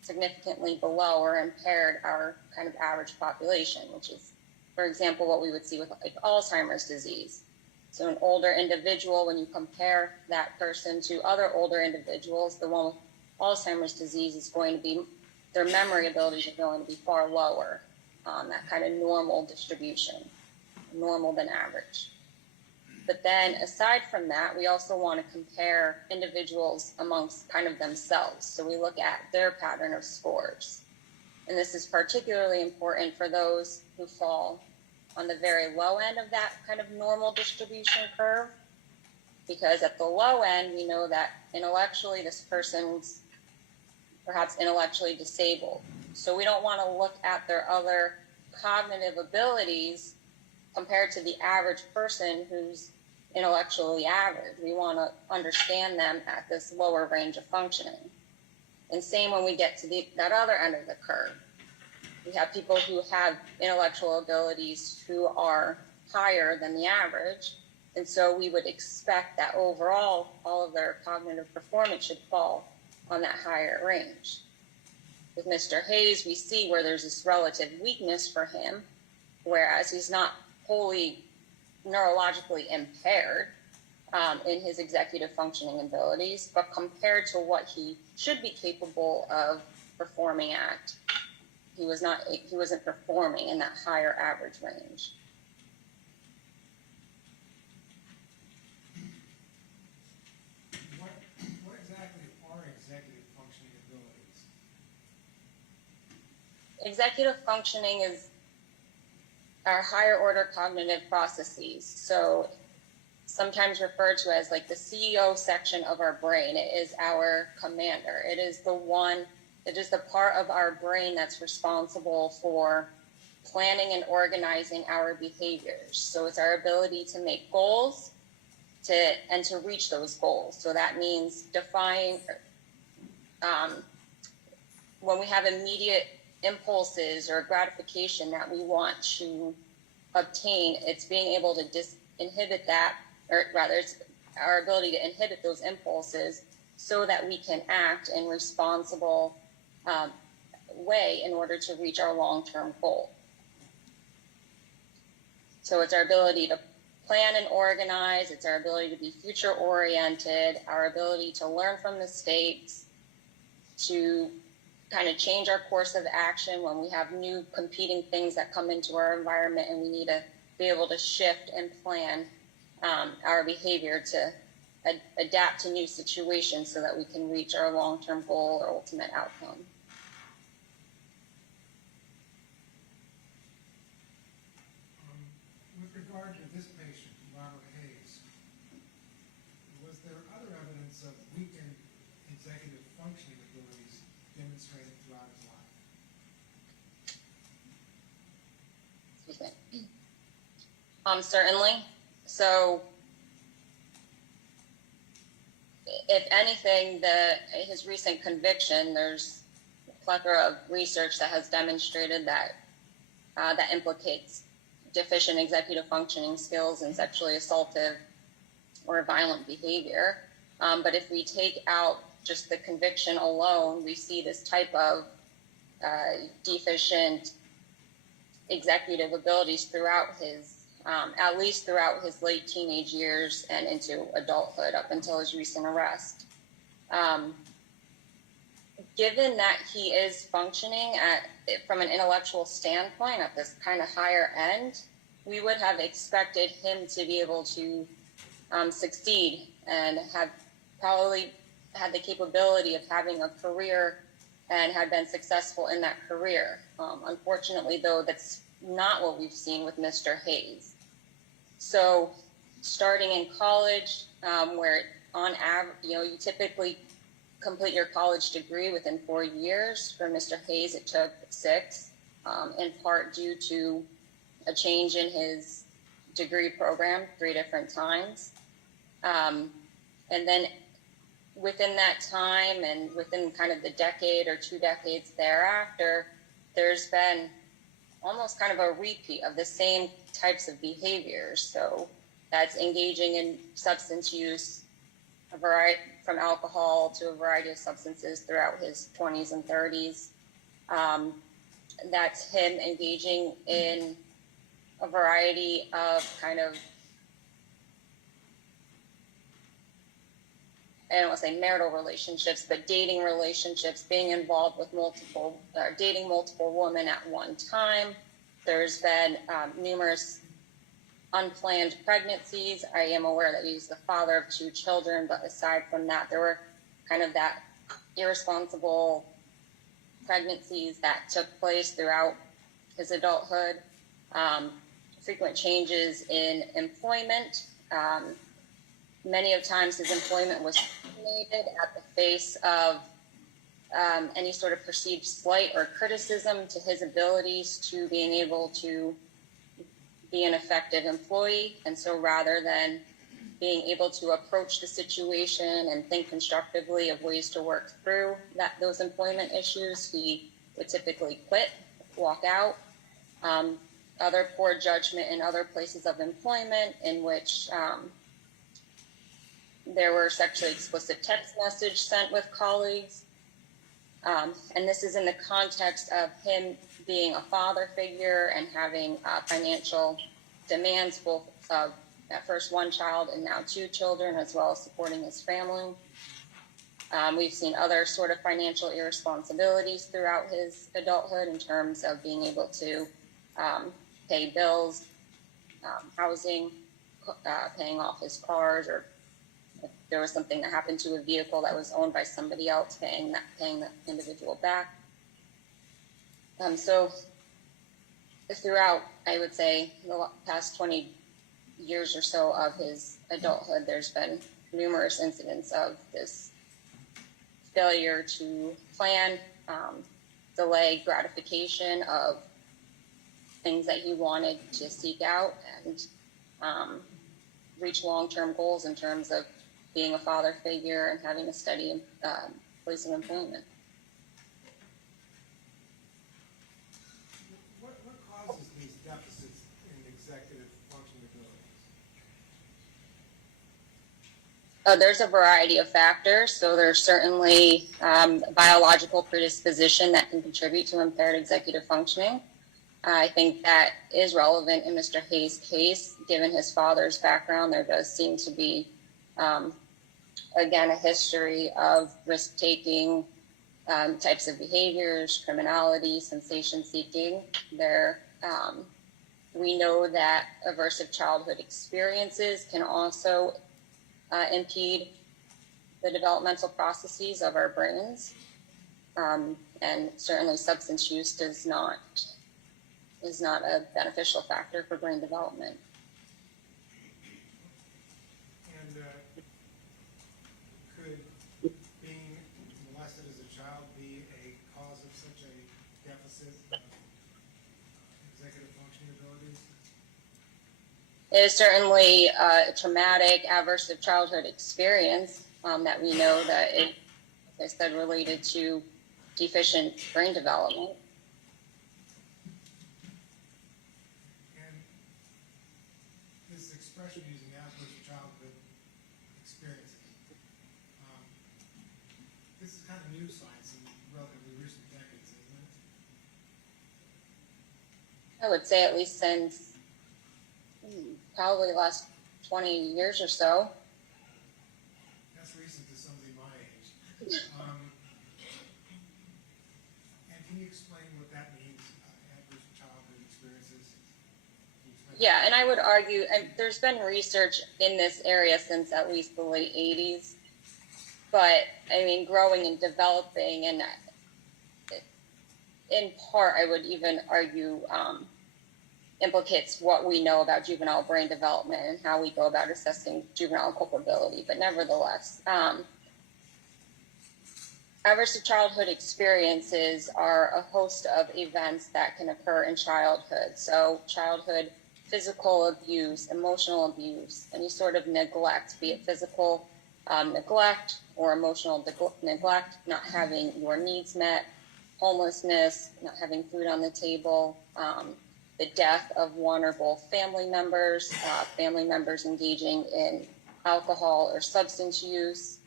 significantly below or impaired our kind of average population, which is, for example, what we would see with like Alzheimer's disease. So an older individual, when you compare that person to other older individuals, the one with Alzheimer's disease is going to be, their memory abilities are going to be far lower on that kind of normal distribution, normal than average. But then aside from that, we also want to compare individuals amongst kind of themselves. So we look at their pattern of scores. And this is particularly important for those who fall on the very low end of that kind of normal distribution curve, because at the low end, we know that intellectually this person's perhaps intellectually disabled. So we don't want to look at their other cognitive abilities compared to the average person who's intellectually average. We want to understand them at this lower range of functioning. And same when we get to that other end of the curve. We have people who have intellectual abilities who are higher than the average. And so we would expect that overall, all of their cognitive performance should fall on that higher range. With Mr. Hayes, we see where there's this relative weakness for him, whereas he's not wholly neurologically impaired in his executive functioning abilities, but compared to what he should be capable of performing at, he wasn't performing in that higher average range. What exactly are executive functioning abilities? Executive functioning is our higher order cognitive processes. So sometimes referred to as like the CEO section of our brain. It is our commander. It is the part of our brain that's responsible for planning and organizing our behaviors. So it's our ability to make goals and to reach those goals. So that means defying, when we have immediate impulses or gratification that we want to obtain, it's being able to inhibit that, or rather it's our ability to inhibit those impulses so that we can act in responsible way in order to reach our long-term goal. So it's our ability to plan and organize, it's our ability to be future-oriented, our ability to learn from mistakes, to kind of change our course of action when we have new competing things that come into our environment, and we need to be able to shift and plan our behavior to adapt to new situations so that we can reach our long-term goal or ultimate outcome. With regard to this patient, Robert Hayes, was there other evidence of weakened executive functioning abilities demonstrated throughout his life? Excuse me. Certainly. So, if anything, his recent conviction, there's a plethora of research that has demonstrated that that implicates deficient executive functioning skills and sexually assaultive or violent behavior. But if we take out just the conviction alone, we see this type of deficient executive abilities throughout his, at least throughout his late teenage years and into adulthood up until his recent arrest. Given that he is functioning from an intellectual standpoint at this kind of higher end, we would have expected him to be able to succeed and have probably had the capability of having a career and had been successful in that career. Unfortunately, though, that's not what we've seen with Mr. Hayes. So starting in college, where on average, you typically complete your college degree within 4 years. For Mr. Hayes, it took 6, in part due to a change in his degree program 3 different times. And then within that time and within kind of the decade or 2 decades thereafter, there's been almost kind of a repeat of the same types of behaviors. So that's engaging in substance use, a variety from alcohol to a variety of substances throughout his 20s and 30s. That's him engaging in a variety of kind of, I don't want to say marital relationships, but dating relationships, being involved with dating multiple women at one time. There's been numerous unplanned pregnancies. I am aware that he's the father of 2 children, but aside from that, there were kind of that irresponsible pregnancies that took place throughout his adulthood. Frequent changes in employment. Many of times his employment was terminated at the face of any sort of perceived slight or criticism to his abilities to being able to be an effective employee. And so rather than being able to approach the situation and think constructively of ways to work through those employment issues, he would typically quit, walk out. Other poor judgment in other places of employment in which there were sexually explicit text messages sent with colleagues. And this is in the context of him being a father figure and having financial demands, both of at first 1 child and now 2 children, as well as supporting his family. We've seen other sort of financial irresponsibilities throughout his adulthood in terms of being able to pay bills, housing, paying off his cars, or if there was something that happened to a vehicle that was owned by somebody else, paying the individual back. So throughout, I would say, the past 20 years or so of his adulthood, there's been numerous incidents of this failure to plan, delay gratification of things that he wanted to seek out and reach long-term goals in terms of being a father figure and having a steady place of employment. What causes these deficits in executive functioning abilities? There's a variety of factors. So there's certainly biological predisposition that can contribute to impaired executive functioning. I think that is relevant in Mr. Hayes' case. Given his father's background, there does seem to be, again, a history of risk-taking types of behaviors, criminality, sensation-seeking. We know that aversive childhood experiences can also impede the developmental processes of our brains, and certainly substance use is not a beneficial factor for brain development. And could being molested as a child be a cause of such a deficit of executive functioning abilities? It is certainly a traumatic, aversive childhood experience that we know that it, as I said, related to deficient brain development. using adverse childhood experiences. This is kind of new science in relatively recent decades, isn't it? I would say at least since probably the last 20 years or so. That's recent to somebody my age. And can you explain what that means, adverse childhood experiences? Yeah, and I would argue, and there's been research in this area since at least the late 80s. But, I mean, growing and developing, and in part, I would even argue, implicates what we know about juvenile brain development and how we go about assessing juvenile culpability. But nevertheless, adverse childhood experiences are a host of events that can occur in childhood. So childhood physical abuse, emotional abuse, any sort of neglect, be it physical neglect or emotional neglect, not having your needs met, homelessness, not having food on the table, the death of one or both family members engaging in alcohol or substance use,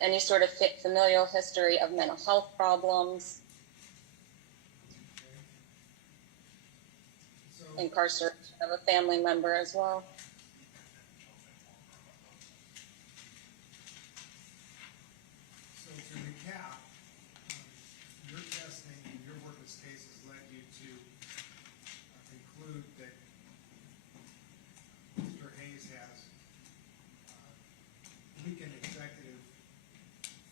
any sort of familial history of mental health problems, incarceration of a family member as well. So to recap, your testing and your work with this case has led you to conclude that Mr. Hayes has weakened executive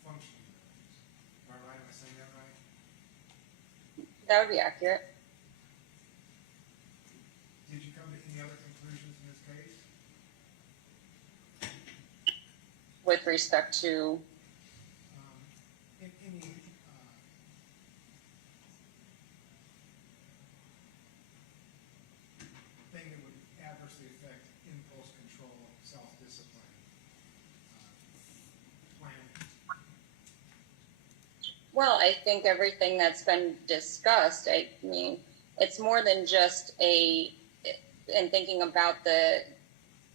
functioning abilities. Am I right? Am I saying that right? That would be accurate. Did you come to any other conclusions in this case? With respect to Any thing that would adversely affect impulse control, self-discipline, planning? Well, I think everything that's been discussed, I mean, it's more than just in thinking about the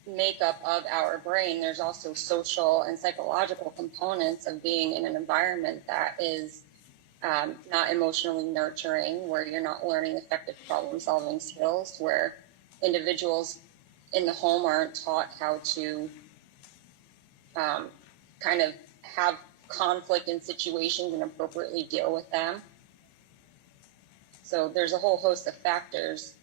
makeup of our brain, there's also social and psychological components of being in an environment that is not emotionally nurturing, where you're not learning effective problem-solving skills, where individuals in the home aren't taught how to kind of have conflict in situations and appropriately deal with them. So there's a whole host of factors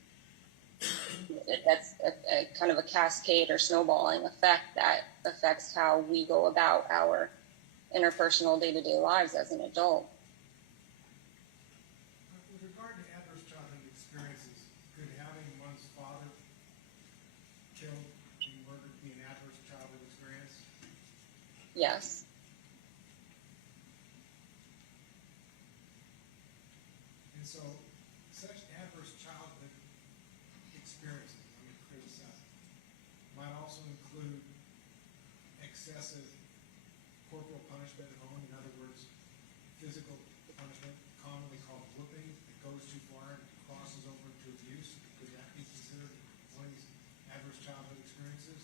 that's a kind of a cascade or snowballing effect that affects how we go about our interpersonal day-to-day lives as an adult. With regard to adverse childhood experiences, could having one's father killed, being murdered, be an adverse childhood experience? Yes. And so, such adverse childhood experiences, let me criticize, might also include excessive corporal punishment at home. In other words, physical punishment, commonly called whooping, that goes too far and crosses over into abuse. Could that be considered one of these adverse childhood experiences?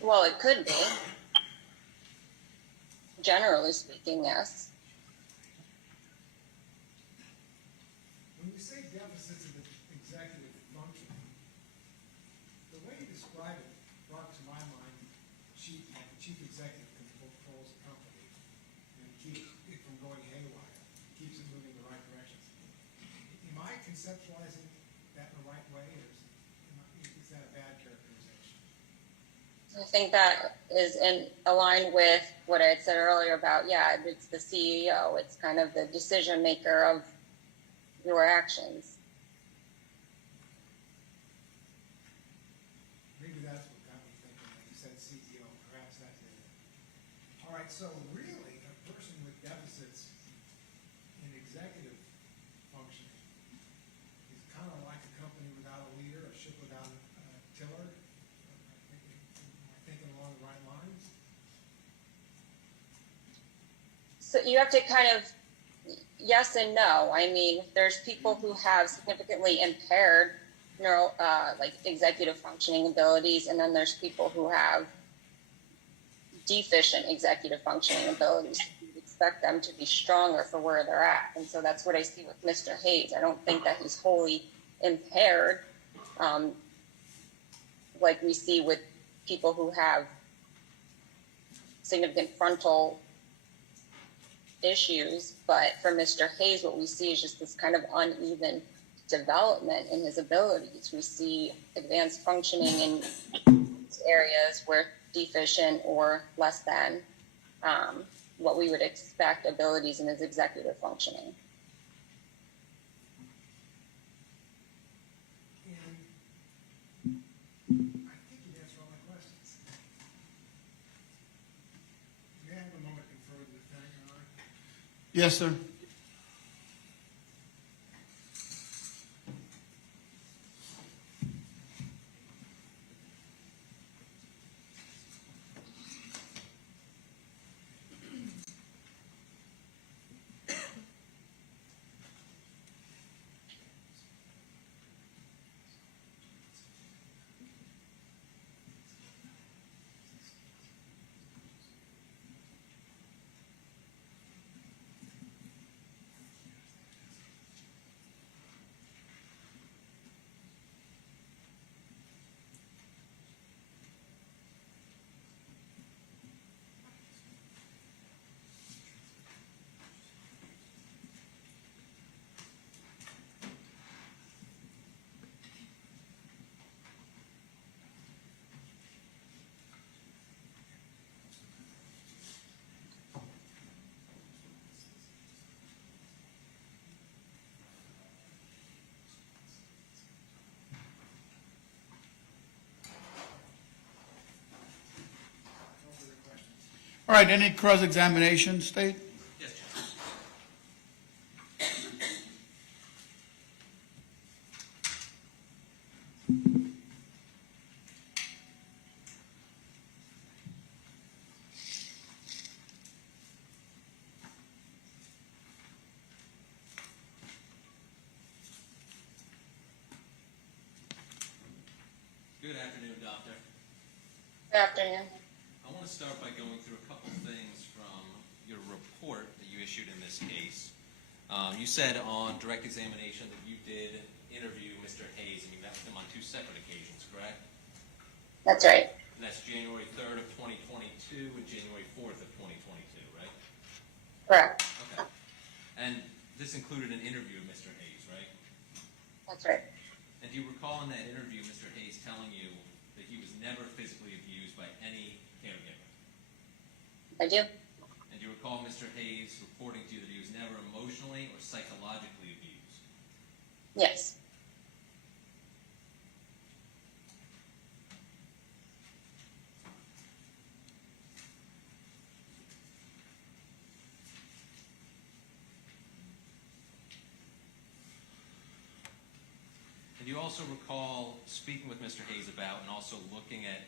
Well, it could be. Generally speaking, yes. When you say deficits of executive functioning, the way you describe it brought to my mind chief executive controls a company and keeps it from going haywire, keeps it moving in the right direction. Am I conceptualizing that in the right way, or is that a bad characterization? I think that is aligned with what I had said earlier about, it's the CEO. It's kind of the decision maker of your actions. Maybe that's what got me thinking when you said CEO. Perhaps that did it. All right, so really, a person with deficits in executive functioning is kind of like a company without a leader, a ship without a tiller. Am I thinking along the right lines? So you have to kind of yes and no. I mean, there's people who have significantly impaired like executive functioning abilities, and then there's people who have deficient executive functioning abilities. You'd expect them to be stronger for where they're at. And so that's what I see with Mr. Hayes. I don't think that he's wholly impaired, like we see with people who have significant frontal issues. But for Mr. Hayes, what we see is just this kind of uneven development in his abilities. We see advanced functioning in areas where deficient or less than what we would expect abilities in his executive functioning. I think you answered all my questions. May I have a moment to confer with the defendant, Your Honor? Yes, sir. All right, any cross-examination, State? Yes, Judge. Good afternoon, Doctor. Good afternoon. I want to start by going through a couple things from your report that you issued in this case. You said on direct examination that you did interview Mr. Hayes and you met with him on 2 separate occasions, correct? That's right. And that's January 3rd of 2022 and January 4th of 2022, right? Correct. Okay. And this included an interview with Mr. Hayes, right? That's right. And do you recall in that interview Mr. Hayes telling you that he was never physically abused by any caregiver? I do. And do you recall Mr. Hayes reporting to you that he was never emotionally or psychologically abused? Yes. And do you also recall speaking with Mr. Hayes about and also looking at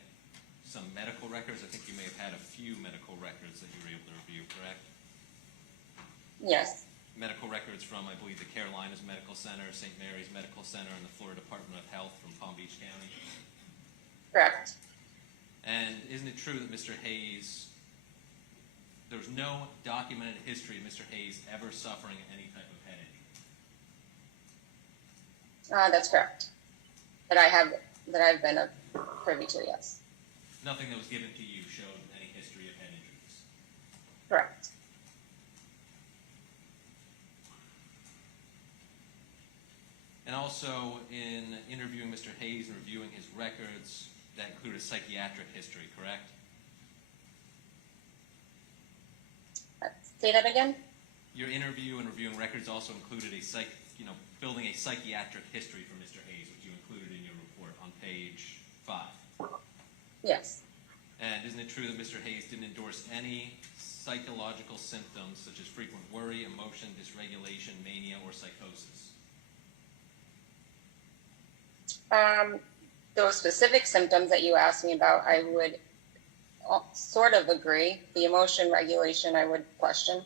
some medical records? I think you may have had a few medical records that you were able to review, correct? Yes. Medical records from, I believe, the Carolinas Medical Center, St. Mary's Medical Center, and the Florida Department of Health from Palm Beach County. Correct. And isn't it true that Mr. Hayes, there's no documented history of Mr. Hayes ever suffering any type of head injury? That's correct. That I've been privy to, yes. Nothing that was given to you showed any history of head injuries? Correct. And also, in interviewing Mr. Hayes and reviewing his records, that included a psychiatric history, correct? Say that again? Your interview and reviewing records also included building a psychiatric history for Mr. Hayes, which you included in your report on page 5. Yes. And isn't it true that Mr. Hayes didn't endorse any psychological symptoms such as frequent worry, emotion, dysregulation, mania, or psychosis? Those specific symptoms that you asked me about, I would sort of agree. The emotion regulation, I would question.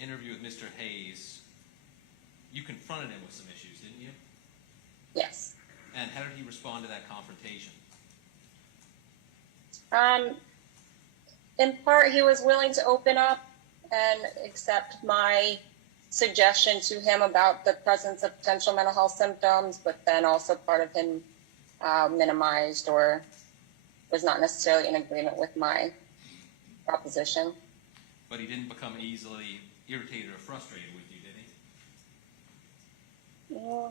interview with Mr. Hayes, you confronted him with some issues, didn't you? Yes. And how did he respond to that confrontation? In part, he was willing to open up and accept my suggestion to him about the presence of potential mental health symptoms, but then also part of him minimized or was not necessarily in agreement with my proposition. But he didn't become easily irritated or frustrated with you, did he? Yeah.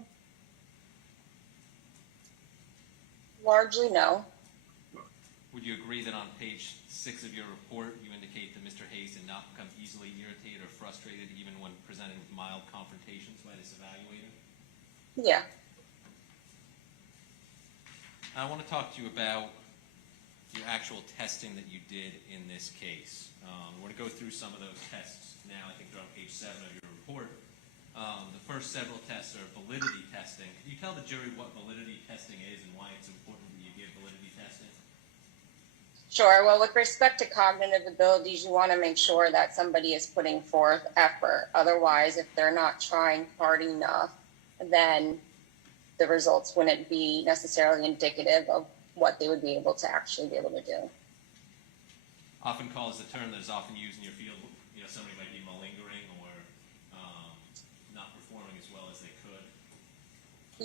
Largely, no. Would you agree that on page 6 of your report, you indicate that Mr. Hayes did not become easily irritated or frustrated even when presented with mild confrontations by this evaluator? Yeah. I want to talk to you about your actual testing that you did in this case. We're going to go through some of those tests now. I think they're on page 7 of your report. The first several tests are validity testing. Can you tell the jury what validity testing is and why it's important that you give validity testing? Sure. Well, with respect to cognitive abilities, you want to make sure that somebody is putting forth effort. Otherwise, if they're not trying hard enough, then the results wouldn't be necessarily indicative of what they would be able to actually be able to do. Often called is the term that is often used in your field. You know, somebody might be malingering or not performing as well as they could.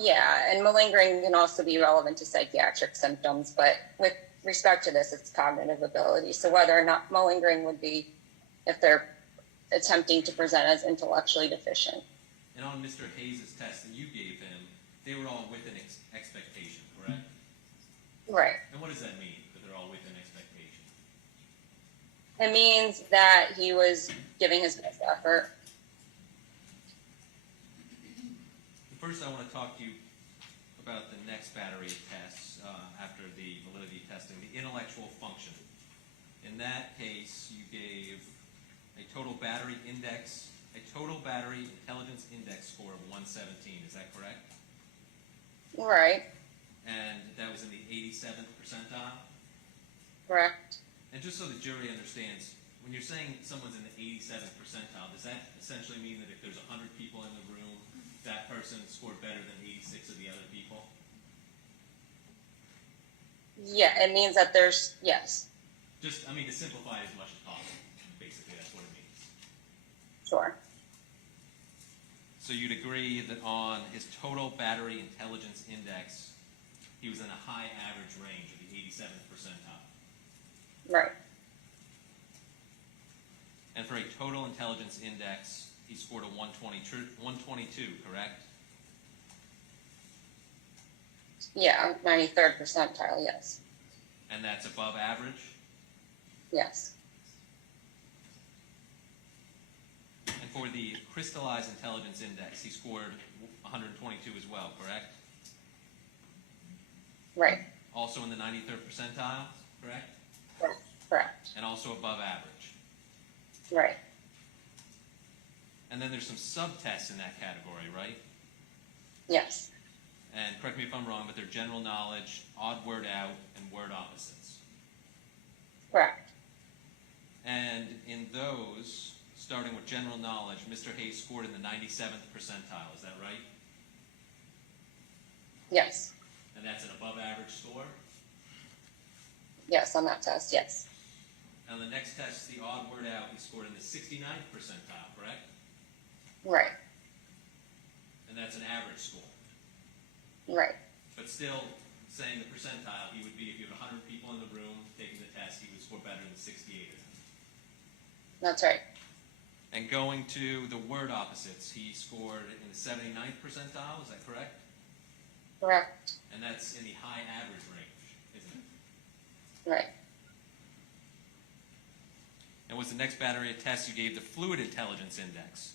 Yeah, and malingering can also be relevant to psychiatric symptoms, but with respect to this, it's cognitive ability. So whether or not malingering would be if they're attempting to present as intellectually deficient. And on Mr. Hayes' test that you gave him, they were all within expectation, correct? Right. And what does that mean, that they're all within expectation? It means that he was giving his best effort. First, I want to talk to you about the next battery of tests after the validity testing, the intellectual function. In that case, you gave a total battery intelligence index score of 117. Is that correct? Right. And that was in the 87th percentile? Correct. And just so the jury understands, when you're saying someone's in the 87th percentile, does that essentially mean that if there's 100 people in the room, that person scored better than 86 of the other people? Yeah, it means that there's, yes. Just, I mean, to simplify it as much as possible. Basically, that's what it means. Sure. So you'd agree that on his total battery intelligence index, he was in a high average range of the 87th percentile. Right. And for a total intelligence index, he scored a 122, correct? Yeah, 93rd percentile, yes. And that's above average? Yes. And for the crystallized intelligence index, he scored 122 as well, correct? Right. Also in the 93rd percentile, correct? Correct. And also above average. Right. And then there's some subtests in that category, right? Yes. And correct me if I'm wrong, but they're general knowledge, odd word out, and word opposites. Correct. And in those, starting with general knowledge, Mr. Hayes scored in the 97th percentile, is that right? Yes. And that's an above average score? Yes, on that test, yes. And the next test, the odd word out, he scored in the 69th percentile, correct? Right. And that's an average score. Right. But still, saying the percentile, he would be, if you have 100 people in the room taking the test, he would score better than 68 of them. That's right. And going to the word opposites, he scored in the 79th percentile, is that correct? Correct. And that's in the high average range, isn't it? Right. And was the next battery of tests you gave the fluid intelligence index?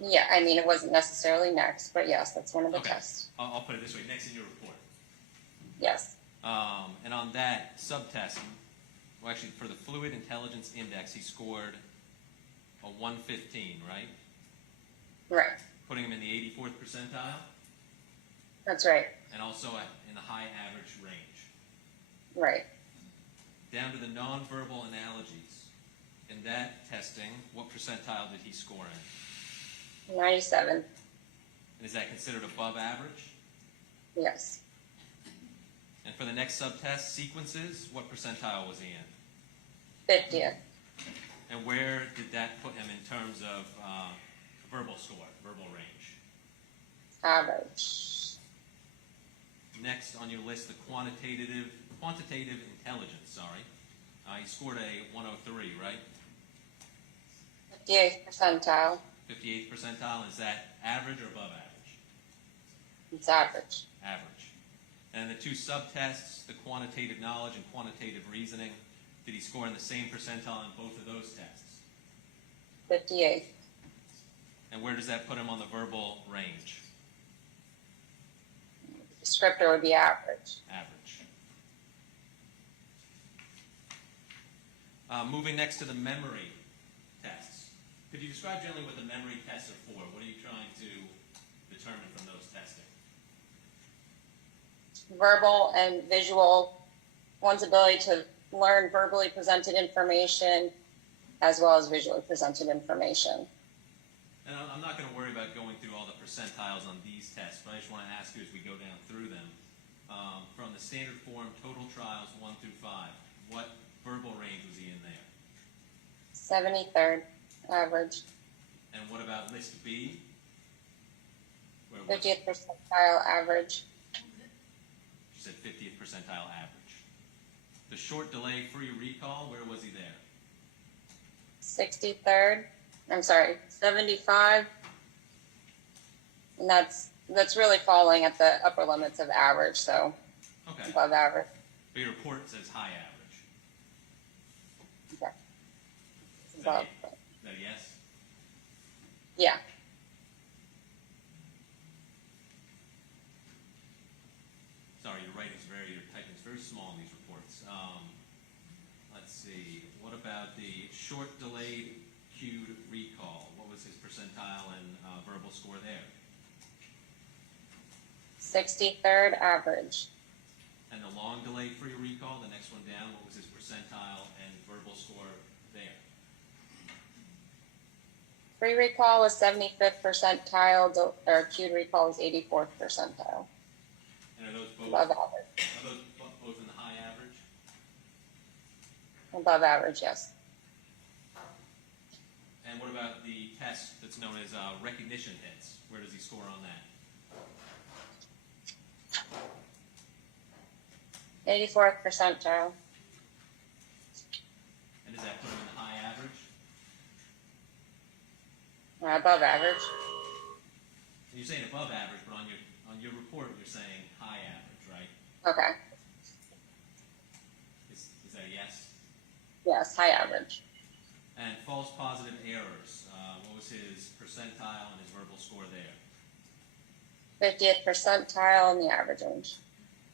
Yeah, I mean, it wasn't necessarily next, but yes, that's one of the Okay. tests. I'll put it this way, next in your report. Yes. And on that subtest, well, actually, for the fluid intelligence index, he scored a 115, right? Right. Putting him in the 84th percentile? That's right. And also in the high average range. Right. Down to the nonverbal analogies. In that testing, what percentile did he score in? 97. And is that considered above average? Yes. And for the next subtest, sequences, what percentile was he in? 50th. And where did that put him in terms of verbal score, verbal range? Average. Next on your list, the quantitative intelligence, sorry. He scored a 103, right? 58th percentile. 58th percentile, is that average or above average? It's average. Average. And the two subtests, the quantitative knowledge and quantitative reasoning, did he score in the same percentile in both of those tests? 58th. And where does that put him on the verbal range? Descriptor would be average. Average. Moving next to the memory tests. Could you describe generally what the memory tests are for? What are you trying to determine from those testing? Verbal and visual, one's ability to learn verbally presented information as well as visually presented information. And I'm not going to worry about going through all the percentiles on these tests, but I just want to ask you as we go down through them. From the standard form, total trials 1 through 5, what verbal range was he in there? 73rd average. And what about list B? 50th percentile average. She said 50th percentile average. The short delay free recall, where was he there? 63rd. I'm sorry, 75. And that's really falling at the upper limits of average, so Okay. above average. But your report says high average. Okay. Is that Above. is that a yes? Yeah. Sorry, your typing's very small in these reports. Let's see, what about the short delayed cued recall? What was his percentile and verbal score there? 63rd average. And the long delay free recall, the next one down, what was his percentile and verbal score there? Free recall was 75th percentile, or cued recall was 84th percentile. And are those both, Above average. are those both in the high average? Above average, yes. And what about the test that's known as recognition hits? Where does he score on that? 84th percentile. And does that put him in the high average? Above average. And you're saying above average, but on your report you're saying high average, right? Okay. Is that a yes? Yes, high average. And false positive errors. What was his percentile and his verbal score there? 50th percentile in the average range.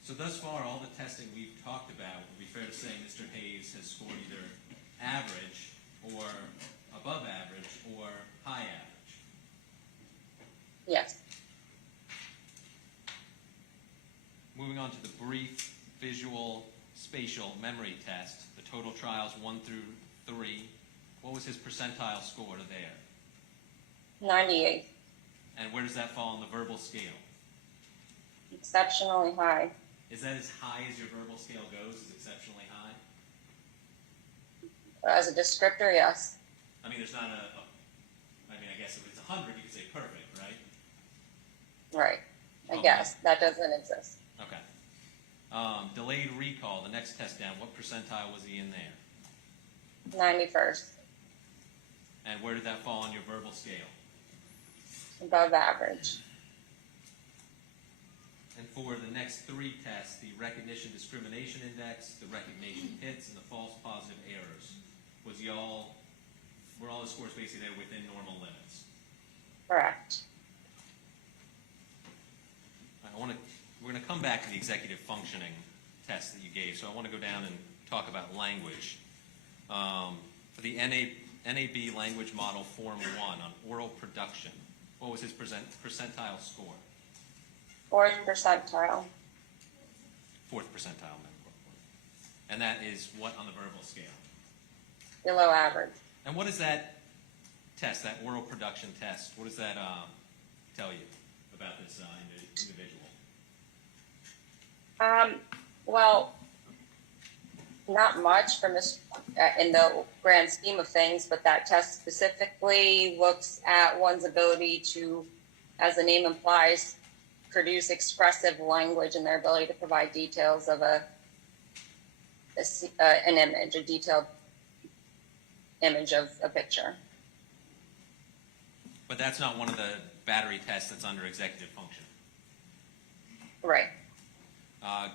So thus far, all the testing we've talked about, would be fair to say Mr. Hayes has scored either average or above average or high average. Yes. Moving on to the brief visual spatial memory test, the total trials 1 through 3. What was his percentile score there? 98. And where does that fall on the verbal scale? Exceptionally high. Is that as high as your verbal scale goes? Is exceptionally high? As a descriptor, yes. I mean, there's not I guess if it's 100, you could say perfect, right? Right. I Okay. guess. That doesn't exist. Okay. Delayed recall, the next test down, what percentile was he in there? 91st. And where did that fall on your verbal scale? Above average. And for the next 3 tests, the recognition discrimination index, the recognition hits, and the false positive errors, were all the scores basically there within normal limits? Correct. We're going to come back to the executive functioning test that you gave, so I want to go down and talk about language. For the NAB language model Form 1 on oral production, what was his percentile score? 4th percentile. 4th percentile. And that is what on the verbal scale? Below average. And what does that test, that oral production test, what does that tell you about this individual? Well, not much from this in the grand scheme of things, but that test specifically looks at one's ability to, as the name implies, produce expressive language and their ability to provide details of an image, a detailed image of a picture. But that's not one of the battery tests that's under executive function. Right.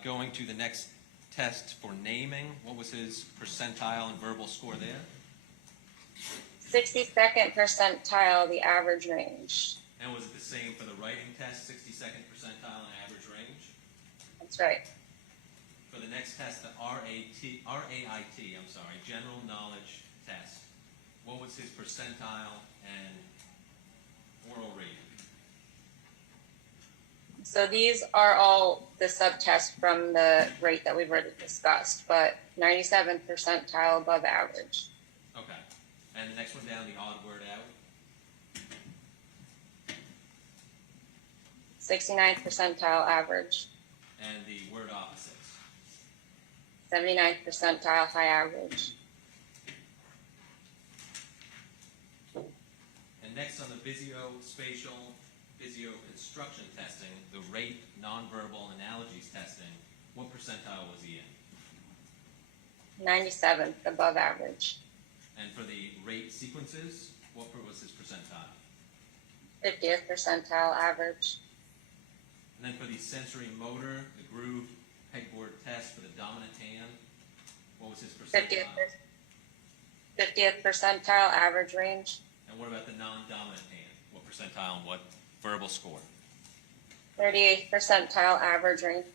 Going to the next test for naming, what was his percentile and verbal score there? 62nd percentile, the average range. And was it the same for the writing test, 62nd percentile and average range? That's right. For the next test, the RAIT, General Knowledge Test, what was his percentile and oral rating? So these are all the subtests from the rate that we've already discussed, but 97th percentile above average. Okay. And the next one down, the odd word out? 69th percentile average. And the word opposites? 79th percentile high average. And next on the visuospatial, visio-construction testing, the rate nonverbal analogies testing, what percentile was he in? 97th above average. And for the rate sequences, what was his percentile? 50th percentile average. And then for the sensory motor, the groove pegboard test for the dominant hand, what was his percentile? 50th percentile average range. And what about the non-dominant hand? What percentile and what verbal score? 38th percentile average range.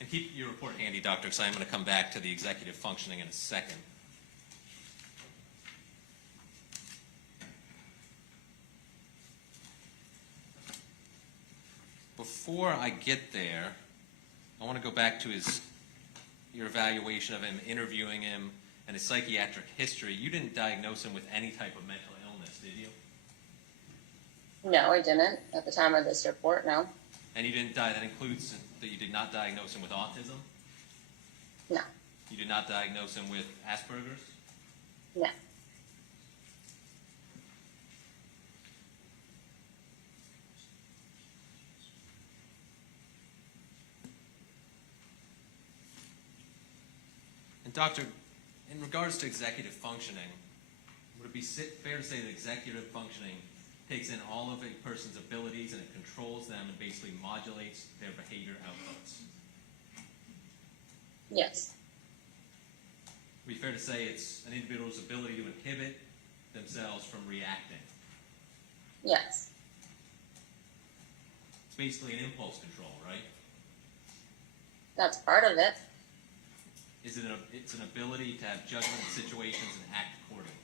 And keep your report handy, Doctor, because I'm going to come back to the executive functioning in a second. Before I get there, I want to go back to your evaluation of him, interviewing him, and his psychiatric history. You didn't diagnose him with any type of mental illness, did you? No, I didn't at the time of this report, no. And you didn't that includes that you did not diagnose him with autism? No. You did not diagnose him with Asperger's? No. And Doctor, in regards to executive functioning, would it be fair to say that executive functioning takes in all of a person's abilities and it controls them and basically modulates their behavior outputs? Yes. Would it be fair to say it's an individual's ability to inhibit themselves from reacting? Yes. It's basically an impulse control, right? That's part of it. It's an ability to have judgment in situations and act accordingly?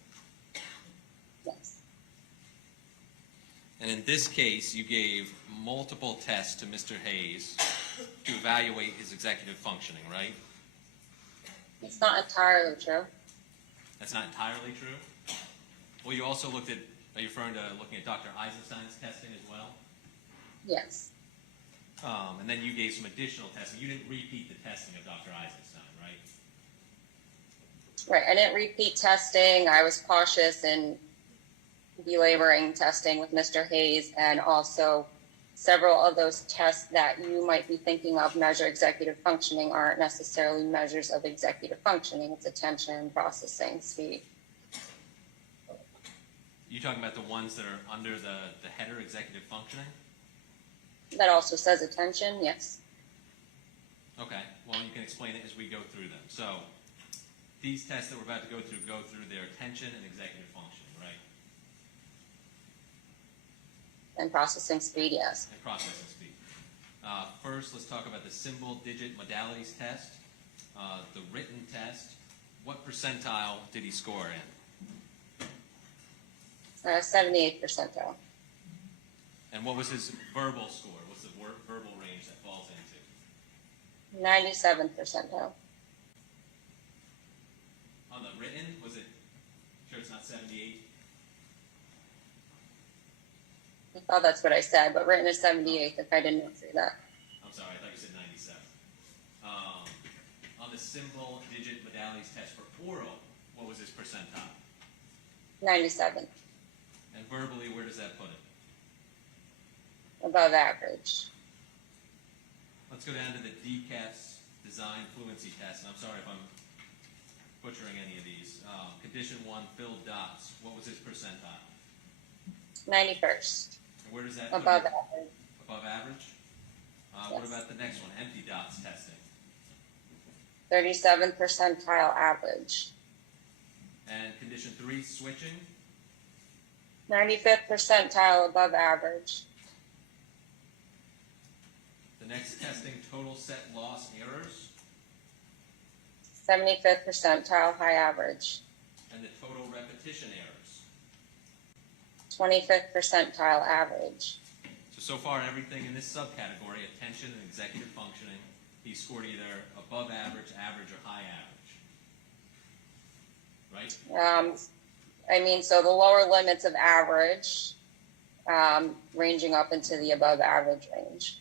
Yes. And in this case, you gave multiple tests to Mr. Hayes to evaluate his executive functioning, right? It's not entirely true. That's not entirely true? Well, you also looked at, are you referring to looking at Dr. Eisenstein's testing as well? Yes. And then you gave some additional testing. You didn't repeat the testing of Dr. Eisenstein, right? Right. I didn't repeat testing. I was cautious in belaboring testing with Mr. Hayes, and also several of those tests that you might be thinking of measure executive functioning aren't necessarily measures of executive functioning. It's attention, processing, speed. You talking about the ones that are under the header executive functioning? That also says attention, yes. Okay, well, you can explain it as we go through them. So, these tests that we're about to go through their attention and executive functioning, right? And processing speed, yes. And processing speed. First, let's talk about the symbol digit modalities test. The written test, what percentile did he score in? 78th percentile. And what was his verbal score? What's the verbal range that falls into? 97th percentile. On the written, was it it's not 78? Oh, that's what I said, but written is 78th if I didn't say that. I'm sorry, I thought you said 97. On the symbol digit modalities test for oral, what was his percentile? 97, And verbally, where does that put it? above average. Let's go down to the DCAS design fluency test, and I'm sorry if I'm butchering any of these. Condition 1, Phil Dots, what was his percentile? 91st, And where does that put above it? average. Above average? What about the next one, empty dots testing? 37th percentile average. And condition 3, switching? 95th percentile above average. The next testing, total set loss errors? 75th percentile high average. And the total repetition errors? 25th percentile average. So far, everything in this subcategory, attention and executive functioning, he scored either above average, average, or high average. Right? I mean, so the lower limits of average, ranging up into the above average range.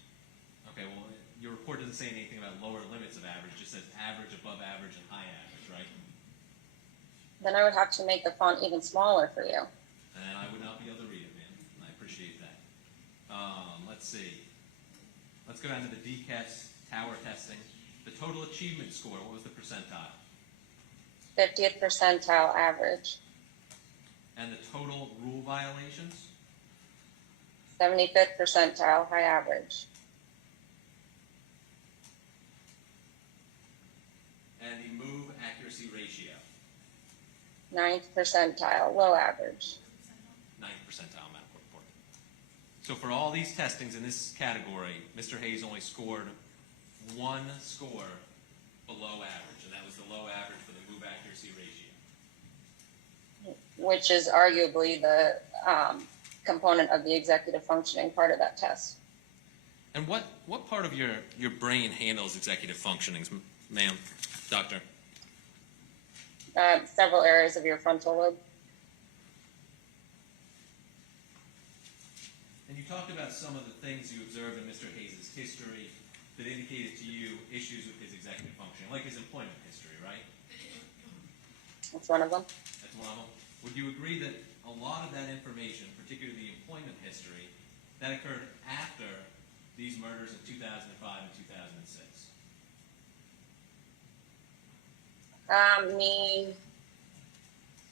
Okay, well, your report doesn't say anything about lower limits of average, it just says average, above average, and high average, right? Then I would have to make the font even smaller for you. And I would not be able to read it, man. I appreciate that. Let's see. Let's go down to the DCAS tower testing. The total achievement score, what was the percentile? 50th percentile average. And the total rule violations? 75th percentile high average. And the move accuracy ratio? 9th percentile low average. 9th percentile medical report. So for all these testings in this category, Mr. Hayes only scored one score below average, and that was the low average for the move accuracy ratio. Which is arguably the component of the executive functioning part of that test. And what part of your brain handles executive functionings, ma'am, doctor? Several areas of your frontal lobe. And you talked about some of the things you observed in Mr. Hayes' history that indicated to you issues with his executive functioning, like his employment history, right? That's one of them. That's one of them. Would you agree that a lot of that information, particularly the employment history, that occurred after these murders in 2005 and 2006?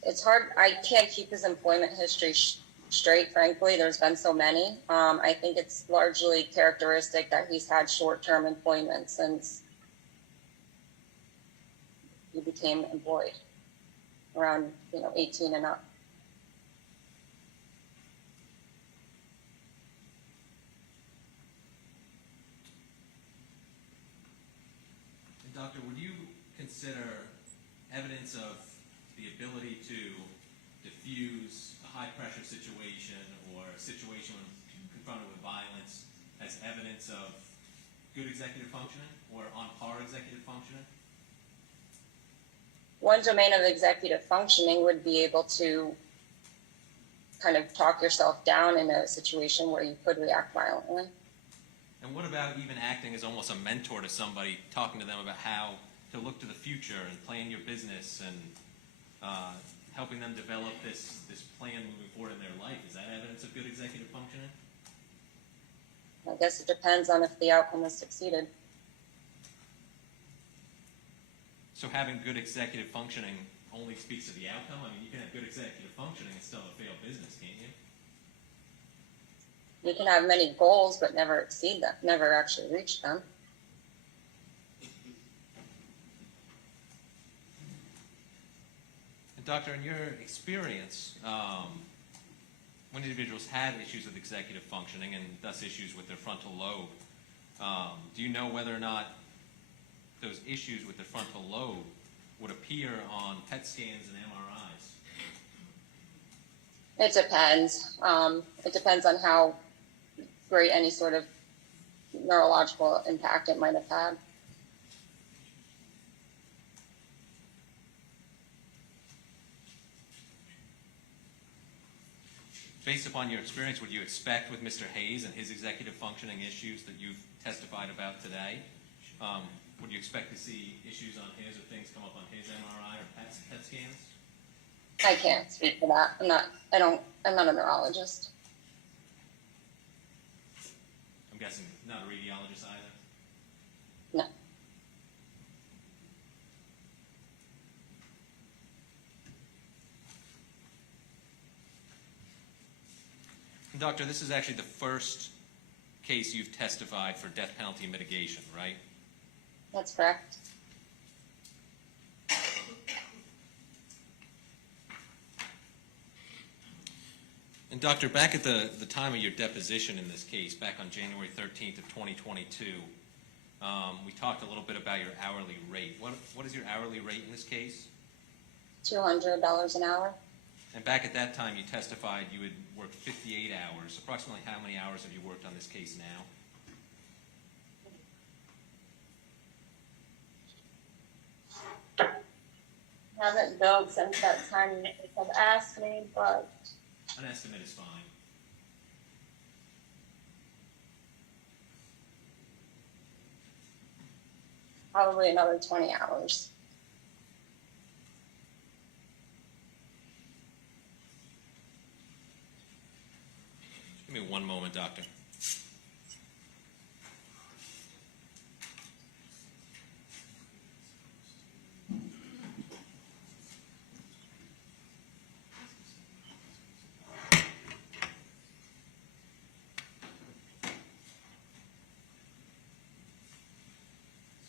It's hard. I can't keep his employment history straight, frankly. There's been so many. I think it's largely characteristic that he's had short-term employment since he became employed around 18 and up. And doctor, would you consider evidence of the ability to diffuse a high-pressure situation or a situation when confronted with violence as evidence of good executive functioning or on par executive functioning? One domain of executive functioning would be able to kind of talk yourself down in a situation where you could react violently. And what about even acting as almost a mentor to somebody, talking to them about how to look to the future and plan your business and helping them develop this plan moving forward in their life? Is that evidence of good executive functioning? I guess it depends on if the outcome is succeeded. So having good executive functioning only speaks to the outcome? I mean, you can have good executive functioning and still have a failed business, can't you? You can have many goals, but never exceed them, never actually reach them. And doctor, in your experience, when individuals have issues with executive functioning and thus issues with their frontal lobe, do you know whether or not those issues with the frontal lobe would appear on PET scans and MRIs? It depends. It depends on how great any sort of neurological impact it might have had. based upon your experience, would you expect with Mr. Hayes and his executive functioning issues that you've testified about today, would you expect to see issues on his or things come up on his MRI or PET scans? I can't speak for that. I'm not a neurologist. I'm guessing not a radiologist either. No. Doctor, this is actually the first case you've testified for death penalty mitigation, right? That's correct. And doctor, back at the time of your deposition in this case, back on January 13th of 2022, we talked a little bit about your hourly rate. What is your hourly rate in this case? $200 an hour. And back at that time, you testified you had worked 58 hours. Approximately how many hours have you worked on this case now? Haven't billed since that time you have asked me, but An estimate is fine. probably another 20 hours. Give me one moment, doctor.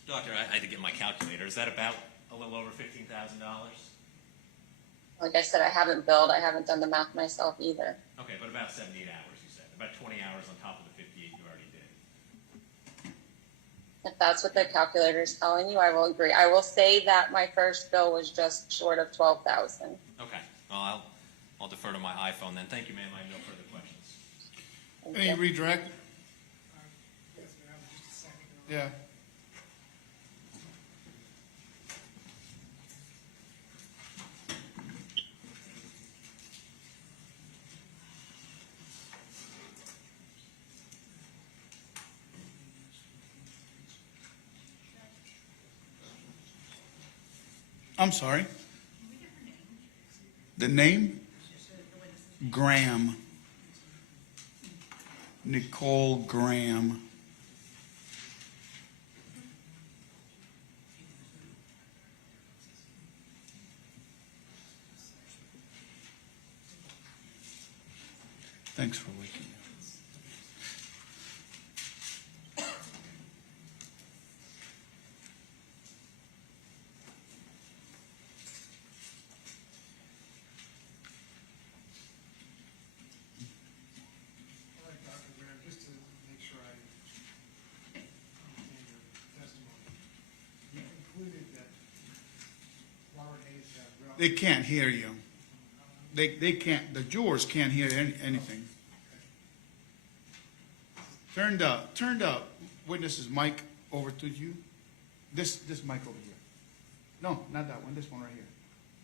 Doctor, I had to get my calculator. Is that about a little over $15,000? Like I said, I haven't billed. I haven't done the math myself either. Okay, but about 78 hours, you said. About 20 hours on top of the 58 you already did. If that's what the calculator is telling you, I will agree. I will say that my first bill was just short of $12,000. Okay, well, I'll defer to my iPhone then. Thank you, ma'am. I have no further questions. Any redirect? Yes, ma'am, just a second. Yeah. I'm sorry. The name? Graham. Nicole Graham. Thanks for waking up. All right, Dr. Graham, just to make sure I understand your testimony, you concluded that Robert Hayes had relative... They can't hear you. They can't, the jurors can't hear anything. Turn the witness's mic over to you. This mic over here. No, not that one, this one right here.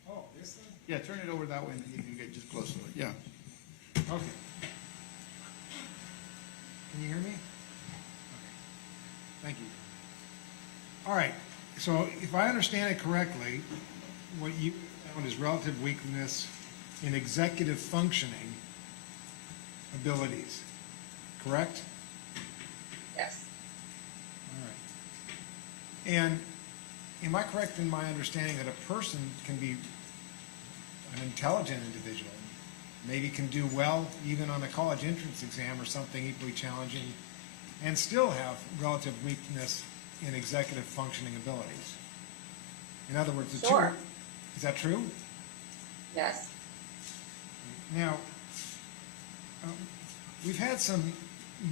Oh, this thing? Yeah, turn it over that way and you can get just close to it, yeah. Okay. Can you hear me? Okay. Thank you. All right, so if I understand it correctly, what you found is relative weakness in executive functioning abilities, correct? Yes. All right. And am I correct in my understanding that a person can be an intelligent individual, maybe can do well even on a college entrance exam or something equally challenging, and still have relative weakness in executive functioning abilities? In other words, the Sure. Is that true? Yes. Now, we've had some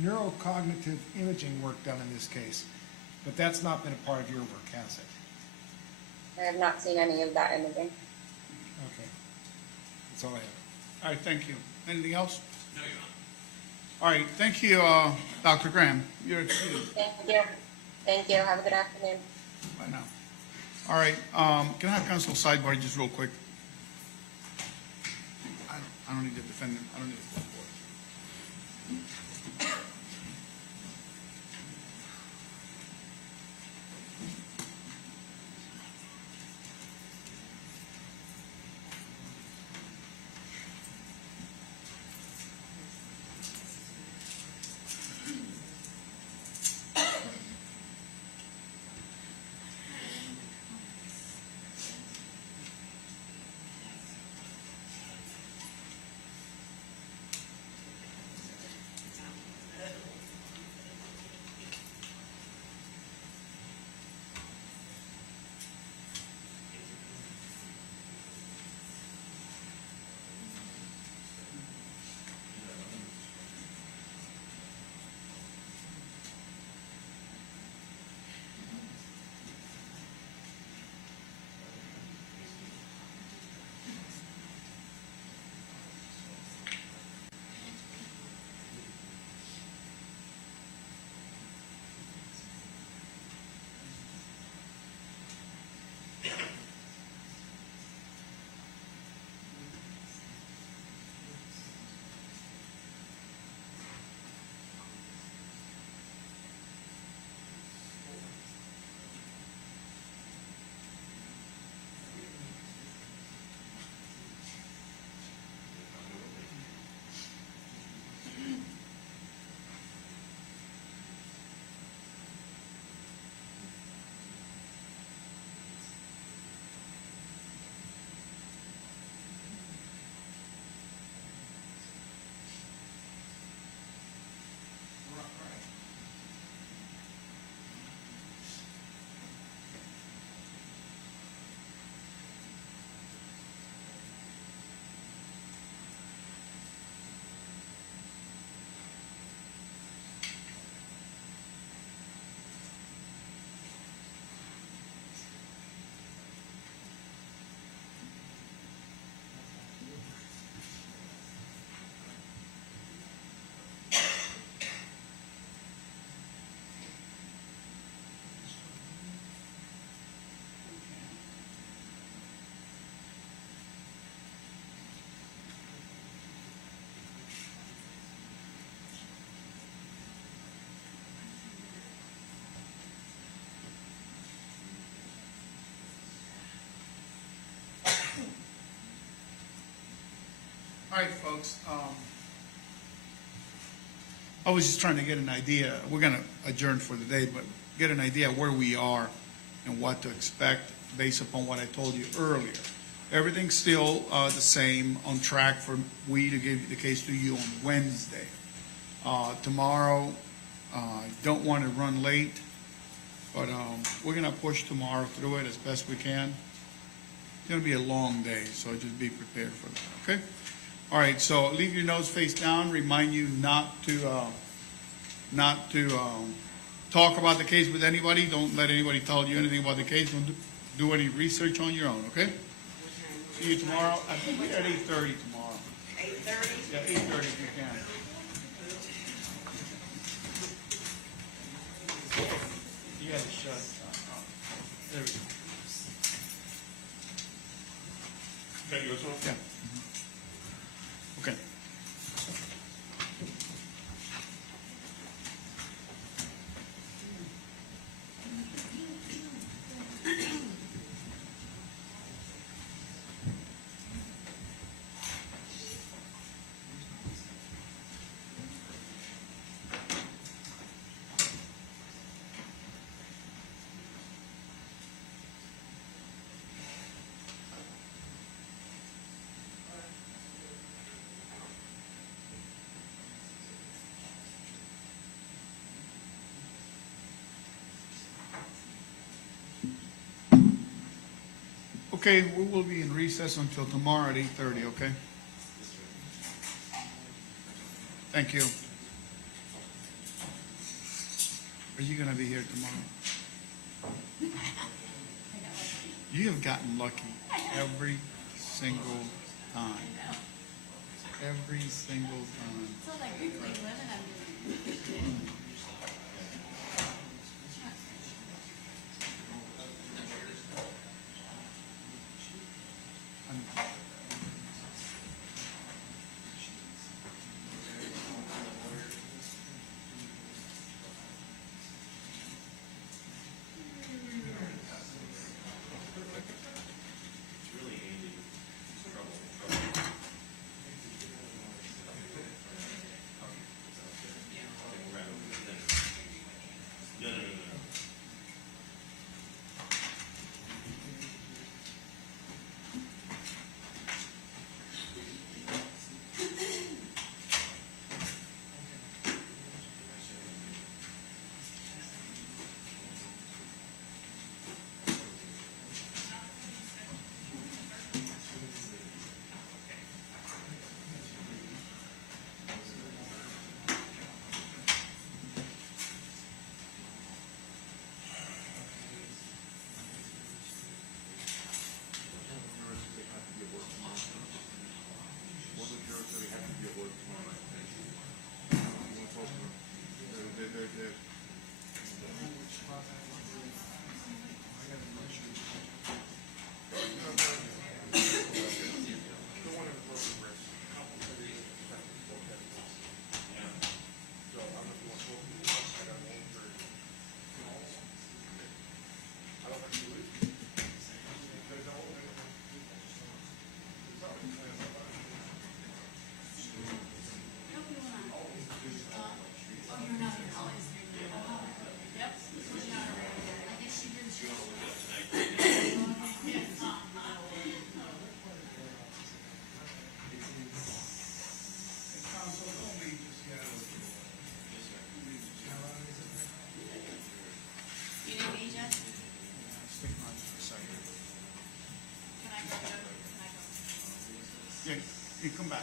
neurocognitive imaging work done in this case, but that's not been a part of your work, has it? I have not seen any of that imaging. Okay. That's all I have. All right, thank you. Anything else? No, Your Honor. All right, thank you, Dr. Graham. You're excused. Thank you. Thank you. Have a good afternoon. Bye now. All right, can I have counsel sidebar just real quick? I don't need the defendant, I don't need the court. All right, folks, I was just trying to get an idea, we're gonna adjourn for the day, but get an idea where we are and what to expect based upon what I told you earlier. Everything's still the same, on track for we to give the case to you on Wednesday. Tomorrow, don't want to run late, but we're gonna push tomorrow through it as best we can. It's gonna be a long day, so just be prepared for that, okay? All right, so leave your nose face down, remind you not to talk about the case with anybody. Don't let anybody tell you anything about the case. Don't do any research on your own, okay? See you tomorrow. I think we're at 8:30 tomorrow. 8:30? Yeah, 8:30 if you can. You gotta shut. There we go. Got yours on? Yeah. Okay. Okay, we will be in recess until tomorrow at 8:30, okay? Thank you. Are you gonna be here tomorrow? You have gotten lucky every single time. Every single time. So like we play women Yeah, you come back.